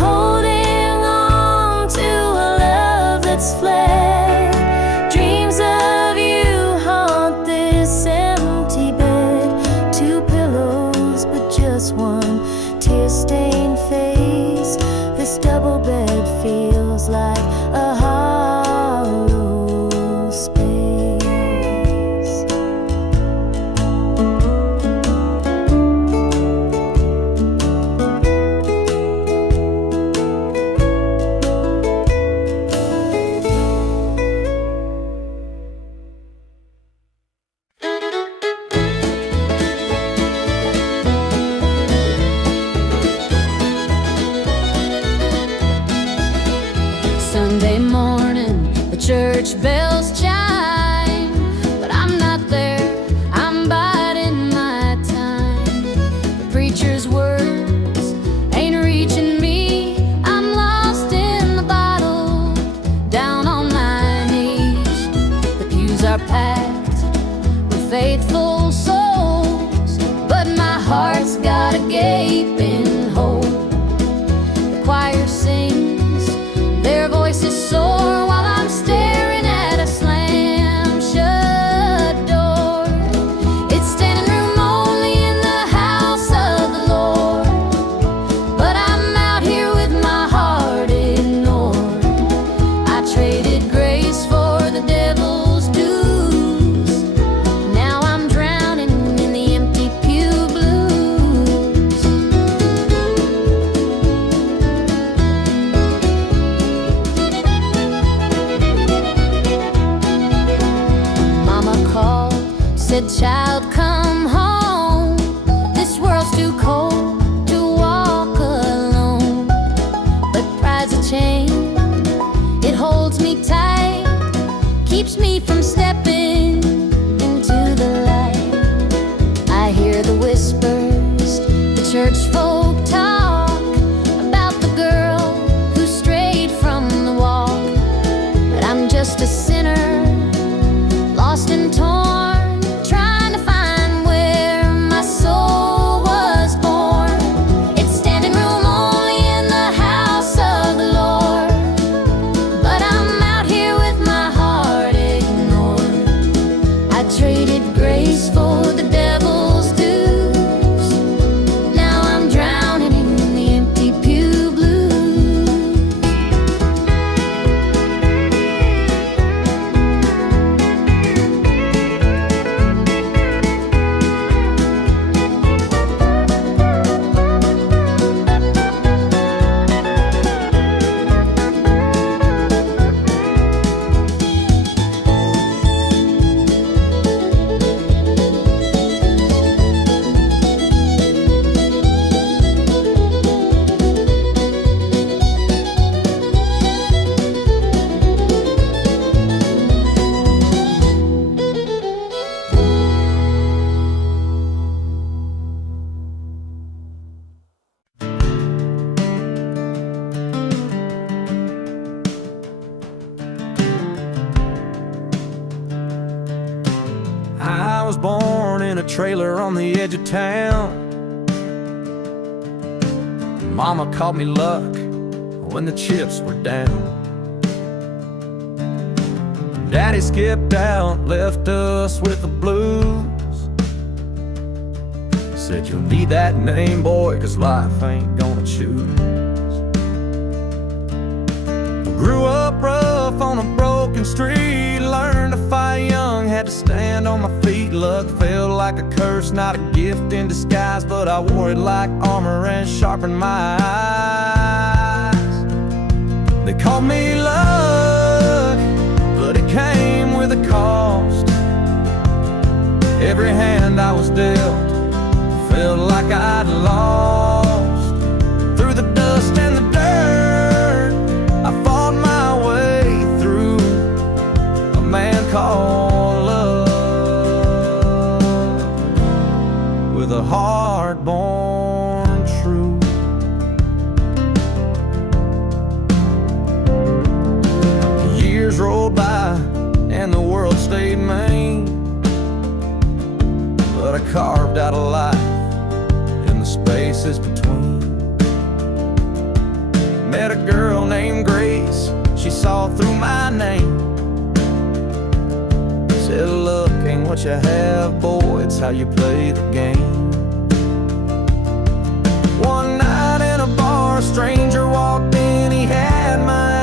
feels like a hollow space. Sunday morning, the church bells chime, but I'm not there, I'm biding my time. The preacher's words ain't reaching me, I'm lost in the bottle, down on my knees. The pews are packed with faithful souls, but my heart's got a gaping hole. The choir sings, their voices soar while I'm staring at a slam-shut door. It's standing room only in the house of the Lord, but I'm out here with my heart ignored. I traded grace for the devil's dues. Now I'm drowning in the empty pew blues. Mama called, said, child, come home. This world's too cold to walk alone. But pride's a chain, it holds me tight, keeps me from stepping into the light. I hear the whispers, the church folk talk about the girl who strayed from the walk. But I'm just a sinner, lost and torn, trying to find where my soul was born. It's standing room only in the house of the Lord, but I'm out here with my heart ignored. I traded grace for the devil's dues. Now I'm drowning in the empty pew blues. I was born in a trailer on the edge of town. Mama called me luck when the chips were down. Daddy skipped out, left us with the blues. Said you'll need that name, boy, 'cause life ain't gonna choose. Grew up rough on a broken street, learned to fight young, had to stand on my feet. Luck felt like a curse, not a gift in disguise, but I wore it like armor and sharpened my eyes. They called me luck, but it came with a cost. Every hand I was dealt felt like I'd lost. Through the dust and the dirt, I fought my way through. A man called love, with a heart born true. Years rolled by and the world stayed mean, but I carved out a life in the spaces between. Met a girl named Grace, she saw through my name. Said, look, ain't what you have, boy, it's how you play the game. One night in a bar, a stranger walked in, he had my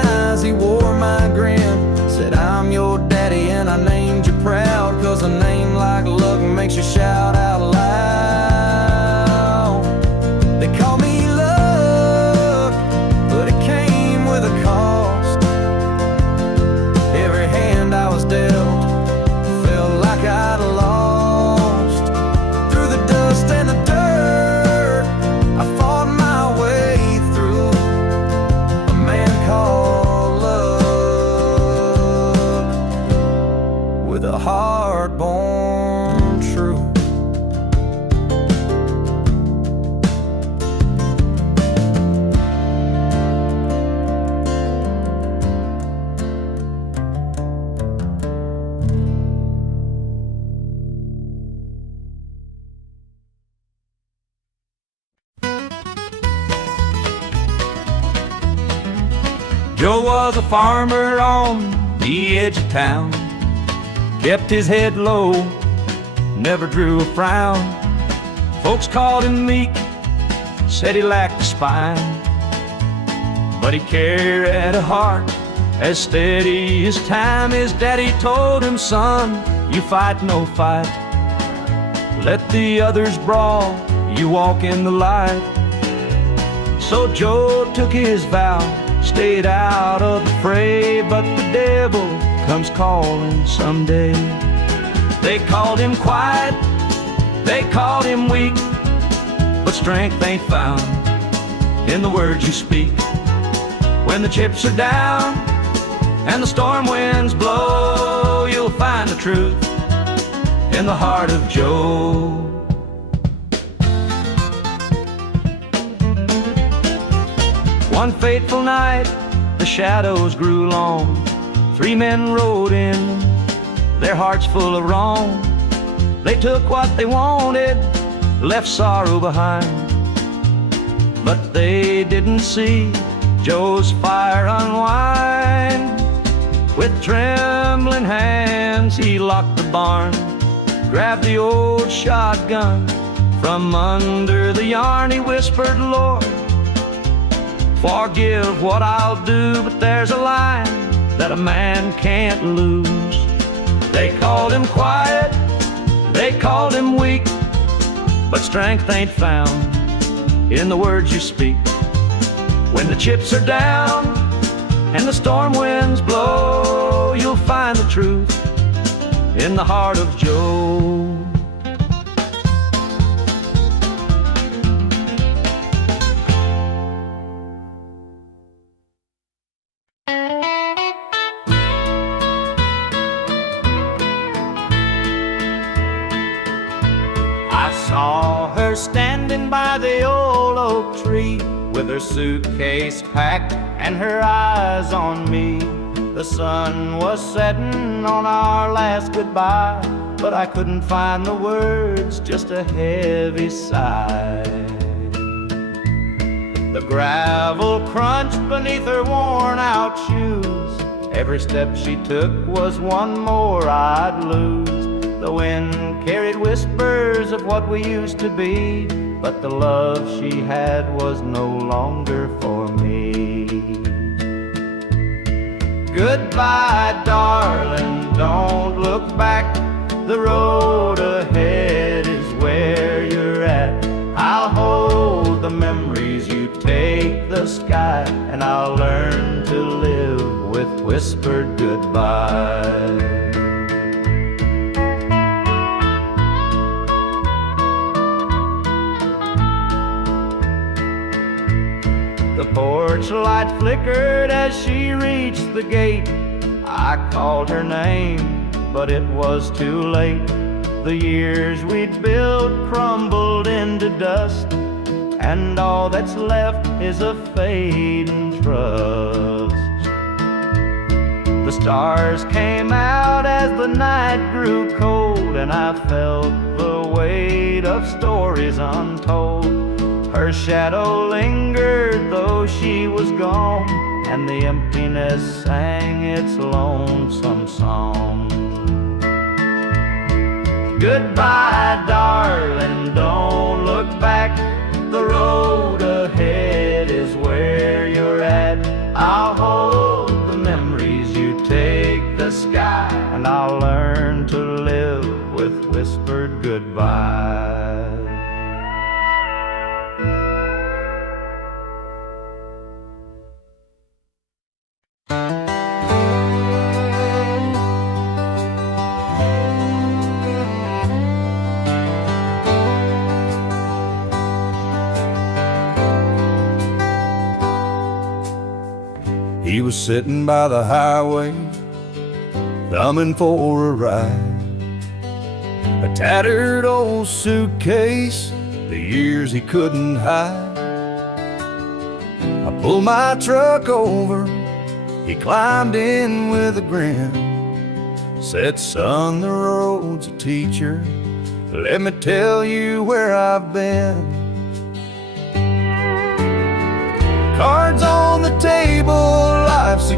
Joe was a farmer on the edge of town, kept his head low, never drew a frown. Folks called him meek, said he lacked a spine, but he carried a heart as steady as time. His daddy told him, son, you fight no fight, let the others brawl, you walk in the light. So Joe took his vow, stayed out of the fray, but the devil comes calling someday. They called him quiet, they called him weak, but strength ain't found in the words you speak. When the chips are down and the storm winds blow, you'll find the truth in the heart of Joe. One fateful night, the shadows grew long. 3 men rode in, their hearts full of wrong. They took what they wanted, left sorrow behind, but they didn't see Joe's fire unwind. With trembling hands he locked the barn, grabbed the old shotgun from under the yarn. He whispered, Lord, forgive what I'll do, but there's a line that a man can't lose. They called him quiet, they called him weak, but strength ain't found in the words you speak. When the chips are down and the storm winds blow, you'll find the truth in the heart of Joe. I saw her standing by the old oak tree, with her suitcase packed and her eyes on me. The sun was setting on our last goodbye, but I couldn't find the words, just a heavy sigh. The gravel crunched beneath her worn out shoes. Every step she took was one more I'd lose. The wind carried whispers of what we used to be, but the love she had was no longer for me. Goodbye, darling, don't look back. The road ahead is where you're at. I'll hold the memories, you take the sky, and I'll learn to live with whispered goodbye. The porch light flickered as she reached the gate. I called her name, but it was too late. The years we'd built crumbled into dust, and all that's left is a fading trust. The stars came out as the night grew cold, and I felt the weight of stories untold. Her shadow lingered though she was gone, and the emptiness sang its lonesome song. Goodbye, darling, don't look back. The road ahead is where you're at. I'll hold the memories, you take the sky, and I'll learn to live with whispered goodbye. He was sitting by the highway, thumbing for a ride. A tattered old suitcase, the years he couldn't hide. I pulled my truck over, he climbed in with a grin. Said, son, the road's a teacher, let me tell you where I've been. Cards on the table, life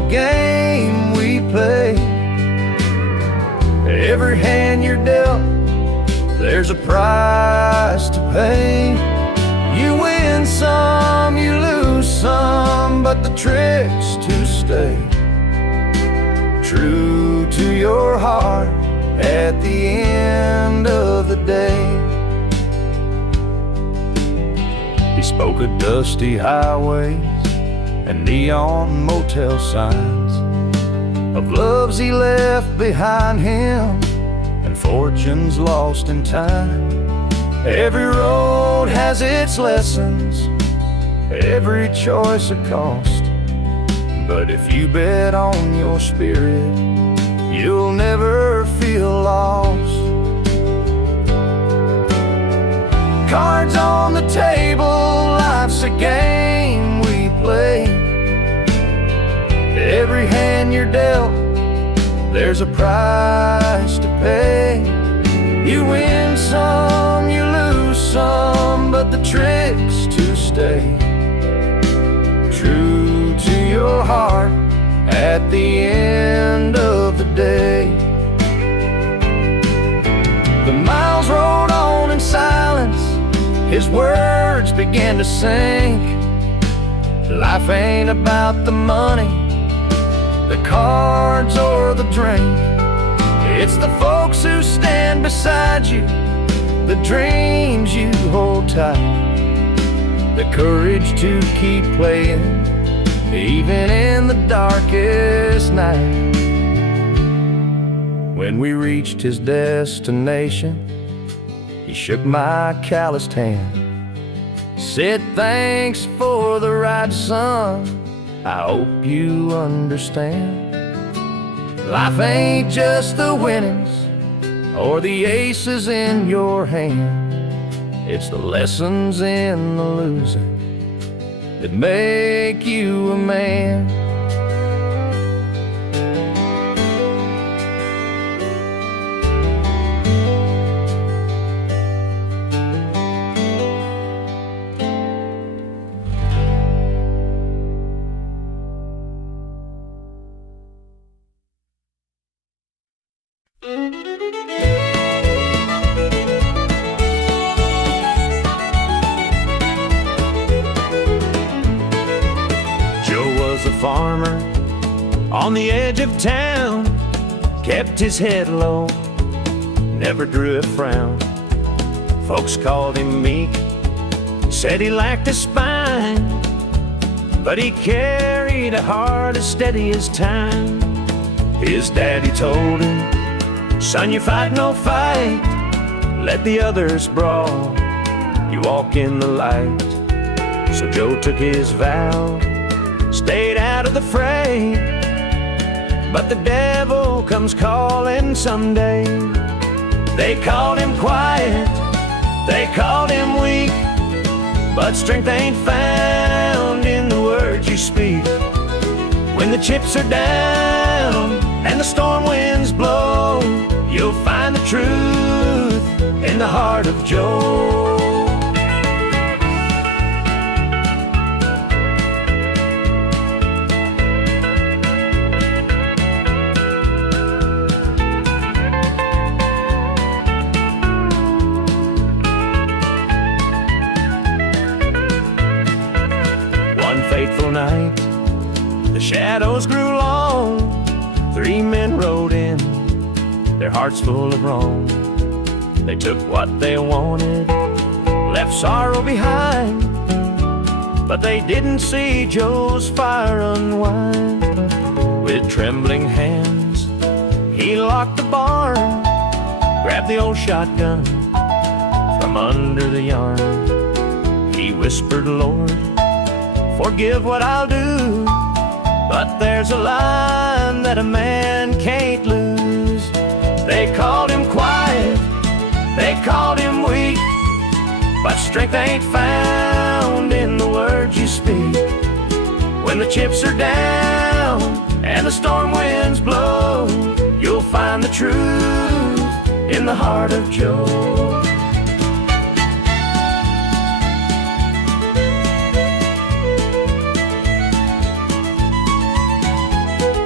game we play. Every hand you're dealt, there's a price to pay. You win some, you lose some, but the trick's to stay true to your heart at the end of the day. He spoke of dusty highways and neon motel signs, of loves he left behind him and fortunes lost in time. Every road has its lessons, every choice a cost, but if you bet on your spirit, you'll never feel lost. Cards on the table, life's a game we play. Every hand you're dealt, there's a price to pay. You win some, you lose some, but the trick's to stay true to your heart at the end of the day. The miles rolled on in silence, his words began to sink. Life ain't about the money, the cards or the drink. It's the folks who stand beside you, the dreams you hold tight, the courage to keep playing even in the darkest night. When we reached his destination, he shook my calloused hand, said thanks for the ride, son, I hope you understand. Life ain't just the winnings or the aces in your hand, it's the lessons in the losing that make you a man. Farmer on the edge of town, kept his head low, never drew a frown. Folks called him meek, said he lacked a spine, but he carried a heart as steady as time. His daddy told him, son, you fight no fight, let the others brawl, you walk in the light. So Joe took his vow, stayed out of the fray, but the devil comes calling someday. They called him quiet, they called him weak, but strength ain't found in the words you speak. When the chips are down and the storm winds blow, you'll find the truth in the heart of Joe. Fateful night, the shadows grew long. 3 men rode in, their hearts full of wrong. They took what they wanted, left sorrow behind, but they didn't see Joe's fire unwind. With trembling hands, he locked the barn, grabbed the old shotgun from under the yarn. He whispered, Lord, forgive what I'll do, but there's a line that a man can't lose. They called him quiet, they called him weak, but strength ain't found in the words you speak. When the chips are down and the storm winds blow, you'll find the truth in the heart of Joe.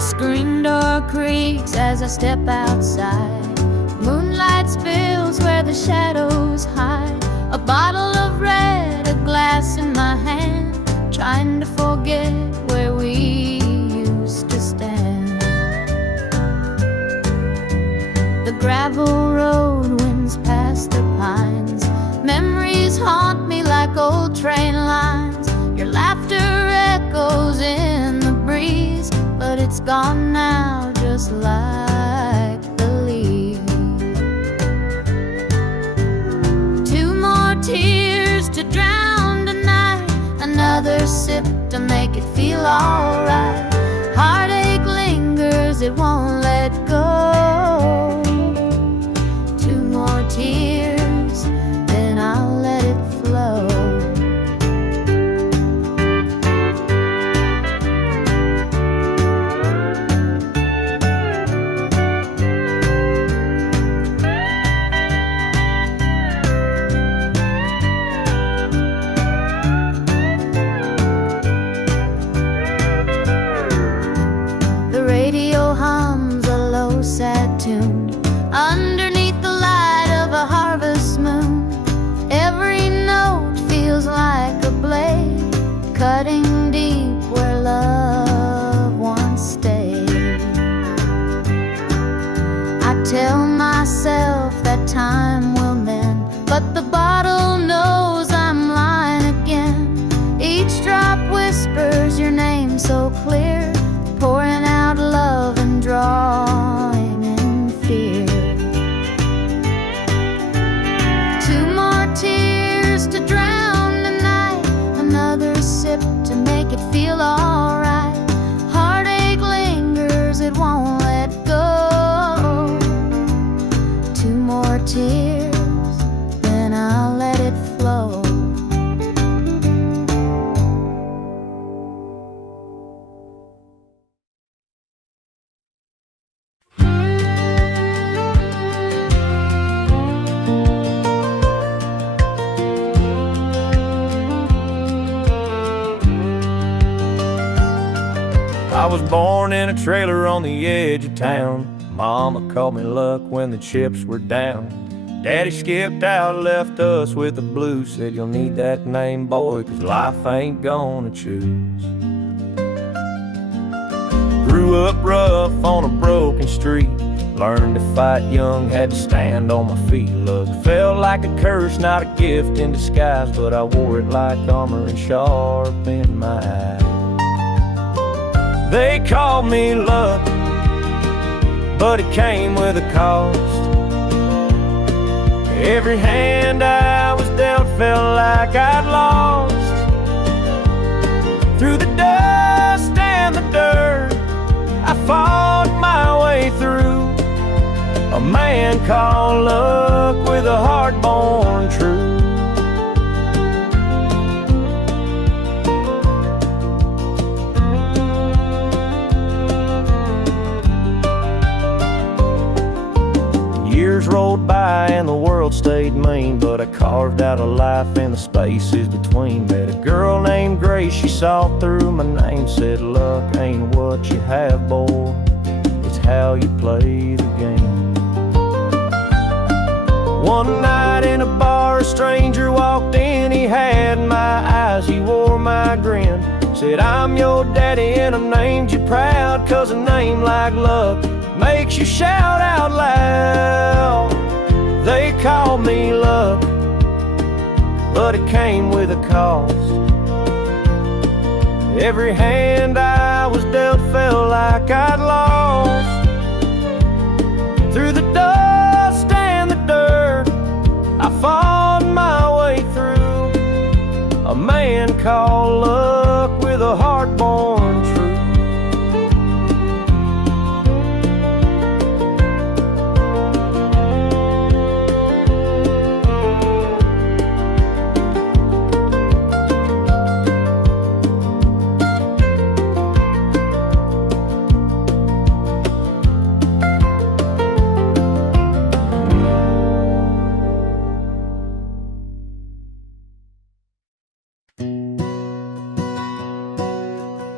screen door creaks as I step outside. Moonlight spills where the shadows hide. A bottle of red, a glass in my hand, trying to forget where we used to stand. The gravel road winds past the pines. Memories haunt me like old train lines. Your laughter echoes in the breeze, but it's gone now, just like the leaves. Two more tears to drown tonight, another sip to make it feel alright. Heartache lingers, it won't let go. Two more tears, then I'll let it flow. Sad tune underneath the light of a harvest moon. Every note feels like a blade, cutting deep where love once stayed. I tell myself that time will mend, but the bottle knows I'm lying again. Each drop whispers your name so clear, pouring out love and drawing in fear. Two more tears to drown the night, another sip to make it feel alright. Heartache lingers, it won't let go. Two more tears, then I'll let it flow. I was born in a trailer on the edge of town. Mama called me luck when the chips were down. Daddy skipped out, left us with the blues. Said you'll need that name, boy, 'cause life ain't gonna choose. Grew up rough on a broken street. Learned to fight young, had to stand on my feet. Luck felt like a curse, not a gift in disguise, but I wore it like armor and sharp in my eyes. They called me luck, but it came with a cost. Every hand I was dealt felt like I'd lost. Through the dust and the dirt, I fought my way through. A man called luck with a heart born true. Years rolled by and the world stayed mean, but I carved out a life in the spaces between. Met a girl named Grace, she saw through my name, said luck ain't what you have, boy, it's how you play the game. One night in a bar, a stranger walked in, he had my eyes, he wore my grin. Said I'm your daddy and I named you proud, 'cause a name like luck makes you shout out loud. They called me luck, but it came with a cost. Every hand I was dealt felt like I'd lost. Through the dust and the dirt, I fought my way through. A man called luck with a heart born true.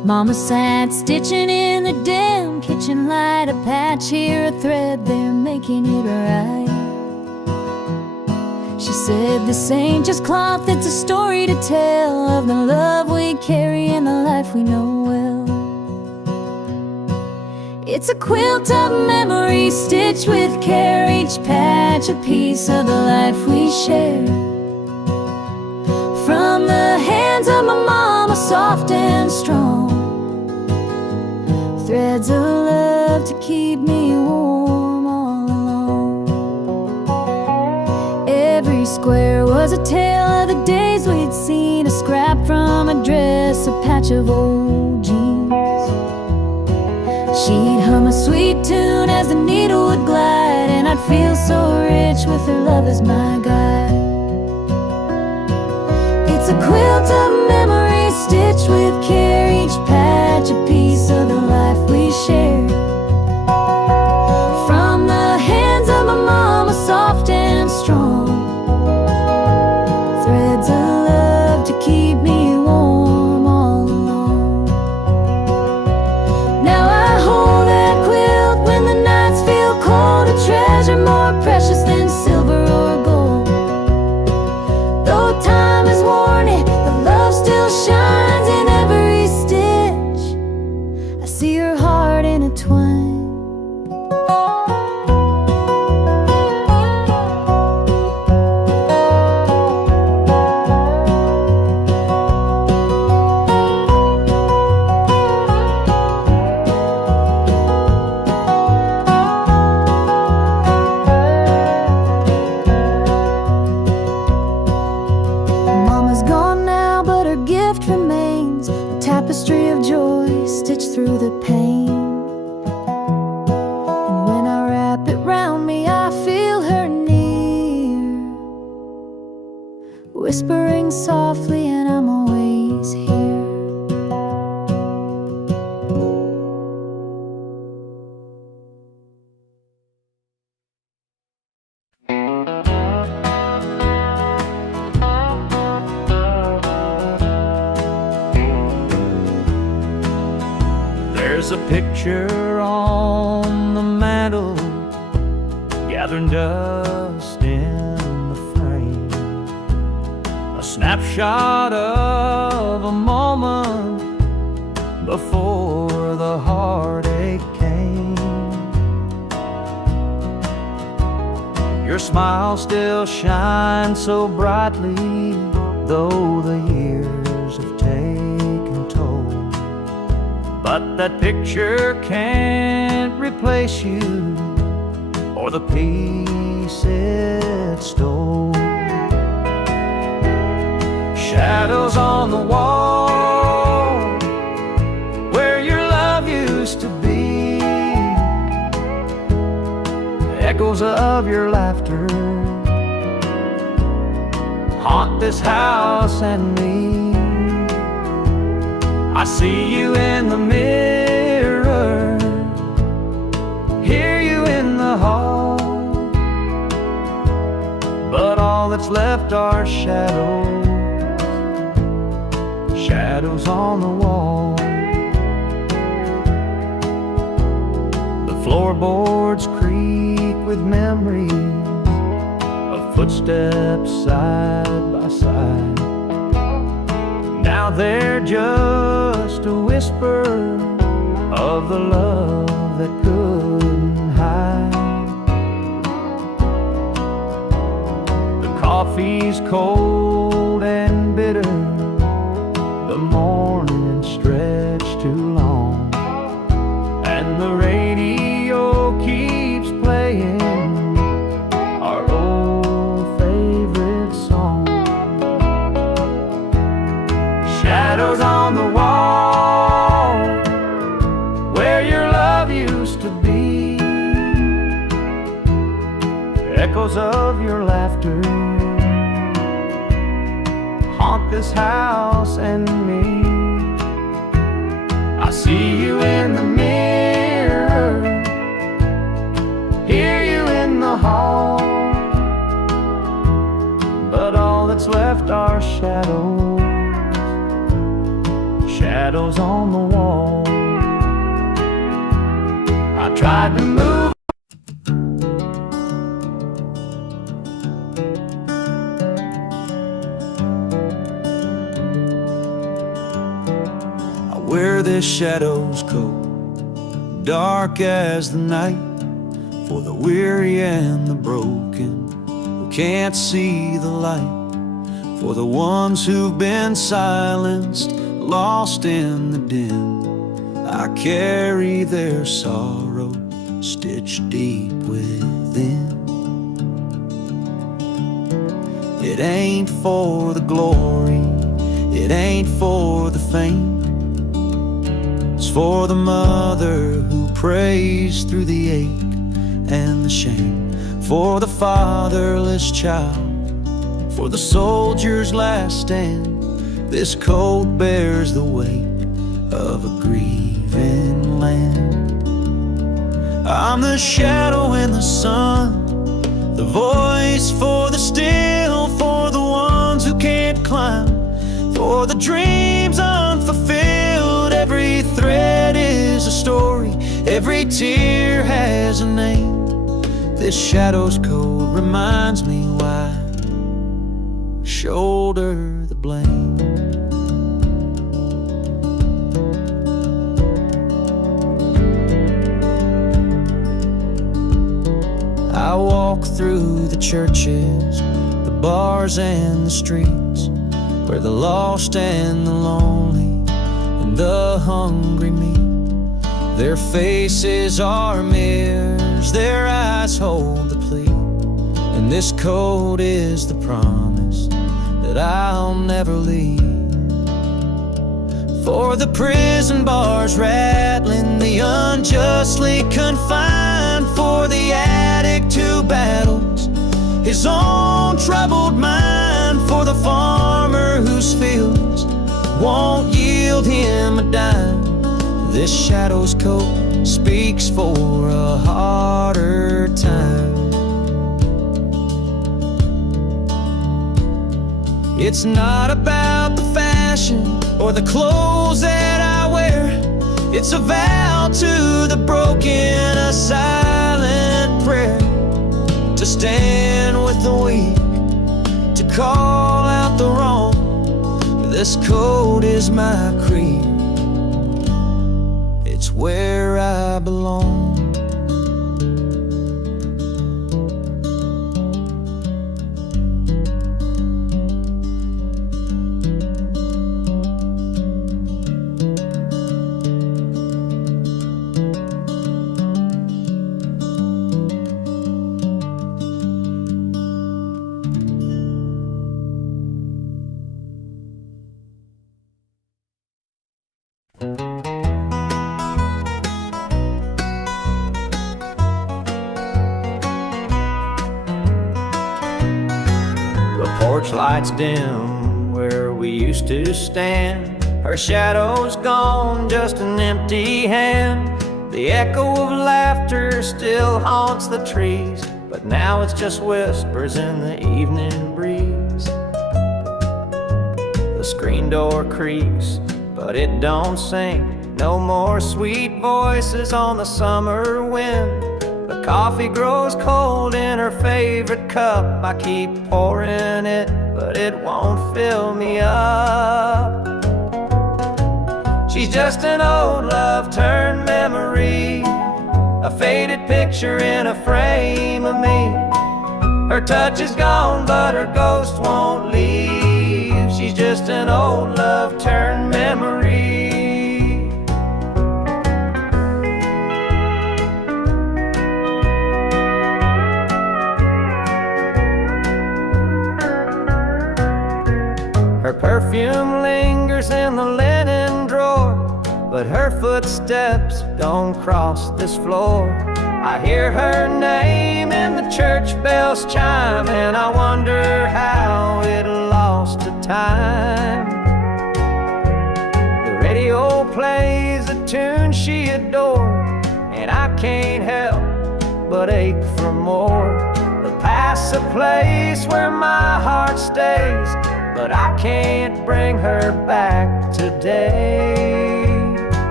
Mama sat stitching in the dim kitchen light, a patch here, a thread there, making it right. She said, this ain't just cloth, it's a story to tell of the love we carry and the life we know well. It's a quilt of memories stitched with care, each patch a piece of the life we share. From the hands of my mama, soft and strong, threads of love to keep me warm all along. Every square was a tale of the days we'd seen, a scrap from a dress, a patch of old jeans. She'd hum a sweet tune as the needle would glide, and I'd feel so rich with her love as my guide. It's a quilt of memories stitched with care, each patch a piece of the life we share. From the hands of my mama, soft and strong, threads of love to keep me warm all along. Now I hold that quilt when the nights feel cold, a treasure more precious than silver or gold. Though time has worn it, the love still shines in every stitch. I see her heart intertwined. Mama's gone now, but her gift remains, a tapestry of joy stitched through the pain. And when I wrap it round me, I feel her near, whispering softly, and I'm always here. There's a picture on the mantle, gathering dust in the frame, a snapshot of a moment before the heartache came. Your smile still shines so brightly, though the years have taken toll. But that picture can't replace you or the peace it stole. Shadows on the wall where your love used to be, echoes of your laughter haunt this house and me. I see you in the mirror, hear you in the hall, but all that's left are shadows, shadows on the wall. The floorboards creak with memories of footsteps side by side. Now they're just a whisper of the love that couldn't hide. The coffee's cold and bitter, the morning stretched too long, and the radio keeps playing our old favorite song. Shadows on the wall where your love used to be, echoes of your laughter haunt this house and me. I see you in the mirror, hear you in the hall, but all that's left are shadows, shadows shadows on the wall. I tried to move. I wear this shadow's coat, dark as the night, for the weary and the broken who can't see the light, for the ones who've been silenced, lost in the din. I carry their sorrow stitched deep within. It ain't for the glory, it ain't for the fame. It's for the mother who prays through the ache and the shame, for the fatherless child, for the soldier's last stand. This coat bears the weight of a grieving land. I'm the shadow in the sun, the voice for the still, for the ones who can't climb, for the dreams unfulfilled. Every thread is a story, every tear has a name. This shadow's coat reminds me why I shoulder the blame. I walk through the churches, the bars and the streets, where the lost and the lonely and the hungry meet. Their faces are mirrors, their eyes hold the plea, and this coat is the promise that I'll never leave. For the prison bars rattling, the unjustly confined, for the addict who battles his own troubled mind, for the farmer whose fields won't yield him a dime. This shadow's coat speaks for a harder time. It's not about the fashion or the clothes that I wear. It's a vow to the broken, a silent prayer, to stand with the weak, to call out the wrong. This coat is my creed, it's where I belong. Porch lights dim where we used to stand. Her shadow's gone, just an empty hand. The echo of laughter still haunts the trees, but now it's just whispers in the evening breeze. The screen door creaks, but it don't sing. No more sweet voices on the summer wind. The coffee grows cold in her favorite cup. I keep pouring it, but it won't fill me up. She's just an old love turned memory, a faded picture in a frame of me. Her touch is gone, but her ghost won't leave. She's just an old love turned memory. Her perfume lingers in the linen drawer, but her footsteps don't cross this floor. I hear her name in the church bells chime, and I wonder how it lost to time. The radio plays a tune she adored, and I can't help but ache for more. The past's a place where my heart stays, but I can't bring her back today.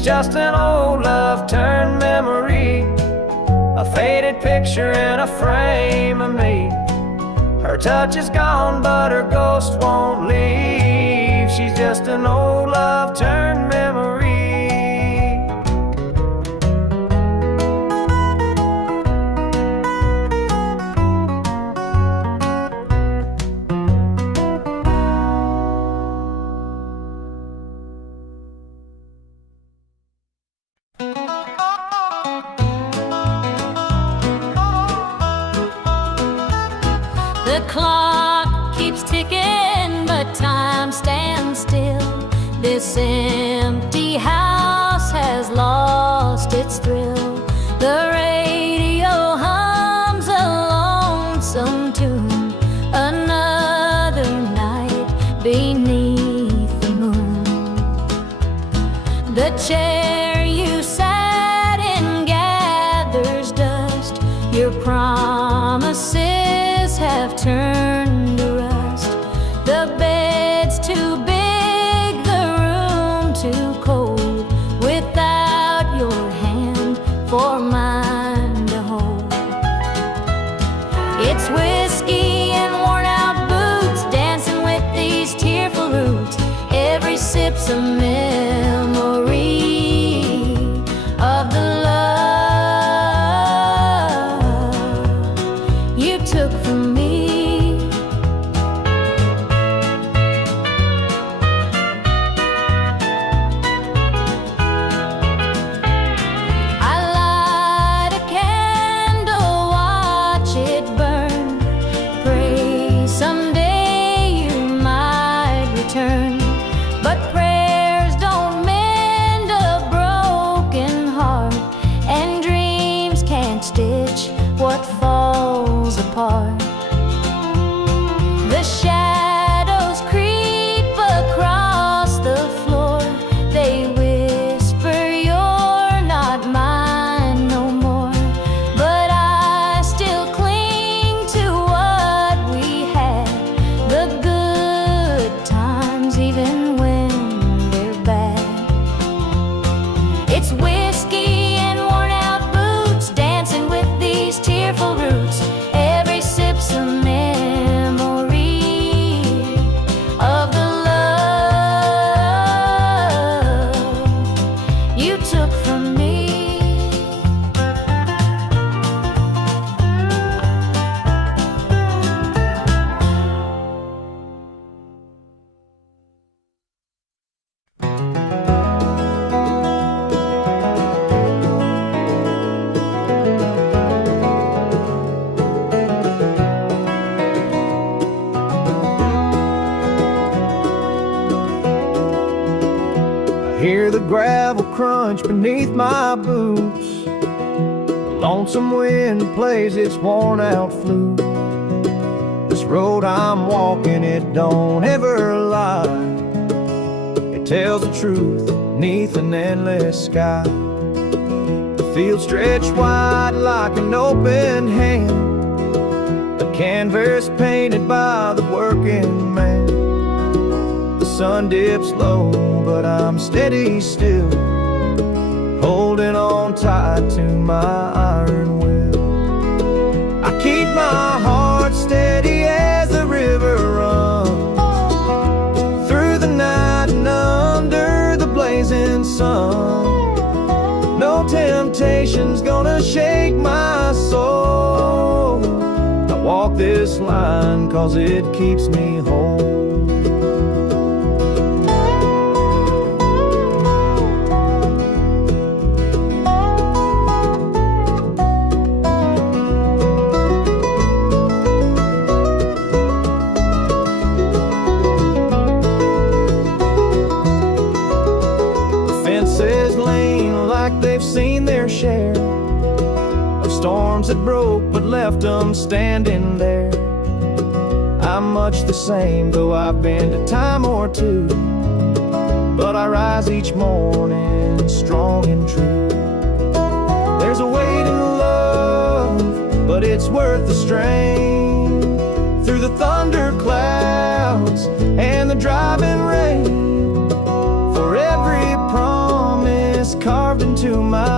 She's just an old love turned memory, a faded picture in a frame of me. Her touch is gone, but her ghost won't leave. She's just an old love turned memory. The clock keeps ticking, but time stands still. This empty house has lost its thrill. The radio hums a lonesome tune, another night beneath the moon. The chair you sat in gathers dust. Your promises have turned to rust. The bed's too big, the room too cold, without your hand for mine to hold. It's whiskey and worn out boots, dancing with these tearful roots. Every sip's a memory of the love you took from me. I light a candle, watch it burn, pray someday you might return. But prayers don't mend a broken heart, and dreams can't stitch what falls apart. The shadows creep across the floor. They whisper you're not mine no more. But I still cling to what we had, the good times even when they're bad. It's whiskey and worn out boots, dancing with these tearful roots. Every sip's a memory of the love you took from me. Hear the gravel crunch beneath my boots. The lonesome wind plays its worn out flute. This road I'm walking, it don't ever lie. It tells the truth neath an endless sky. The field stretched wide like an open hand, a canvas painted by the working man. The sun dips low, but I'm steady still, holding on tight to my iron will. I keep my heart steady as the river runs through the night and under the blazing sun. No temptation's gonna shake my soul. I walk this line 'cause it keeps me whole. They've seen their share of storms that broke but left them standing there. I'm much the same, though I've been a time or two, but I rise each morning strong and true. There's a weight in love, but it's worth the strain. Through the thunder clouds and the driving rain, for every promise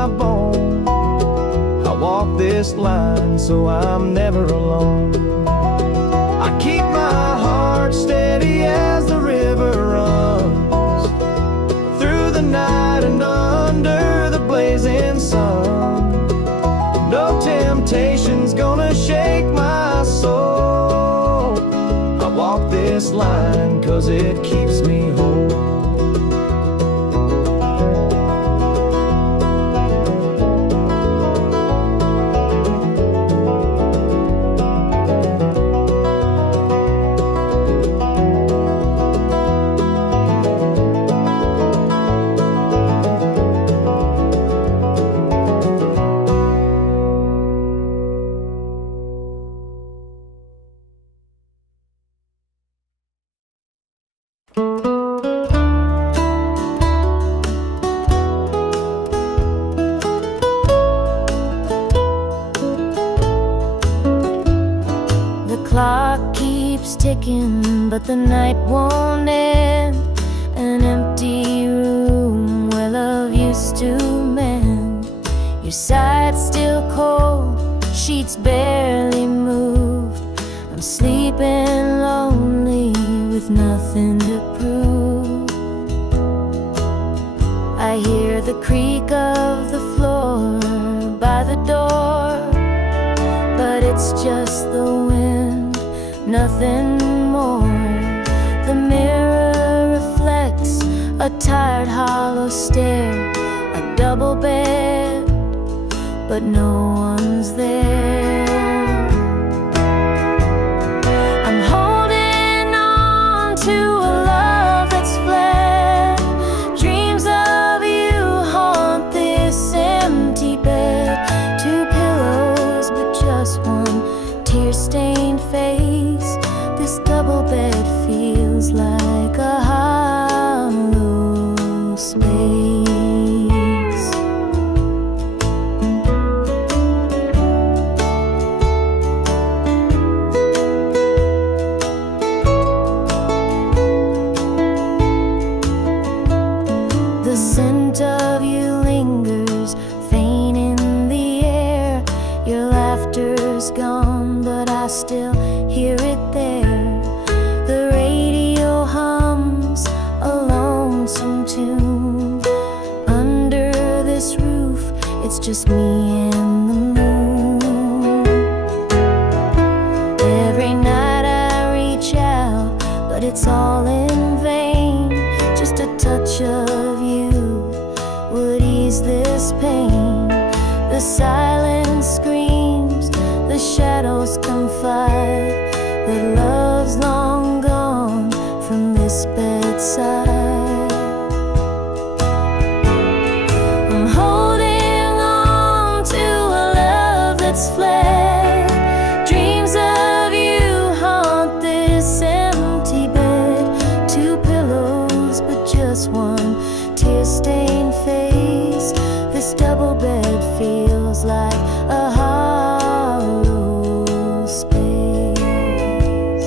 my bones. I walk this line so I'm never alone. I keep my heart steady as the river runs through the night and under the blazing sun. No temptation's gonna shake my soul. I walk this line 'cause it keeps me whole. But the night won't end. An empty room where love used to mend. Your side's still cold, sheets barely moved. I'm sleeping lonely with nothing to prove. I hear the creak of the floor by the door, but it's just the wind, nothing more. The mirror reflects a tired, hollow stare. A double bed, but no one's there. I'm holding on to a love that's fled. Dreams of you haunt this empty bed. Two pillows, but just one tear-stained face. This double bed feels like a hollow space. The scent of you lingers, faint in the air. Your laughter's gone, but I still hear it there. The radio hums a lonesome tune. Under this roof, it's just me and the moon. Every night I reach out, but it's all in vain. Just a touch of you would ease this pain. The silence screams, the shadows confide that love's long gone from this bedside. I'm holding on to a love that's fled. Dreams of you haunt this empty bed. Two pillows, but just one tear-stained face. This double bed feels like a hollow space.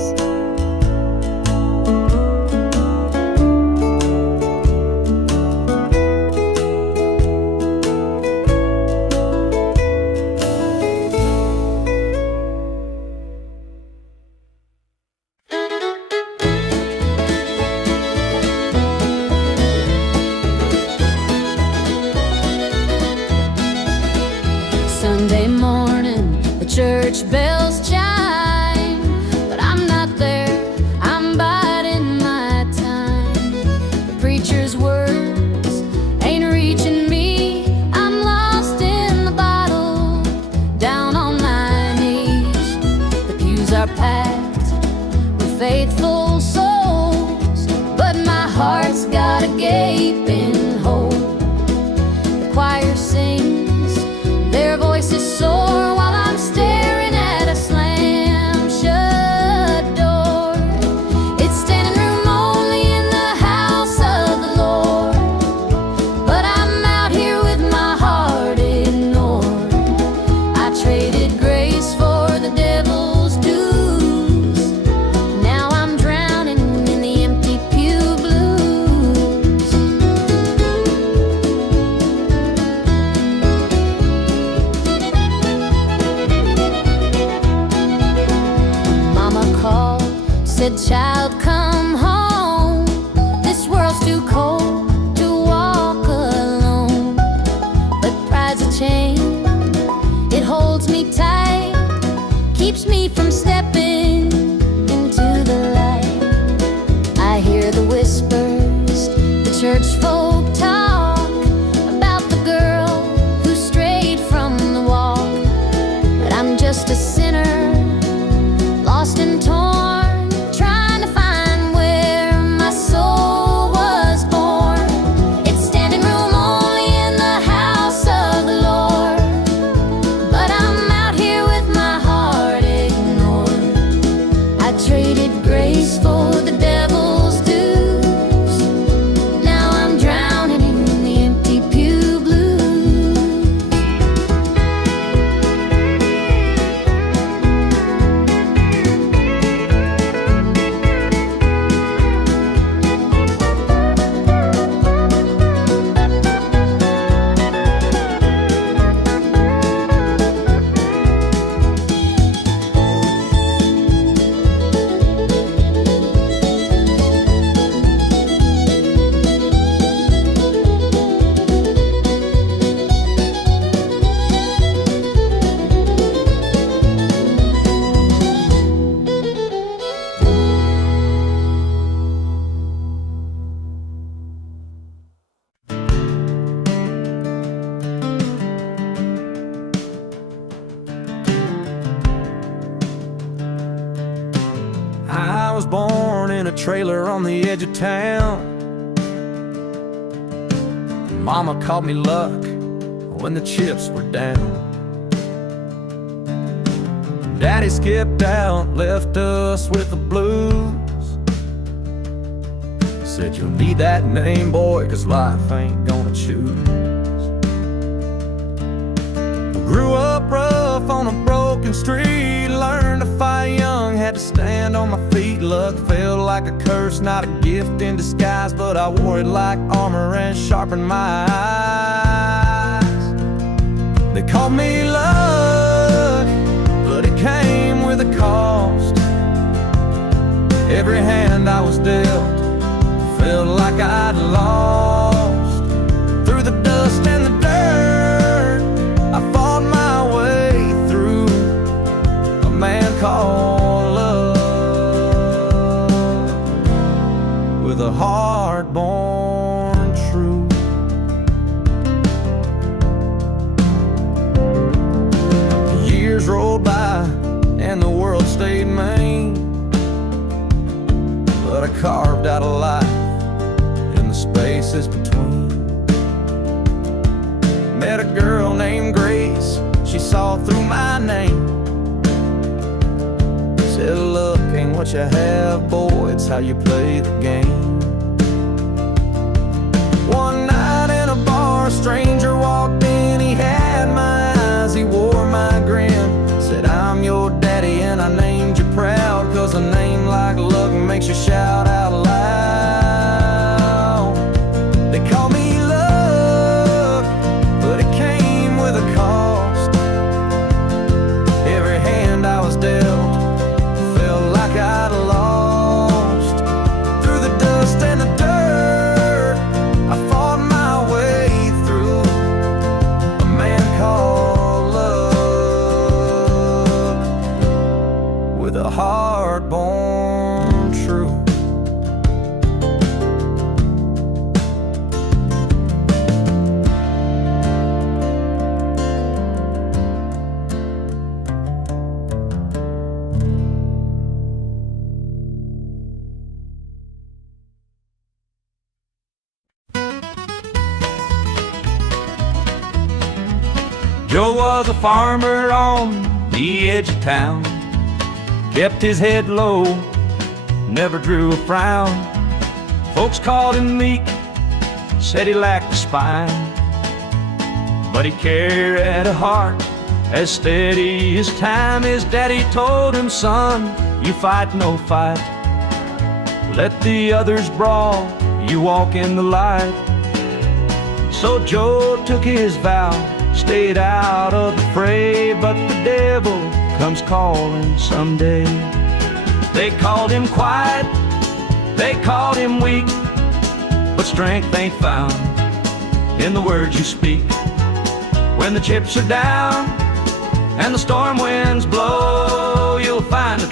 keeps me from stepping into the light. I hear the whispers, the church folk talk about the girl who strayed from the walk. But I'm just a sinner, lost and torn, trying to find where my soul was born. It's standing room only in the house of the Lord, but I'm out here with my heart ignored. I traded grace for the devil's dues. Now I'm drowning in the empty pew blues. I was born in a trailer on the edge of town. Mama called me luck when the chips were down. Daddy skipped out, left us with the blues. Said you'll need that name, boy, 'cause life ain't gonna choose. Grew up rough on a broken street, learned to fight young, had to stand on my feet. Luck felt like a curse, not a gift in disguise, but I wore it like armor and sharpened my eyes. They called me luck, but it came with a cost. Every hand I was dealt felt like I'd lost. Through the dust and the dirt, I fought my way through a man called love, with a heart born true. The years rolled by and the world stayed mean, but I carved out a life in the spaces between. Met a girl named Grace, she saw through my name. Said luck ain't what you have, boy, it's how you play the game. One night in a bar, a stranger walked in, he had my eyes, he wore my grin. Said I'm your daddy and I named you proud, 'cause a name like luck makes you shout out loud. They call me luck, but it came with a cost. Every hand I was dealt felt like I'd lost. Through the dust and the dirt, I fought my way through a man called love, with a heart born true. Joe was a farmer on the edge of town, kept his head low, never drew a frown. Folks called him meek, said he lacked a spine, but he carried a heart as steady as time. His daddy told him, son, you fight no fight, let the others brawl, you walk in the light. So Joe took his vow, stayed out of the fray, but the devil comes calling someday. They called him quiet, they called him weak, but strength ain't found in the words you speak. When the chips are down and the storm winds blow,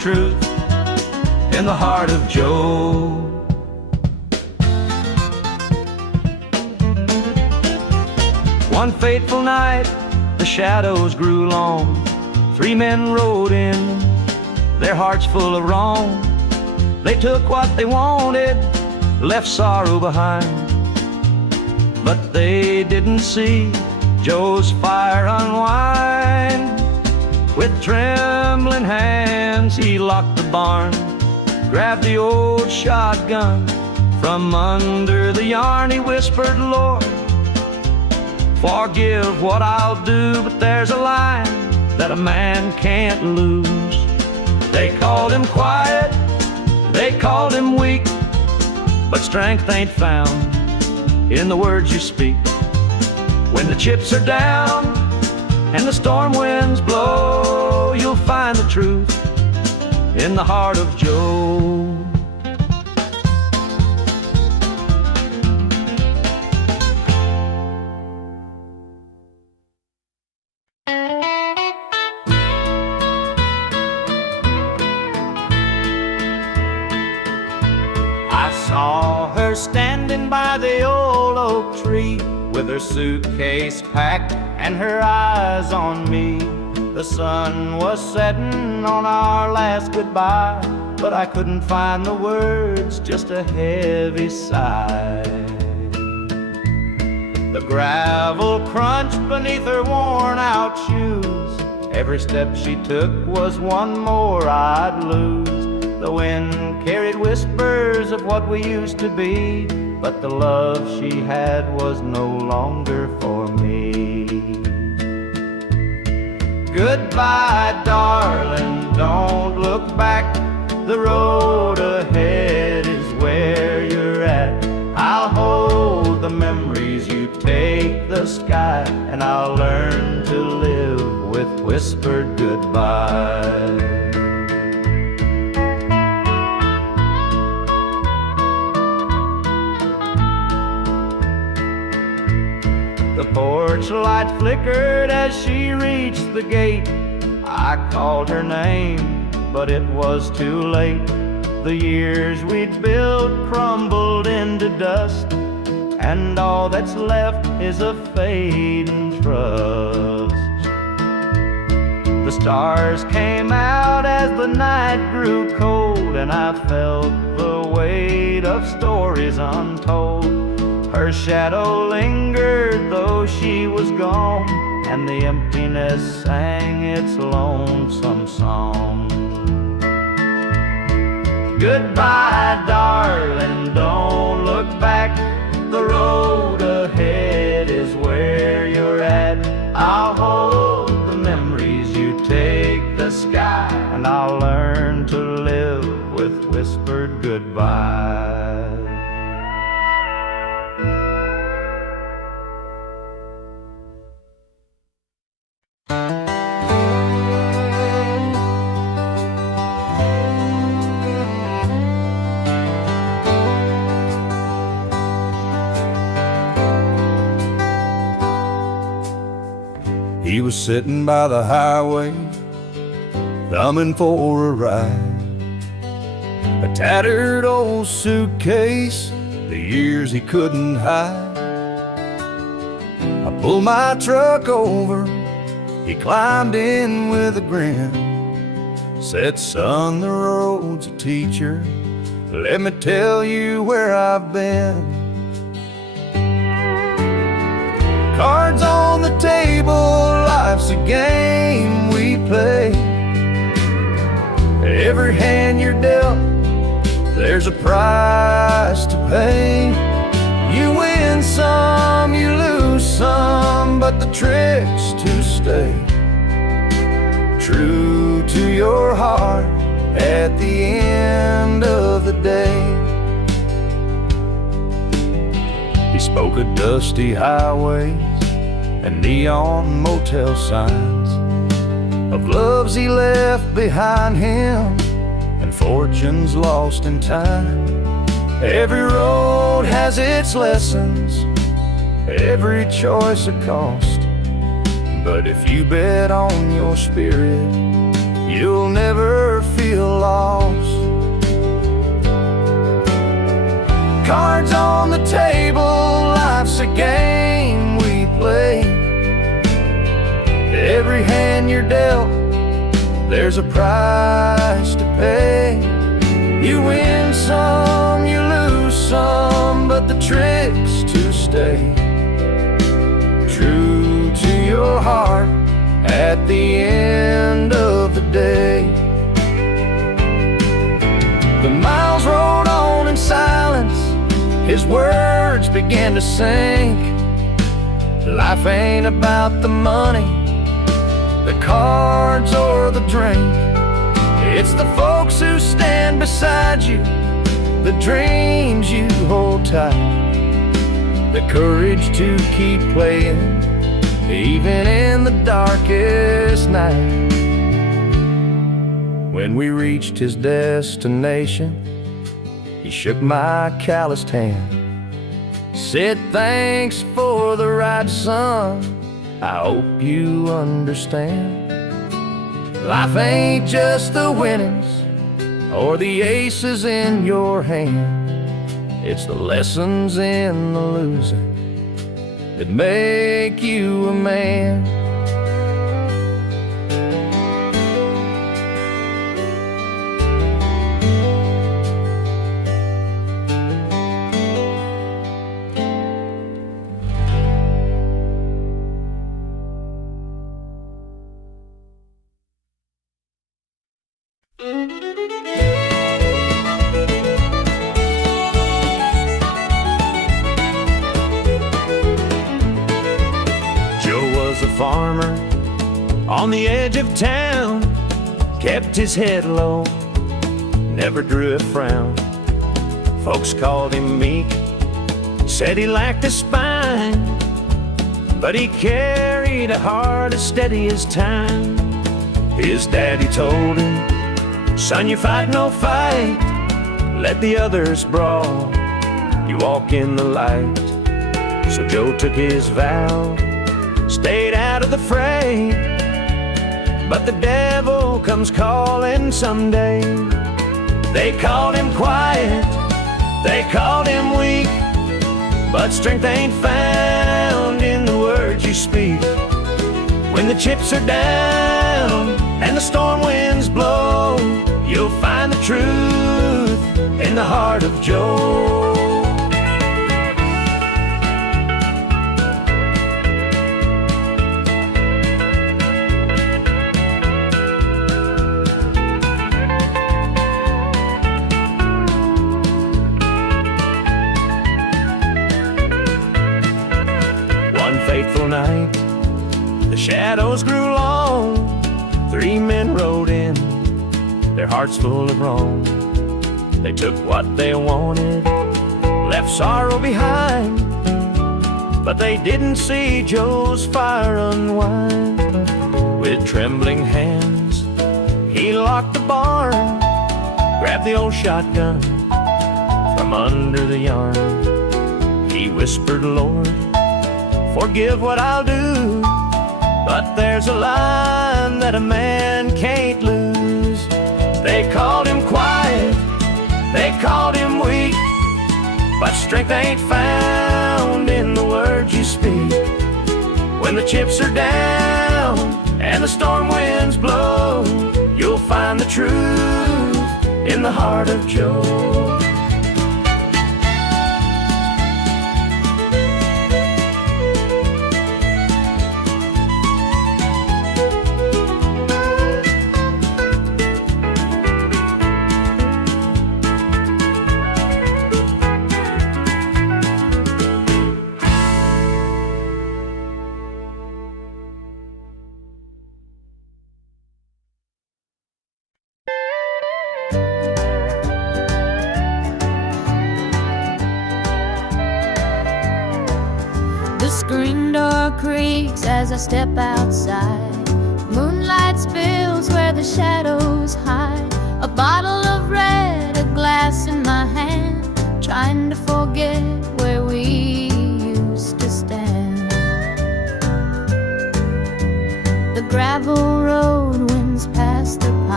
truth in the heart of Joe. One fateful night, the shadows grew long. 3 men rode in, their hearts full of wrong. They took what they wanted, left sorrow behind. But they didn't see Joe's fire unwind. With trembling hands, he locked the barn, grabbed the old shotgun. From under the yarn he whispered, Lord, forgive what I'll do, but there's a line that a man can't lose. They called him quiet, they called him weak, but strength ain't found in the words you speak. When the chips are down and the storm winds blow, you'll find the truth in the heart of Joe. Saw her standing by the old oak tree, with her suitcase packed and her eyes on me. The sun was setting on our last goodbye, but I couldn't find the words, just a heavy sigh. The gravel crunched beneath her worn out shoes. Every step she took was one more I'd lose. The wind carried whispers of what we used to be, but the love she had was no longer for me. Goodbye, darling, don't look back. The road ahead is where you're at. I'll hold the memories, you take the sky, and I'll learn to live with whispered goodbye. The porch light flickered as she reached the gate. I called her name, but it was too late. The years we'd built crumbled into dust, and all that's left is a fading trust. The stars came out as the night grew cold, and I felt the weight of stories untold. Her shadow lingered though she was gone, and the emptiness sang its lonesome song. Goodbye, darling, don't look back. The road ahead is where you're at. I'll hold the memories, you take the sky, and I'll learn to live with whispered goodbye. He was sitting by the highway, thumbing for a ride. A tattered old suitcase, the years he couldn't hide. I pulled my truck over, he climbed in with a grin. Said, son, the road's a teacher, let me tell you where I've been. Cards on the table, life's a game we play. Every hand you're dealt, there's a price to pay. You win some, you lose some, but the trick's to stay true to your heart at the end of the day. He spoke of dusty highways and neon motel signs, of loves he left behind him and fortunes lost in time. Every road has its lessons, every choice a cost, but if you bet on your spirit, you'll never feel lost. Cards on the table, life's a game we play. Every hand you're dealt, there's a price to pay. You win some, you lose some, but the trick's to stay true to your heart at the end of the day. The miles rolled on in silence, his words began to sink. Life ain't about the money, the cards or the drink. It's the folks who stand beside you, the dreams you hold tight, the courage to keep playing even in the darkest night. When we reached his destination, he shook my calloused hand, said thanks for the ride, son, I hope you understand. Life ain't just the winnings or the aces in your hand. It's the lessons in the losing that make you a man. Farmer on the edge of town, kept his head low, never drew a frown. Folks called him meek, said he lacked a spine, but he carried a heart as steady as time. His daddy told him, son, you fight no fight, let the others brawl, you walk in the light. So Joe took his vow, stayed out of the fray, but the devil comes calling someday. They called him quiet, they called him weak, but strength ain't found in the words you speak. When the chips are down and the storm winds blow, you'll find the truth in the heart of Joe. Fateful night, the shadows grew long. 3 men rode in, their hearts full of wrong. They took what they wanted, left sorrow behind, but they didn't see Joe's fire unwind. With trembling hands, he locked the barn, grabbed the old shotgun from under the yarn. He whispered, Lord, forgive what I'll do, but there's a line that a man can't lose. They called him quiet, they called him weak, but strength ain't found in the words you speak. When the chips are down and the storm winds blow, you'll find the truth in the heart of Joe. The screen door creaks as I step outside. Moonlight spills where the shadows hide. A bottle of red, a glass in my hand, trying to forget where we used to stand. The gravel road winds past the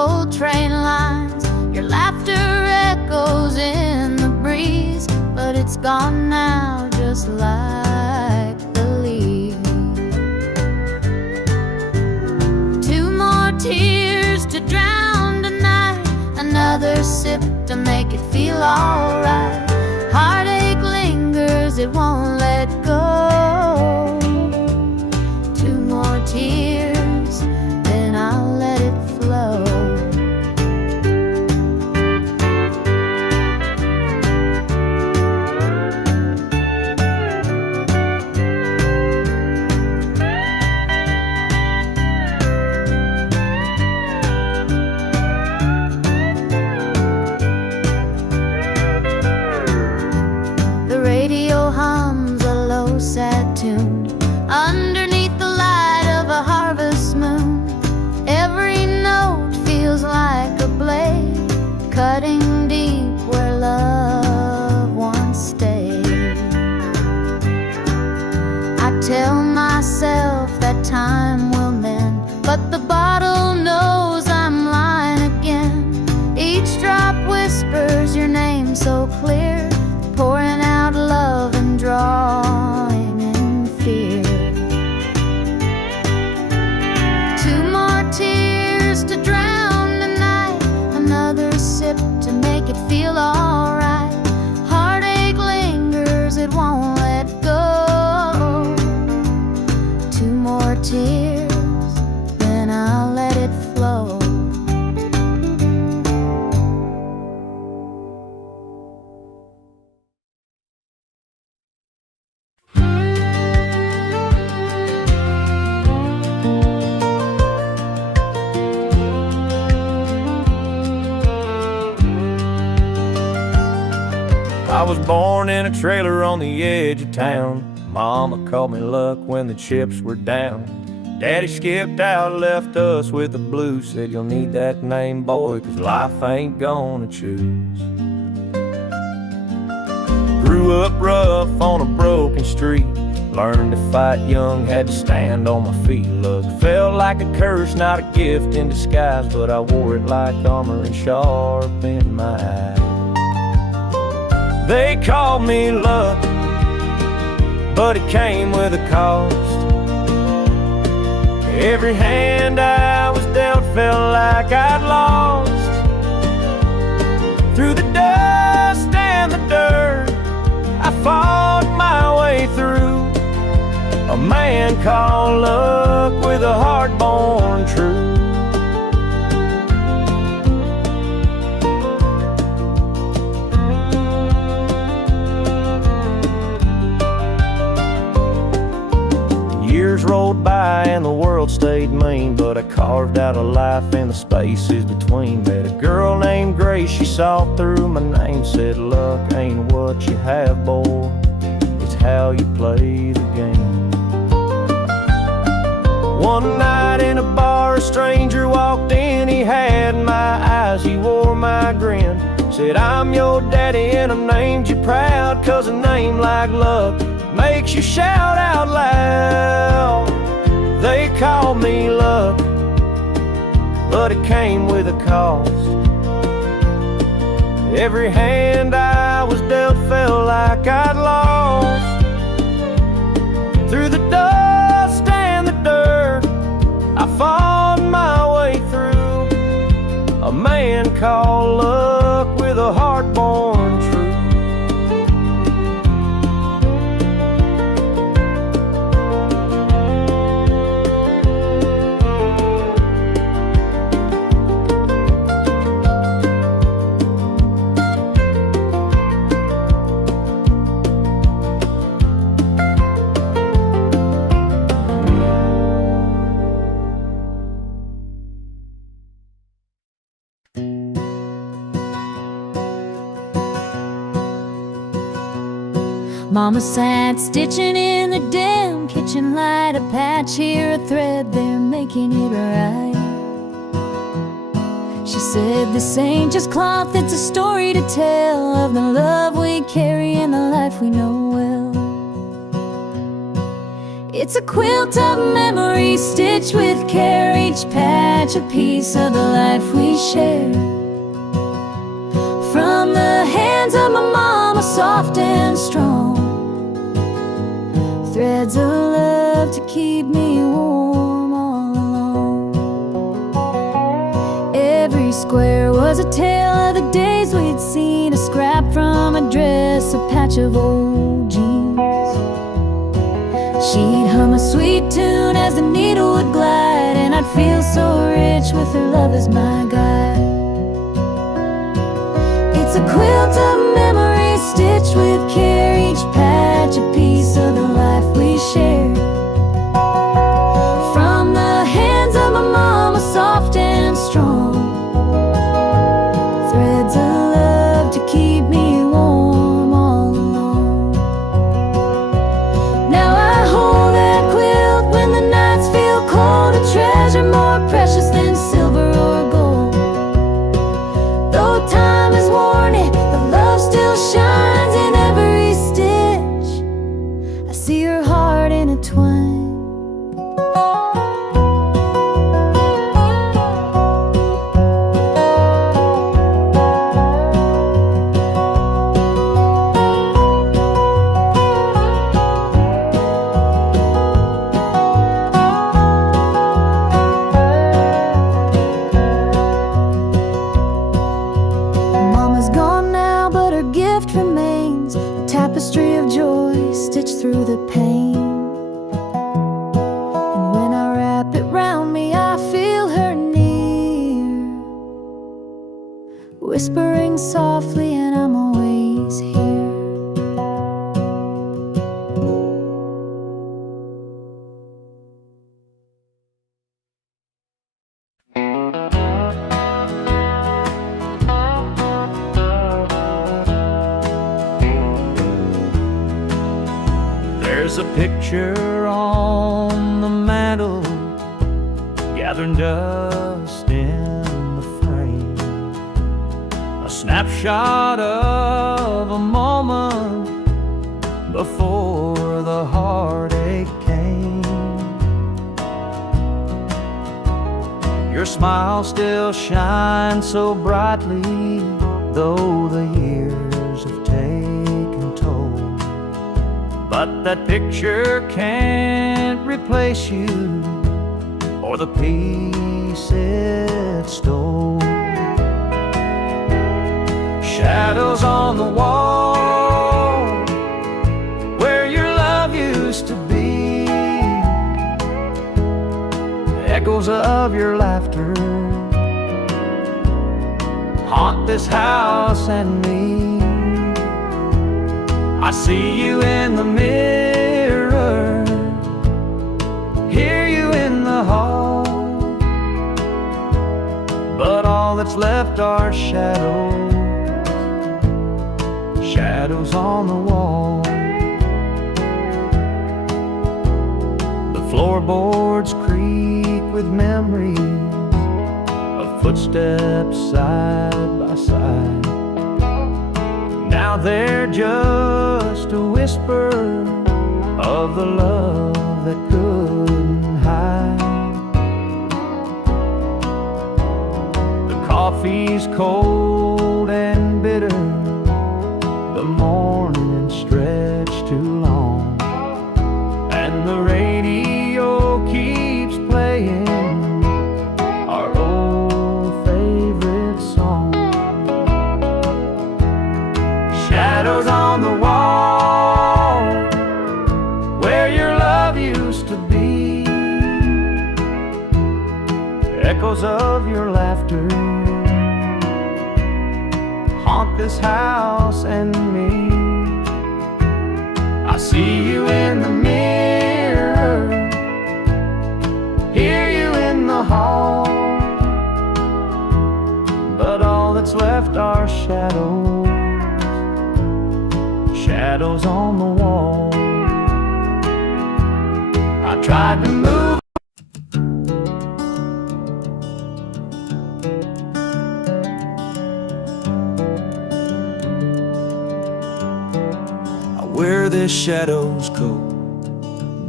old train lines. Your laughter echoes in the breeze, but it's gone now, just like the leaves. Two more tears to drown tonight, another sip to make it feel alright. Heartache lingers, it won't let go. Two more tears, then I'll let it flow. Sad tune underneath the light of a harvest moon. Every note feels like a blade, cutting deep where love once stayed. I tell myself that time will mend, but the bottle knows I'm lying again. Each drop whispers your name so clear, pouring out love and drawing in fear. Two more tears to drown the night, another sip to make it feel alright. Heartache lingers, it won't let go. Two more tears, then I'll let it flow. I was born in a trailer on the edge of town. Mama called me luck when the chips were down. Daddy skipped out, left us with the blues. Said you'll need that name, boy, 'cause life ain't gonna choose. Grew up rough on a broken street. Learned to fight young, had to stand on my feet. Look, felt like a curse, not a gift in disguise, but I wore it like armor and sharp in my eye. They called me luck, but it came with a cost. Every hand I was dealt felt like I'd lost. Through the dust and the dirt, I fought my way through. A man called luck with a heart born true. Years rolled by and the world stayed mean, but I carved out a life in the spaces between. Met a girl named Grace, she saw through my name, said luck ain't what you have, boy, it's how you play the game. One night in a bar, a stranger walked in, he had my eyes, he wore my grin. Said, I'm your daddy and I named you proud, 'cause a name like luck makes you shout out loud. They called me luck, but it came with a cost. Every hand I was dealt felt like I'd lost. Through the dust and the dirt, I fought my way through. A man called luck with a heart born true. Mama sat stitching in the damn kitchen light, a patch here, a thread there, making it right. She said, this ain't just cloth, it's a story to tell of the love we carry and the life we know well. It's a quilt of memories stitched with care, each patch a piece of the life we share. From the hands of my mama, soft and strong, threads of love to keep me warm all along. Every square was a tale of the days we'd seen, a scrap from a dress, a patch of old jeans. She'd hum a sweet tune as the needle would glide, and I'd feel so rich with her love as my guide. It's a quilt of memories stitched with care, each patch a piece of the life we shared. From the hands of my mama, soft and strong, threads of love to keep me warm all along. Now I hold that quilt when the nights feel cold, a treasure more precious than silver or gold. Though time has worn it, the love still shines in every stitch. I see her heart intertwined. Mama's gone now, but her gift remains, a tapestry of joy stitched through the pain. And when I wrap it round me, I feel her near, whispering softly, and I'm always here. There's a picture on the mantle, gathering dust in the frame, a snapshot of a moment before the heartache came. Your smile still shines so brightly, though the years have taken toll. But that picture can't replace you or the peace it stole. Shadows on the wall where your love used to be, echoes of your laughter haunt this house and me. I see you in the mirror, hear you in the hall, but all that's left are shadows, shadows on the wall. The floorboards creak with memories of footsteps side by side. Now they're just a whisper of the love that couldn't hide. The coffee's cold and bitter, the morning stretched too long, and the radio keeps playing our old favorite song. Shadows on the wall where your love used to be, echoes of your laughter haunt this house and me. I see you in the mirror, hear you in the hall, but all that's left are shadows, shadows on the wall. I tried to move. I wear this shadow's coat,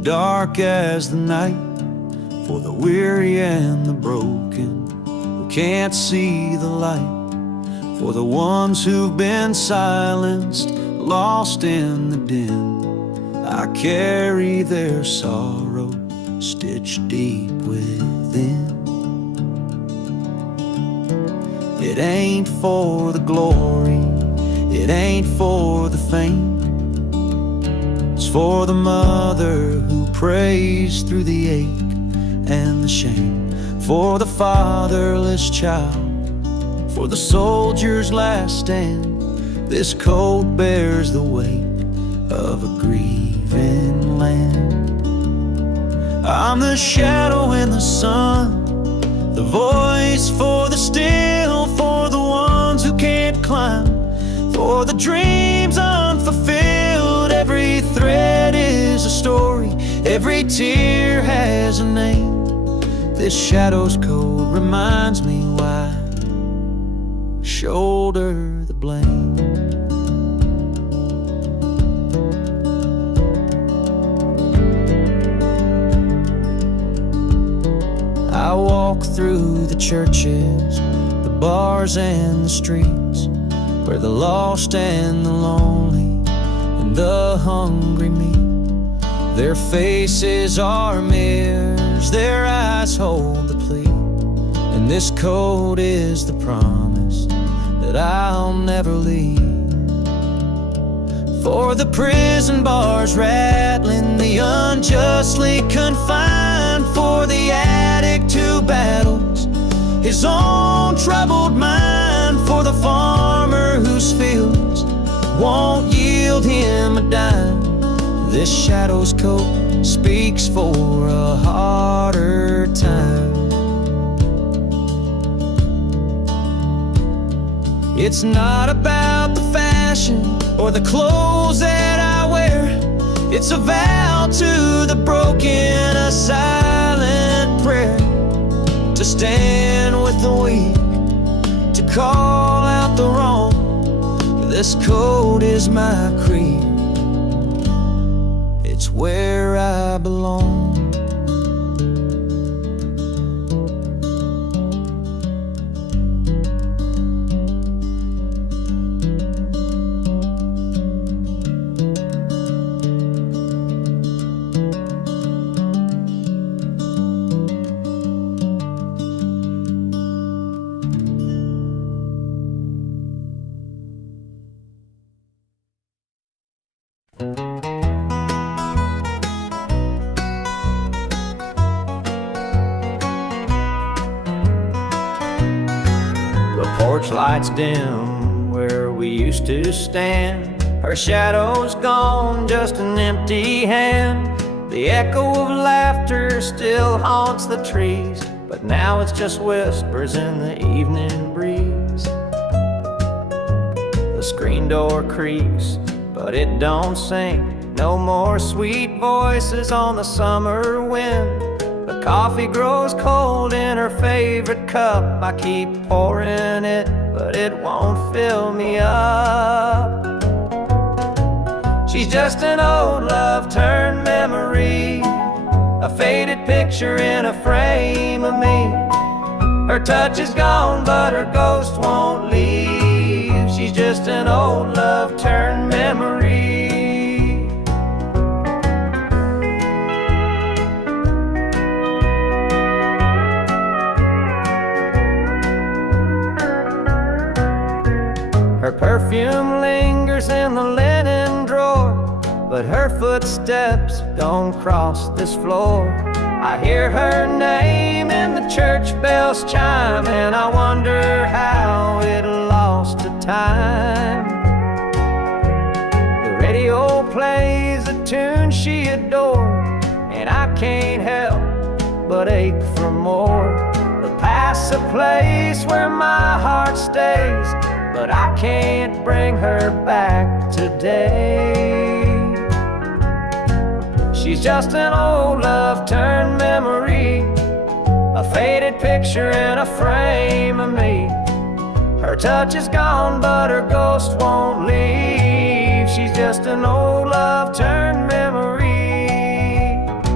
dark as the night, for the weary and the broken who can't see the light, for the ones who've been silenced, lost in the din. I carry their sorrow stitched deep within. It ain't for the glory, it ain't for the fame. It's for the mother who prays through the ache and the shame, for the fatherless child, for the soldier's last stand. This coat bears the weight of a grieving land. I'm the shadow in the sun, the voice for the still, for the ones who can't climb, for the dreams unfulfilled. Every thread is a story, every tear has a name. This shadow's code reminds me why I shoulder the blame. I walk through the churches, the bars and the streets, where the lost and the lonely and the hungry meet. Their faces are mirrors, their eyes hold the plea, and this code is the promise that I'll never leave. For the prison bars rattling, the unjustly confined, for the addict who battles his own troubled mind, for the farmer whose fields won't yield him a dime. This shadow's coat speaks for a harder time. It's not about the fashion or the clothes that I wear. It's a vow to the broken, a silent prayer, to stand with the weak, to call out the wrong. This code is my creed, it's where I belong. Lights dim where we used to stand. Her shadow's gone, just an empty hand. The echo of laughter still haunts the trees, but now it's just whispers in the evening breeze. The screen door creaks, but it don't sing. No more sweet voices on the summer wind. The coffee grows cold in her favorite cup. I keep pouring it, but it won't fill me up. She's just an old love turned memory, a faded picture in a frame of me. Her touch is gone, but her ghost won't leave. She's just an old love turned memory. Her perfume lingers in the linen drawer, but her footsteps don't cross this floor. I hear her name in the church bells chime, and I wonder how it lost to time. The radio plays a tune she adored, and I can't help but ache for more. The past's a place where my heart stays, but I can't bring her back today. She's just an old love turned memory, a faded picture in a frame of me. Her touch is gone, but her ghost won't leave. She's just an old love turned memory.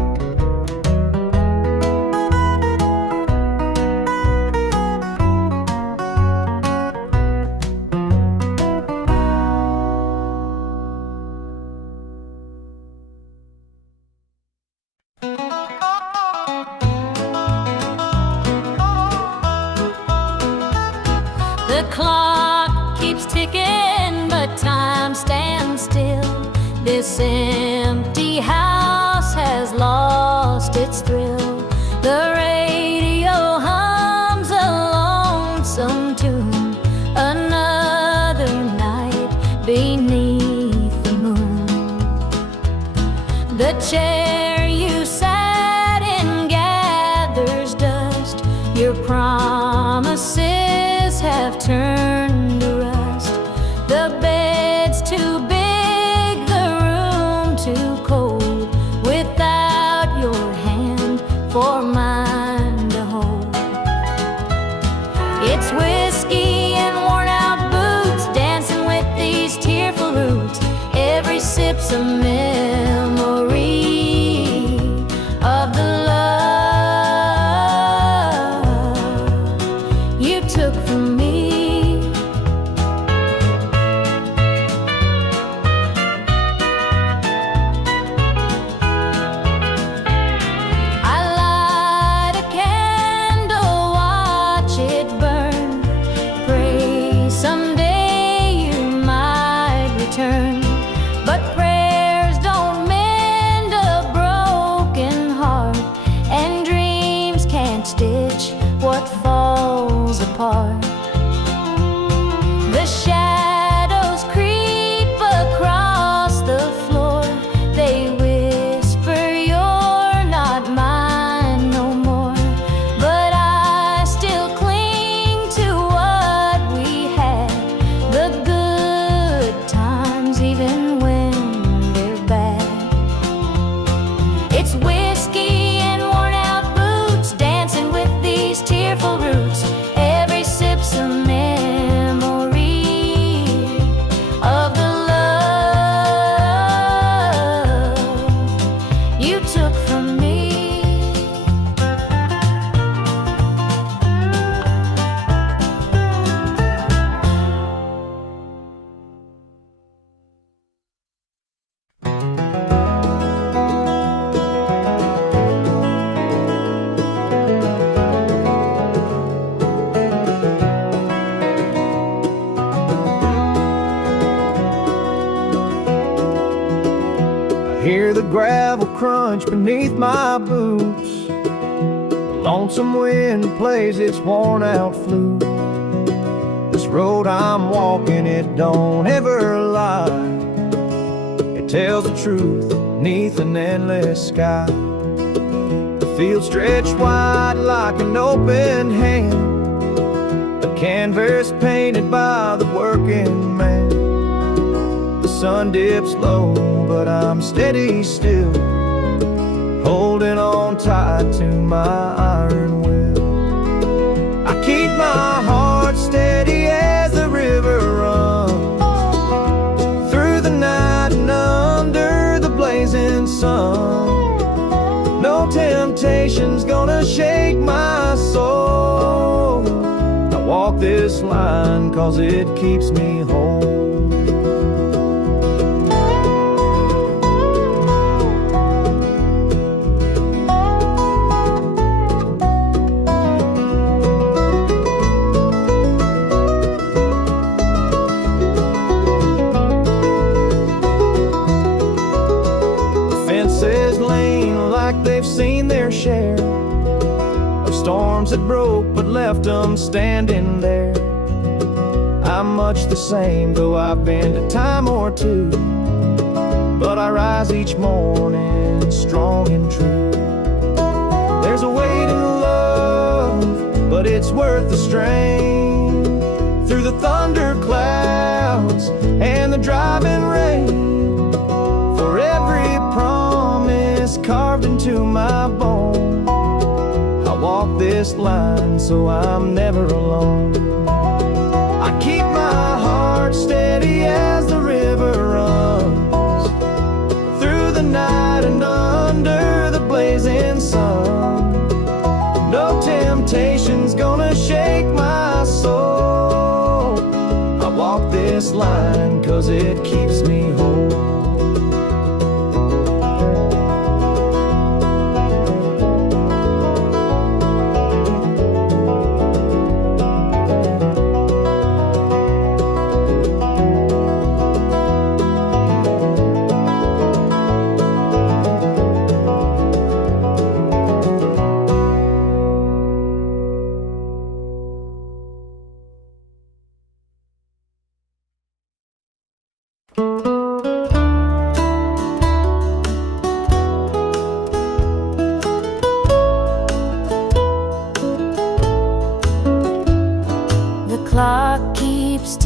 clock keeps ticking, but time stands still. This empty house has lost its thrill. The radio hums a lonesome tune. Another night beneath the moon. The chair you sat in gathers dust. Your promises have turned to rust. The bed's too big, the room too cold, without your hand for mine to hold. It's whiskey and worn out boots, dancing with these tearful roots. Every sip's a memory of the love you took from me. I light a candle, watch it burn. Pray someday you might return. But prayers don't mend a broken heart, and dreams can't stitch what falls apart. The shadows creep across the floor. They whisper you're not mine no more. But I still cling to what we had, the good times even when they're bad. It's whiskey and worn out boots, dancing with these tearful roots. Every sip's a memory of the love you took from me. I hear the gravel crunch beneath my boots. The lonesome wind plays its worn out flute. This road I'm walking, it don't ever lie. It tells the truth neath an endless sky. The field stretched wide like an open hand, a canvas painted by the working man. The sun dips low, but I'm steady still, holding on tight to my iron will. I keep my heart steady as the river runs through the night and under the blazing sun. No temptation's gonna shake my soul. I walk this line 'cause it keeps me whole. They've seen their share of storms that broke but left them standing there. I'm much the same, though I've been a time or two, but I rise each morning strong and true. There's a weight in love, but it's worth the strain. Through the thunder clouds and the driving rain, for every promise carved into my bone, I walk this line so I'm never alone. I keep my heart steady as the river runs through the night and under the blazing sun. No temptation's gonna shake my soul. I walk this line 'cause it keeps me whole.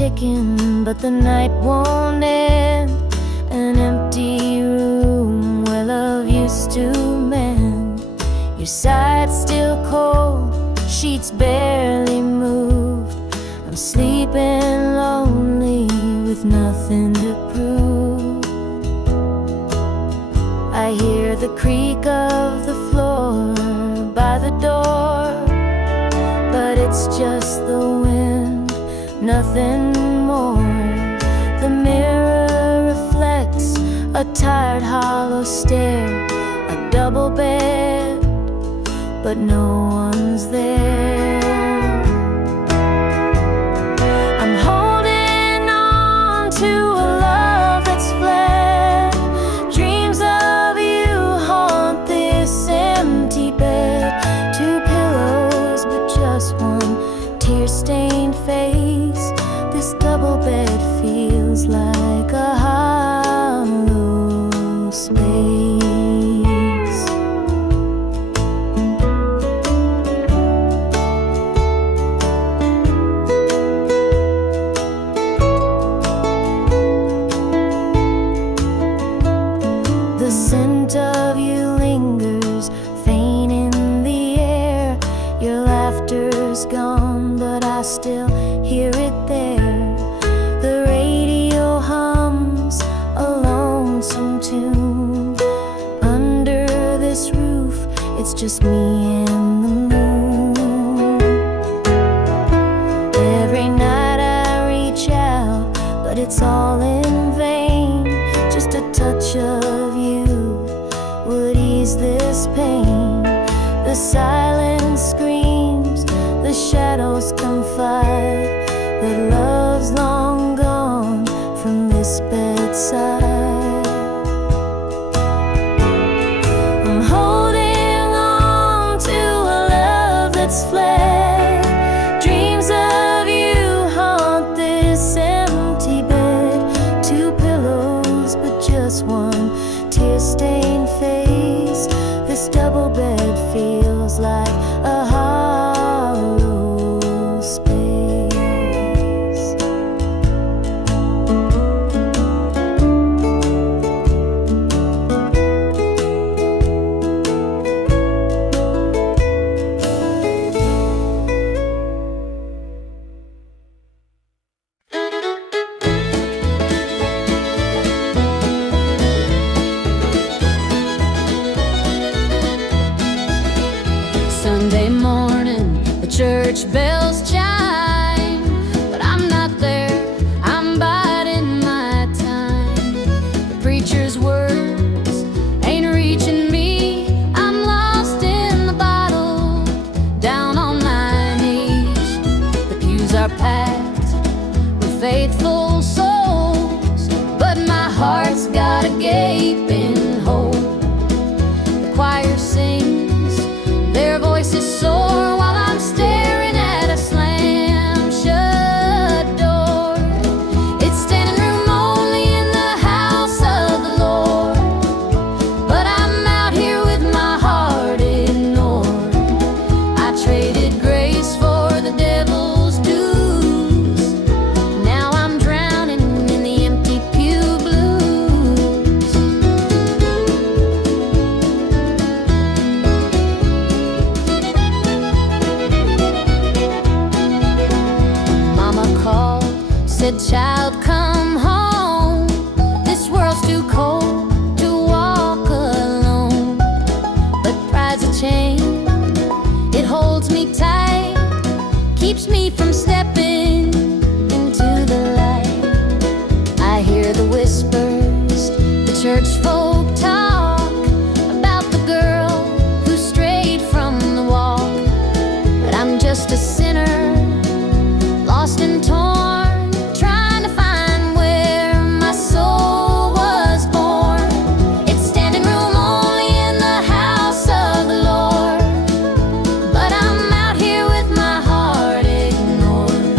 ticking, but the night won't end. An empty room where love used to mend. Your side's still cold, sheets barely moved. I'm sleeping lonely with nothing to prove. I hear the creak of the floor by the door, but it's just the wind, nothing more. The mirror reflects a tired, hollow stare. A double bed, but no one's there. I'm holding on to a love that's fled. Dreams of you haunt this empty bed. Two pillows, but just one tear-stained face. This double bed feels like a hollow space. The scent of you lingers, faint in the air. Your laughter's gone, but I still hear it there. The radio hums a lonesome tune. Under this roof, it's just me and the moon. Every night I reach out, but it's all in vain. Just a touch of you would ease this pain. The silence screams, the shadows confide that love's long gone from this bedside. I'm holding on to a love that's fled. Dreams of you haunt this empty bed. Two pillows, but just one tear-stained face. This double bed feels like a hollow space. Sunday morning, the church bells chime, but I'm not there, I'm biding my time. The preacher's words ain't reaching me, I'm lost in the bottle, down on my knees. The pews are packed with faithful souls, but my heart's got a gaping hole. The choir sings, their voices soar while I'm staring at a slam-shut door. It's standing room only in the house of the Lord, but I'm out here with my heart ignored. I traded grace for the devil's dues. Now I'm drowning in the empty pew blues. Mama called, said, child, come home. This world's too cold to walk alone. But pride's a chain, it holds me tight, keeps me from stepping into the light. I hear the whispers, the church folk talk about the girl who strayed from the walk. But I'm just a sinner, lost and torn, trying to find where my soul was born. It's standing room only in the house of the Lord, but I'm out here with my heart ignored.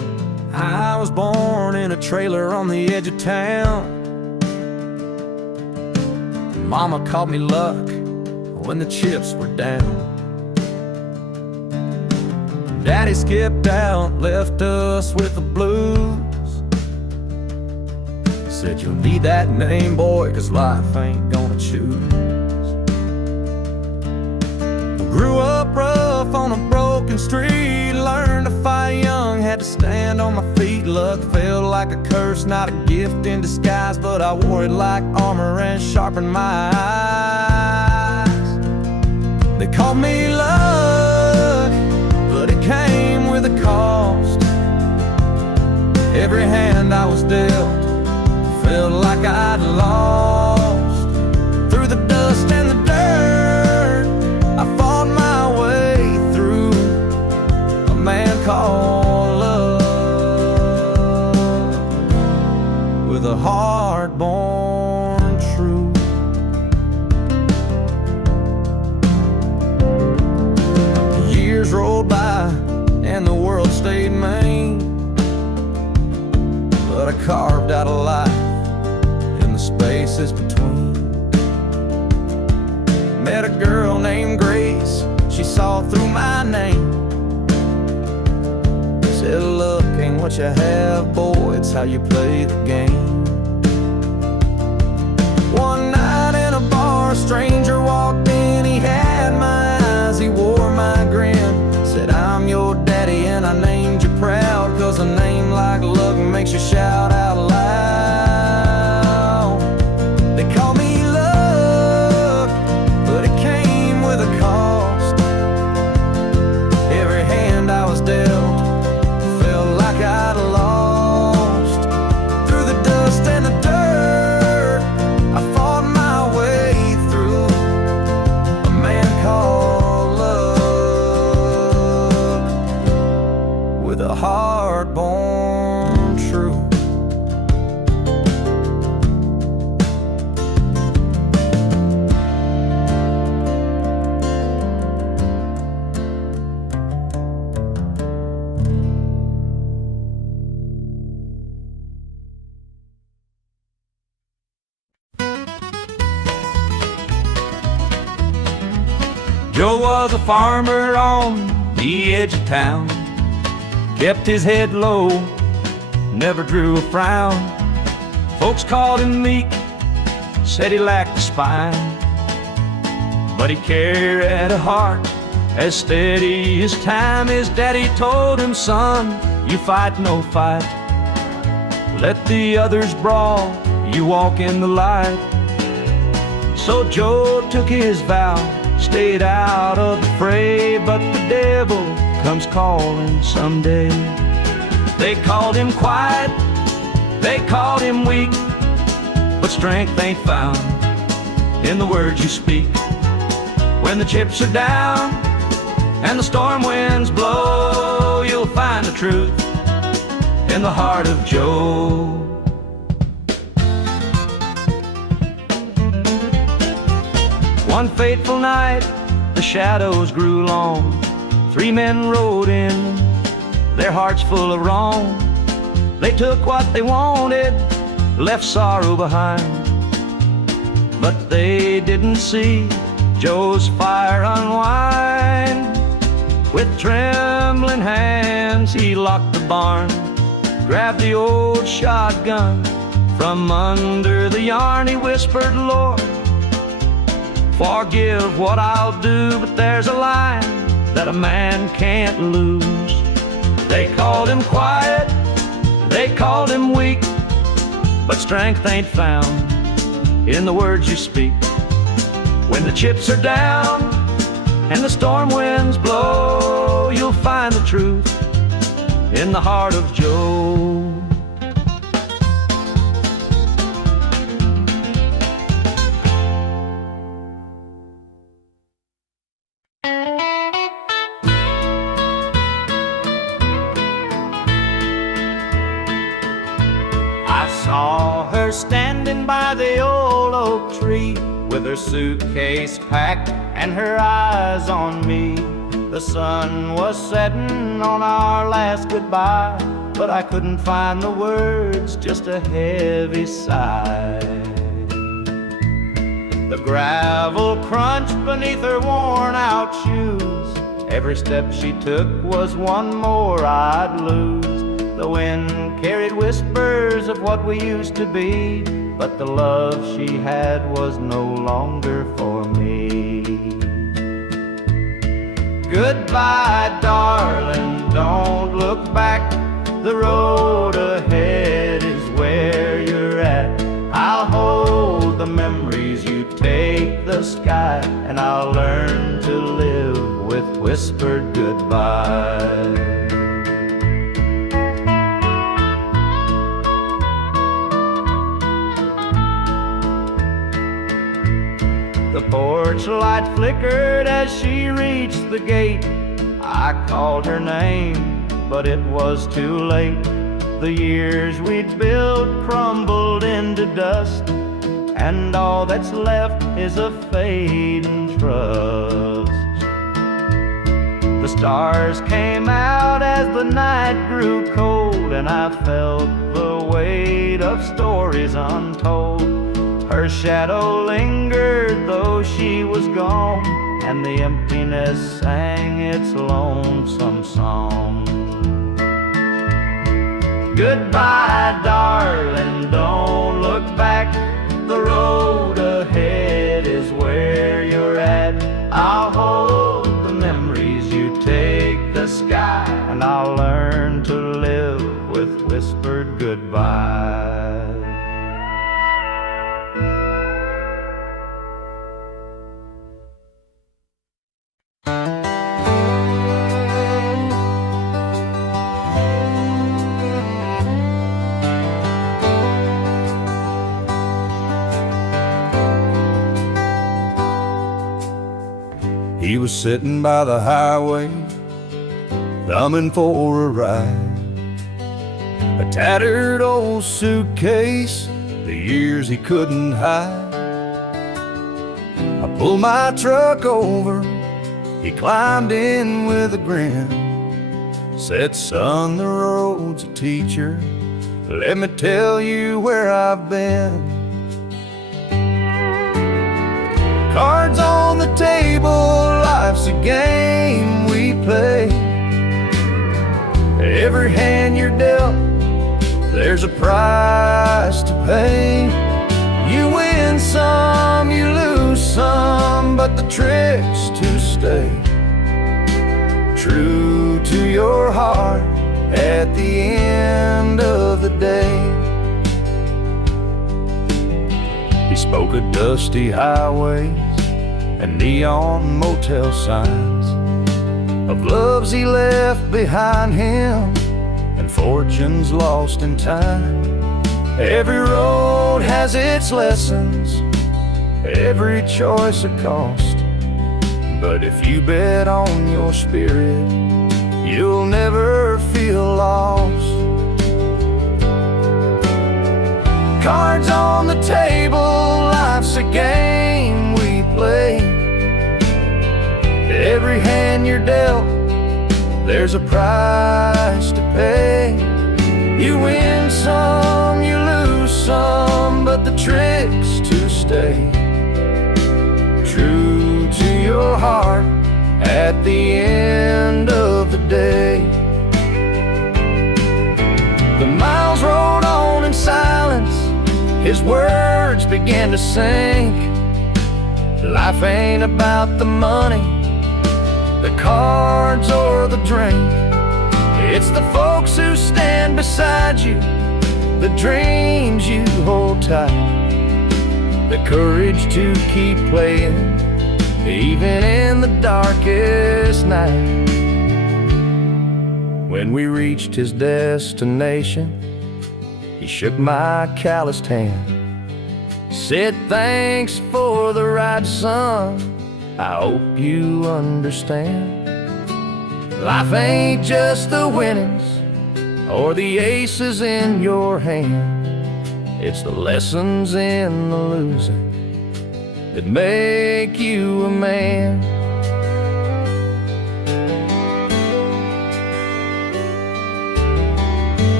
trailer on the edge of town. Mama called me luck when the chips were down. Daddy skipped out, left us with the blues. Said you'll need that name, boy, 'cause life ain't gonna choose. Grew up rough on a broken street, learned to fight young, had to stand on my feet. Luck felt like a curse, not a gift in disguise, but I wore it like armor and sharpened my eyes. They called me luck, but it came with a cost. Every hand I was dealt felt like I'd lost. Through the dust and the dirt, I fought my way through a man called love, with a heart born true. Years rolled by and the world stayed mean, but I carved out a life in the spaces between. Met a girl named Grace, she saw through my name. Said, look, ain't what you have, boy, it's how you play the game. One night in a bar, a stranger walked in, he had my eyes, he wore my grin. Said, I'm your daddy and I named you proud, 'cause a name like luck makes you shout out loud. They call me luck, but it came with a cost. Every hand I was dealt felt like I'd lost. Through the dust and the dirt, I fought my way through a man called love, with a heart born true. Joe was a farmer on the edge of town, kept his head low, never drew a frown. Folks called him meek, said he lacked a spine, but he carried a heart as steady as time. His daddy told him, son, you fight no fight, let the others brawl, you walk in the light. So Joe took his vow, stayed out of the fray, but the devil comes calling someday. They called him quiet, they called him weak, but strength ain't found in the words you speak. When the chips are down and the storm winds blow, you'll find the truth in the heart of Joe. One fateful night, the shadows grew long. 3 men rode in, their hearts full of wrong. They took what they wanted, left sorrow behind, but they didn't see Joe's fire unwind. With trembling hands, he locked the barn, grabbed the old shotgun from under the yarn. He whispered, Lord, forgive what I'll do, but there's a line that a man can't lose. They called him quiet, they called him weak, but strength ain't found in the words you speak. When the chips are down and the storm winds blow, you'll find the truth in the heart of Joe. Saw her standing by the old oak tree, with her suitcase packed and her eyes on me. The sun was setting on our last goodbye, but I couldn't find the words, just a heavy sigh. The gravel crunched beneath her worn-out shoes. Every step she took was one more I'd lose. The wind carried whispers of what we used to be, but the love she had was no longer for me. Goodbye, darling, don't look back. The road ahead is where you're at. I'll hold the memories, you take the sky, and I'll learn to live with whispered goodbye. The porch light flickered as she reached the gate. I called her name, but it was too late. The years we'd built crumbled into dust, and all that's left is a fading trust. The stars came out as the night grew cold, and I felt the weight of stories untold. Her shadow lingered though she was gone, and the emptiness sang its lonesome song. Goodbye, darling, don't look back. The road ahead is where you're at. I'll hold the memories, you take the sky, and I'll learn to live with whispered goodbye. He was sitting by the highway, thumbing for a ride. A tattered old suitcase, the years he couldn't hide. I pulled my truck over, he climbed in with a grin. Said, son, the road's a teacher, let me tell you where I've been. Cards on the table, life's a game we play. Every hand you're dealt, there's a price to pay. You win some, you lose some, but the trick's to stay true to your heart at the end of the day. He spoke of dusty highways and neon motel signs, of loves he left behind him and fortunes lost in time. Every road has its lessons, every choice a cost, but if you bet on your spirit, you'll never feel lost. Cards on the table, life's a game we play. Every hand you're dealt, there's a price to pay. You win some, you lose some, but the trick's to stay true to your heart at the end of the day. The miles rolled on in silence, his words began to sink. Life ain't about the money, the cards or the drink. It's the folks who stand beside you, the dreams you hold tight, the courage to keep playing even in the darkest night. When we reached his destination, he shook my calloused hand, said, thanks for the ride, son, I hope you understand. Life ain't just the winnings or the aces in your hand, it's the lessons in the losing that make you a man.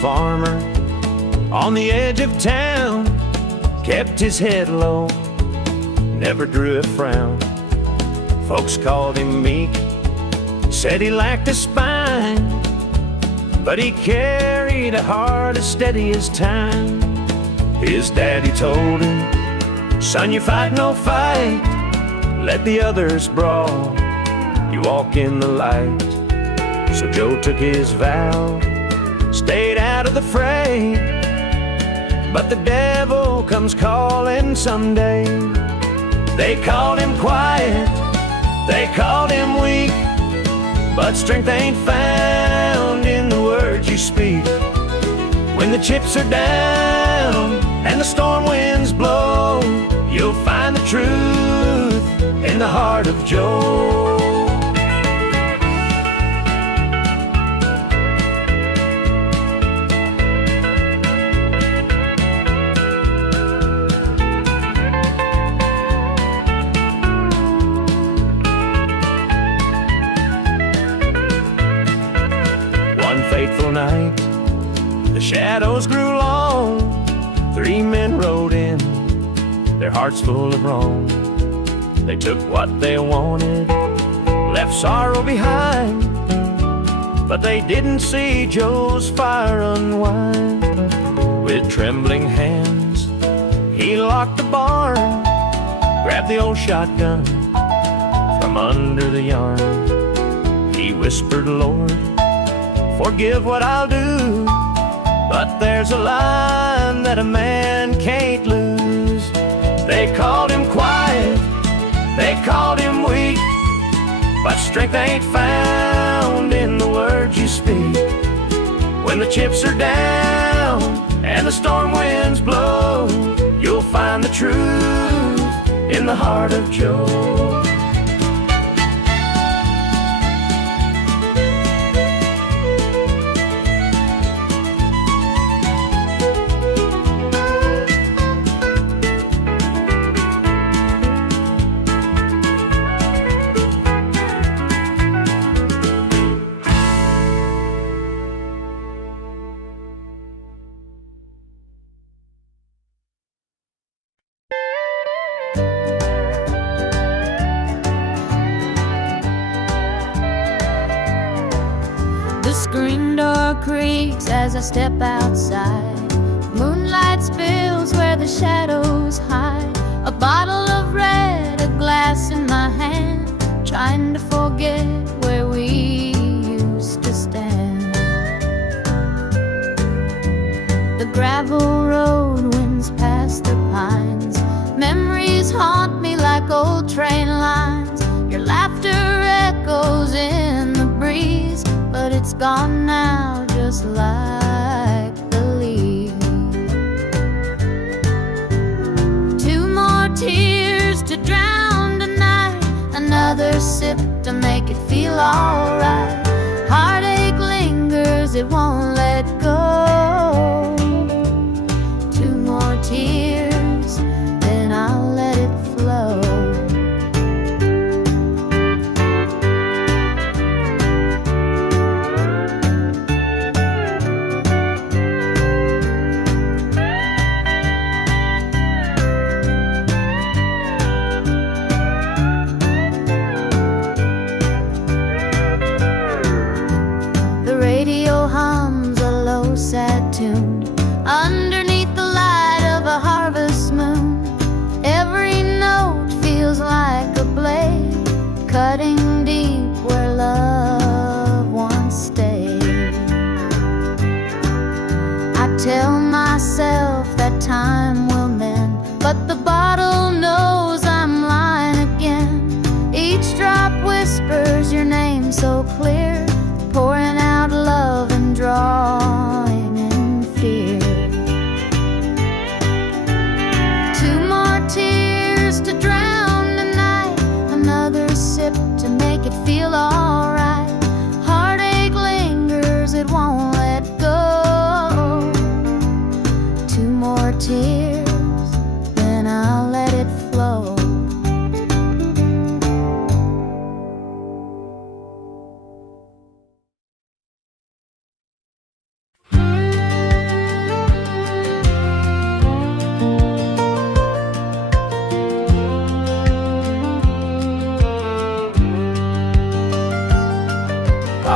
farmer on the edge of town, kept his head low, never drew a frown. Folks called him meek, said he lacked a spine, but he carried a heart as steady as time. His daddy told him, "Son, you fight no fight, let the others brawl, you walk in the light." So Joe took his vow, stayed out of the fray, but the devil comes calling someday. They called him quiet, they called him weak, but strength ain't found in the words you speak. When the chips are down and the storm winds blow, you'll find the truth in the heart of Joe. Fateful night, the shadows grew long. 3 men rode in, their hearts full of wrong. They took what they wanted, left sorrow behind, but they didn't see Joe's fire unwind. With trembling hands, he locked the barn, grabbed the old shotgun from under the yarn. He whispered, "Lord, forgive what I'll do, but there's a line that a man can't lose." They called him quiet, they called him weak, but strength ain't found in the words you speak. When the chips are down and the storm winds blow, you'll find the truth in the heart of Joe. Creaks as I step outside. Moonlight spills where the shadows hide. A bottle of red, a glass in my hand, trying to forget where we used to stand. The gravel road winds past the pines. Memories haunt me like old train lines. Your laughter echoes in the breeze, but it's gone now, just like the leaves. 2 more tears to drown tonight, another sip to make it feel alright. Heartache lingers, it won't let go. 2 more tears, then I'll let it flow. Sad tune underneath the light of a harvest moon. Every note feels like a blade, cutting deep where love once stayed. I tell myself that time will mend, but the bottle knows I'm lying again. Each drop whispers your name so clear, pouring out love and drawing in fear. 2 more tears to drown the night, another sip to make it feel alright. Heartache lingers, it won't let go. 2 more tears, then I'll let it flow.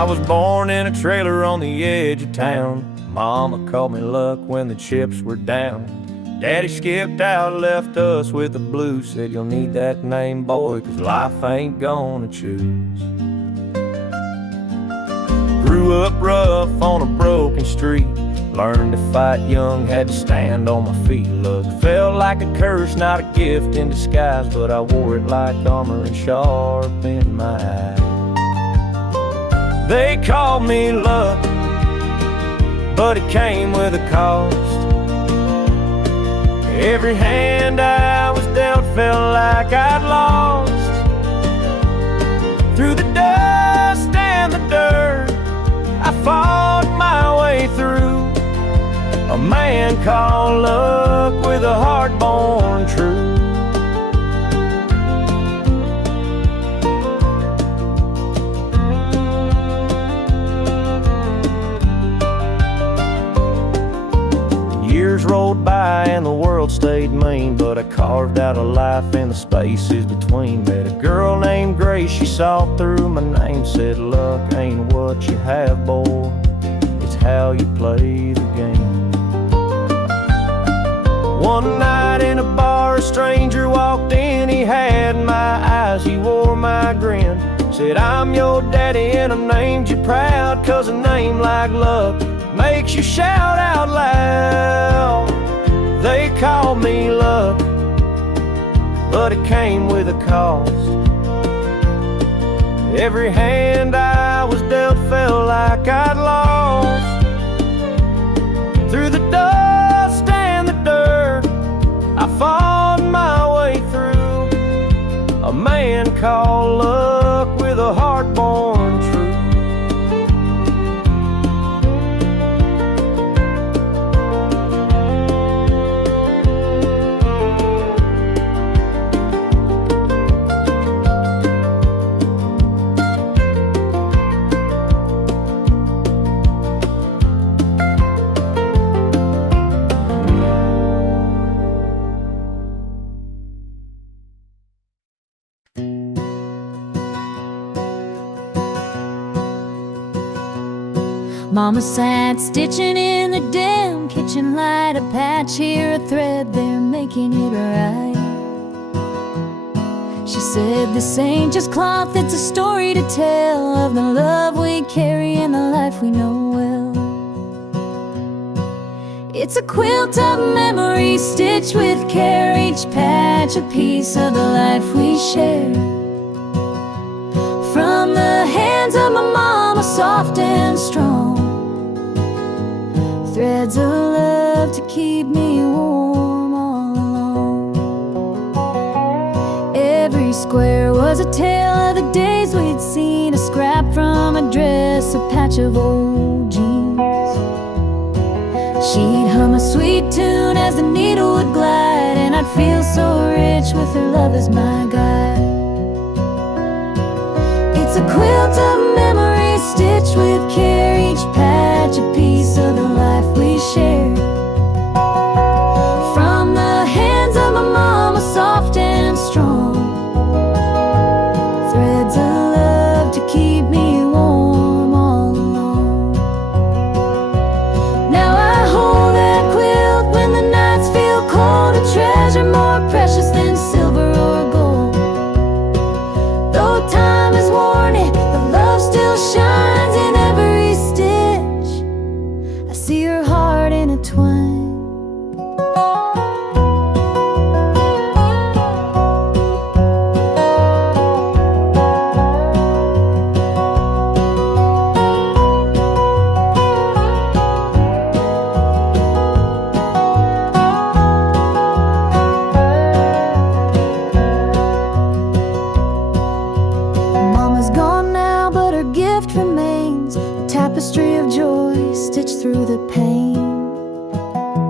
was born in a trailer on the edge of town. Mama called me luck when the chips were down. Daddy skipped out, left us with the blues. Said you'll need that name, boy, 'cause life ain't gonna choose. Grew up rough on a broken street. Learned to fight young, had to stand on my feet. Look, felt like a curse, not a gift in disguise, but I wore it like armor and sharp in my eye. They called me luck, but it came with a cost. Every hand I was dealt felt like I'd lost. Through the dust and the dirt, I fought my way through. A man called luck with a heart born true. Years rolled by and the world stayed mean, but I carved out a life in the spaces between. Met a girl named Grace, she saw through my name, said luck ain't what you have, boy, it's how you play the game. One night in a bar, a stranger walked in. He had my eyes, he wore my grin. Said, I'm your daddy and I'm named you proud, 'cause a name like luck makes you shout out loud. They called me luck, but it came with a cost. Every hand I was dealt felt like I'd lost. Through the dust and the dirt, I fought my way through. A man called luck with a heart born true. Mama sat stitching in the dim kitchen light, a patch here, a thread there, making it right. She said, this ain't just cloth, it's a story to tell of the love we carry and the life we know well. It's a quilt of memories stitched with care, each patch a piece of the life we share. From the hands of my mama, soft and strong, threads of love to keep me warm all along. Every square was a tale of the days we'd seen, a scrap from a dress, a patch of old jeans. She'd hum a sweet tune as the needle would glide, and I'd feel so rich with her love as my guide. It's a quilt of memories stitched with care, each patch a piece of the life we share. From the hands of my mama, soft and strong, threads of love to keep me warm all along. Now I hold that quilt when the nights feel cold, a treasure more precious than silver or gold. Though time has worn it, the love still shines in every stitch. I see her heart intertwined. Mama's gone now, but her gift remains, a tapestry of joy stitched through the pain.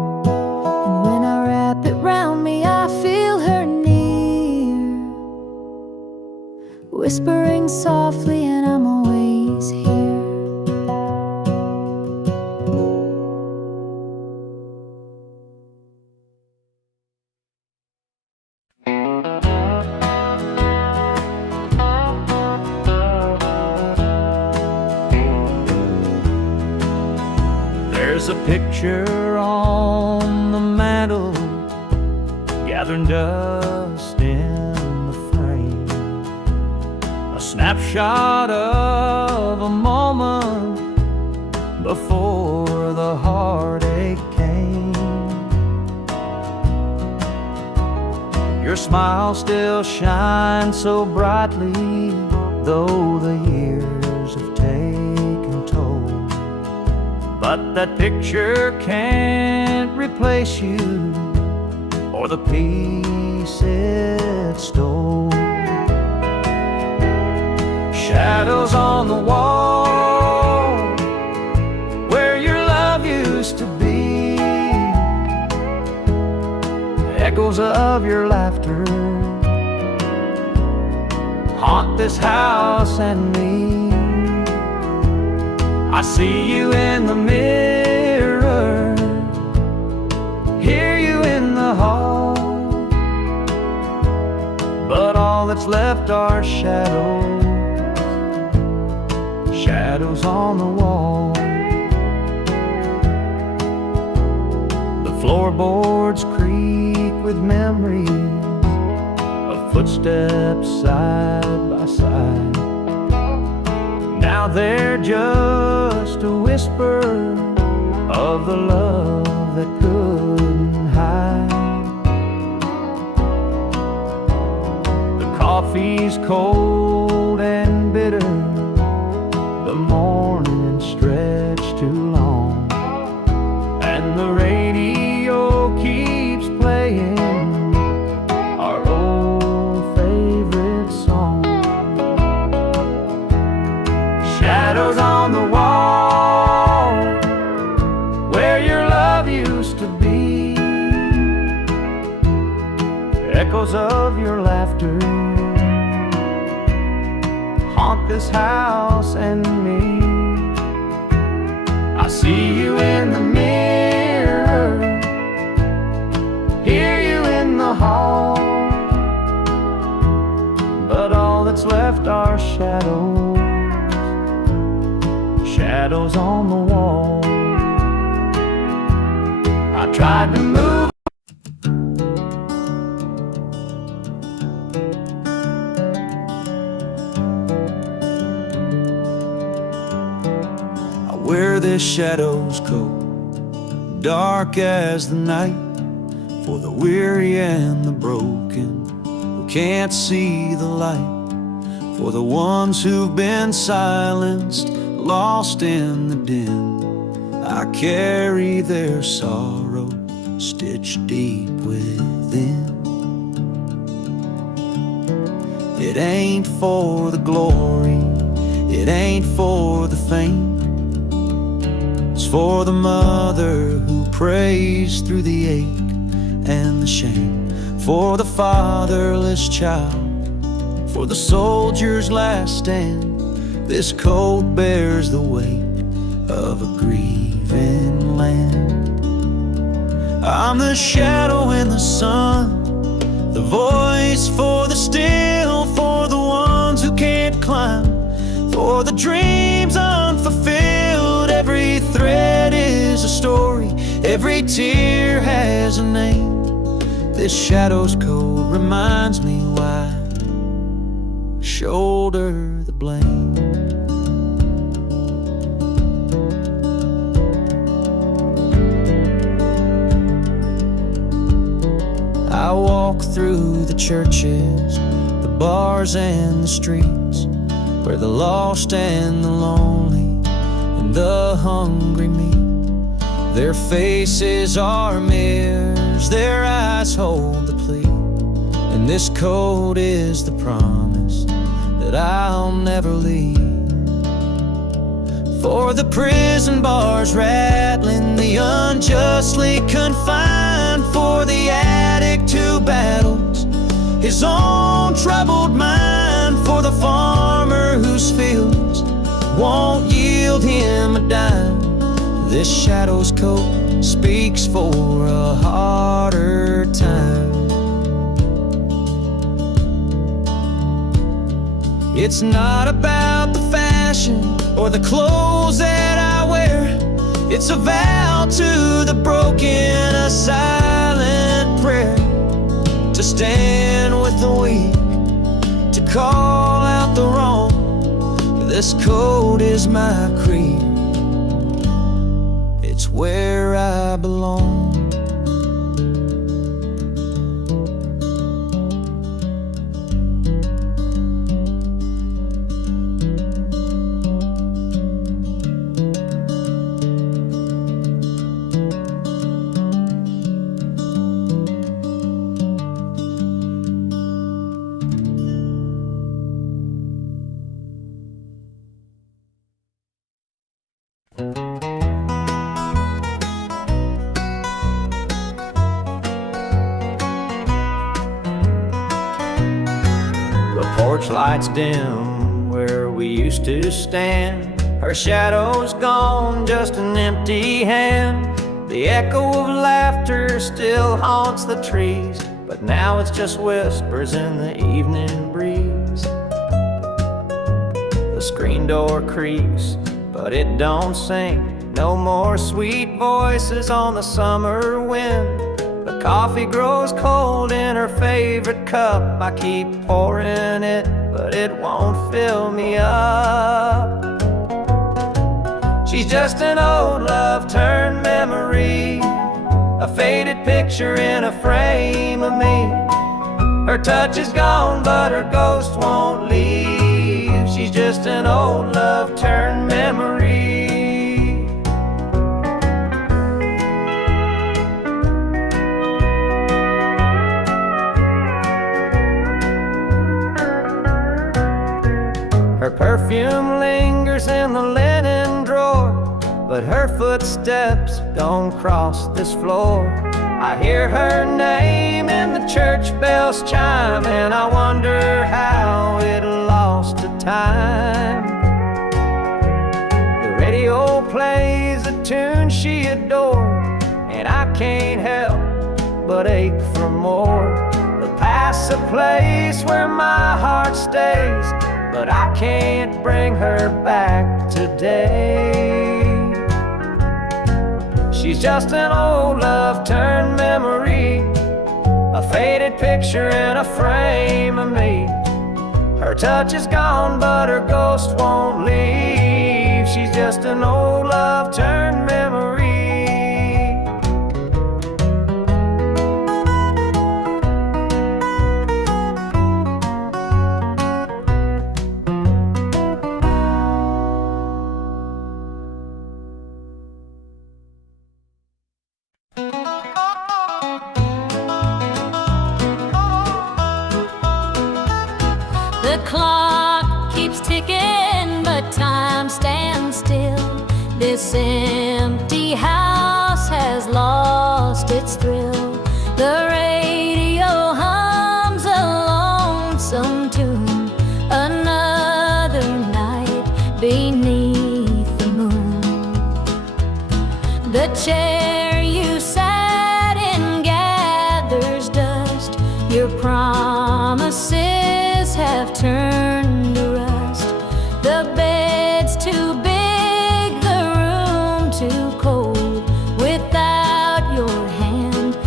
picture on the mantle, gathering dust in the frame. A snapshot of a moment before the heartache came. Your smile still shines so brightly, though the years have taken toll. But that picture can't replace you or the peace it stole. Shadows on the wall where your love used to be, echoes of your laughter haunt this house and me. I see you in the mirror, hear you in the hall, but all that's left are shadows, shadows on the wall. The floorboards creak with memories of footsteps side by side. Now they're just a whisper of the love that couldn't hide. The coffee's cold and bitter, the morning stretched too long, and the radio keeps playing our old favorite song. Shadows on the wall where your love used to be, echoes of your laughter haunt this house and me. I see you in the mirror, hear you in the hall, but all that's left are shadows, shadows on the wall. I tried to move. I wear this shadow's coat, dark as the night, for the weary and the broken who can't see the light, for the ones who've been silenced, lost in the din. I carry their sorrow stitched deep within. It ain't for the glory, it ain't for the fame, it's for the mother who prays through the ache and the shame, for the fatherless child, for the soldier's last stand. This coat bears the weight of a grieving land. I'm the shadow in the sun, the voice for the still, for the ones who can't climb, for the dreams unfulfilled. Every thread is a story, every tear has a name. This shadow's coat reminds me why I shoulder the blame. I walk through the churches, the bars and the streets, where the lost and the lonely and the hungry meet. Their faces are mirrors, their eyes hold the plea, and this coat is the promise that I'll never leave. For the prison bars rattling, the unjustly confined, for the addict who battles his own troubled mind, for the farmer whose fields won't yield him a dime. This shadow's coat speaks for a harder time. It's not about the fashion or the clothes that I wear, It's a vow to the broken, a silent prayer, to stand with the weak, to call out the wrong. This code is my creed, it's where I belong. Porch lights dim where we used to stand. Her shadow's gone, just an empty hand. The echo of laughter still haunts the trees, but now it's just whispers in the evening breeze. The screen door creaks, but it don't sing. No more sweet voices on the summer wind. The coffee grows cold in her favorite cup. I keep pouring it, but it won't fill me up. She's just an old love turned memory, a faded picture in a frame of me. Her touch is gone, but her ghost won't leave. She's just an old love turned memory. Her perfume lingers in the linen drawer, but her footsteps don't cross this floor. I hear her name in the church bells chime, and I wonder how it lost to time. The radio plays a tune she adored, and I can't help but ache for more. The past's a place where my heart stays, but I can't bring her back today. She's just an old love turned memory, a faded picture in a frame of me. Her touch is gone, but her ghost won't leave. She's just an old love turned memory. The clock keeps ticking, but time stands still. This empty house has lost its thrill. The radio hums a lonesome tune, another night beneath the moon. The chair you sat in gathers dust. Your promises have turned to rust. The bed's too big, the room too cold, without your hand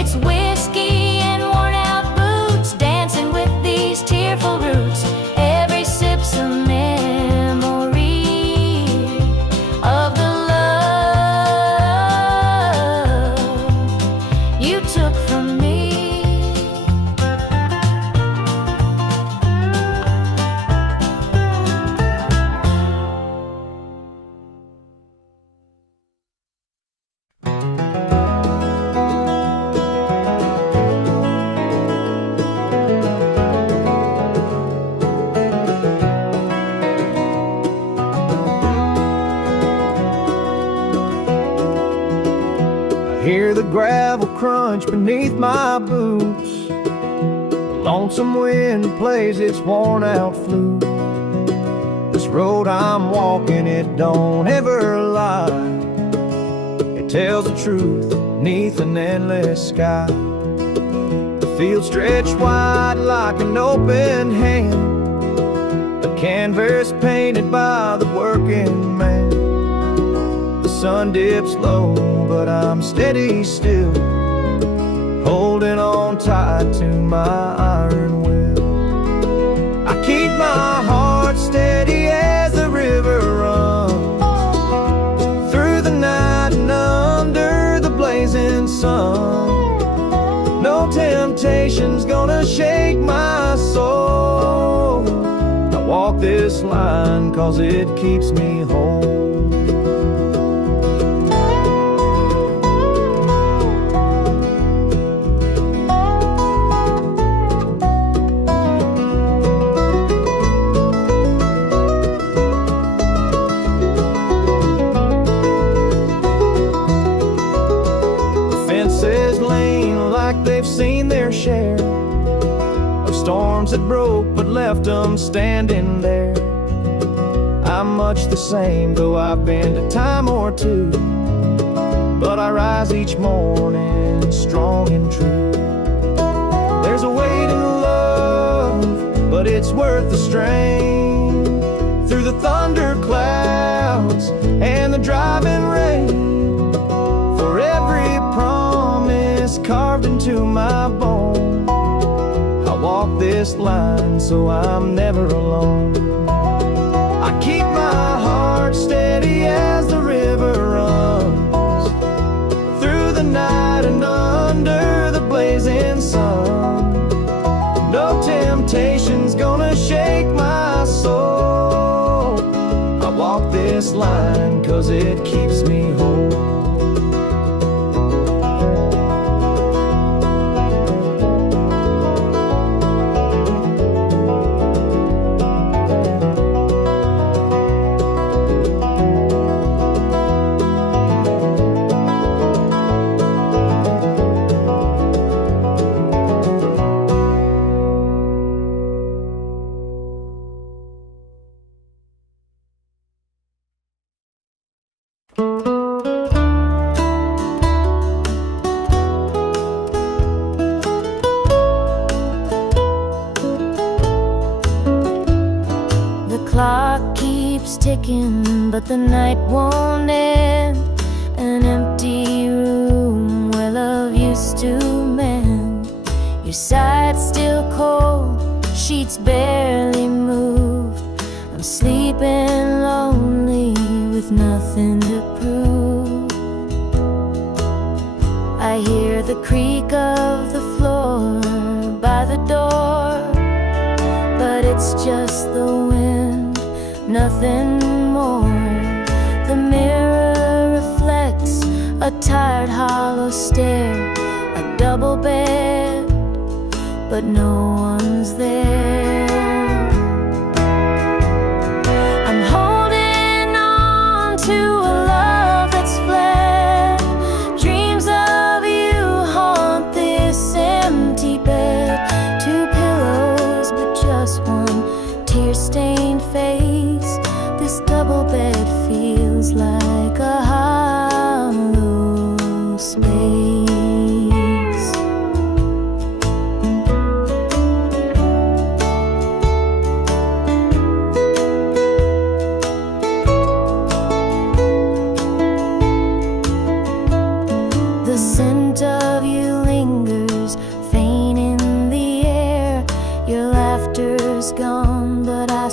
It's whiskey and worn out boots, dancing with these tearful roots. Every sip's a memory of the love you took from me. Hear the gravel crunch beneath my boots. The lonesome wind plays its worn out flute. This road I'm walking, it don't ever lie. It tells the truth beneath an endless sky. The field stretched wide like an open hand, a canvas painted by the working man. The sun dips low, but I'm steady still, holding on tight to my iron will. I keep my heart steady as the river runs through the night and under the blazing sun. No temptation's gonna shake my soul. I walk this line 'cause it keeps me whole. They've seen their share of storms that broke but left them standing there. I'm much the same, though I've been a time or two, but I rise each morning strong and true. There's a weight in love, but it's worth the strain. Through the thunder clouds and the driving rain, for every promise carved into my bone, I walk this line so I'm never alone. I keep my heart steady as the river runs through the night and under the blazing sun. No temptation's gonna shake my soul. I walk this line 'cause it keeps me whole. But the night won't end. An empty room where love used to mend. Your side's still cold, sheets barely moved. I'm sleeping lonely with nothing to prove. I hear the creak of the floor by the door, but it's just the wind, nothing more. The mirror reflects a tired, hollow stare. A double bed, but no one's there. I'm holding on to a love that's fled. Dreams of you haunt this empty bed. Two pillows, but just one tear-stained face. This double bed feels like a hollow space.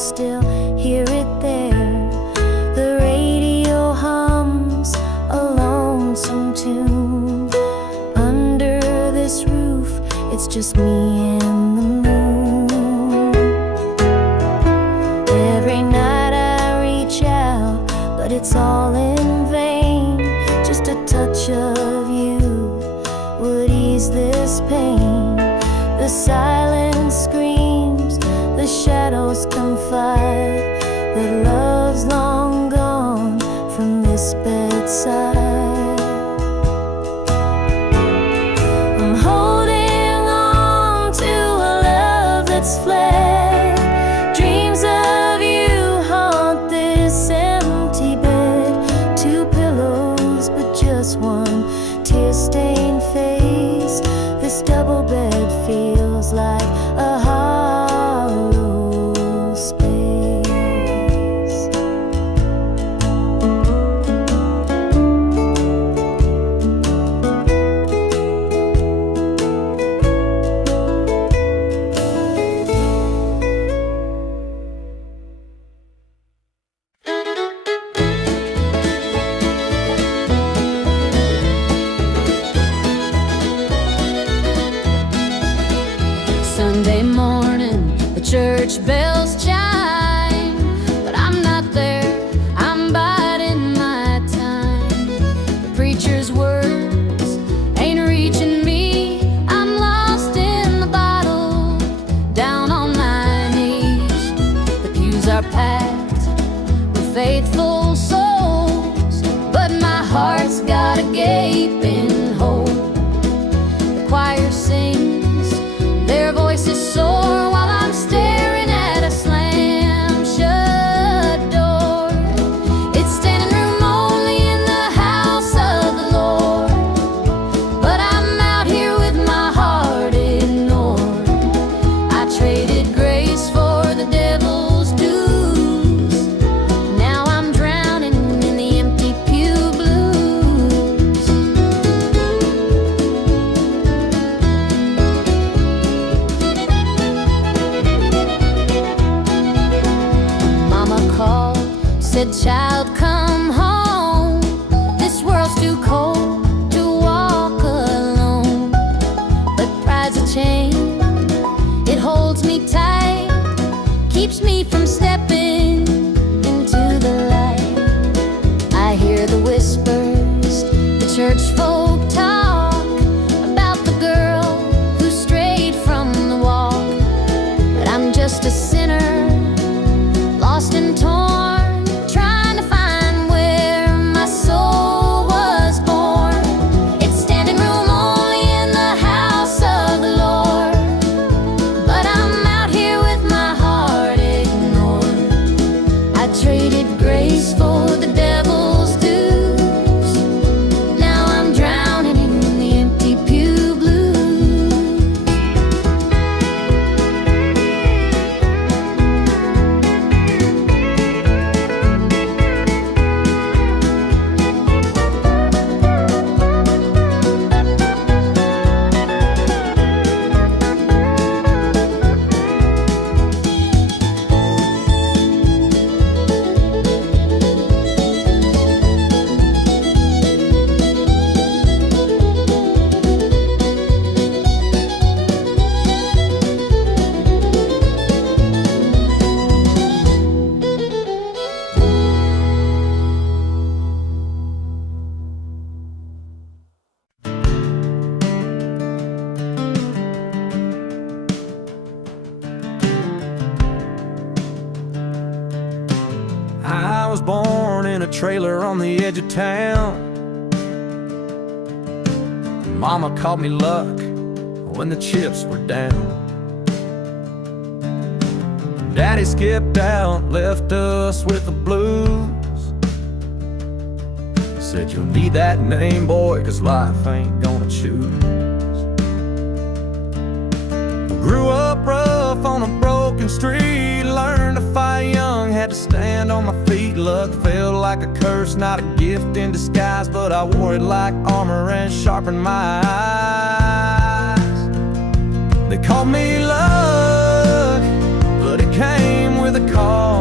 still hear it there. The radio hums a lonesome tune. Under this roof, it's just me and the moon. Every night I reach out, but it's all in vain. Just a touch of you would ease this pain. The silence screams, the shadows confide that love's long gone from this bedside. I'm holding on to a love that's fled. Dreams of you haunt this empty bed. Two pillows, but just one tear-stained face. This double bed feels like a hollow space. Sunday morning, the church bells chime, but I'm not there, I'm biding my time. The preacher's words ain't reaching me, I'm lost in the bottle, down on my knees. The pews are packed with faithful souls, but my heart's got a gaping hole. The choir sings, their voices soar while I'm staring at a slam-shut door. It's standing room only in the house of the Lord, but I'm out here with my heart ignored. I traded grace for the devil's dues. Now I'm drowning in the empty pew blues. Mama called, said, child, come home. This world's too cold to walk alone. But pride's a chain, it holds me tight, keeps me from stepping into the light. I hear the whispers, the church folk talk about the girl who strayed from the walk. But I'm just a sinner, lost and torn, trying to find where my soul was born. It's standing room only in the house of the Lord, but I'm out here with my heart ignored. I traded grace for the devil's dues. Now I'm drowning in the empty pew blues. I was born in a trailer on the edge of town. Mama called me luck when the chips were down. Daddy skipped out, left us with the blues. Said you'll need that name, boy, 'cause life ain't gonna choose. Grew up rough on a broken street, learned to fight young, had to stand on my feet. Luck felt like a curse, not a gift in disguise, but I wore it like armor and sharpened my eyes. They called me luck, but it came with a call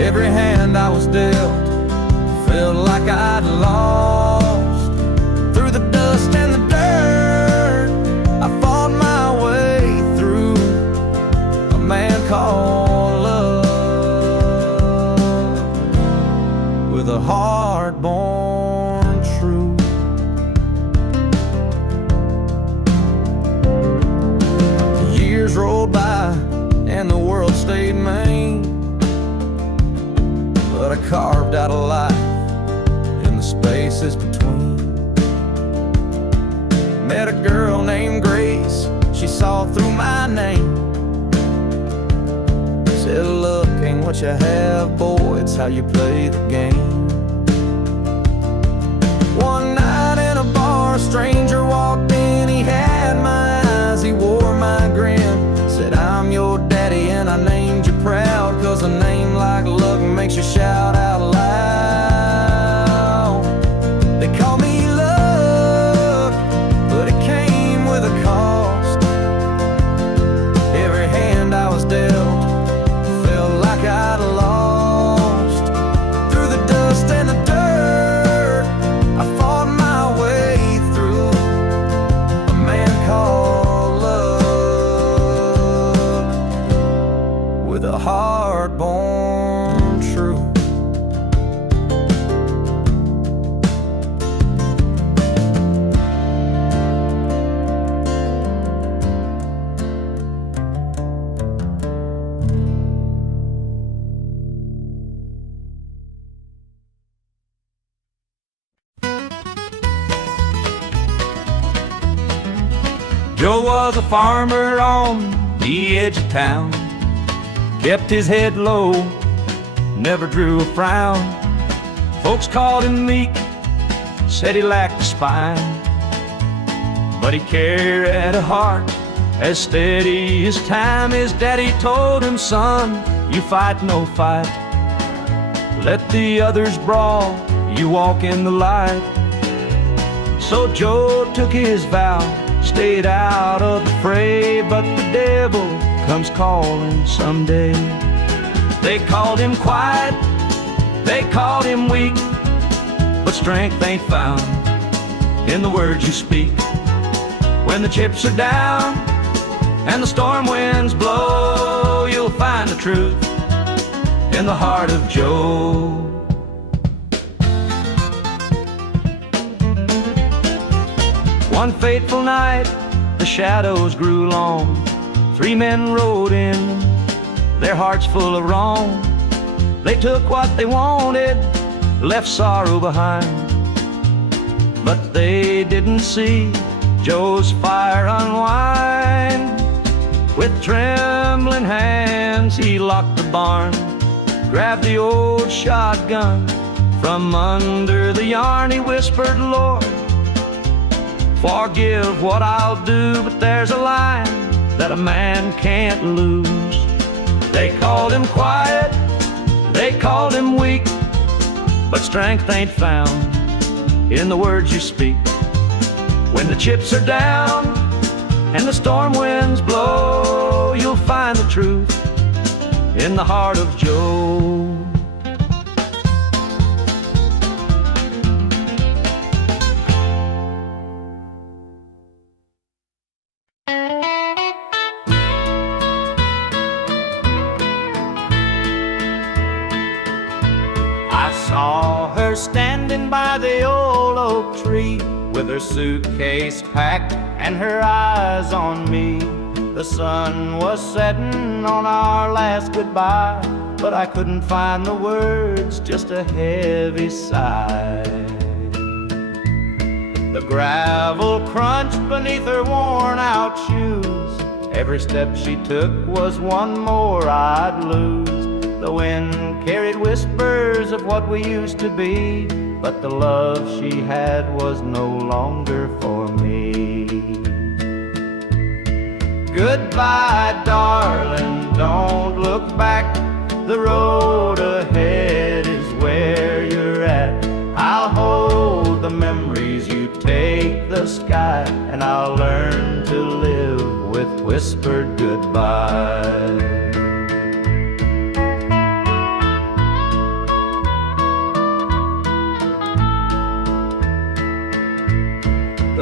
Every hand I was dealt felt like I'd lost. Through the dust and the dirt, I fought my way through a man called love, with a heart born true. The years rolled by and the world stayed mean, but I carved out a life in the spaces between. Met a girl named Grace, she saw through my name. Said, look, ain't what you have, boy, it's how you play the game. One night in a bar, a stranger walked in, he had my eyes, he wore my grin. Said, I'm your daddy and I named you proud, 'cause a name like Luck makes you shout out loud. They call me Luck, but it came with a cost. Every hand I was dealt felt like I'd lost. Through the dust and the dirt, I fought my way through a man called love, with a heart born true. Joe was a farmer on the edge of town, kept his head low, never drew a frown. Folks called him meek, said he lacked a spine, but he carried a heart as steady as time. His daddy told him, son, you fight no fight, let the others brawl, you walk in the light. So Joe took his vow, stayed out of the fray, but the devil comes calling someday. They called him quiet, they called him weak, but strength ain't found in the words you speak. When the chips are down and the storm winds blow, you'll find the truth in the heart of Joe. One fateful night, the shadows grew long. 3 men rode in, their hearts full of wrong. They took what they wanted, left sorrow behind, but they didn't see Joe's fire unwind. With trembling hands, he locked the barn, grabbed the old shotgun from under the yarn. He whispered, Lord, forgive what I'll do, but there's a line that a man can't lose. They called him quiet, they called him weak, but strength ain't found in the words you speak. When the chips are down and the storm winds blow, you'll find the truth in the heart of Joe. Saw her standing by the old oak tree, with her suitcase packed and her eyes on me. The sun was setting on our last goodbye, but I couldn't find the words, just a heavy sigh. The gravel crunched beneath her worn out shoes. Every step she took was one more I'd lose. The wind carried whispers of what we used to be, but the love she had was no longer for me. Goodbye, darling, don't look back. The road ahead is where you're at. I'll hold the memories, you take the sky, and I'll learn to live with whispered goodbye.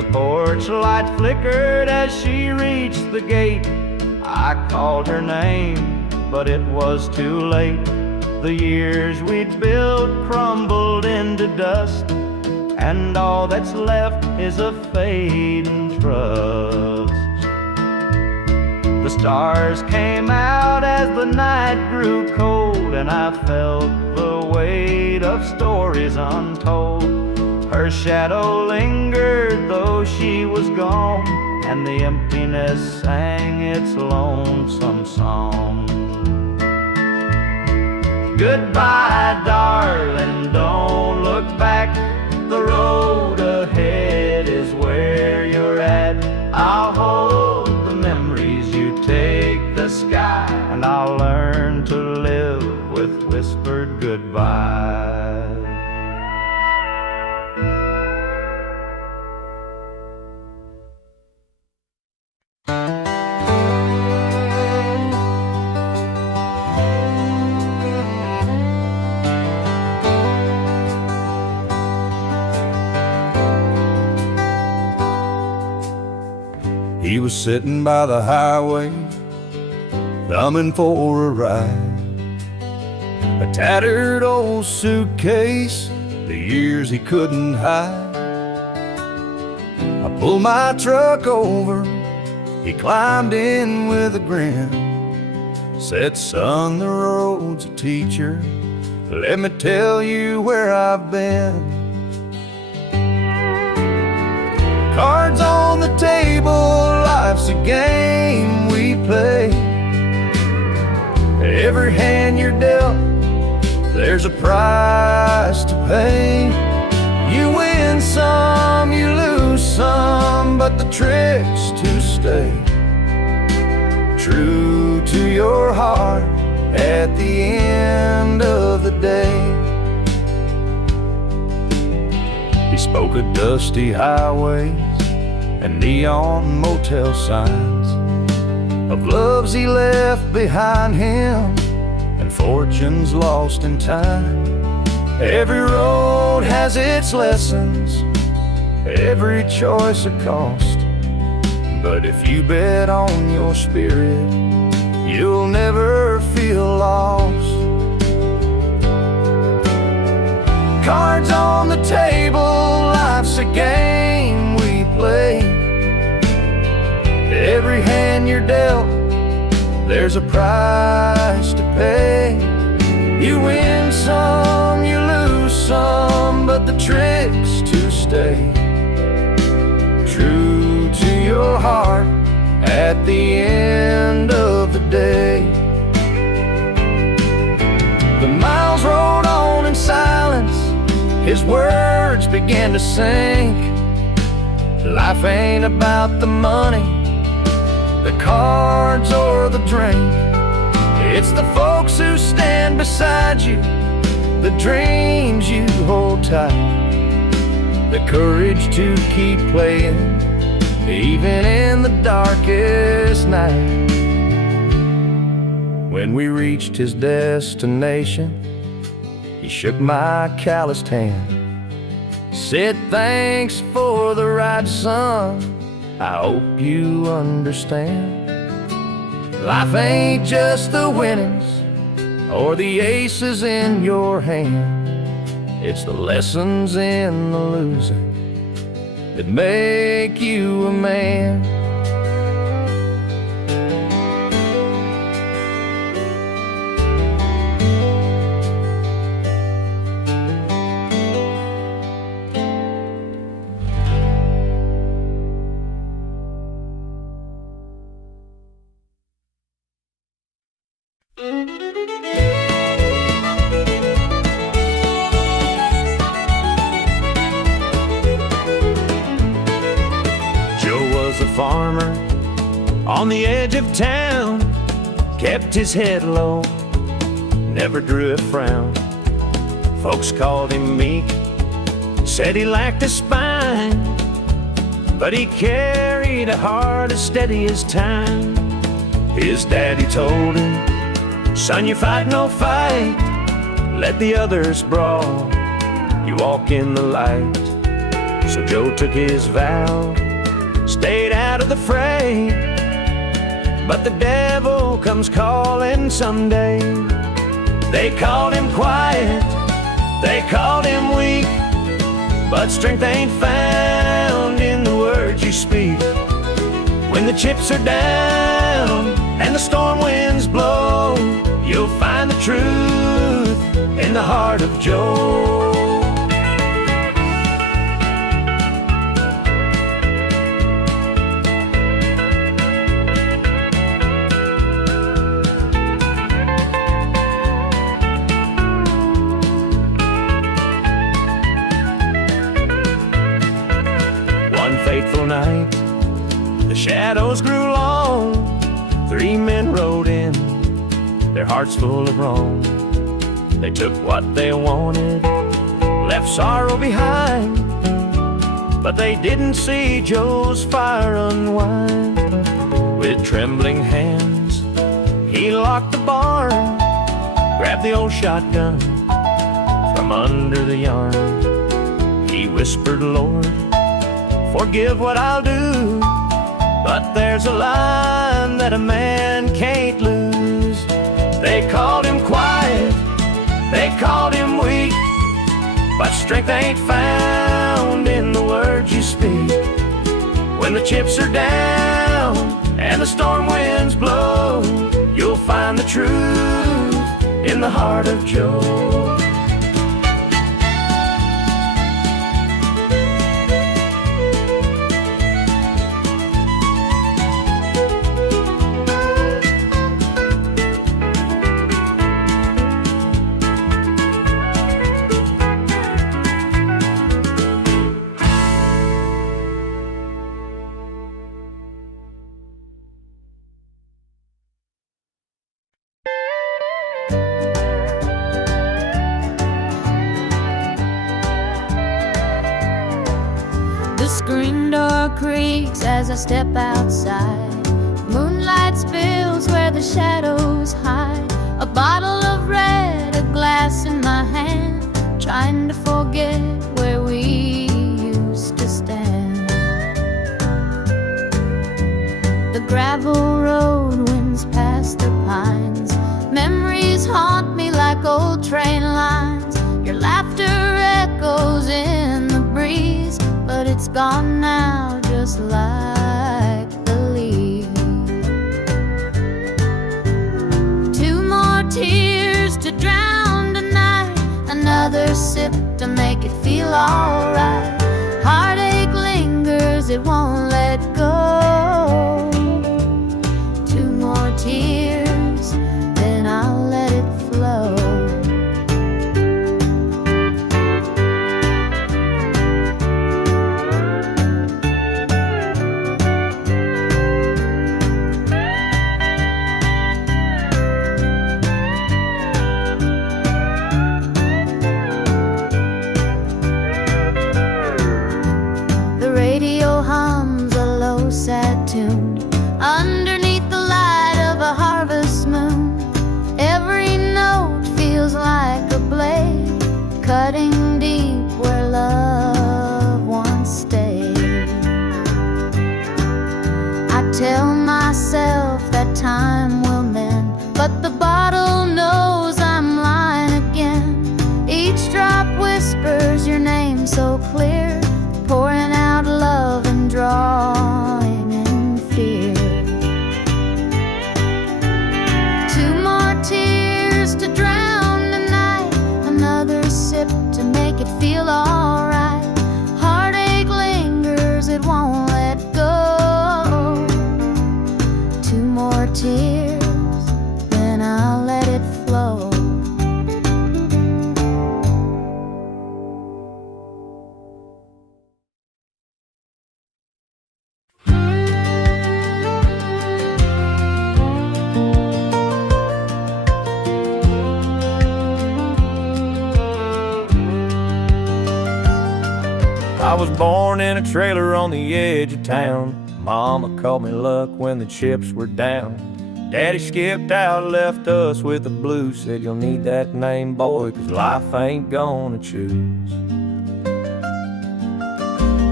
porch light flickered as she reached the gate. I called her name, but it was too late. The years we'd built crumbled into dust, and all that's left is a fading trust. The stars came out as the night grew cold, and I felt the weight of stories untold. Her shadow lingered though she was gone, and the emptiness sang its lonesome song. Goodbye, darling, don't look back. The road ahead is where you're at. I'll hold the memories you take the sky, and I'll learn to live with whispered goodbye. He was sitting by the highway, thumbing for a ride. A tattered old suitcase, the years he couldn't hide. I pulled my truck over, he climbed in with a grin. Said, son, the road's a teacher, let me tell you where I've been. Cards on the table, life's a game we play. Every hand you're dealt, there's a price to pay. You win some, you lose some, but the trick's to stay true to your heart at the end of the day. He spoke of dusty highways and neon motel signs, of loves he left behind him and fortunes lost in time. Every road has its lessons, every choice a cost, but if you bet on your spirit, you'll never feel lost. Cards on the table, life's a game we play. Every hand you're dealt, there's a price to pay. You win some, you lose some, but the trick's to stay true to your heart at the end of the day. The miles rolled on in silence, his words began to sink. Life ain't about the money, the cards or the drink. It's the folks who stand beside you, the dreams you hold tight, the courage to keep playing even in the darkest night. When we reached his destination, he shook my calloused hand, said, thanks for the ride, son, I hope you understand. Life ain't just the winnings or the aces in your hand. It's the lessons in the losing that make you a man. Farmer on the edge of town, kept his head low, never drew a frown. Folks called him meek, said he lacked a spine, but he carried a heart as steady as time. His daddy told him, son, you fight no fight, let the others brawl, you walk in the light. So Joe took his vow, stayed out of the fray. But the devil comes calling someday. They called him quiet, they called him weak, but strength ain't found in the words you speak. When the chips are down and the storm winds blow, you'll find the truth in the heart of Joe. One fateful night, the shadows grew long. 3 men rode in, their hearts full of wrong. They took what they wanted, left sorrow behind, but they didn't see Joe's fire unwind. With trembling hands, he locked the barn, grabbed the old shotgun from under the yarn. He whispered, Lord, forgive what I'll do, but there's a line that a man can't lose. They called him quiet, they called him weak, but strength ain't found in the words you speak. When the chips are down and the storm winds blow, you'll find the truth in the heart of Joe. Screen door creaks as I step outside. Moonlight spills where the shadows hide. A bottle of red, a glass in my hand, trying to forget where we used to stand. The gravel road winds past the pines. Memories haunt me like old train lines. Your laughter echoes in the breeze, but it's gone now, just like the leaves. 2 more tears to drown tonight, another sip to make it feel alright. Heartache lingers, it won't let go. 2 more tears, then I'll let it flow. Sad tune underneath the light of a harvest moon. Every note feels like a blade, cutting deep where love once stayed. I tell myself that time will mend, but the bottle knows I'm lying again. Each drop whispers your name so clear, pouring out love and drawing in fear. 2 more tears to drown the night, another sip to make it feel alright. Heartache lingers, it won't let go. 2 more tears, then I'll let it flow. I was born in a trailer on the edge of town. Mama called me luck when the chips were down. Daddy skipped out, left us with the blues. Said you'll need that name, boy, 'cause life ain't gonna choose.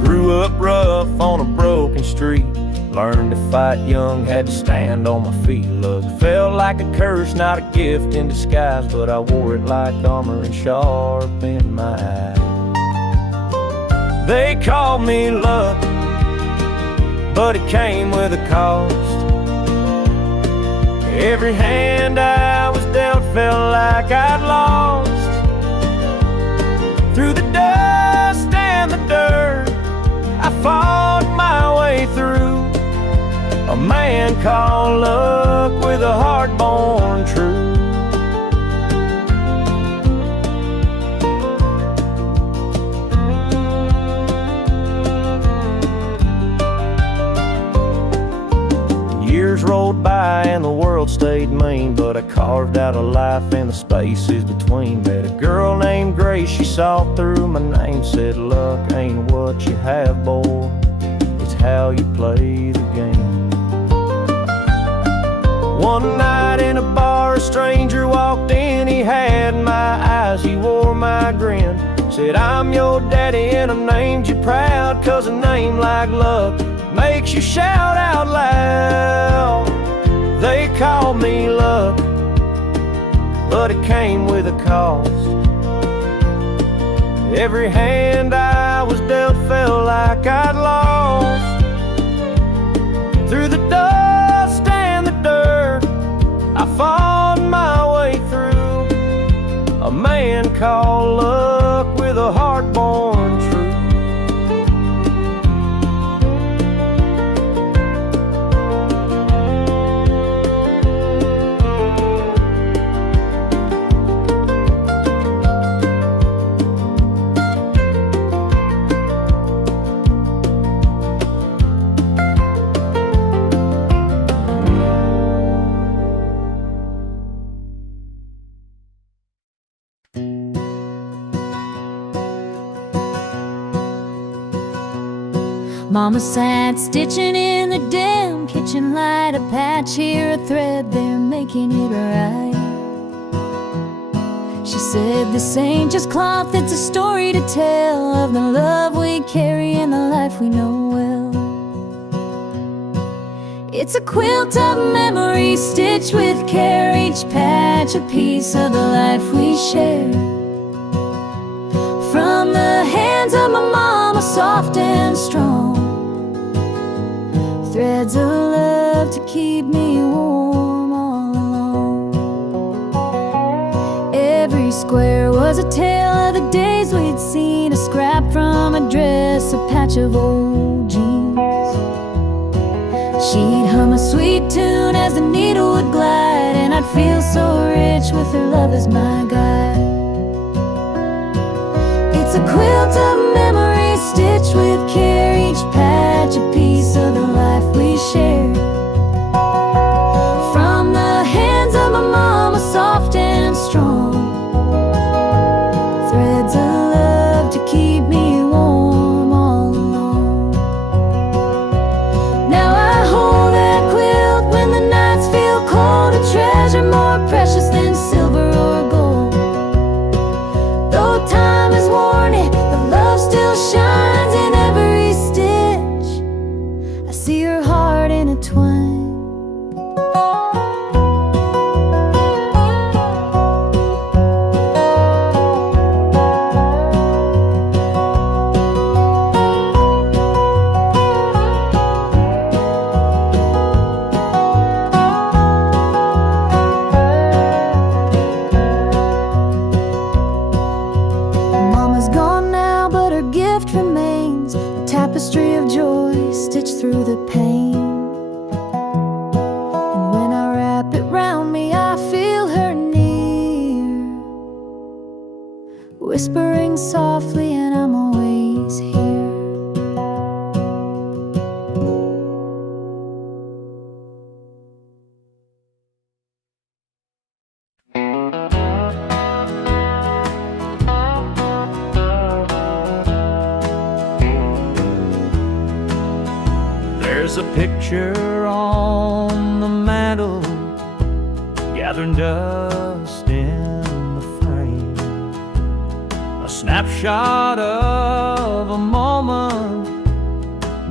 Grew up rough on a broken street. Learned to fight young, had to stand on my feet. Love felt like a curse, not a gift in disguise, but I wore it like armor and sharp in my eye. They called me luck, but it came with a cost. Every hand I was dealt felt like I'd lost. Through the dust and the dirt, I fought my way through. A man called luck with a heart born true. Years rolled by and the world stayed mean, but I carved out a life in the spaces between. Met a girl named Grace, she saw through my name, said luck ain't what you have, boy, it's how you play the game. One night in a bar, a stranger walked in. He had my eyes, he wore my grin. Said, I'm your daddy and I named you proud, 'cause a name like luck makes you shout out loud. They called me luck, but it came with a cost. Every hand I was dealt felt like I'd lost. Through the dust and the dirt, I fought my way through. A man called luck with a heart born true. Mama sat stitching in the dim kitchen light, a patch here, a thread there, making it right. She said, this ain't just cloth, it's a story to tell of the love we carry and the life we know well. It's a quilt of memories stitched with care, each patch a piece of the life we share. From the hands of my mama, soft and strong, threads of love to keep me warm all along. Every square was a tale of the days we'd seen, a scrap from a dress, a patch of old jeans. She'd hum a sweet tune as the needle would glide, and I'd feel so rich with her love as my guide. It's a quilt of memories stitched with care, each patch a piece of the life we share. From the hands of my mama, soft and strong, threads of love to keep me warm all along. Now I hold that quilt when the nights feel cold, a treasure more precious than silver or gold. Though time has worn it, the love still shines in every stitch. I see her heart intertwined. Mama's gone now, but her gift remains, a tapestry of joy stitched through the pain. And when I wrap it round me, I feel her near, whispering softly, and I'm always here. There's a picture on the mantle, gathering dust in the frame. A snapshot of a moment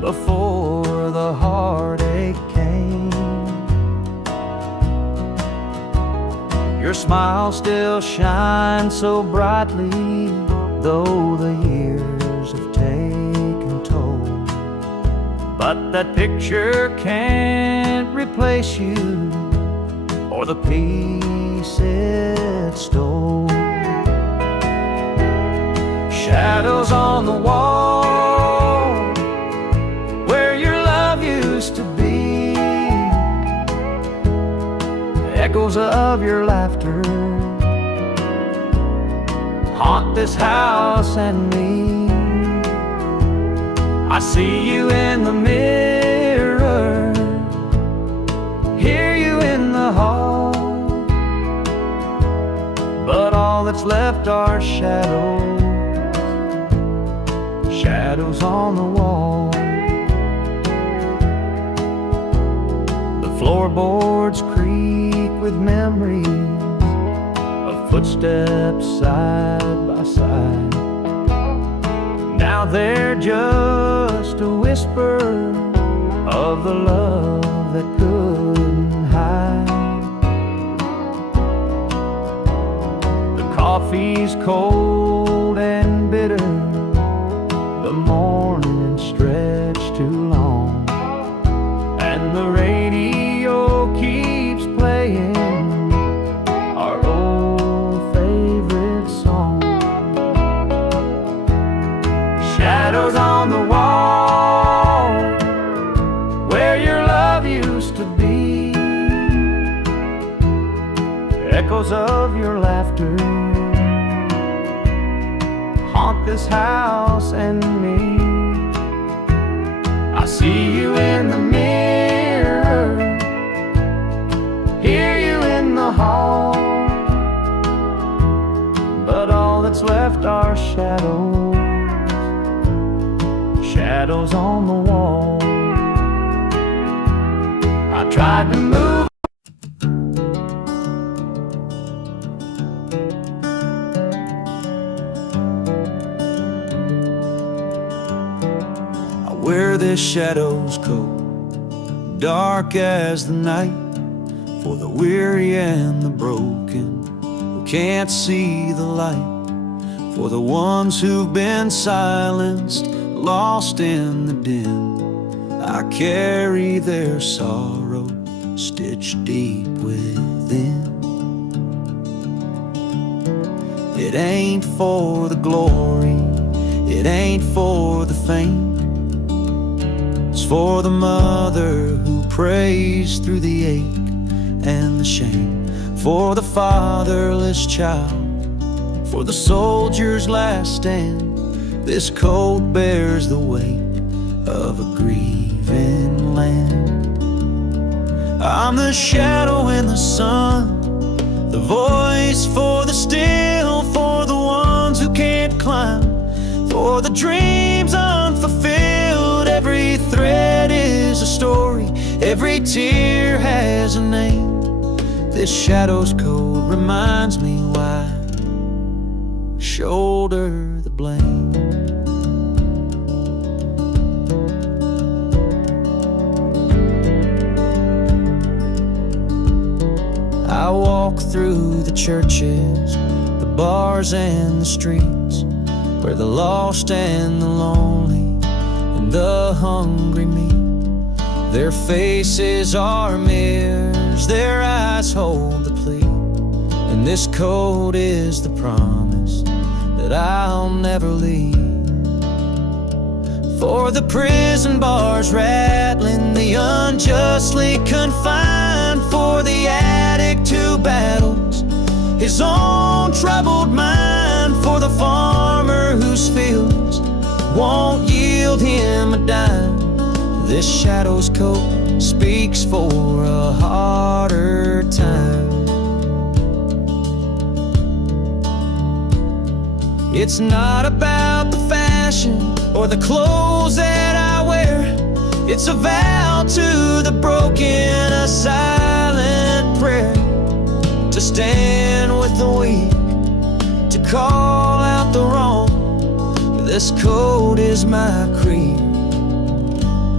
before the heartache came. Your smile still shines so brightly, though the years have taken toll. But that picture can't replace you or the peace it stole. Shadows on the wall where your love used to be, echoes of your laughter haunt this house and me. I see you in the mirror, hear you in the hall, but all that's left are shadows, shadows on the wall. The floorboards creak with memories of footsteps side by side. Now they're just a whisper of the love that couldn't hide. The coffee's cold and bitter, the morning stretched too long, and the radio keeps playing our old favorite song. Shadows on the wall where your love used to be, echoes of your laughter haunt this house and me. I see you in the mirror, hear you in the hall, but all that's left are shadows, shadows on the wall. I tried to move. I wear this shadow's coat, dark as the night, for the weary and the broken who can't see the light, for the ones who've been silenced, lost in the din. I carry their sorrow stitched deep within. It ain't for the glory, it ain't for the fame, it's for the mother who prays through the ache and the shame, for the fatherless child, for the soldier's last stand. This coat bears the weight of a grieving land. I'm the shadow in the sun, the voice for the still, for the ones who can't climb, for the dreams unfulfilled. Every thread is a story, every tear has a name. This shadow's coat reminds me why I shoulder the blame. I walk through the churches, the bars and the streets, where the lost and the lonely and the hungry meet. Their faces are mirrors, their eyes hold the plea, and this coat is the promise that I'll never leave. For the prison bars rattling, the unjustly confined, for the addict who battles his own troubled mind, for the farmer whose fields won't yield him a dime. This shadow's coat speaks for a harder time. It's not about the fashion or the clothes that I wear, it's a vow to the broken, a silent prayer, to stand with the weak, to call out the wrong. This coat is my creed,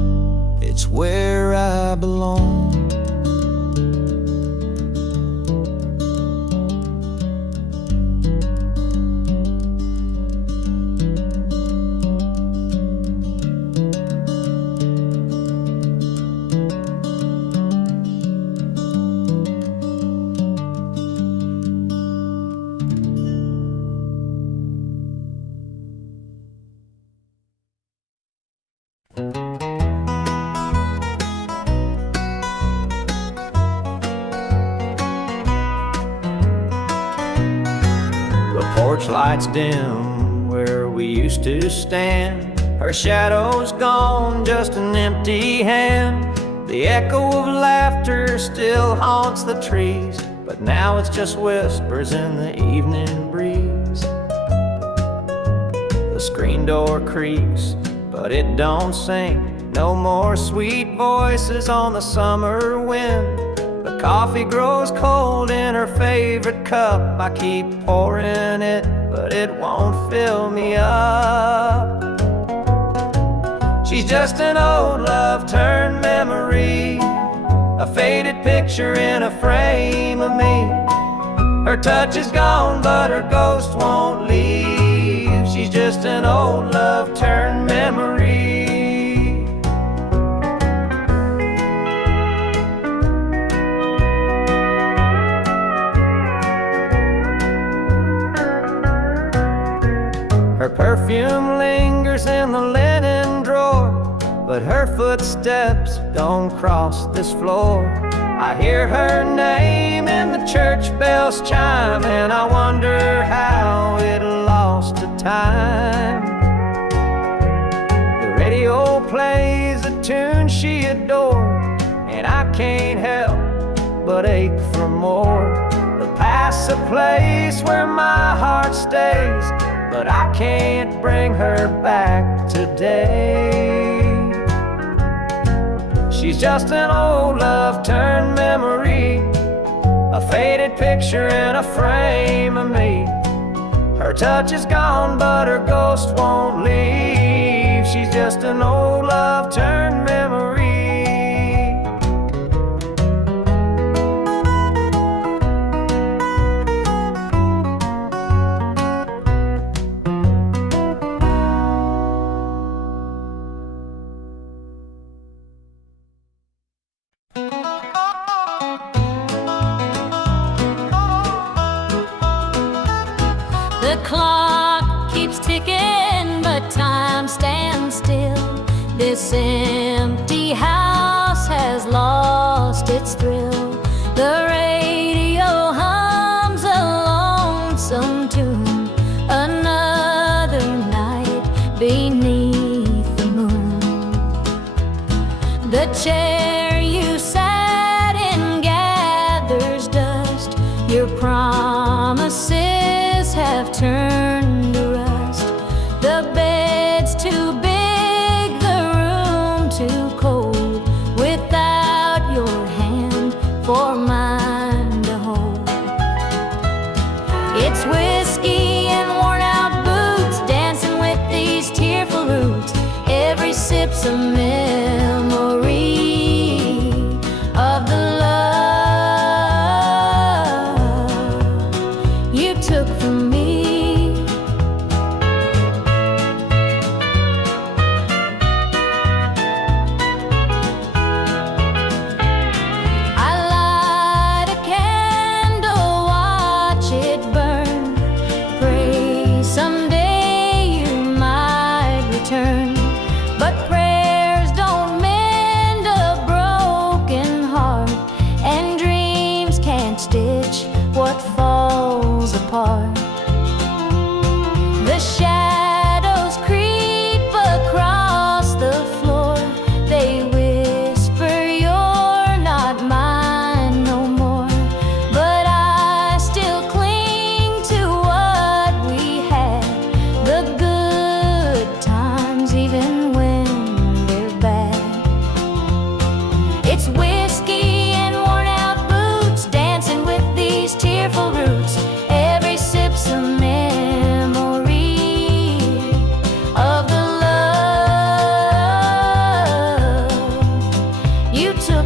where I belong. Porch lights dim where we used to stand. Her shadow's gone, just an empty hand. The echo of laughter still haunts the trees, but now it's just whispers in the evening breeze. The screen door creaks, but it don't sing. No more sweet voices on the summer wind. The coffee grows cold in her favorite cup. I keep pouring it, but it won't fill me up. She's just an old love turned memory, a faded picture in a frame of me. Her touch is gone, but her ghost won't leave. She's just an old love turned memory. Her perfume lingers in the linen drawer, but her footsteps don't cross this floor. I hear her name in the church bells chime, and I wonder how it lost to time. The radio plays a tune she adored, and I can't help but ache for more. The past's a place where my heart stays, but I can't bring her back today. She's just an old love turned memory, a faded picture in a frame of me. Her touch is gone, but her ghost won't leave. She's just an old love turned memory. The clock keeps ticking, but time stands still. This empty house has lost its thrill. The radio hums a lonesome tune, another night beneath the moon. The chair you sat in gathers dust. Your promises have turned to rust. The bed's too big, the room too cold, without your hand for mine to hold. It's whiskey and worn out boots, dancing with these tearful roots. Every sip's a memory of the love you took from me. I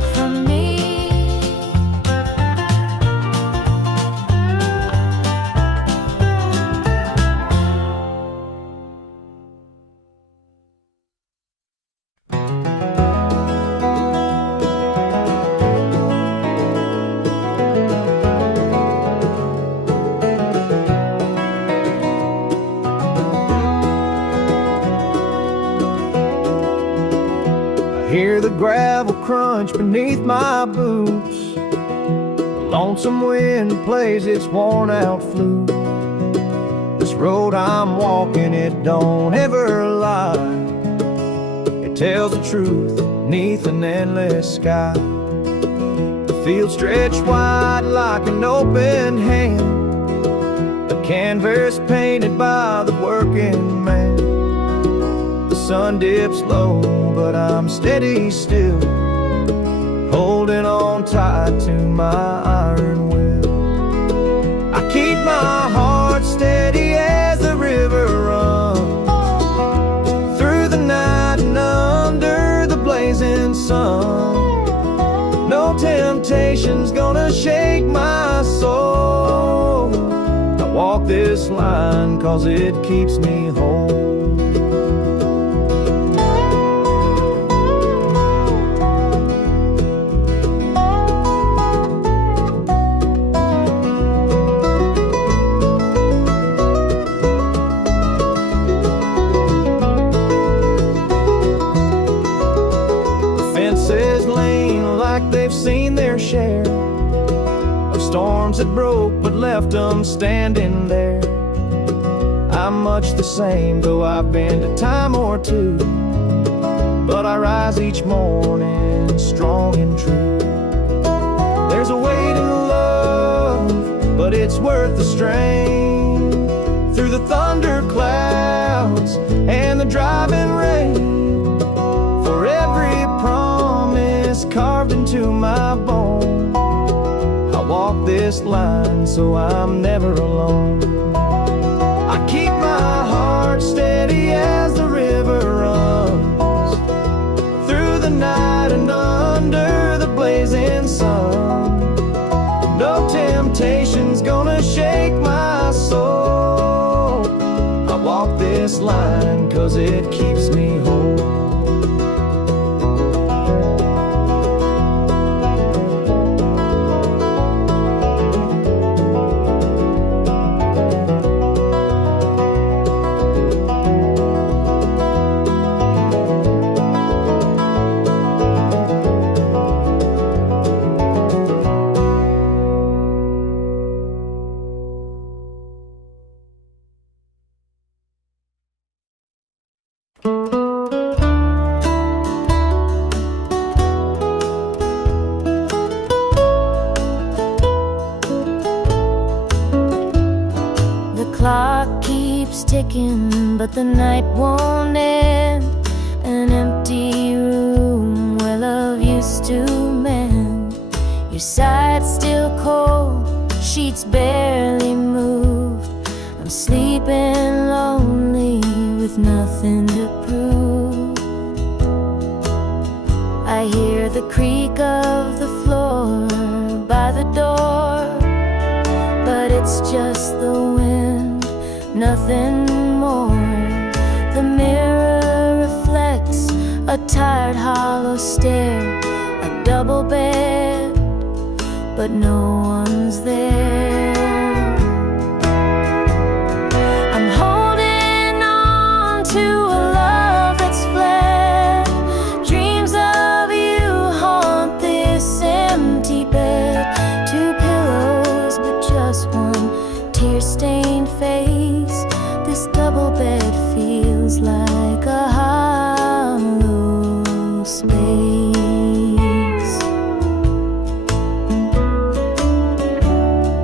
look from me. Hear the gravel crunch beneath my boots. The lonesome wind plays its worn-out flute. This road I'm walking, it don't ever lie. It tells the truth beneath an endless sky. The field stretched wide like an open hand, a canvas painted by the working man. The sun dips low, but I'm steady still, holding on tight to my iron will. I keep my heart steady as the river runs through the night and under the blazing sun. No temptation's gonna shake my soul. I walk this line 'cause it keeps me whole. Seen their share of storms that broke but left them standing there. I'm much the same, though I've been a time or two, but I rise each morning strong and true. There's a weight in love, but it's worth the strain. Through the thunder clouds and the driving rain, for every promise carved into my bone, I walk this line so I'm never alone. I keep my heart steady as the river runs through the night and under the blazing sun. No temptation's gonna shake my soul. I walk this line 'cause it keeps me whole. But the night won't end. An empty room where love used to mend. Your side's still cold, sheets barely moved. I'm sleeping lonely with nothing to prove. I hear the creak of the floor by the door, but it's just the wind, nothing more. The mirror reflects a tired, hollow stare. A double bed, but no one's there. I'm holding on to a love that's fled. Dreams of you haunt this empty bed. Two pillows, but just one tear-stained face. This double bed feels like a hollow space.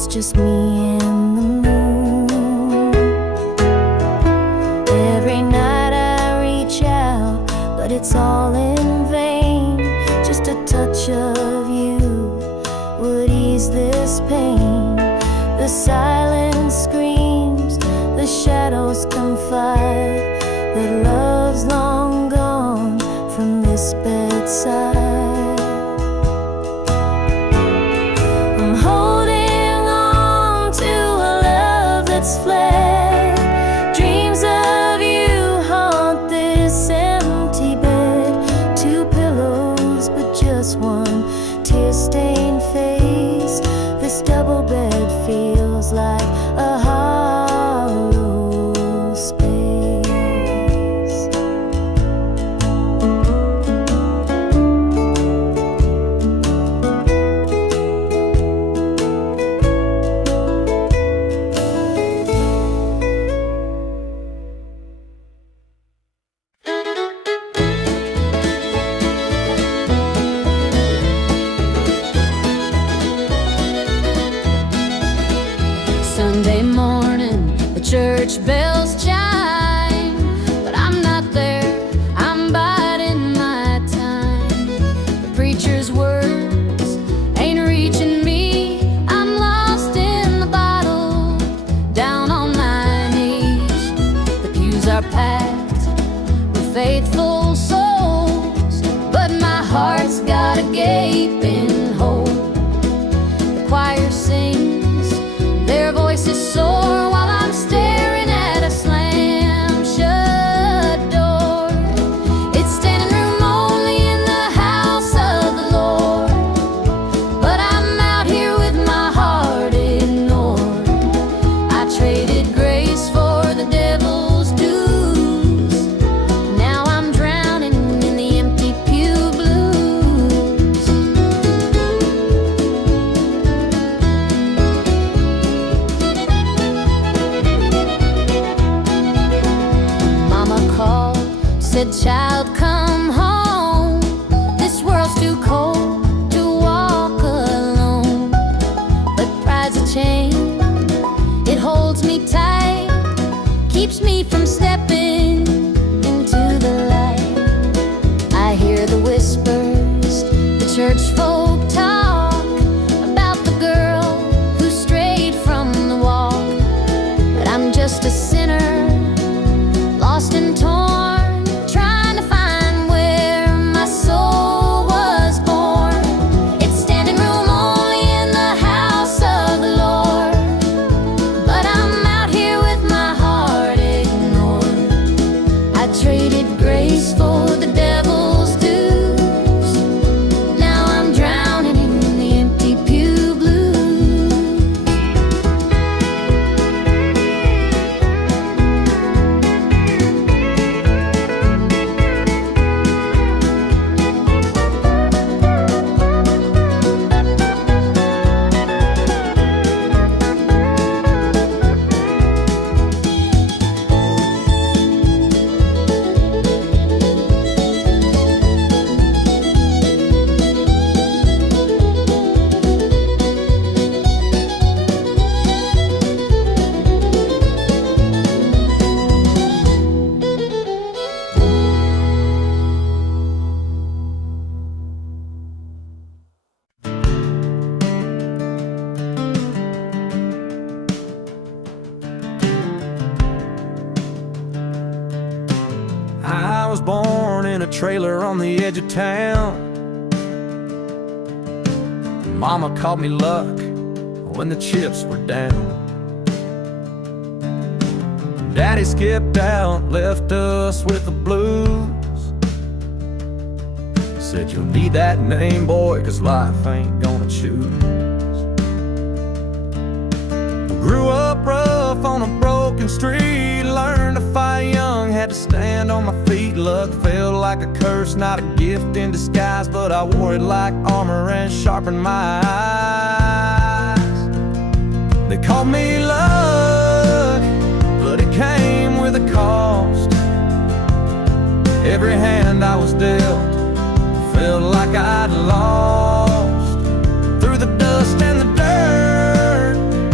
it's just me and the moon. Every night I reach out, but it's all in vain. Just a touch of you would ease this pain. The silence screams, the shadows confide that love's long gone from this bedside. I'm holding on to a love that's fled. Dreams of you haunt this empty bed. Two pillows, but just one tear-stained face. This double bed feels like a hollow space. Sunday morning, the church bells chime, but I'm not there, I'm biding my time. The preacher's words ain't reaching me, I'm lost in the bottle, down on my knees. The pews are packed with faithful souls, but my heart's got a gaping hole. The choir sings, their voices soar while I'm staring at a slam-shut door. It's standing room only in the house of the Lord, but I'm out here with my heart ignored. I traded grace for the devil's dues. Now I'm drowning in the empty pew blues. Mama called, said, "Child, come home. This world's too cold to walk alone." But pride's a chain, it holds me tight, keeps me from stepping into the light. I hear the whispers, the church folk talk about the girl who strayed from the walk. But I'm just a sinner, lost and torn, trying to find where my soul was born. It's standing room only in the house of the Lord, but I'm out here with my heart ignored. I traded grace for the devil's dues. Now I'm drowning in the empty pew blues. I was born in a trailer on the edge of town. Mama called me luck when the chips were down. Daddy skipped out, left us with the blues. Said, "You'll need that name, boy, 'cause life ain't gonna choose." Grew up rough on a broken street, learned to fight young, had to stand on my feet. Luck felt like a curse, not a gift in disguise, but I wore it like armor and sharpened my eyes. They called me luck, but it came with a cost. Every hand I was dealt felt like I'd lost. Through the dust and the dirt,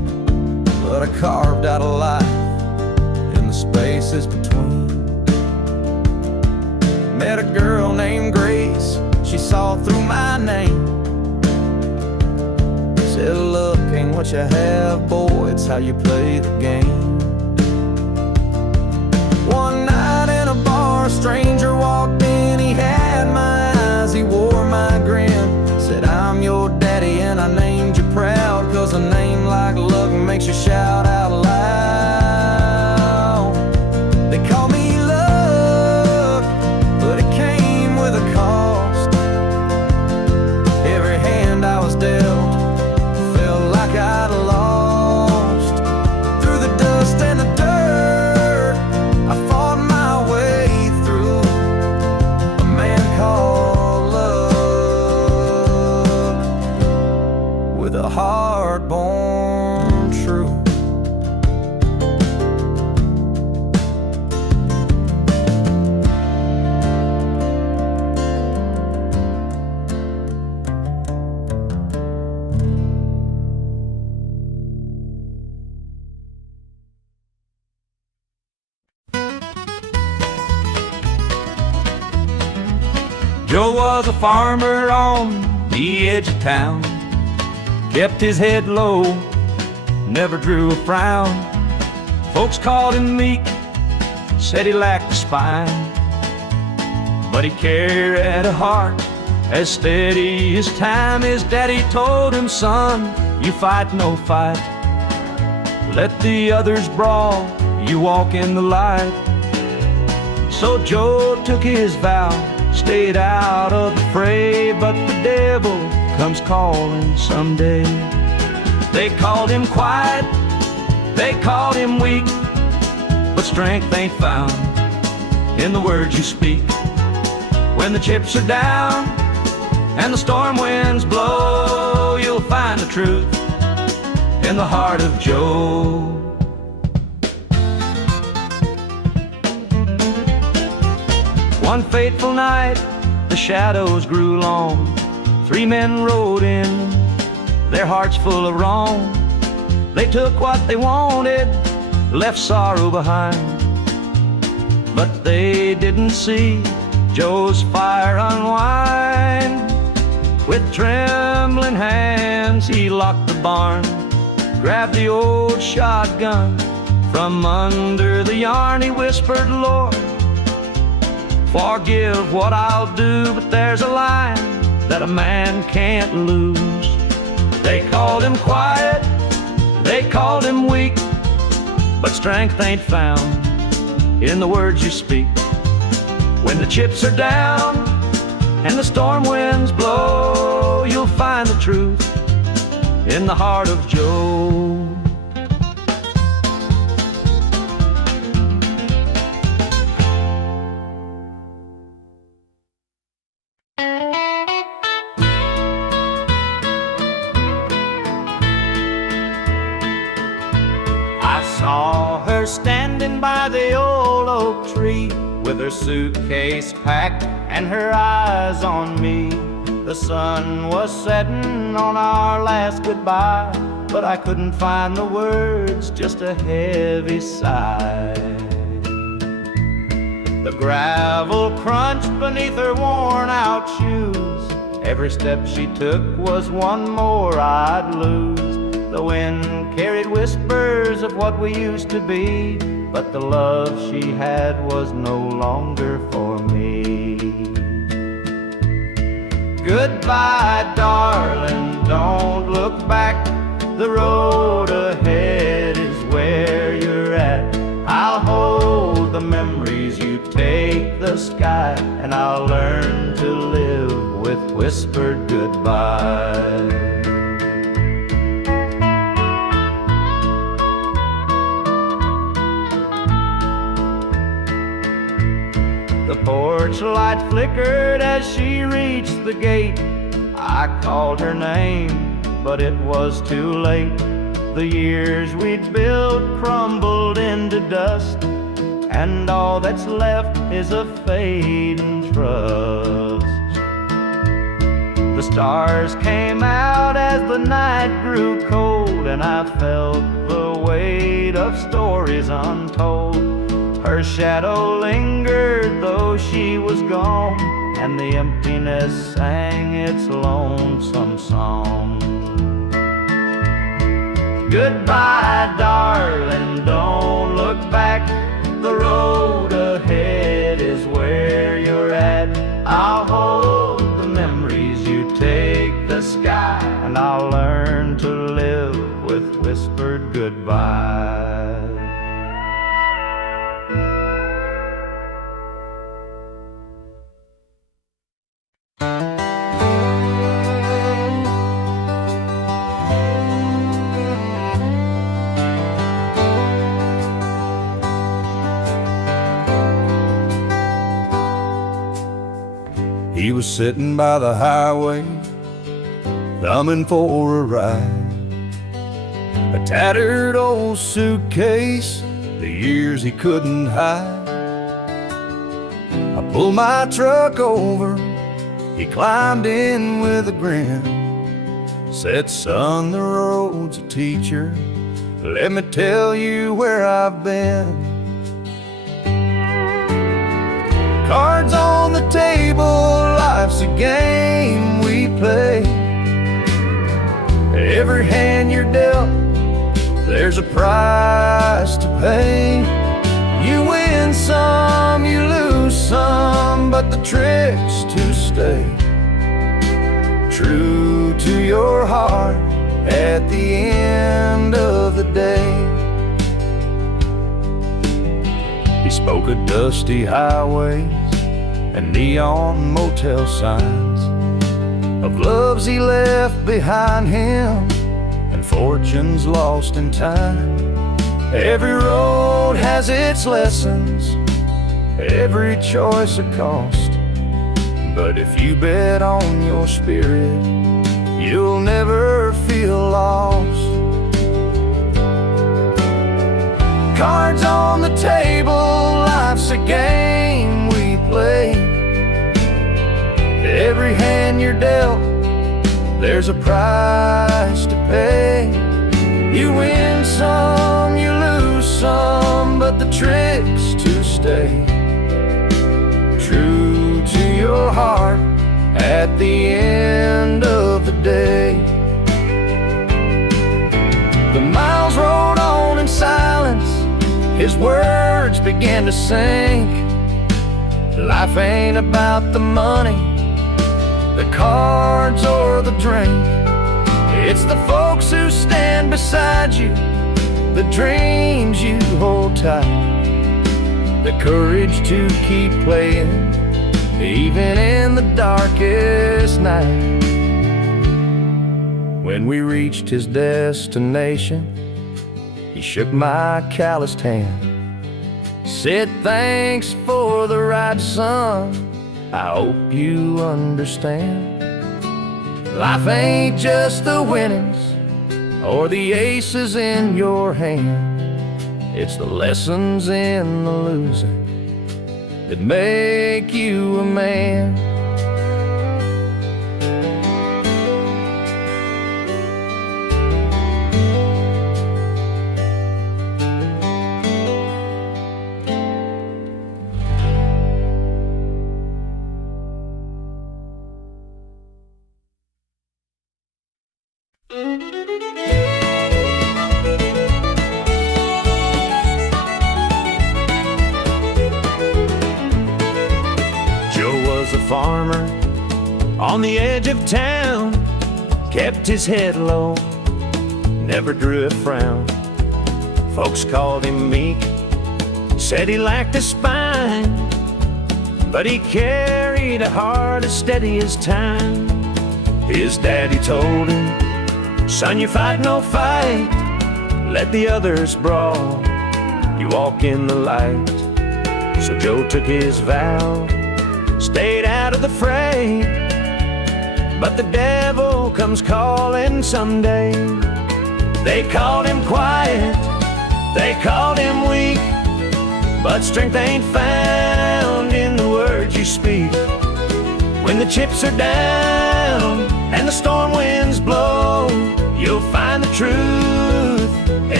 I carved out a life in the spaces between. Met a girl named Grace, she saw through my name. Said, look, ain't what you have, boy, it's how you play the game. One night in a bar, a stranger walked in, he had my eyes, he wore my grin. Said, I'm your daddy and I named you proud, 'cause a name like Luck makes you shout out loud. They call me Luck, but it came with a cost. Every hand I was dealt felt like I'd lost. Through the dust and the dirt, I fought my way through. A man called love, with a heart born true. Joe was a farmer on the edge of town, kept his head low, never drew a frown. Folks called him meek, said he lacked a spine, but he carried a heart as steady as time. His daddy told him, son, you fight no fight, let the others brawl, you walk in the light. So Joe took his vow, stayed out of the fray, but the devil comes calling someday. They called him quiet, they called him weak, but strength ain't found in the words you speak. When the chips are down and the storm winds blow, you'll find the truth in the heart of Joe. One fateful night, the shadows grew long. Three men rode in, their hearts full of wrong. They took what they wanted, left sorrow behind, but they didn't see Joe's fire unwind. With trembling hands, he locked the barn, grabbed the old shotgun from under the yarn. He whispered, Lord, forgive what I'll do, but there's a line that a man can't lose. They called him quiet, they called him weak, but strength ain't found in the words you speak. When the chips are down and the storm winds blow, you'll find the truth in the heart of Joe. Saw her standing by the old oak tree, with her suitcase packed and her eyes on me. The sun was setting on our last goodbye, but I couldn't find the words, just a heavy sigh. The gravel crunched beneath her worn out shoes. Every step she took was one more I'd lose. The wind carried whispers of what we used to be, but the love she had was no longer for me. Goodbye, darling, don't look back. The road ahead is where you're at. I'll hold the memories, you take the sky, and I'll learn to live with whispered goodbye. The porch light flickered as she reached the gate. I called her name, but it was too late. The years we'd built crumbled into dust, and all that's left is a fading trust. The stars came out as the night grew cold, and I felt the weight of stories untold. Her shadow lingered though she was gone, and the emptiness sang its lonesome song. Goodbye, darling, don't look back. The road ahead is where you're at. I'll hold the memories, you take the sky, and I'll learn to live with whispered goodbye. He was sitting by the highway, thumbing for a ride. A tattered old suitcase, the years he couldn't hide. I pulled my truck over, he climbed in with a grin. Said, son, the road's a teacher, let me tell you where I've been. Cards on the table, life's a game we play. Every hand you're dealt, there's a price to pay. You win some, you lose some, but the trick's to stay true to your heart at the end of the day. He spoke of dusty highways and neon motel signs, of loves he left behind him and fortunes lost in time. Every road has its lessons, every choice a cost, but if you bet on your spirit, you'll never feel lost. Cards on the table, life's a game we play. Every hand you're dealt, there's a price to pay. You win some, you lose some, but the trick's to stay true to your heart at the end of the day. The miles rolled on in silence, his words began to sink. Life ain't about the money, the cards or the drink. It's the folks who stand beside you, the dreams you hold tight, the courage to keep playing even in the darkest night. When we reached his destination, he shook my calloused hand, said, thanks for the ride, son, I hope you understand. Life ain't just the winnings or the aces in your hand. It's the lessons in the losing that make you a man. Farmer on the edge of town, kept his head low, never drew a frown. Folks called him meek, said he lacked a spine, but he carried a heart as steady as time. His daddy told him, son, you fight no fight, let the others brawl, you walk in the light. So Joe took his vow, stayed out of the fray, but the devil comes calling someday. They called him quiet, they called him weak, but strength ain't found in the words you speak. When the chips are down and the storm winds blow, you'll find the truth in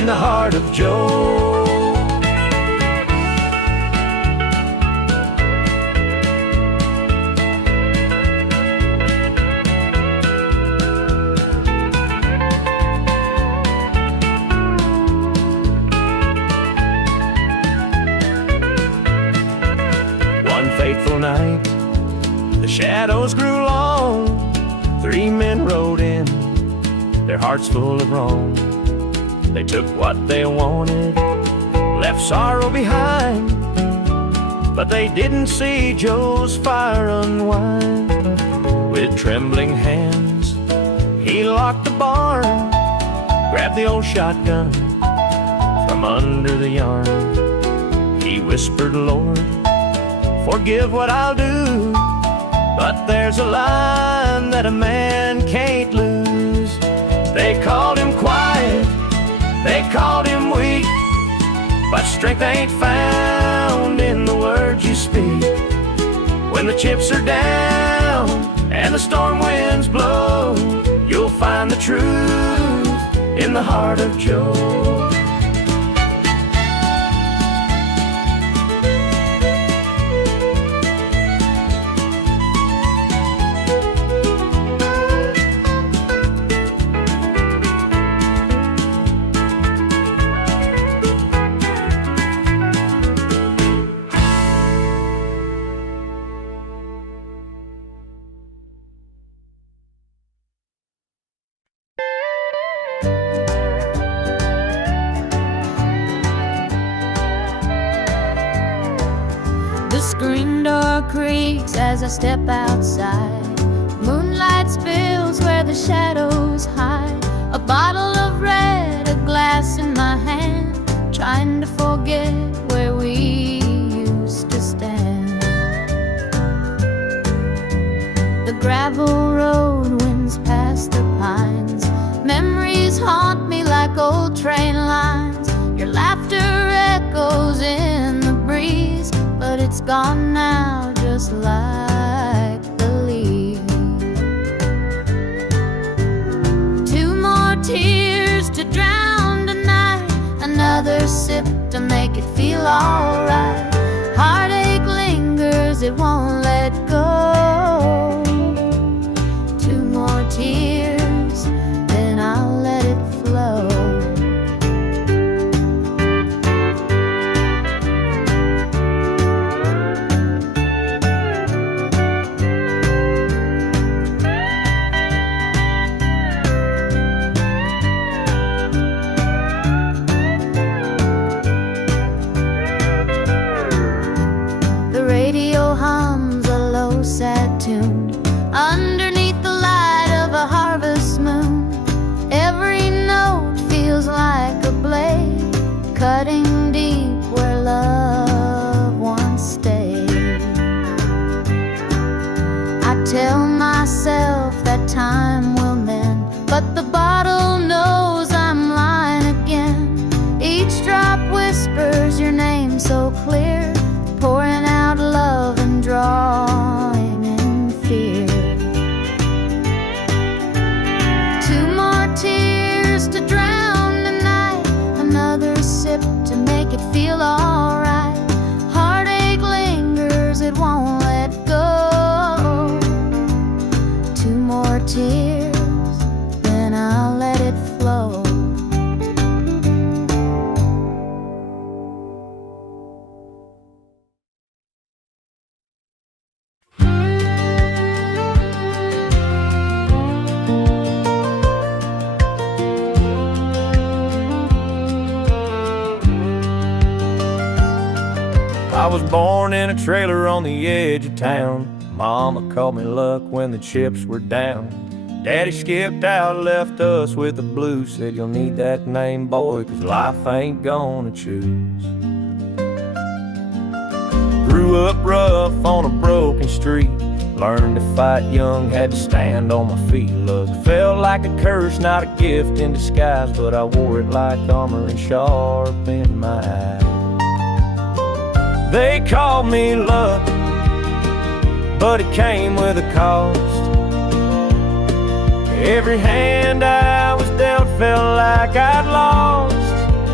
in the heart of Joe. One fateful night, the shadows grew long. 3 men rode in, their hearts full of wrong. They took what they wanted, left sorrow behind, but they didn't see Joe's fire unwind. With trembling hands, he locked the barn, grabbed the old shotgun from under the yarn. He whispered, Lord, forgive what I'll do, but there's a line that a man can't lose. They called him quiet, they called him weak, but strength ain't found in the words you speak. When the chips are down and the storm winds blow, you'll find the truth in the heart of Joe. The screen door creaks as I step outside. Moonlight spills where the shadows hide. A bottle of red, a glass in my hand, trying to forget where we used to stand. The gravel road winds past the pines. Memories haunt me like old train lines. Your laughter echoes in the breeze, but it's gone now, just like the leaves. 2 more tears to drown tonight, another sip to make it feel alright. Heartache lingers, it won't let go. 2 more tears, then I'll let it flow. Sad tune underneath the light of a harvest moon. Every note feels like a blade, cutting deep where love once stayed. I tell myself that time will mend, but the bottle knows I'm lying again. Each drop whispers your name so clear, pouring out love and drawing in fear. 2 more tears to drown the night, another sip to make it feel alright. Heartache lingers, it won't let go. 2 more tears, then I'll let it flow. I was born in a trailer on the edge of town. Mama called me luck when the chips were down. Daddy skipped out, left us with the blues. Said you'll need that name, boy, 'cause life ain't gonna choose. Grew up rough on a broken street. Learned to fight young, had to stand on my feet. Look, felt like a curse, not a gift in disguise, but I wore it like armor and sharp in my eye. They called me luck, but it came with a cost. Every hand I was dealt felt like I'd lost.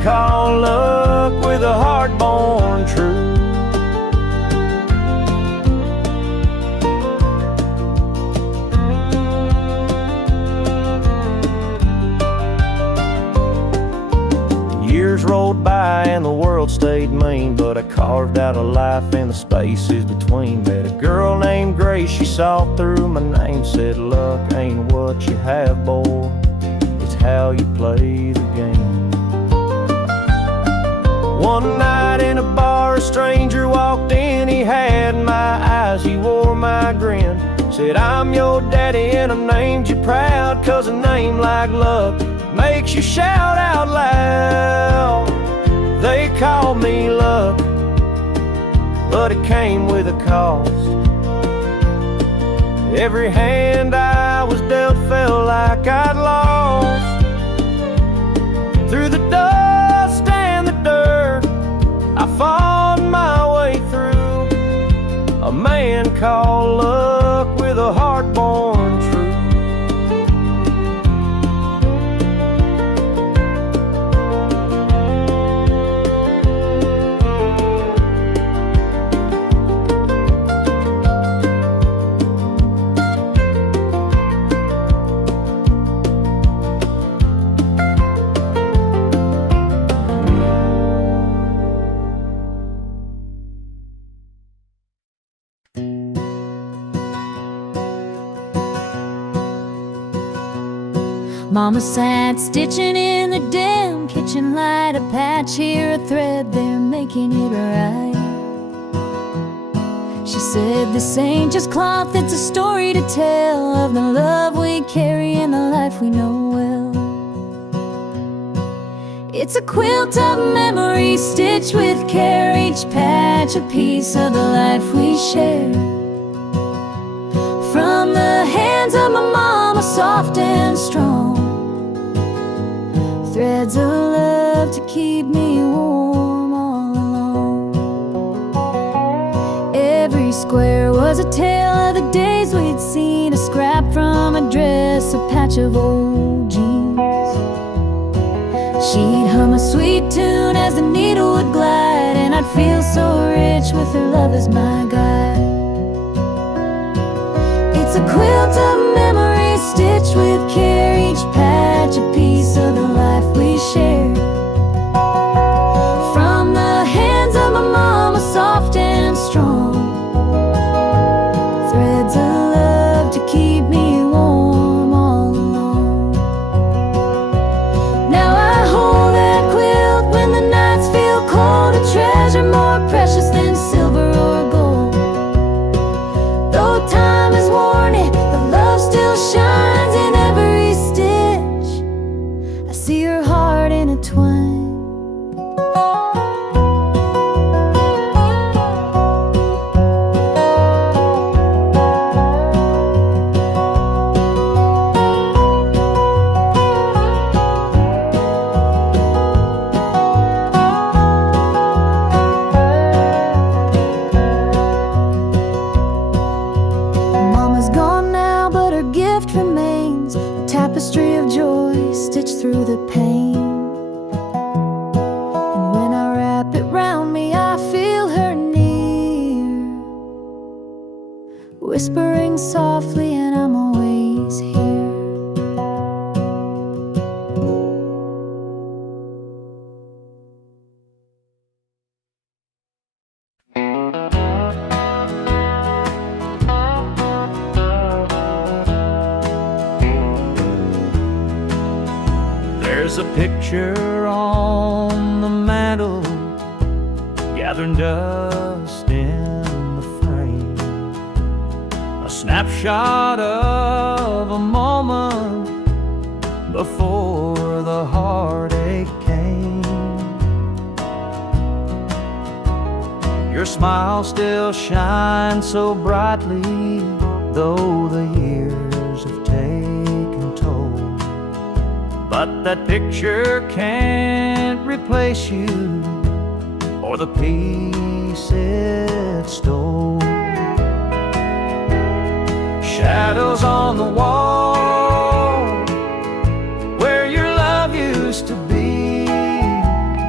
call luck with a heart born true. Years rolled by and the world stayed mean, but I carved out a life in the spaces between. Met a girl named Grace, she saw through my name, said luck ain't what you have, boy, it's how you play the game. One night in a bar, a stranger walked in, he had my eyes, he wore my grin. Said, I'm your daddy and I named you proud, 'cause a name like luck makes you shout out loud. They called me luck, but it came with a cost. Every hand I was dealt felt like I'd lost. Through the dust and the dirt, I fought my way through. A man called luck with a heart born true. Mama sat stitching in the dim kitchen light, a patch here, a thread there, making it right. She said, this ain't just cloth, it's a story to tell of the love we carry and the life we know well. It's a quilt of memories stitched with care, each patch a piece of the life we share. From the hands of my mama, soft and strong, threads of love to keep me warm all along. Every square was a tale of the days we'd seen, a scrap from a dress, a patch of old jeans. She'd hum a sweet tune as the needle would glide, and I'd feel so rich with her love as my guide. It's a quilt of memories stitched with care, each patch a piece of the life we share. From the hands of my mama, soft and strong, threads of love to keep me warm all along. Now I hold that quilt when the nights feel cold, a treasure more precious than silver or gold. Though time has worn it, the love still shines in every stitch. I see her heart intertwined. Mama's gone now, but her gift remains, a tapestry of joy stitched through the pain. And when I wrap it round me, I feel her near, whispering softly, and I'm always here. There's a picture on the mantle, gathering dust in the frame, a snapshot of a moment before the heartache came. Your smile still shines so brightly, though the years have taken toll. But that picture can't replace you or the peace it stole. Shadows on the wall where your love used to be,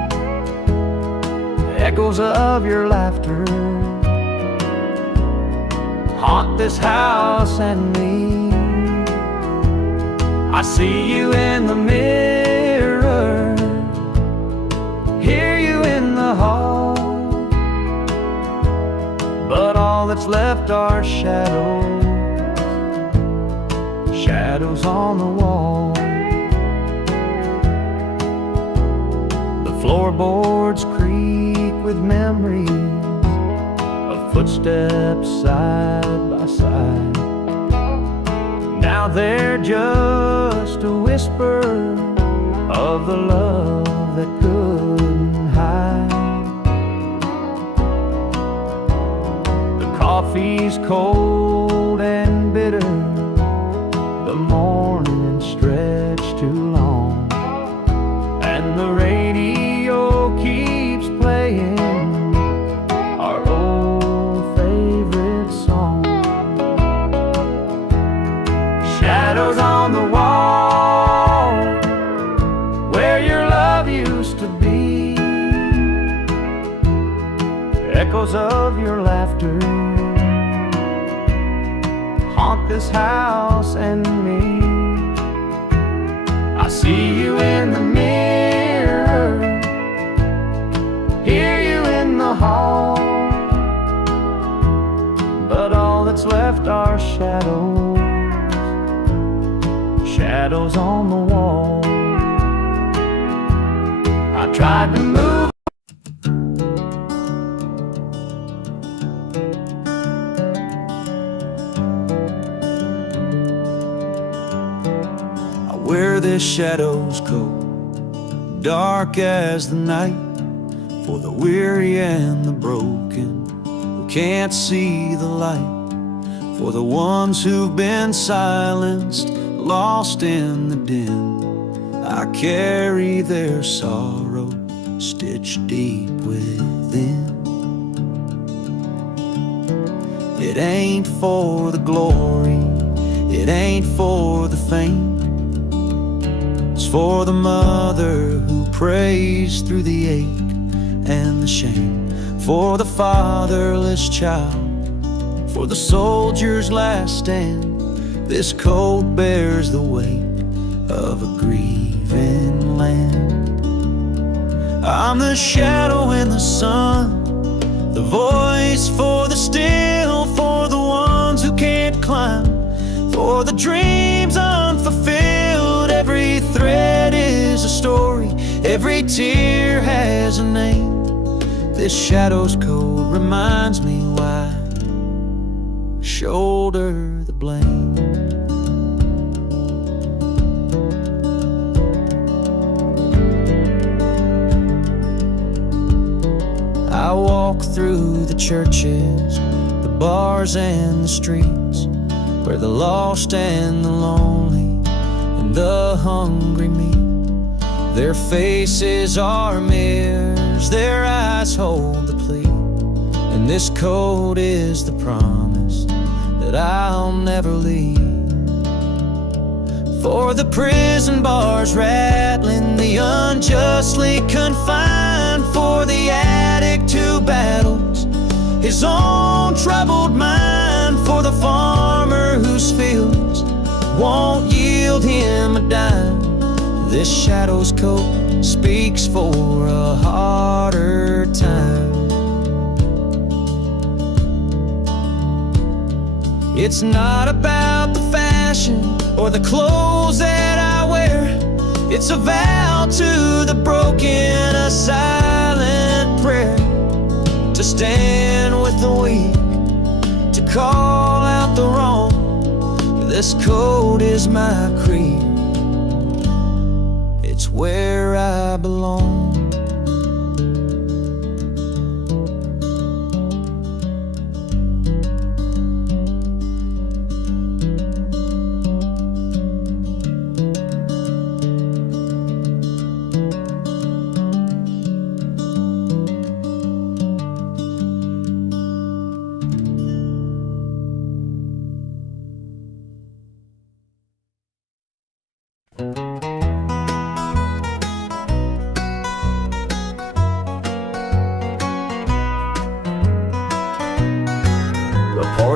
Echoes of your laughter haunt this house and me. I see you in the mirror, hear you in the hall, but all that's left are shadows, shadows on the wall. The floorboards creak with memories of footsteps side by side. Now they're just a whisper of the love that couldn't hide. The coffee's cold and bitter, the morning stretched too long, and the radio keeps playing our old favorite song. Shadows on the wall where your love used to be, echoes of your laughter haunt this house and me. I see you in the mirror, hear you in the hall, but all that's left are shadows, shadows on the wall. I tried to move. I wear this shadow's coat, dark as the night, for the weary and the broken who can't see the light, for the ones who've been silenced, lost in the din. I carry their sorrow stitched deep within. It ain't for the glory, it ain't for the fame, it's for the mother who prays through the ache and the shame, for the fatherless child, for the soldier's last stand. This coat bears the weight of a grieving land. I'm the shadow in the sun, the voice for the still, for the ones who can't climb, for the dreams unfulfilled. Every thread is a story, every tear has a name. This shadow's coat reminds me why I shoulder the blame. I walk through the churches, the bars and the streets, where the lost and the lonely and the hungry meet. Their faces are mirrors, their eyes hold the plea, and this coat is the promise that I'll never leave. For the prison bars rattling, the unjustly confined, for the addict who battles his own troubled mind, for the farmer whose fields won't yield him a dime. This shadow's coat speaks for a harder time. It's not about the fashion or the clothes that I wear, it's a vow to the broken, a silent prayer, to stand with the weak, to call out the wrong. This coat is my creed, it's where I belong.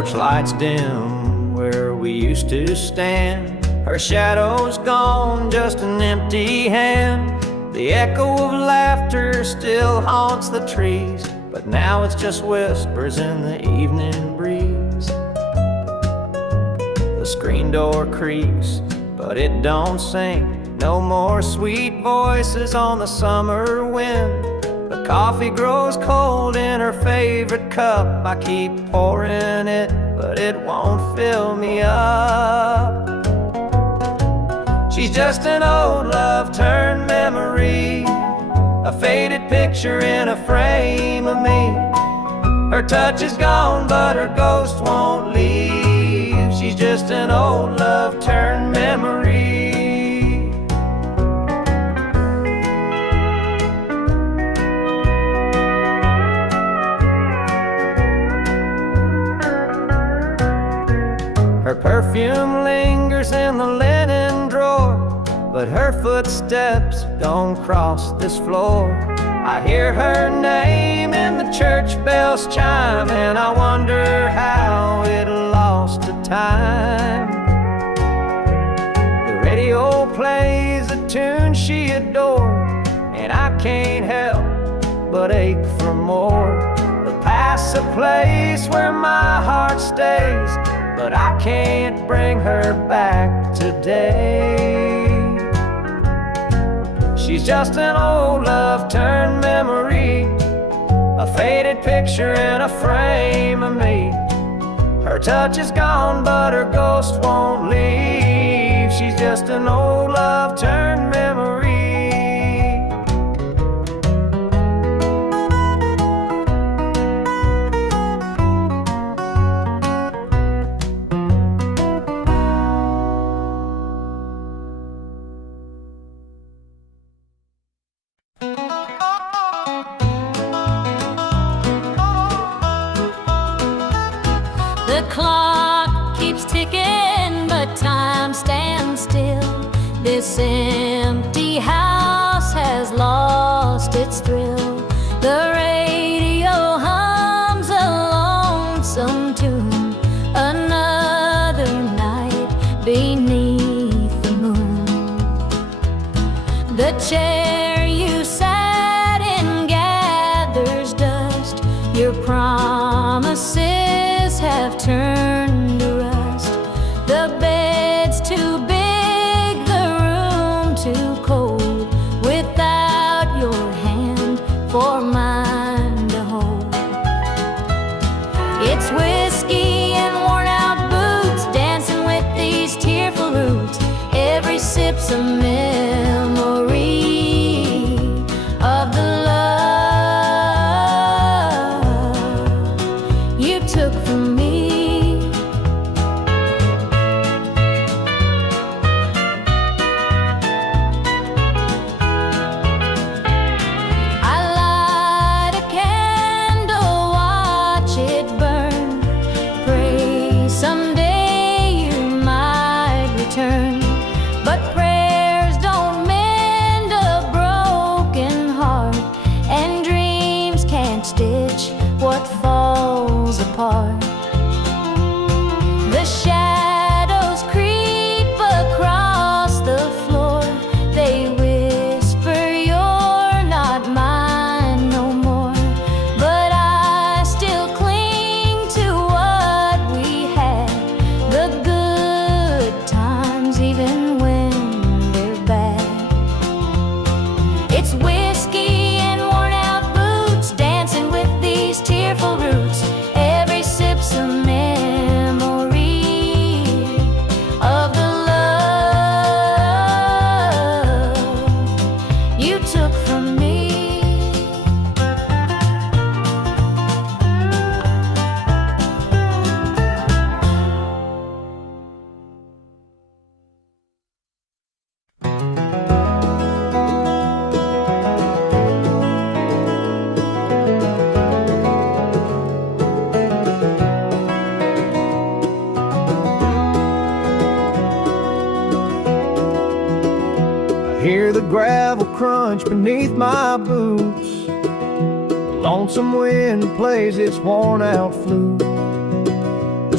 porch lights dim where we used to stand. Her shadow's gone, just an empty hand. The echo of laughter still haunts the trees, but now it's just whispers in the evening breeze. The screen door creaks, but it don't sing. No more sweet voices on the summer wind. The coffee grows cold in her favorite cup. I keep pouring it, but it won't fill me up. She's just an old love turned memory, a faded picture in a frame of me. Her touch is gone, but her ghost won't leave. She's just an old love turned memory. Her perfume lingers in the linen drawer, but her footsteps don't cross this floor. I hear her name in the church bells chime, and I wonder how it lost to time. The radio plays a tune she adored, and I can't help but ache for more. The past's a place where my heart stays, but I can't bring her back today. She's just an old love turned memory, a faded picture in a frame of me. Her touch is gone, but her ghost won't leave. She's just an old love turned memory. The clock keeps ticking, but time stands still. This empty house has lost its thrill. The radio hums a lonesome tune, another night beneath the moon. The chair you sat in gathers dust. Your promises have turned to rust. The bed's too big, the room too cold, without your hand for mine to hold. It's whiskey and worn out boots, dancing with these tearful roots. Every sip's a memory of the love you took from me. I light a candle, watch it burn, pray someday you might return. But prayers don't mend a broken heart, and dreams can't stitch what falls apart. The shadows creep across the floor. They whisper you're not mine no more. But I still cling to what we had, the good times even when they're bad. It's whiskey and worn out boots, dancing with these tearful roots. Every sip's a memory of the love you took from me. I hear the gravel crunch beneath my boots. The lonesome wind plays its worn out flute. This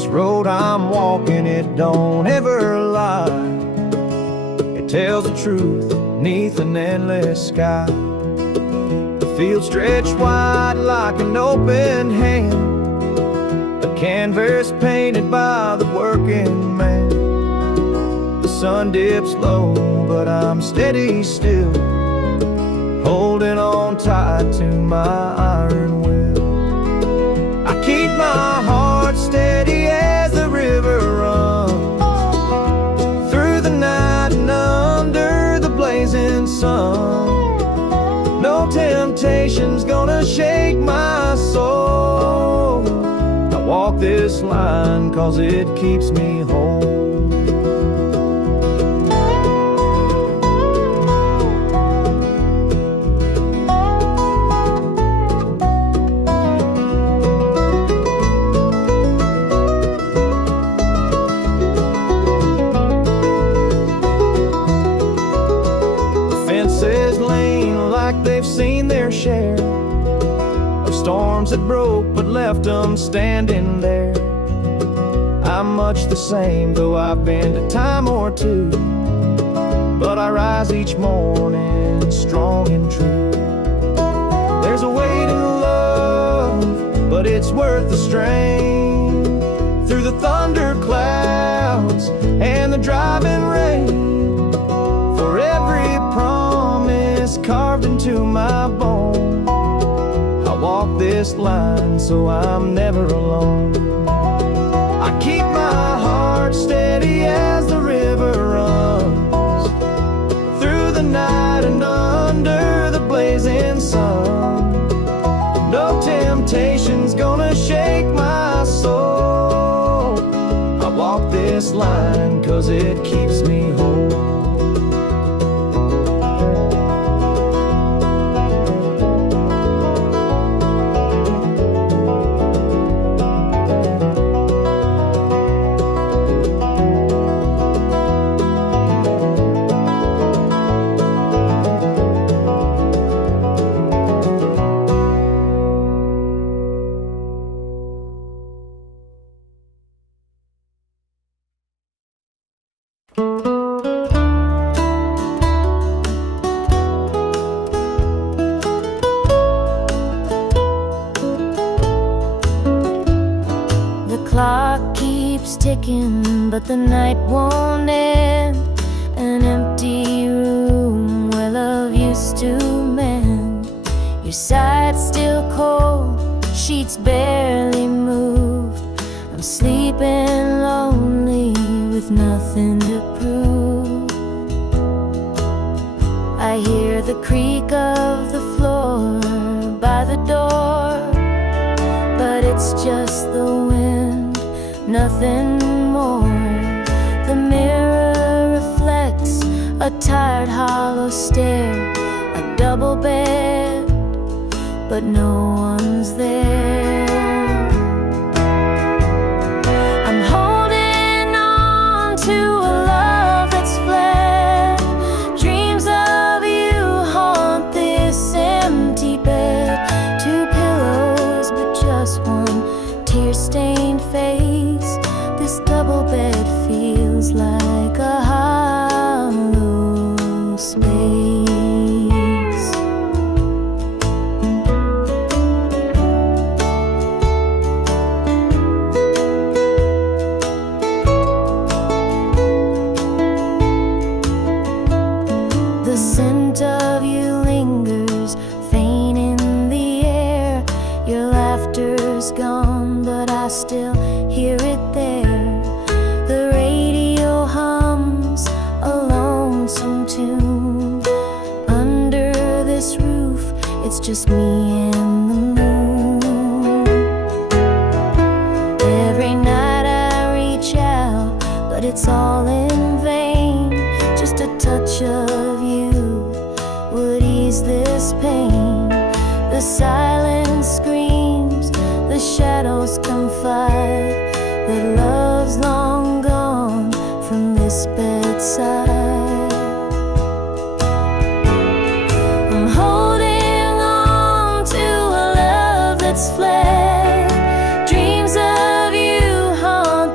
road I'm walking, it don't ever lie. It tells the truth beneath an endless sky. The field stretched wide like an open hand, a canvas painted by the working man. The sun dips low, but I'm steady still, holding on tight to my iron will. I keep my heart steady as the river runs through the night and under the blazing sun. No temptation's gonna shake my soul. I walk this line 'cause it keeps me whole. Seen their share of storms that broke but left them standing there. I'm much the same, though I've been to time or two, but I rise each morning strong and true. There's a weight in love, but it's worth the strain. Through the thunder clouds and the driving rain, for every promise carved into my bone, I walk this line so I'm never alone. I keep my heart steady as the river runs through the night and under the blazing sun. No temptation's gonna shake my soul. I walk this line 'cause it keeps me whole. But the night won't end. An empty room where love used to mend. Your side's still cold, sheets barely moved. I'm sleeping lonely with nothing to prove. I hear the creak of the floor by the door, but it's just the wind, nothing more. The mirror reflects a tired, hollow stare. A double bed, but no one's there. I'm holding on to a love that's fled. Dreams of you haunt this empty bed. Two pillows, but just one tear-stained face. This double bed feels like a hollow space. The scent of you lingers, faint in the air. Your laughter's gone, but I still hear it there. The radio hums a lonesome tune. Under this roof, it's just me and the moon. Every night I reach out, but it's all in vain. Just a touch of you would ease this pain. The silence screams, the shadows confide that love's long gone from this bedside. I'm holding on to a love that's fled. Dreams of you haunt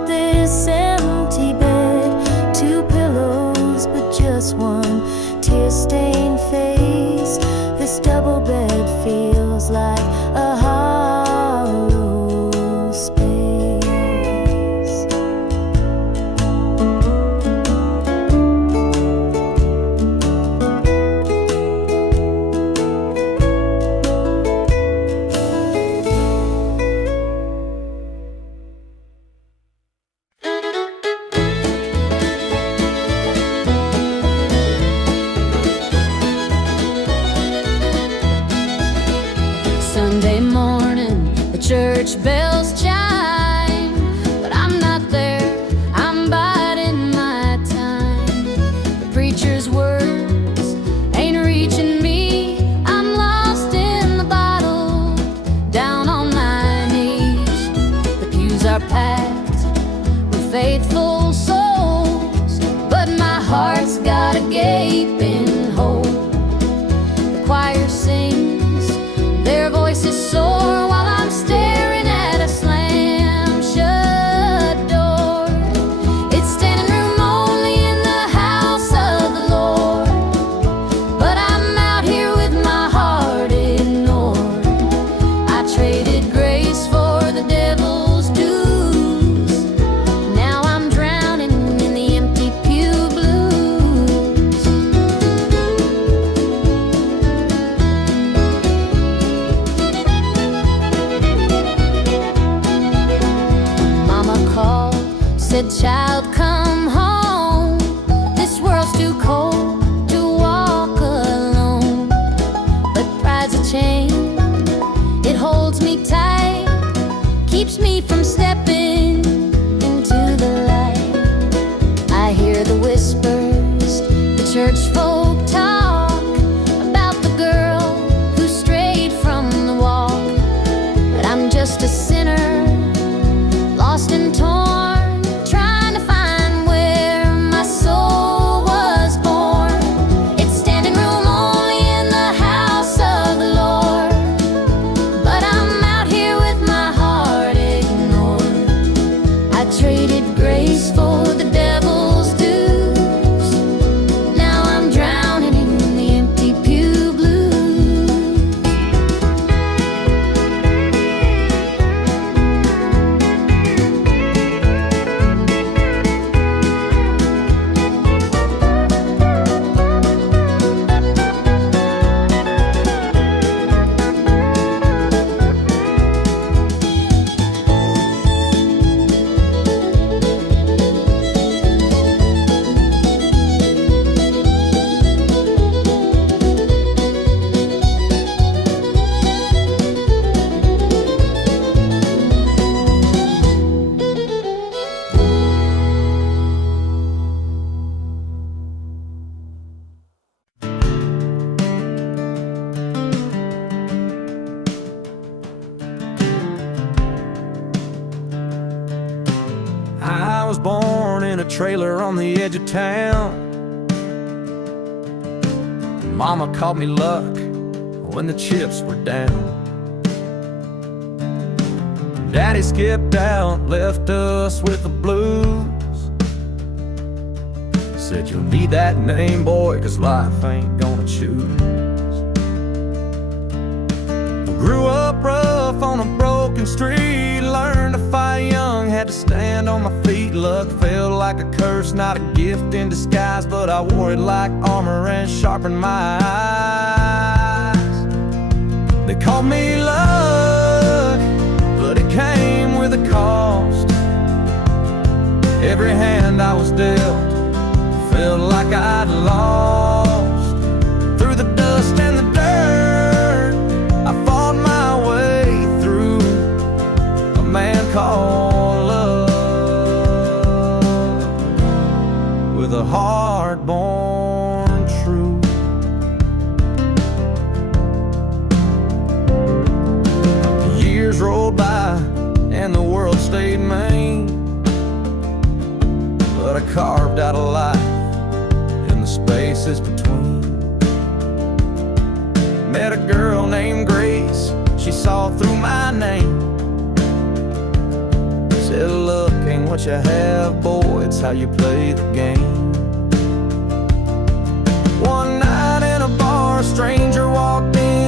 double bed feels like a hollow space. Sunday morning, the church bells chime, but I'm not there, I'm biding my time. The preacher's words ain't reaching me, I'm lost in the bottle, down on my knees. The pews are packed with faithful souls, but my heart's got a gaping hole. The choir sings, their voices soar while I'm staring at a slam-shut door. It's standing room only in the house of the Lord, but I'm out here with my heart ignored. I traded grace for the devil's dues. Now I'm drowning in the empty pew blues. Mama called, said, "Child, come home. This world's too cold to walk alone." But pride's a chain, it holds me tight, keeps me from stepping into the light. I hear the whispers, the church folk talk about the girl who strayed from the walk. But I'm just a sinner, lost and torn, trying to find where my soul was born. It's standing room only in the house of the Lord, but I'm out here with my heart ignored. I traded grace for the devil's dues. Now I'm drowning in the empty pew blues. I was born in a trailer on the edge of town. Mama called me luck when the chips were down. Daddy skipped out, left us with the blues. Said you'll need that name, boy, 'cause life ain't gonna choose. Grew up rough on a broken street, learned to fight young, had to stand on my feet. Luck felt like a curse, not a gift in disguise, but I wore it like armor and sharpened my eyes. They called me luck, but it came with a cost. Every hand I was dealt felt like I'd lost. Through the dust and the dirt, I fought my way through a man called love, with a heart born true. Years rolled by and the world stayed mean, but I carved out a life in the spaces between. Met a girl named Grace, she saw through my name. Said, look, ain't what you have, boy, it's how you play the game. One night in a bar, a stranger walked in.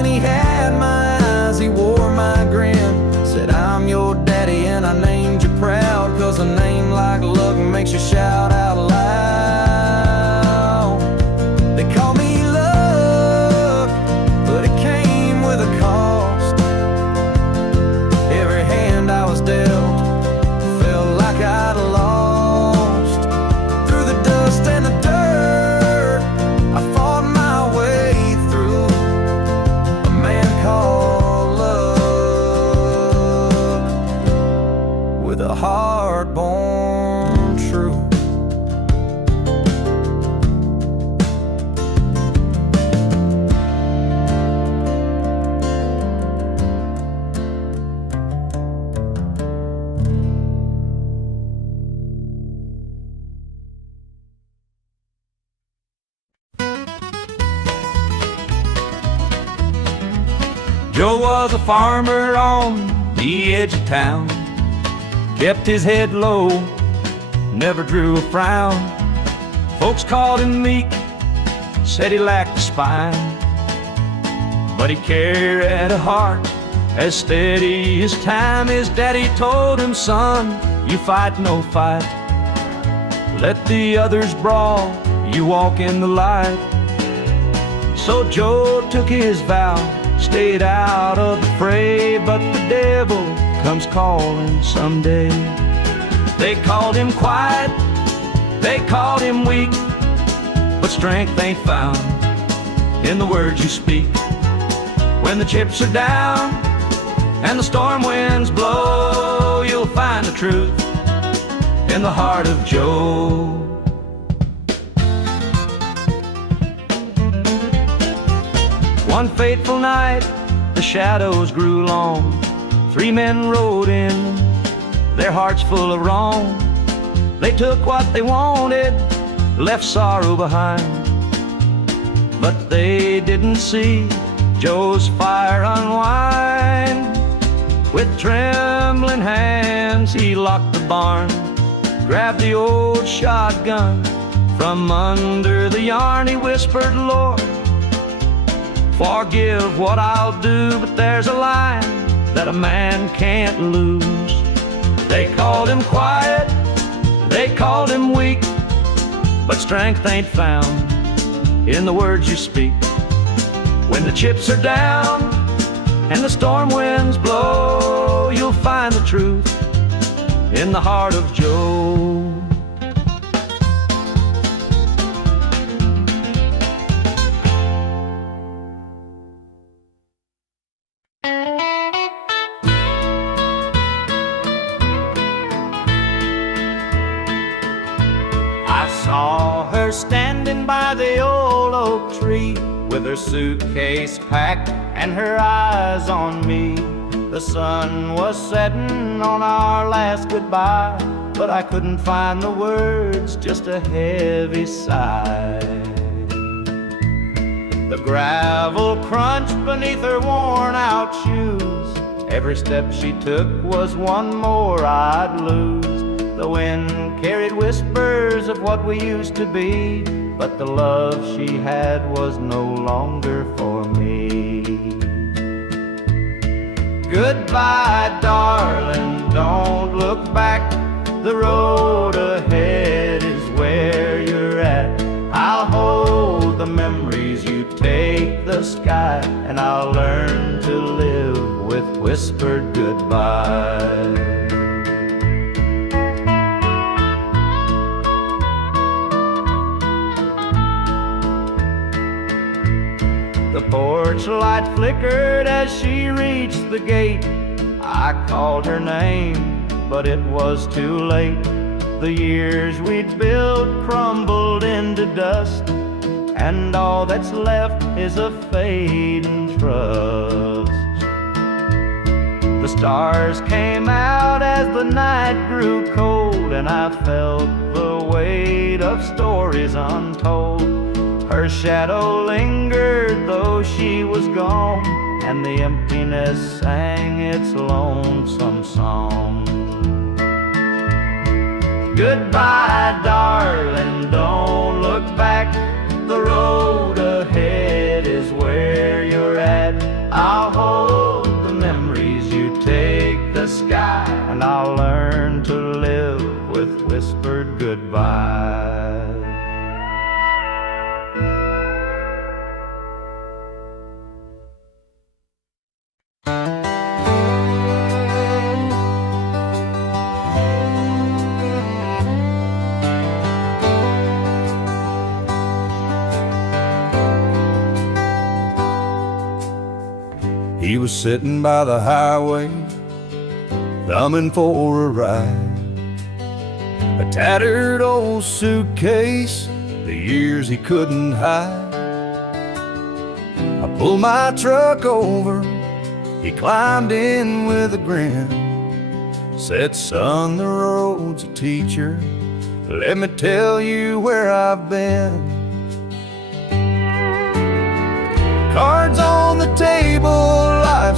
Joe was a farmer on the edge of town, kept his head low, never drew a frown. Folks called him meek, said he lacked a spine, but he carried a heart as steady as time. His daddy told him, son, you fight no fight, let the others brawl, you walk in the light. So Joe took his vow, stayed out of the fray, but the devil comes calling someday. They called him quiet, they called him weak, but strength ain't found in the words you speak. When the chips are down and the storm winds blow, you'll find the truth in the heart of Joe. One fateful night, the shadows grew long. 3 men rode in, their hearts full of wrong. They took what they wanted, left sorrow behind, but they didn't see Joe's fire unwind. With trembling hands, he locked the barn, grabbed the old shotgun from under the yarn. He whispered, Lord, forgive what I'll do, but there's a line that a man can't lose. They called him quiet, they called him weak, but strength ain't found in the words you speak. When the chips are down and the storm winds blow, you'll find the truth in the heart of Joe. I saw her standing by the old oak tree, with her suitcase packed and her eyes on me. The sun was setting on our last goodbye, but I couldn't find the words, just a heavy sigh. The gravel crunched beneath her worn out shoes. Every step she took was one more I'd lose. The wind carried whispers of what we used to be, but the love she had was no longer for me. Goodbye, darling, don't look back. The road ahead is where you're at. I'll hold the memories, you take the sky, and I'll learn to live with whispered goodbye. The porch light flickered as she reached the gate. I called her name, but it was too late. The years we'd built crumbled into dust, and all that's left is a fading trust. The stars came out as the night grew cold, and I felt the weight of stories untold. Her shadow lingered though she was gone, and the emptiness sang its lonesome song. Goodbye, darling, don't look back. The road ahead is where you're at. I'll hold the memories, you take the sky, and I'll learn to live with whispered goodbye. He was sitting by the highway, thumbing for a ride. A tattered old suitcase, the years he couldn't hide. I pulled my truck over, he climbed in with a grin. Said, son, the road's a teacher, let me tell you where I've been. Cards on the table, life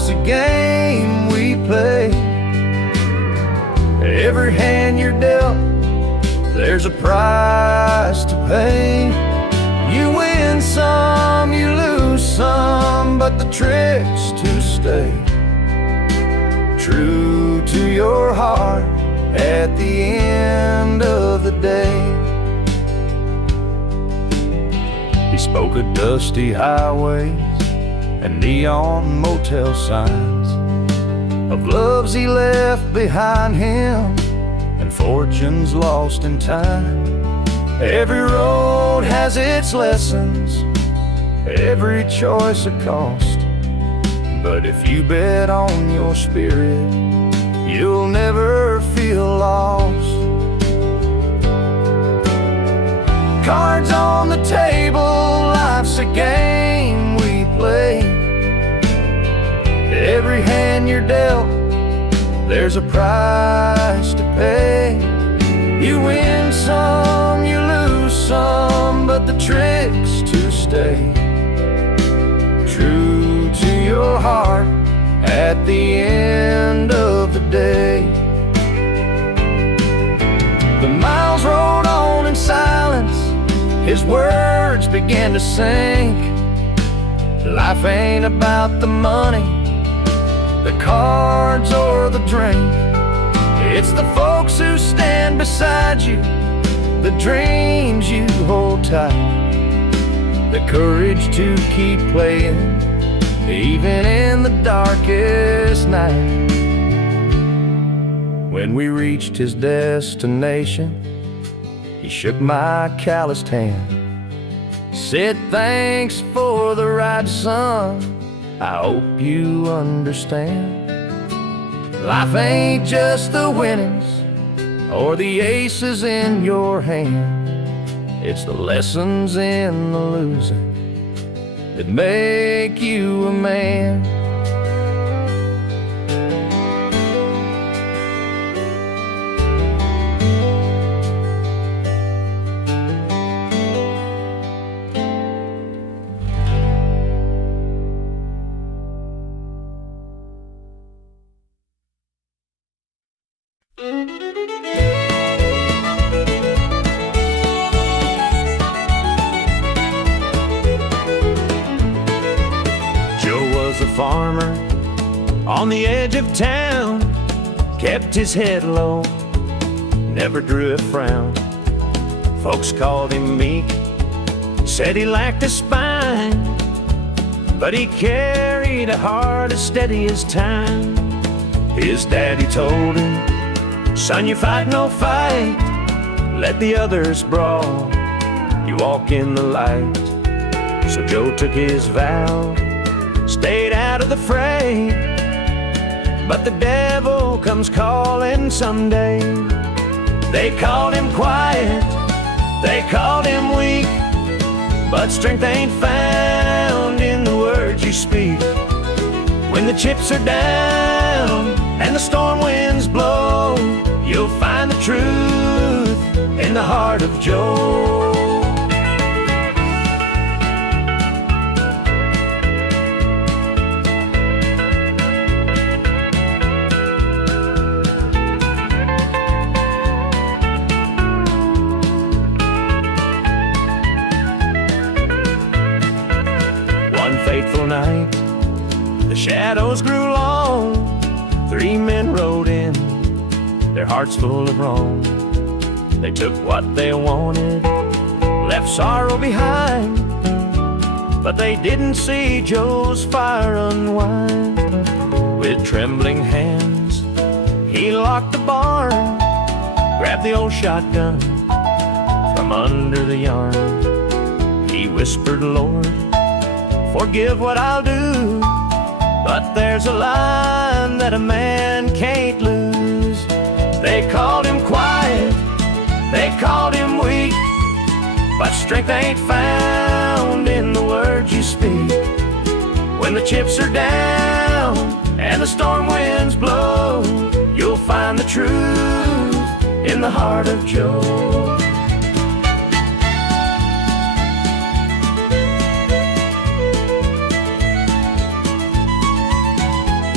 Life's a game we play. Every hand you're dealt, there's a price to pay. You win some, you lose some, but the trick's to stay true to your heart at the end of the day. He spoke of dusty highways and neon motel signs, of loves he left behind him and fortunes lost in time. Every road has its lessons, every choice a cost, but if you bet on your spirit, you'll never feel lost. Cards on the table, life's a game we play. Every hand you're dealt, there's a price to pay. You win some, you lose some, but the trick's to stay true to your heart at the end of the day. The miles rolled on in silence, his words began to sink. Life ain't about the money, the cards or the drink. It's the folks who stand beside you, the dreams you hold tight, the courage to keep playing even in the darkest night. When we reached his destination, he shook my calloused hand, said thanks for the ride, son, I hope you understand. Life ain't just the winnings or the aces in your hand, it's the lessons in the losing that make you a man. Farmer on the edge of town, kept his head low, never drew a frown. Folks called him meek, said he lacked a spine, but he carried a heart as steady as time. His daddy told him, son, you fight no fight, let the others brawl, you walk in the light. So Joe took his vow, stayed out of the fray, but the devil comes calling someday. They called him quiet, they called him weak, but strength ain't found in the words you speak. When the chips are down and the storm winds blow, you'll find the truth in the heart of Joe. Fateful night, the shadows grew long. 3 men rode in, their hearts full of wrong. They took what they wanted, left sorrow behind, but they didn't see Joe's fire unwind. With trembling hands, he locked the barn, grabbed the old shotgun from under the yarn. He whispered, Lord, forgive what I'll do, but there's a line that a man can't lose. They called him quiet, they called him weak, but strength ain't found in the words you speak. When the chips are down and the storm winds blow, you'll find the truth in the heart of Joe.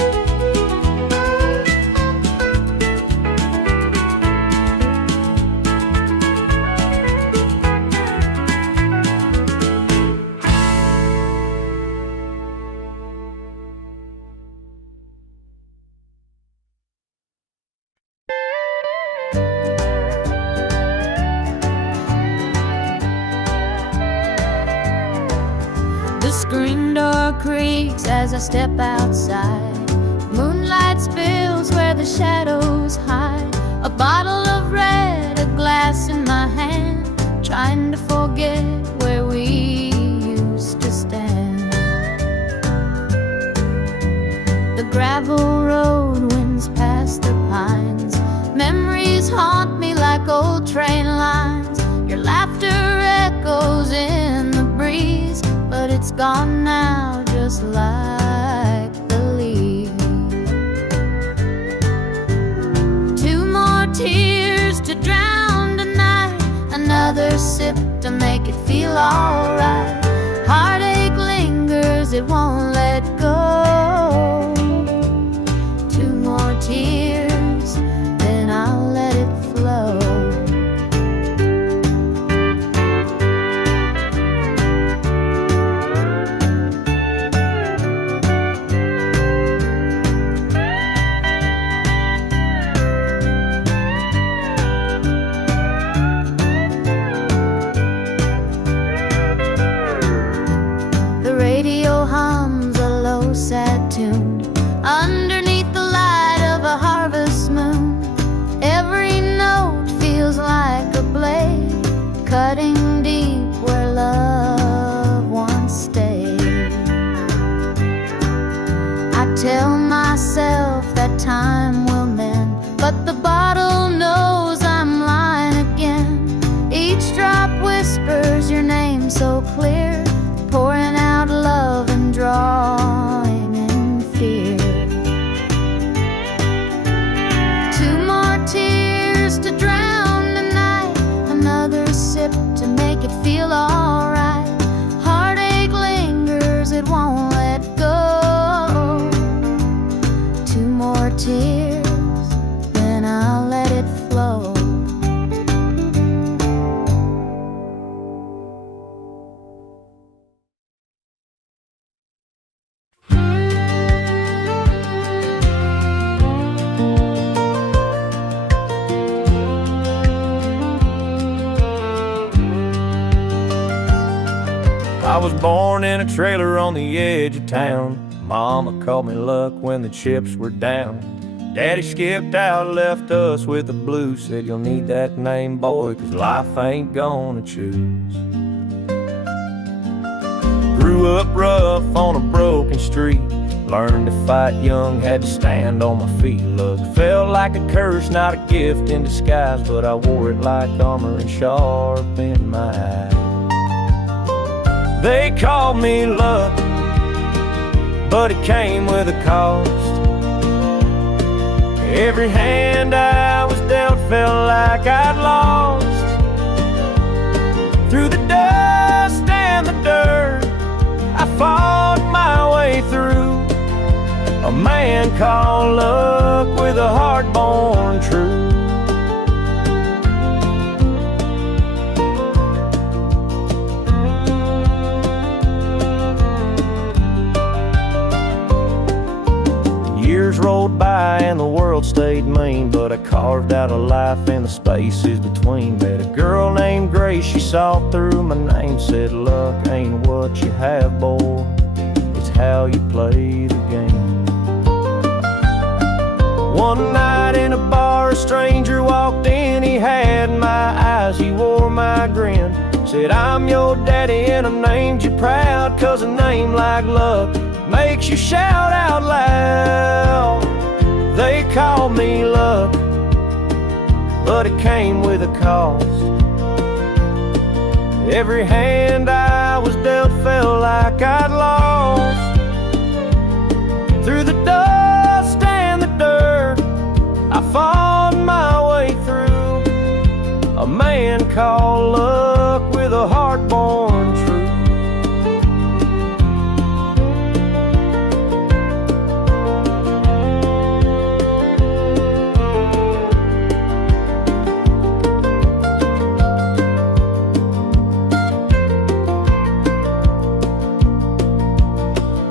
Screen door creaks as I step outside. Moonlight spills where the shadows hide. A bottle of red, a glass in my hand, trying to forget where we used to stand. The gravel road winds past the pines. Memories haunt me like old train lines. Your laughter echoes in the breeze, but it's gone now, just like the leaves. Two more tears to drown tonight, another sip to make it feel alright. Heartache lingers, it won't let go. Two more tears, then I'll let it flow. Sad tune underneath the light of a harvest moon. Every note feels like a blade, cutting deep where love once stayed. I tell myself that time will mend, but the bottle knows I'm lying again. Each drop whispers your name so clear, pouring out love and drawing in fear. Two more tears to drown the night, another sip to make it feel alright. Heartache lingers, it won't let go. Two more tears, then I'll let it flow. I was born in a trailer on the edge of town. Mama called me luck when the chips were down. Daddy skipped out, left us with the blues. Said you'll need that name, boy, 'cause life ain't gonna choose. Grew up rough on a broken street. Learned to fight young, had to stand on my feet. Look, felt like a curse, not a gift in disguise, but I wore it like armor and sharp in my eye. They called me luck, but it came with a cost. Every hand I was dealt felt like I'd lost. Through the dust and the dirt, I fought my way through. A man called luck with a heart born true. Years rolled by and the world stayed mean, but I carved out a life in the spaces between. Met a girl named Grace, she saw through my name, said luck ain't what you have, boy, it's how you play the game. One night in a bar, a stranger walked in, he had my eyes, he wore my grin. Said, I'm your daddy and I'm named you proud, 'cause a name like luck makes you shout out loud. They called me luck, but it came with a cost. Every hand I was dealt felt like I'd lost. Through the dust and the dirt, I fought my way through. A man called luck with a heart born true.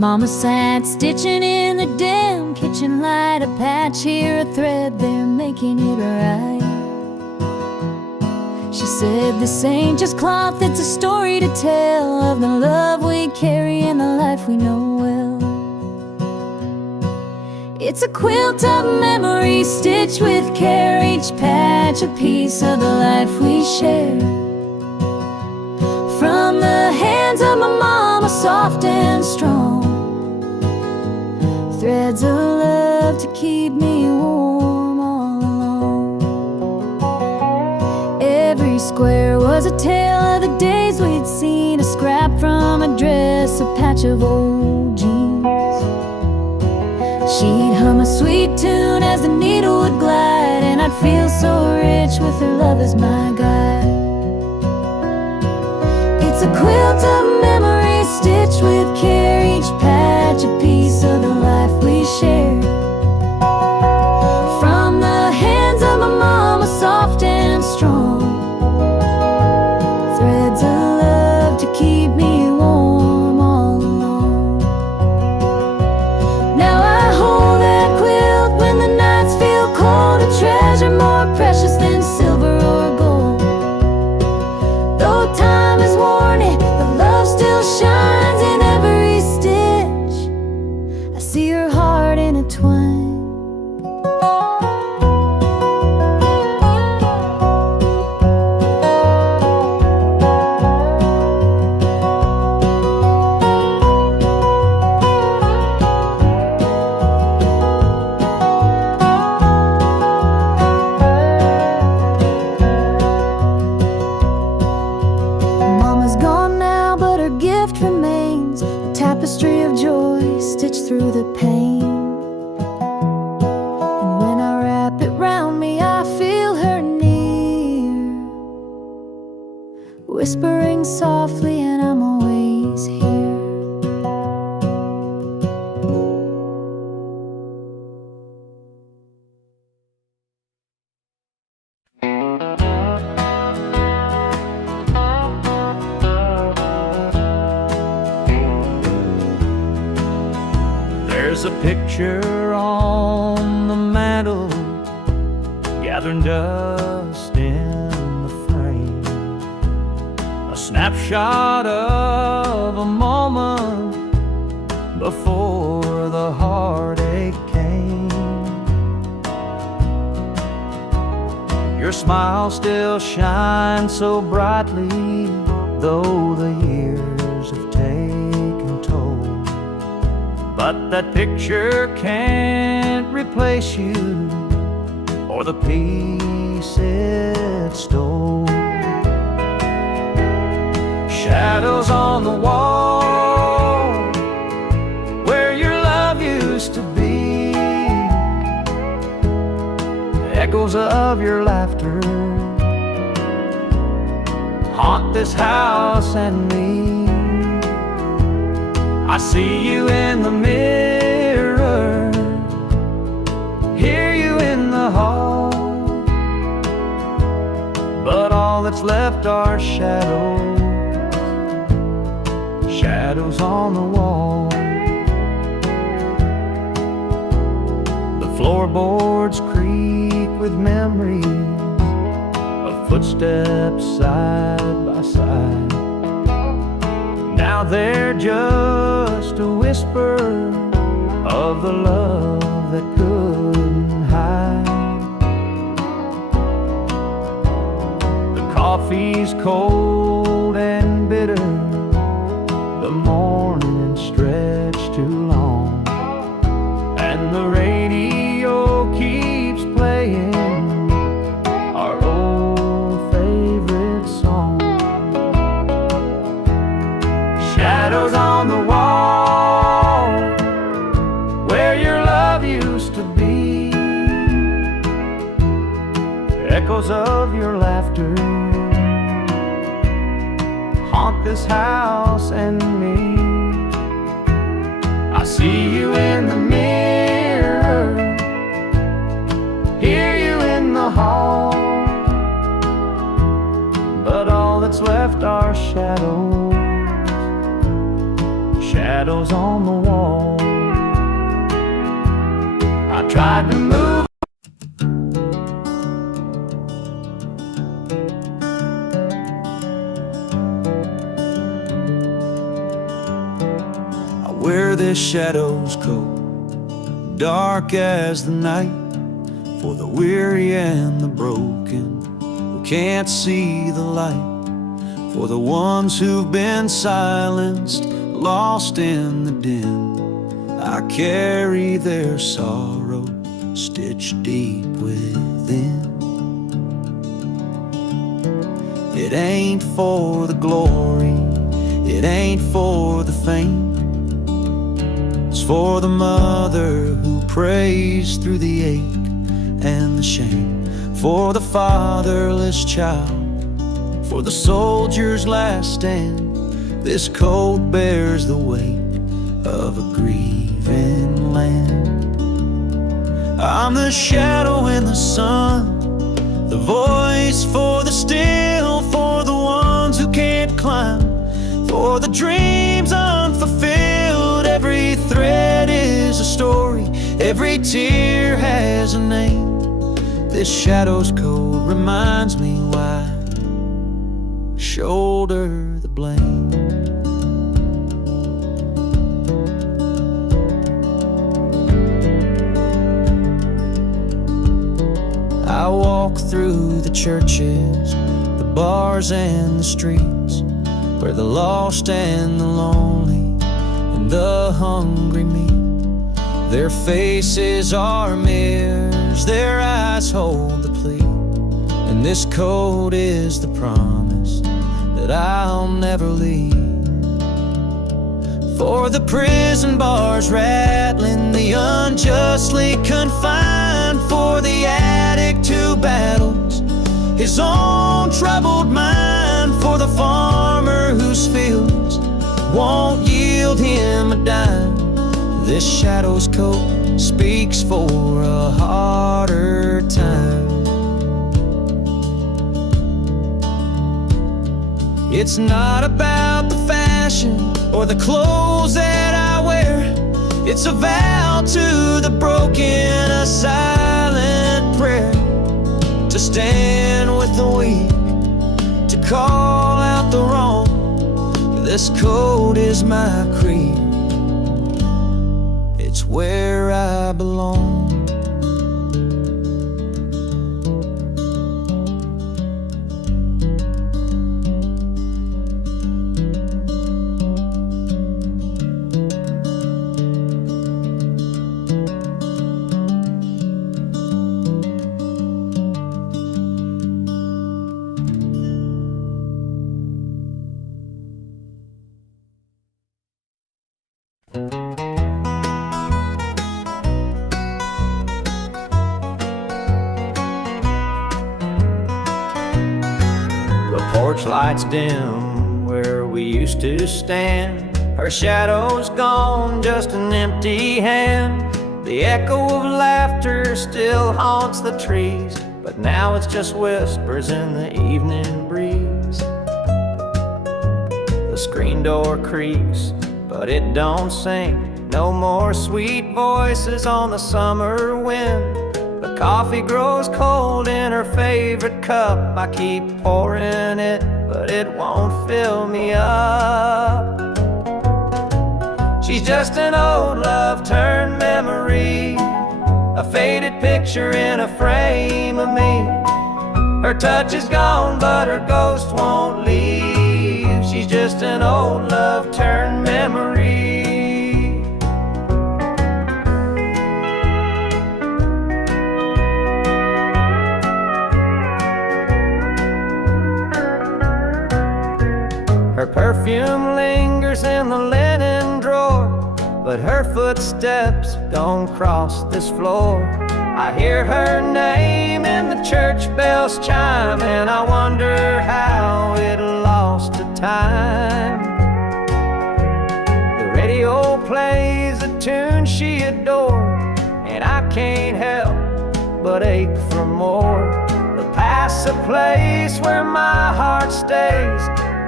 Mama sat stitching in the dim kitchen light, a patch here, a thread there, making it right. She said, this ain't just cloth, it's a story to tell of the love we carry and the life we know well. It's a quilt of memories stitched with care, each patch a piece of the life we share. From the hands of my mama, soft and strong, threads of love to keep me warm all along. Every square was a tale of the days we'd seen, a scrap from a dress, a patch of old jeans. She'd hum a sweet tune as the needle would glide, and I'd feel so rich with her love as my guide. It's a quilt of memories stitched with care, each patch a piece of the life we share. From the hands of my mama, soft and strong, threads of love to keep me warm all along. Now I hold that quilt when the nights feel cold, a treasure more precious than silver or gold. Though time has worn it, the love still shines in every stitch. I see her heart intertwined. Mama's gone now, but her gift remains, a tapestry of joy stitched through the pain. And when I wrap it round me, I feel her near, whispering softly, and I'm always here. There's a picture on the mantle, gathering dust in the frame, a snapshot of a moment before the heartache came. Your smile still shines so brightly, though the years have taken toll. But that picture can't replace you or the peace it stole. Shadows on the wall where your love used to be, echoes of your laughter haunt this house and me. I see you in the mirror, hear you in the hall, but all that's left are shadows, shadows on the wall. The floorboards creak with memories of footsteps side by side. Now they're just a whisper of the love that couldn't hide. The coffee's cold and bitter, the morning stretched too long, and the radio keeps playing our old favorite song. Shadows on the wall where your love used to be, echoes of your laughter haunt this house and me. I see you in the mirror, hear you in the hall, but all that's left are shadows, shadows shadows on the wall. I tried to move. I wear this shadow's coat, dark as the night, for the weary and the broken who can't see the light, for the ones who've been silenced, lost in the din. I carry their sorrow stitched deep within. It ain't for the glory, it ain't for the fame. It's for the mother who prays through the ache and the shame, for the fatherless child, for the soldier's last stand. This coat bears the weight of a grieving land. I'm the shadow in the sun, the voice for the still, for the ones who can't climb, for the dreams unfulfilled. Every thread is a story, every tear has a name. This shadow's coat reminds me why I shoulder the blame. I walk through the churches, the bars and the streets, where the lost and the lonely and the hungry meet. Their faces are mirrors, their eyes hold the plea, and this coat is the promise that I'll never leave. For the prison bars rattling, the unjustly confined, for the addict who battles his own troubled mind, for the farmer whose fields won't yield him a dime. This shadow's coat speaks for a harder time. It's not about the fashion or the clothes that I wear. It's a vow to the broken, a silent prayer, to stand with the weak, to call out the wrong. This coat is my creed, it's where I belong. Porch lights dim where we used to stand. Her shadow's gone, just an empty hand. The echo of laughter still haunts the trees, but now it's just whispers in the evening breeze. The screen door creaks, but it don't sing. No more sweet voices on the summer wind. The coffee grows cold in her favorite cup. I keep pouring it, but it won't fill me up. She's just an old love turned memory, a faded picture in a frame of me. Her touch is gone, but her ghost won't leave. She's just an old love turned memory. Her perfume lingers in the linen drawer, but her footsteps don't cross this floor. I hear her name in the church bells chime, and I wonder how it lost to time. The radio plays a tune she adored, and I can't help but ache for more. The past's a place where my heart stays,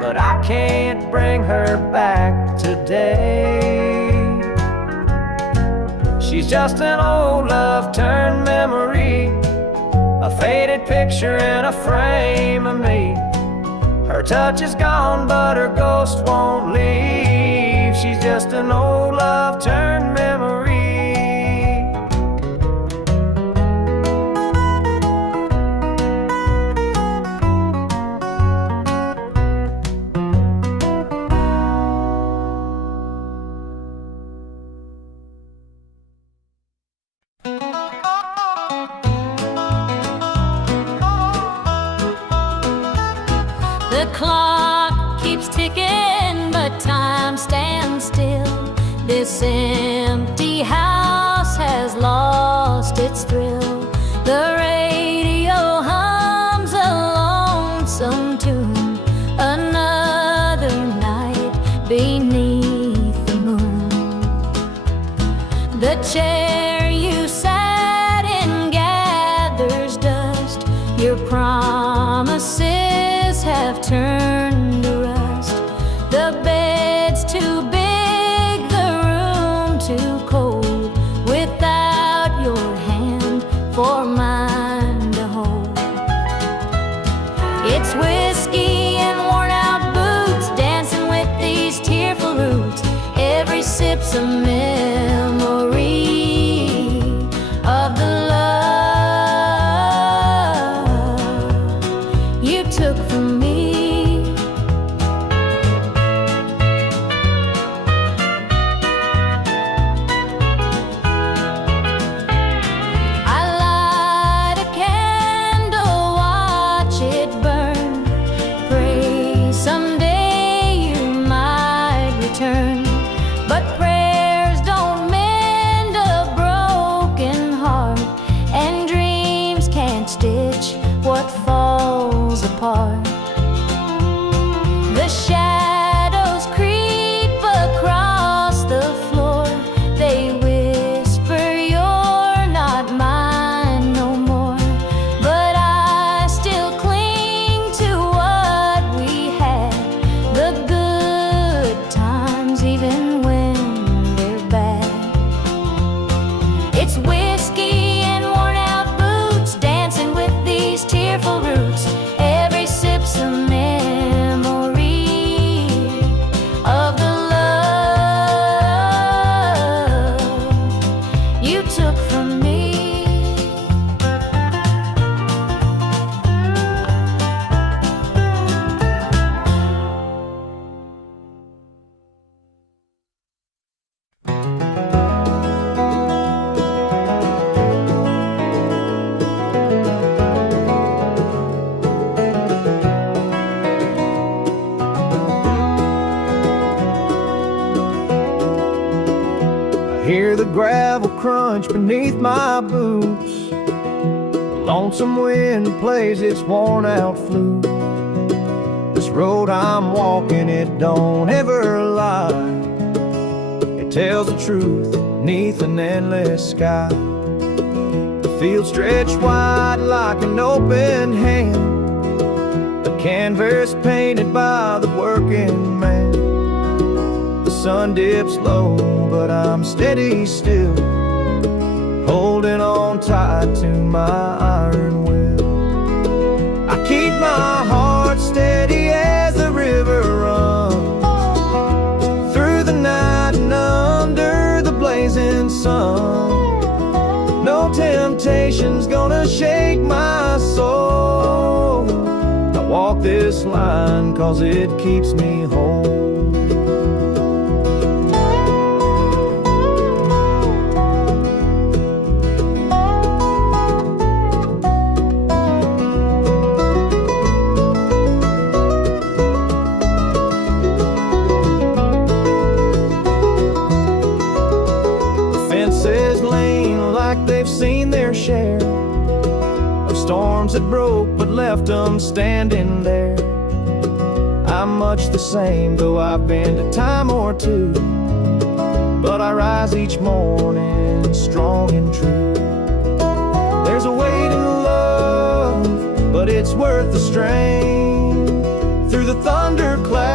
but I can't bring her back today. She's just an old love turned memory, a faded picture in a frame of me. Her touch is gone, but her ghost won't leave. She's just an old love turned memory. The clock keeps ticking, but time stands still. This empty house has lost its thrill. The radio hums a lonesome tune. Another night beneath the moon. The chair you sat in gathers dust. Your promises have turned to rust. The bed's too big, the room too cold, without your hand for mine to hold. It's whiskey and worn out boots, dancing with these tearful roots. Every sip's a memory of the love you took from me. I light a candle, watch it burn, pray someday you might return. But prayers don't mend a broken heart, and dreams can't stitch what falls apart. The shadows creep across the floor. They whisper you're not mine no more. But I still cling to what we had, the good times even when they're bad. It's whiskey and worn out boots, dancing with these tearful roots. Every sip's a memory of the love you took from me. I hear the gravel crunch beneath my boots. The lonesome wind plays its worn out flute. This road I'm walking, it don't ever lie. It tells the truth beneath an endless sky. The field stretched wide like an open hand, a canvas painted by the working man. The sun dips low, but I'm steady still, holding on tight to my iron will. I keep my heart steady as the river runs through the night and under the blazing sun. No temptation's gonna shake my soul. I walk this line 'cause it keeps me whole. They've seen their share of storms that broke but left them standing there. I'm much the same, though I've been a time or two, but I rise each morning strong and true. There's a weight in love, but it's worth the strain. Through the thundercloud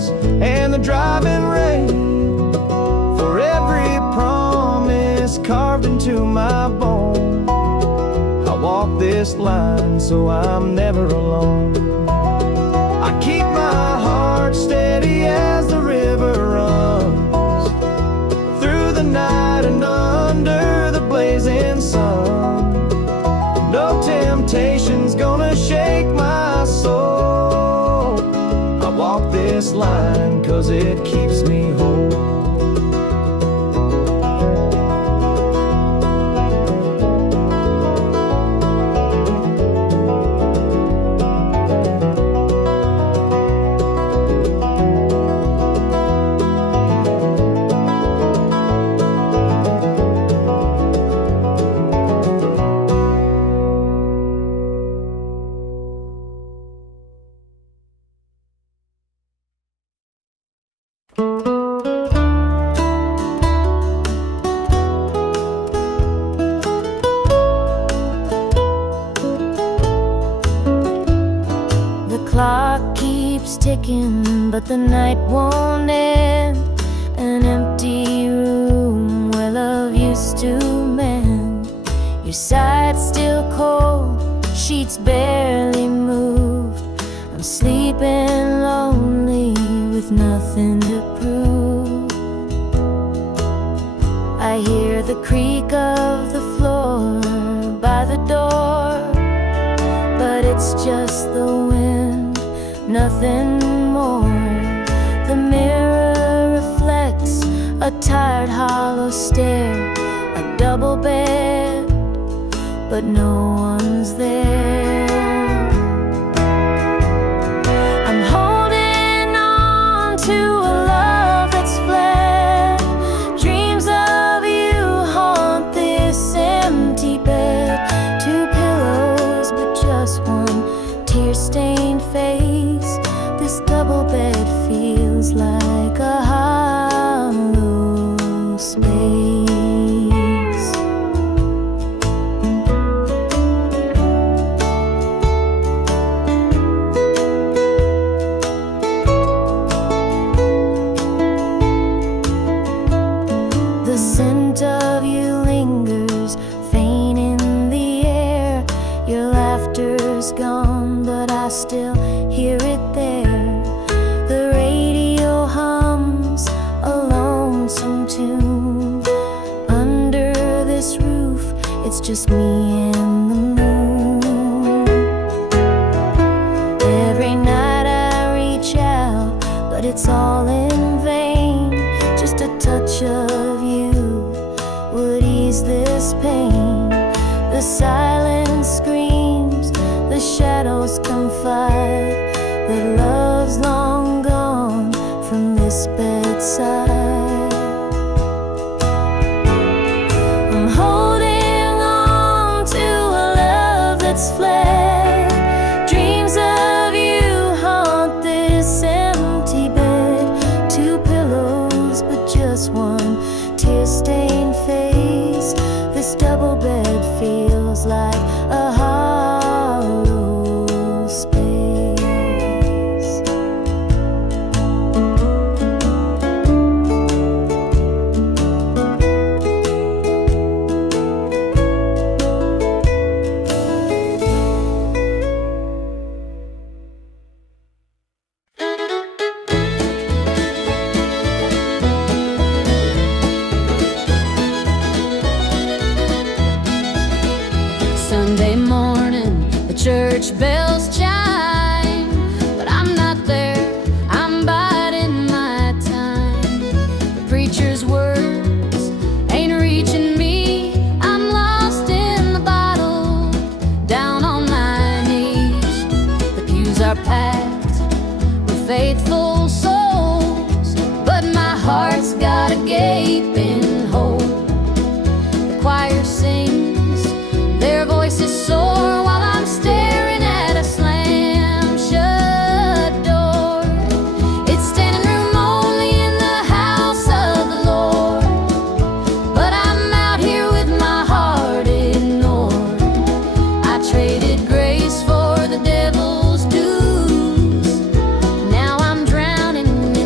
clouds and the driving rain, for every promise carved into my bone. I walk this line so I'm never alone. I keep my heart steady as the river runs through the night and under the blazing sun. No temptation's gonna shake my soul. I walk this line 'cause it keeps me whole. But the night won't end. An empty room where love used to mend. Your side's still cold, sheets barely moved. I'm sleeping lonely with nothing to prove. I hear the creak of the floor by the door, but it's just the wind, nothing more. The mirror reflects a tired, hollow stare. A double bed, but no one's there. I'm holding on to a love that's fled. Dreams of you haunt this empty bed. Two pillows, but just one tear-stained face. This double bed feels like a hollow space. The scent of you lingers, faint in the air. Your laughter's gone, but I still hear it there. The radio hums a lonesome tune. Under this roof, it's just me and the moon. Every night I reach out, but it's all in vain. Just a touch of you would ease this pain. The silence screams, the shadows confide that love's long gone from this bedside. I'm holding on to a love that's fled. Dreams of you haunt this empty bed. Two pillows, but just one tear-stained face. This double bed feels like a hollow space. Sunday morning, the church bells chime, but I'm not there, I'm biding my time. The preacher's words ain't reaching me, I'm lost in the bottle, down on my knees. The pews are packed with faithful souls, but my heart's got a gaping hole. The choir sings, their voices soar while I'm staring at a slam-shut door. It's standing room only in the house of the Lord, but I'm out here with my heart ignored. I traded grace for the devil's dues. Now I'm drowning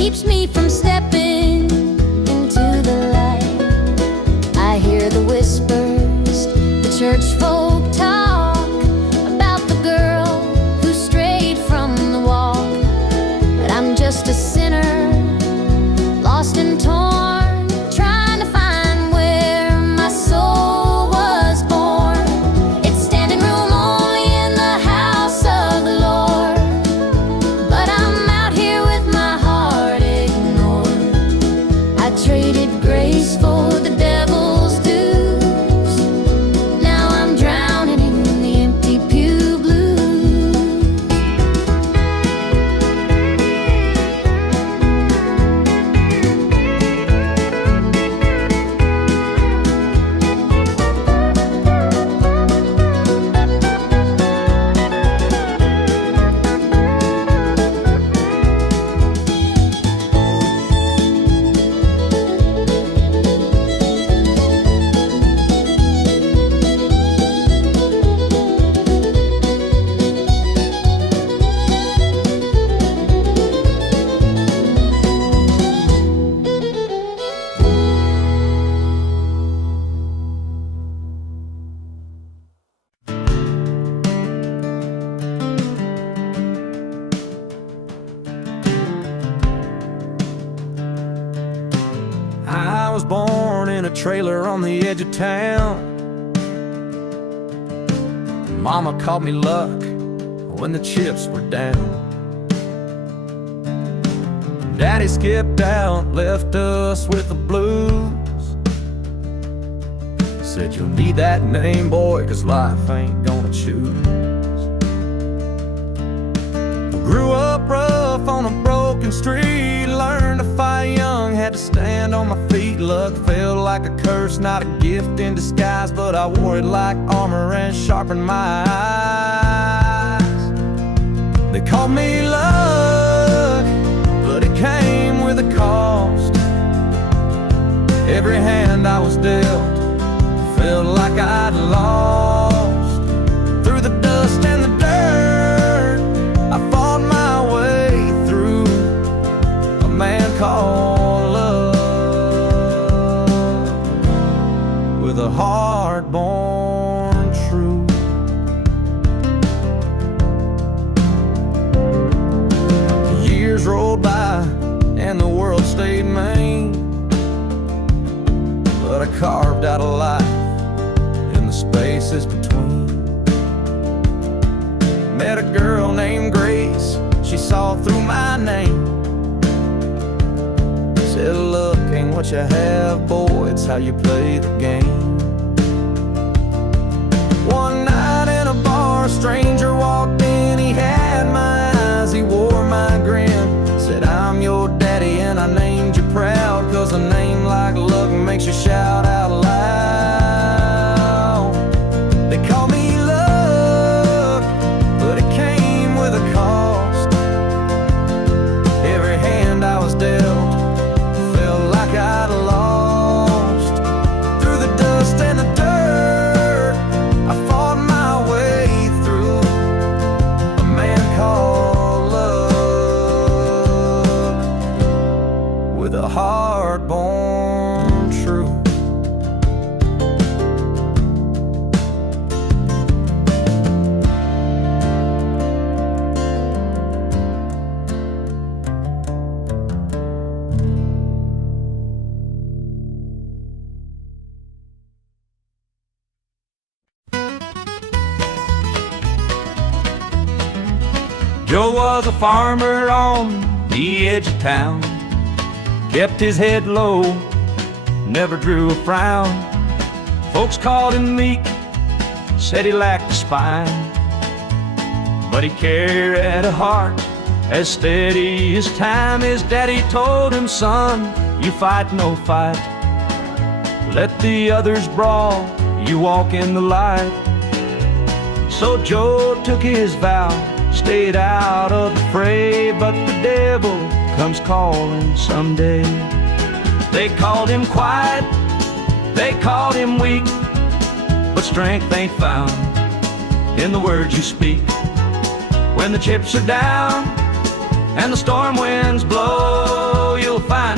keeps me from stepping into the light. I hear the whispers, the church folk talk about the girl who strayed from the walk. But I'm just a sinner, lost and torn, trying to find where my soul was born. It's standing room only in the house of the Lord, but I'm out here with my heart ignored. I traded grace for the devil's dues. Now I'm drowning in the empty pew blues. I was born in a trailer on the edge of town. Mama called me luck when the chips were down. Daddy skipped out, left us with the blues. Said you'll need that name, boy, 'cause life ain't gonna choose. Grew up rough on a broken street, learned to fight young, had to stand on my feet. Luck felt like a curse, not a gift in disguise, but I wore it like armor and sharpened my eyes. They called me luck, but it came with a cost. Every hand I was dealt felt like I'd lost. Through the dust and the dirt, I fought my way through. A man called love, with a heart born true. Years rolled by and the world stayed mean, but I carved out a life in the spaces between. Met a girl named Grace, she saw through my name. Said luck ain't what you have, boy, it's how you play the game. One night in a bar, a stranger walked in, he had my eyes, he wore my grin. Said I'm your daddy and I named you proud, 'cause a name like luck makes you shout out loud. They call me luck, but it came with a cost. Every hand I was dealt felt like I'd lost. Through the dust and the dirt, I fought my way through. A man called love, with a heart born true. Joe was a farmer on the edge of town, kept his head low, never drew a frown. Folks called him meek, said he lacked a spine, but he carried a heart as steady as time. His daddy told him, son, you fight no fight, let the others brawl, you walk in the light. So Joe took his vow, stayed out of the fray, but the devil comes calling someday. They called him quiet, they called him weak, but strength ain't found in the words you speak. When the chips are down and the storm winds blow,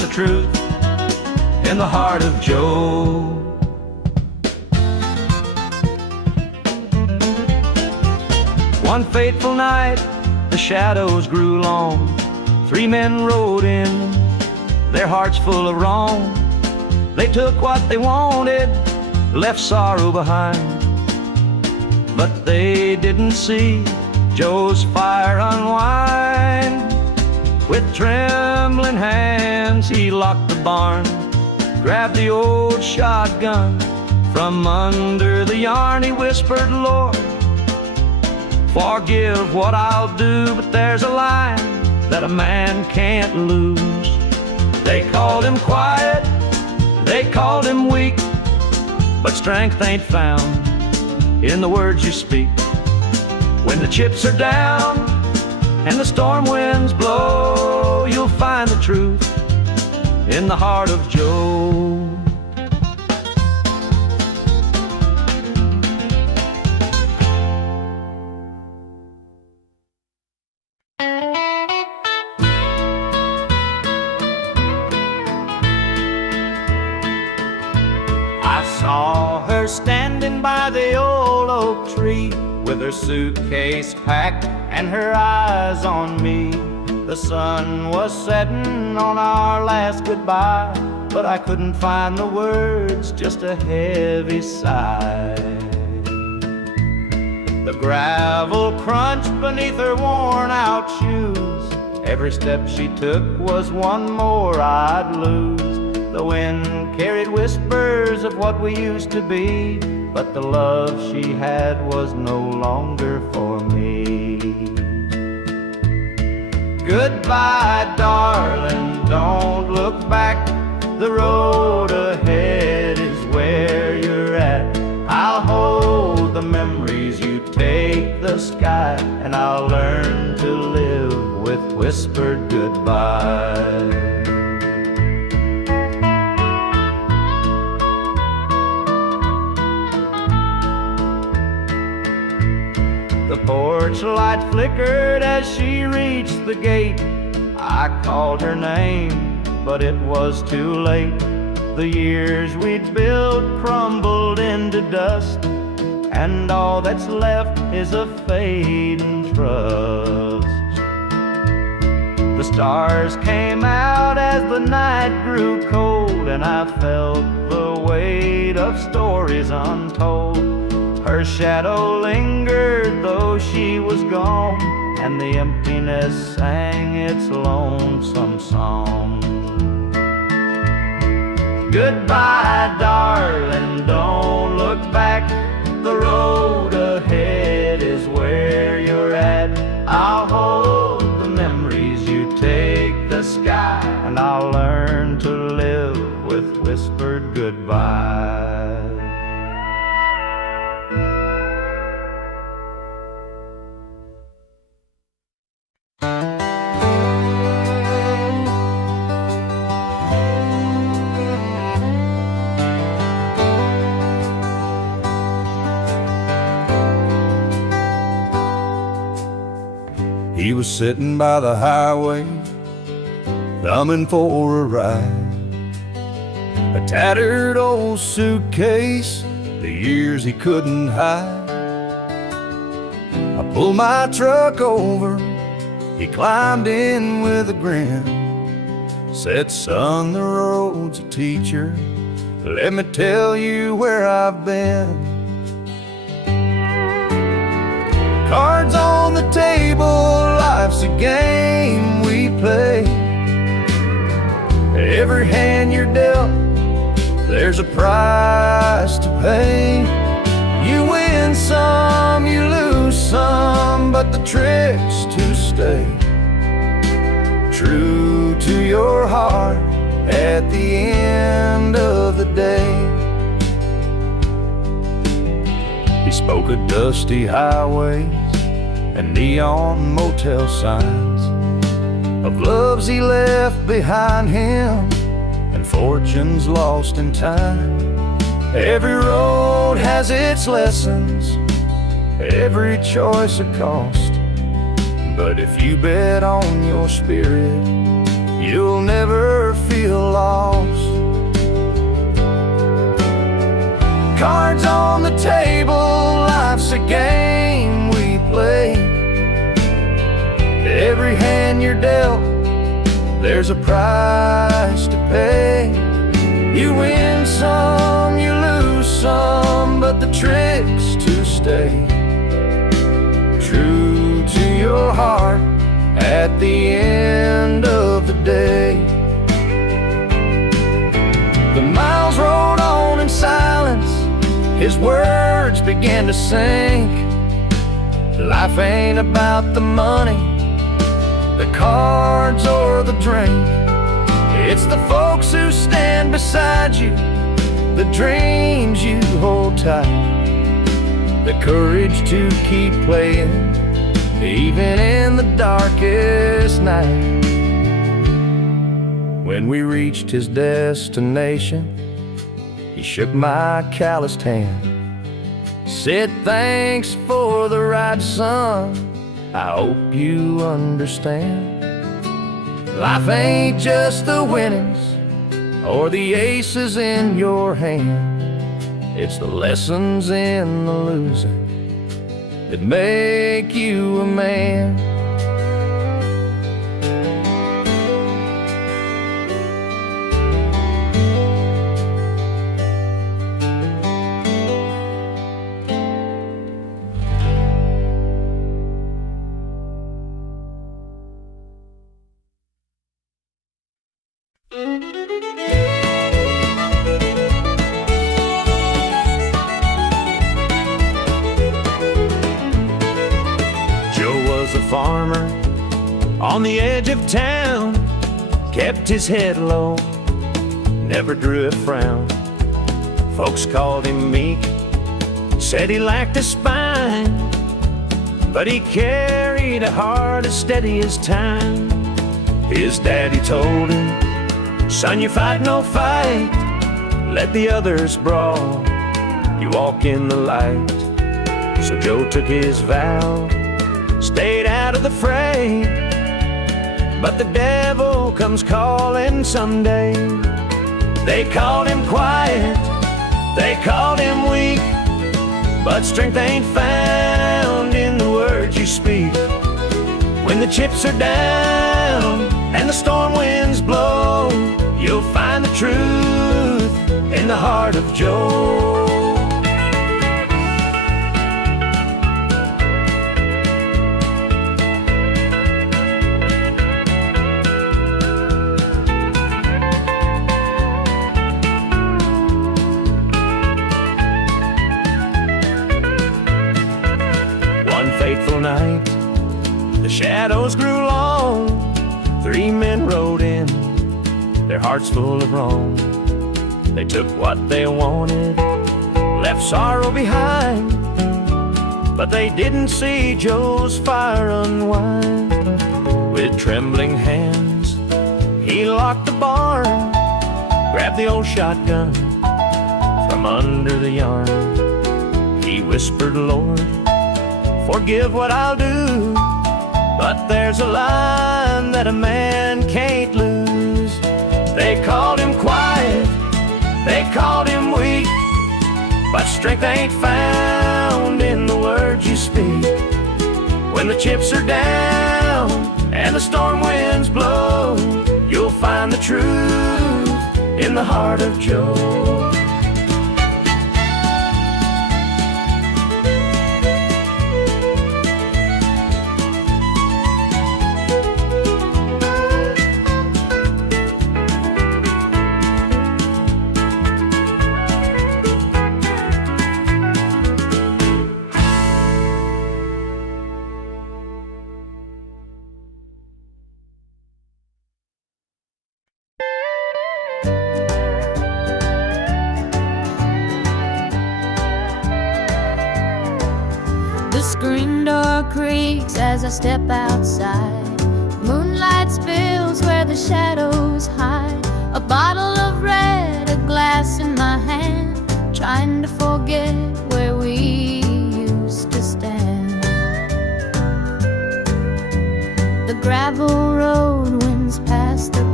the truth in the heart of Joe. One fateful night, the shadows grew long. 3 men rode in, their hearts full of wrong. They took what they wanted, left sorrow behind. But they didn't see Joe's fire unwind. With trembling hands he locked the barn, grabbed the old shotgun from under the yarn. He whispered, Lord, forgive what I'll do, but there's a line that a man can't lose. They called him quiet, they called him weak, but strength ain't found in the words you speak. When the chips are down and the storm winds blow, you'll find the truth in the heart of Joe. I saw her standing by the old oak tree, with her suitcase packed and her eyes on me. The sun was setting on our last goodbye, but I couldn't find the words, just a heavy sigh. The gravel crunched beneath her worn out shoes. Every step she took was one more I'd lose. The wind carried whispers of what we used to be, but the love she had was no longer for me. Goodbye, darling, don't look back. The road ahead is where you're at. I'll hold the memories, you take the sky, and I'll learn to live with whispered goodbye. The porch light flickered as she reached the gate. I called her name, but it was too late. The years we'd built crumbled into dust, and all that's left is a fading trust. The stars came out as the night grew cold, and I felt the weight of stories untold. Her shadow lingered though she was gone, and the emptiness sang its lonesome song. Goodbye, darling, don't look back. The road ahead is where you're at. I'll hold the memories, you take the sky, and I'll learn to live with whispered goodbye. He was sitting by the highway, thumbing for a ride. A tattered old suitcase, the years he couldn't hide. I pulled my truck over, he climbed in with a grin. Said, son, the road's a teacher, let me tell you where I've been. Cards on the table, life's a game we play. Every hand you're dealt, there's a price to pay. You win some, you lose some, but the trick's to stay true to your heart at the end of the day. He spoke of dusty highways and neon motel signs, of loves he left behind him and fortunes lost in time. Every road has its lessons, every choice a cost, but if you bet on your spirit, you'll never feel lost. Cards on the table, life's a game we play. Every hand you're dealt, there's a price to pay. You win some, you lose some, but the trick's to stay true to your heart at the end of the day. The miles rolled on in silence, his words began to sink. Life ain't about the money, the cards or the drink. It's the folks who stand beside you, the dreams you hold tight, the courage to keep playing even in the darkest night. When we reached his destination, he shook my calloused hand, said thanks for the ride, son, I hope you understand. Life ain't just the winnings or the aces in your hand. It's the lessons in the losing that make you a man. Farmer on the edge of town, kept his head low, never drew a frown. Folks called him meek, said he lacked a spine, but he carried a heart as steady as time. His daddy told him, son, you fight no fight, let the others brawl, you walk in the light. So Joe took his vow, stayed out of the fray, but the devil comes calling someday. They called him quiet, they called him weak, but strength ain't found in the words you speak. When the chips are down and the storm winds blow, you'll find the truth in the heart of Joe. Fateful night, the shadows grew long. 3 men rode in, their hearts full of wrong. They took what they wanted, left sorrow behind, but they didn't see Joe's fire unwind. With trembling hands, he locked the barn, grabbed the old shotgun from under the yarn. He whispered, Lord, forgive what I'll do, but there's a line that a man can't lose. They called him quiet, they called him weak, but strength ain't found in the words you speak. When the chips are down and the storm winds blow, you'll find the truth in the heart of Joe. Screen door creaks as I step outside. Moonlight spills where the shadows hide. A bottle of red, a glass in my hand, trying to forget where we used to stand. The gravel road winds past the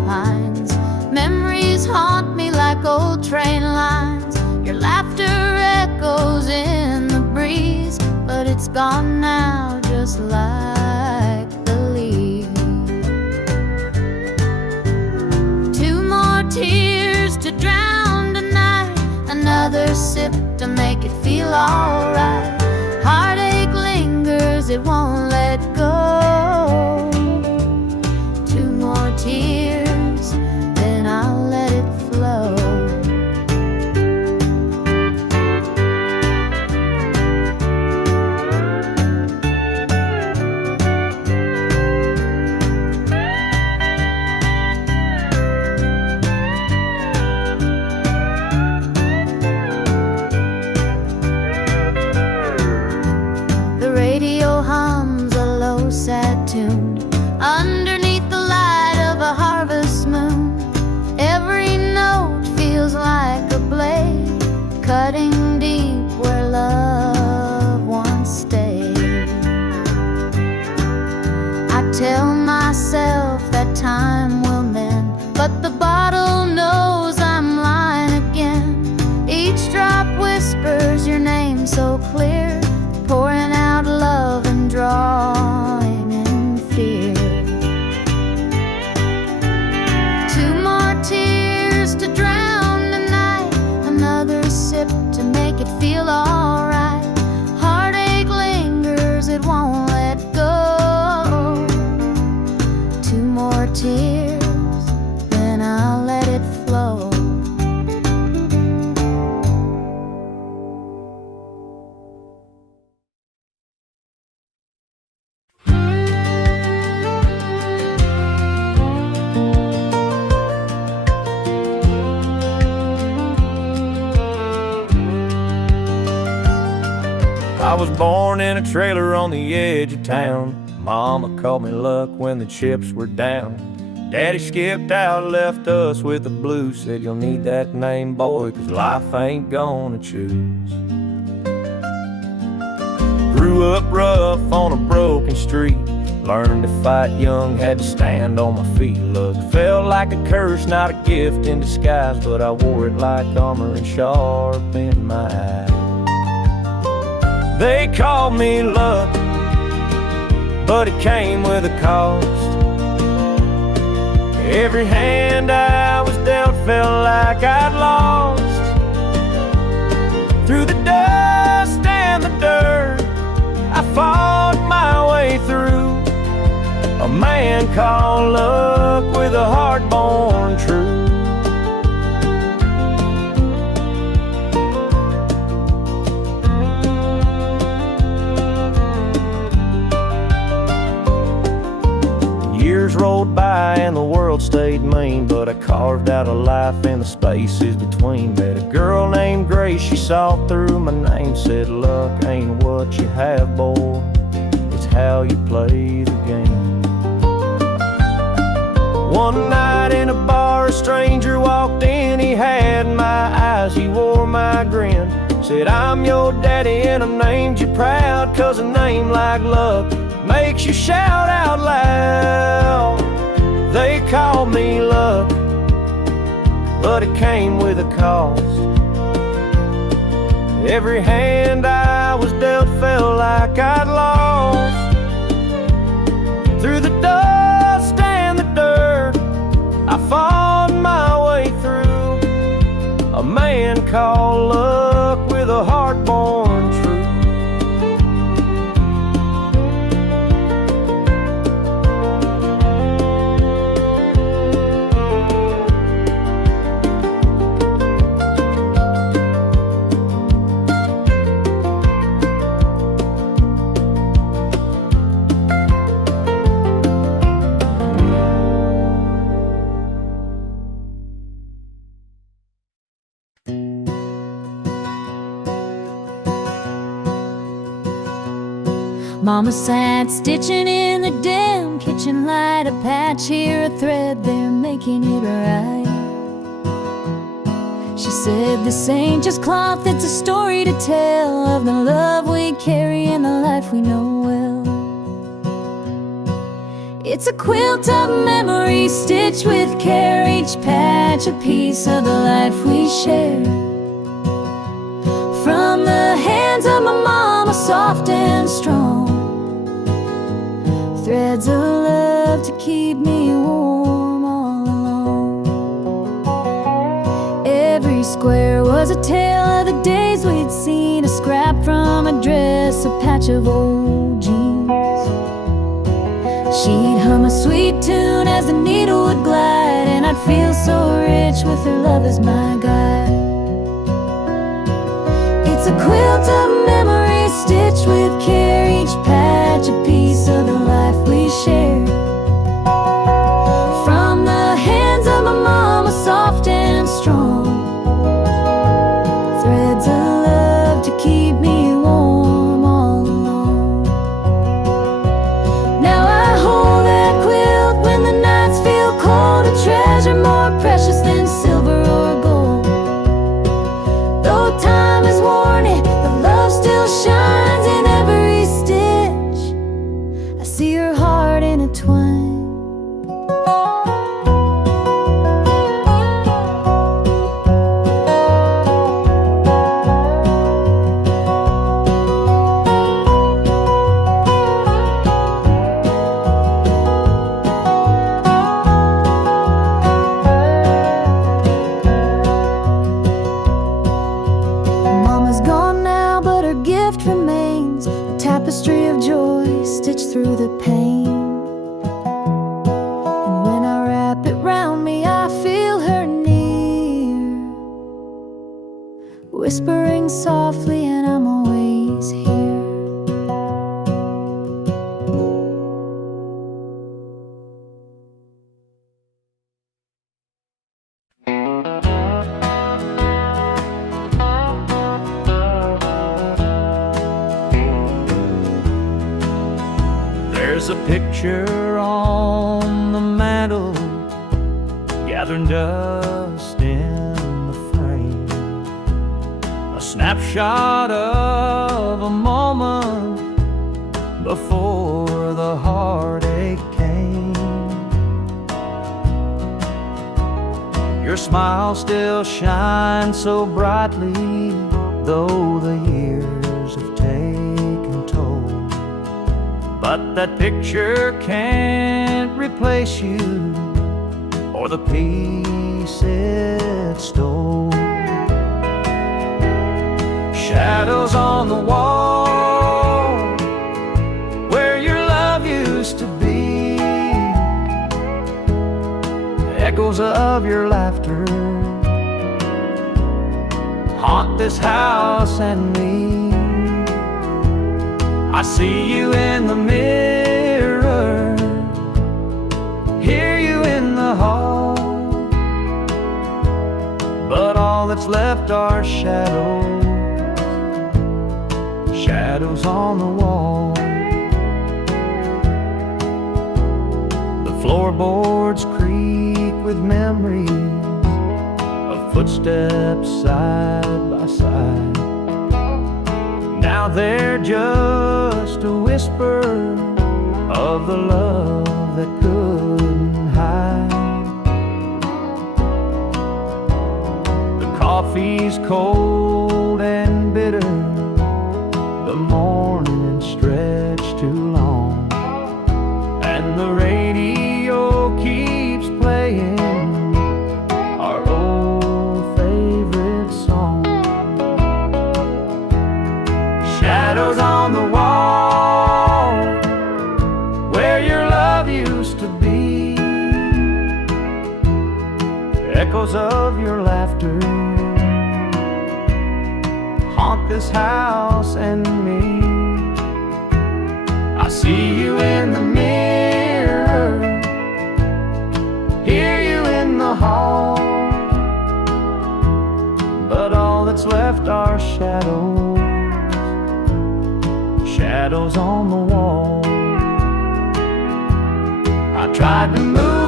pines. Memories haunt me like old train lines. Your laughter echoes in the breeze, but it's gone now, just like the leaves. Two more tears to drown tonight, another sip to make it feel alright. Heartache lingers, it won't let go. Two more tears, then I'll let it flow. The radio hums a low, sad tune underneath the light of a harvest moon. Every note feels like a blade, cutting deep where love once stayed. I tell myself that time will mend, but the bottle knows I'm lying again. Each drop whispers your name so clear, pouring out love and drawing in fear. Two more tears to drown the night, another sip to make it feel alright. Heartache lingers, it won't let go. Two more tears, then I'll let it flow. I was born in a trailer on the edge of town. Mama called me luck when the chips were down. Daddy skipped out, left us with the blues. Said you'll need that name, boy, 'cause life ain't gonna choose. Grew up rough on a broken street. Learned to fight young, had to stand on my feet. Look, felt like a curse, not a gift in disguise, but I wore it like armor and sharp in my eye. They called me luck, but it came with a cost. Every hand I was dealt felt like I'd lost. Through the dust and the dirt, I fought my way through. A man called luck with a heart born true. Years rolled by and the world stayed mean, but I carved out a life in the spaces between. Met a girl named Grace, she saw through my name, said luck ain't what you have, boy, it's how you play the game. One night in a bar, a stranger walked in, he had my eyes, he wore my grin. Said, I'm your daddy and I named you proud, 'cause a name like luck makes you shout out loud. They called me luck, but it came with a cost. Every hand I was dealt felt like I'd lost. Through the dust and the dirt, I fought my way through. A man called luck with a heart born true. Mama sat stitching in the dim kitchen light, a patch here, a thread there, making it right. She said, this ain't just cloth, it's a story to tell of the love we carry and the life we know well. It's a quilt of memories stitched with care, each patch a piece of the life we share. From the hands of my mama, soft and strong, threads of love to keep me warm all along. Every square was a tale of the days we'd seen, a scrap from a dress, a patch of old jeans. She'd hum a sweet tune as the needle would glide, and I'd feel so rich with her love as my guide. It's a quilt of memories stitched with care, each patch a piece of the life we share. From the hands of my mama, soft and strong, threads of love to keep me warm all along. Now I hold that quilt when the nights feel cold, a treasure more precious than silver or gold. Though time has worn it, the love still shines in every stitch. I see her heart intertwined. Mama's gone now, but her gift remains, a tapestry of joy stitched through the pain. And when I wrap it round me, I feel her near, whispering softly, and I'm always here. There's a picture on the mantle, gathering dust in the frame, a snapshot of a moment before the heartache came. Your smile still shines so brightly, though the years have taken toll. But that picture can't replace you or the peace it stole. Shadows on the wall where your love used to be, echoes of your laughter haunt this house and me. I see you in the mirror, hear you in the hall, but all that's left are shadows, shadows on the wall. The floorboards creak with memories of footsteps side by side. Now they're just a whisper of the love that couldn't hide. The coffee's cold and bitter, the morning stretched too long, and the radio keeps playing our old favorite song. Shadows on the wall where your love used to be, echoes of your laughter haunt this house and me. I see you in the mirror, hear you in the hall, but all that's left are shadows, shadows on the wall. I tried to move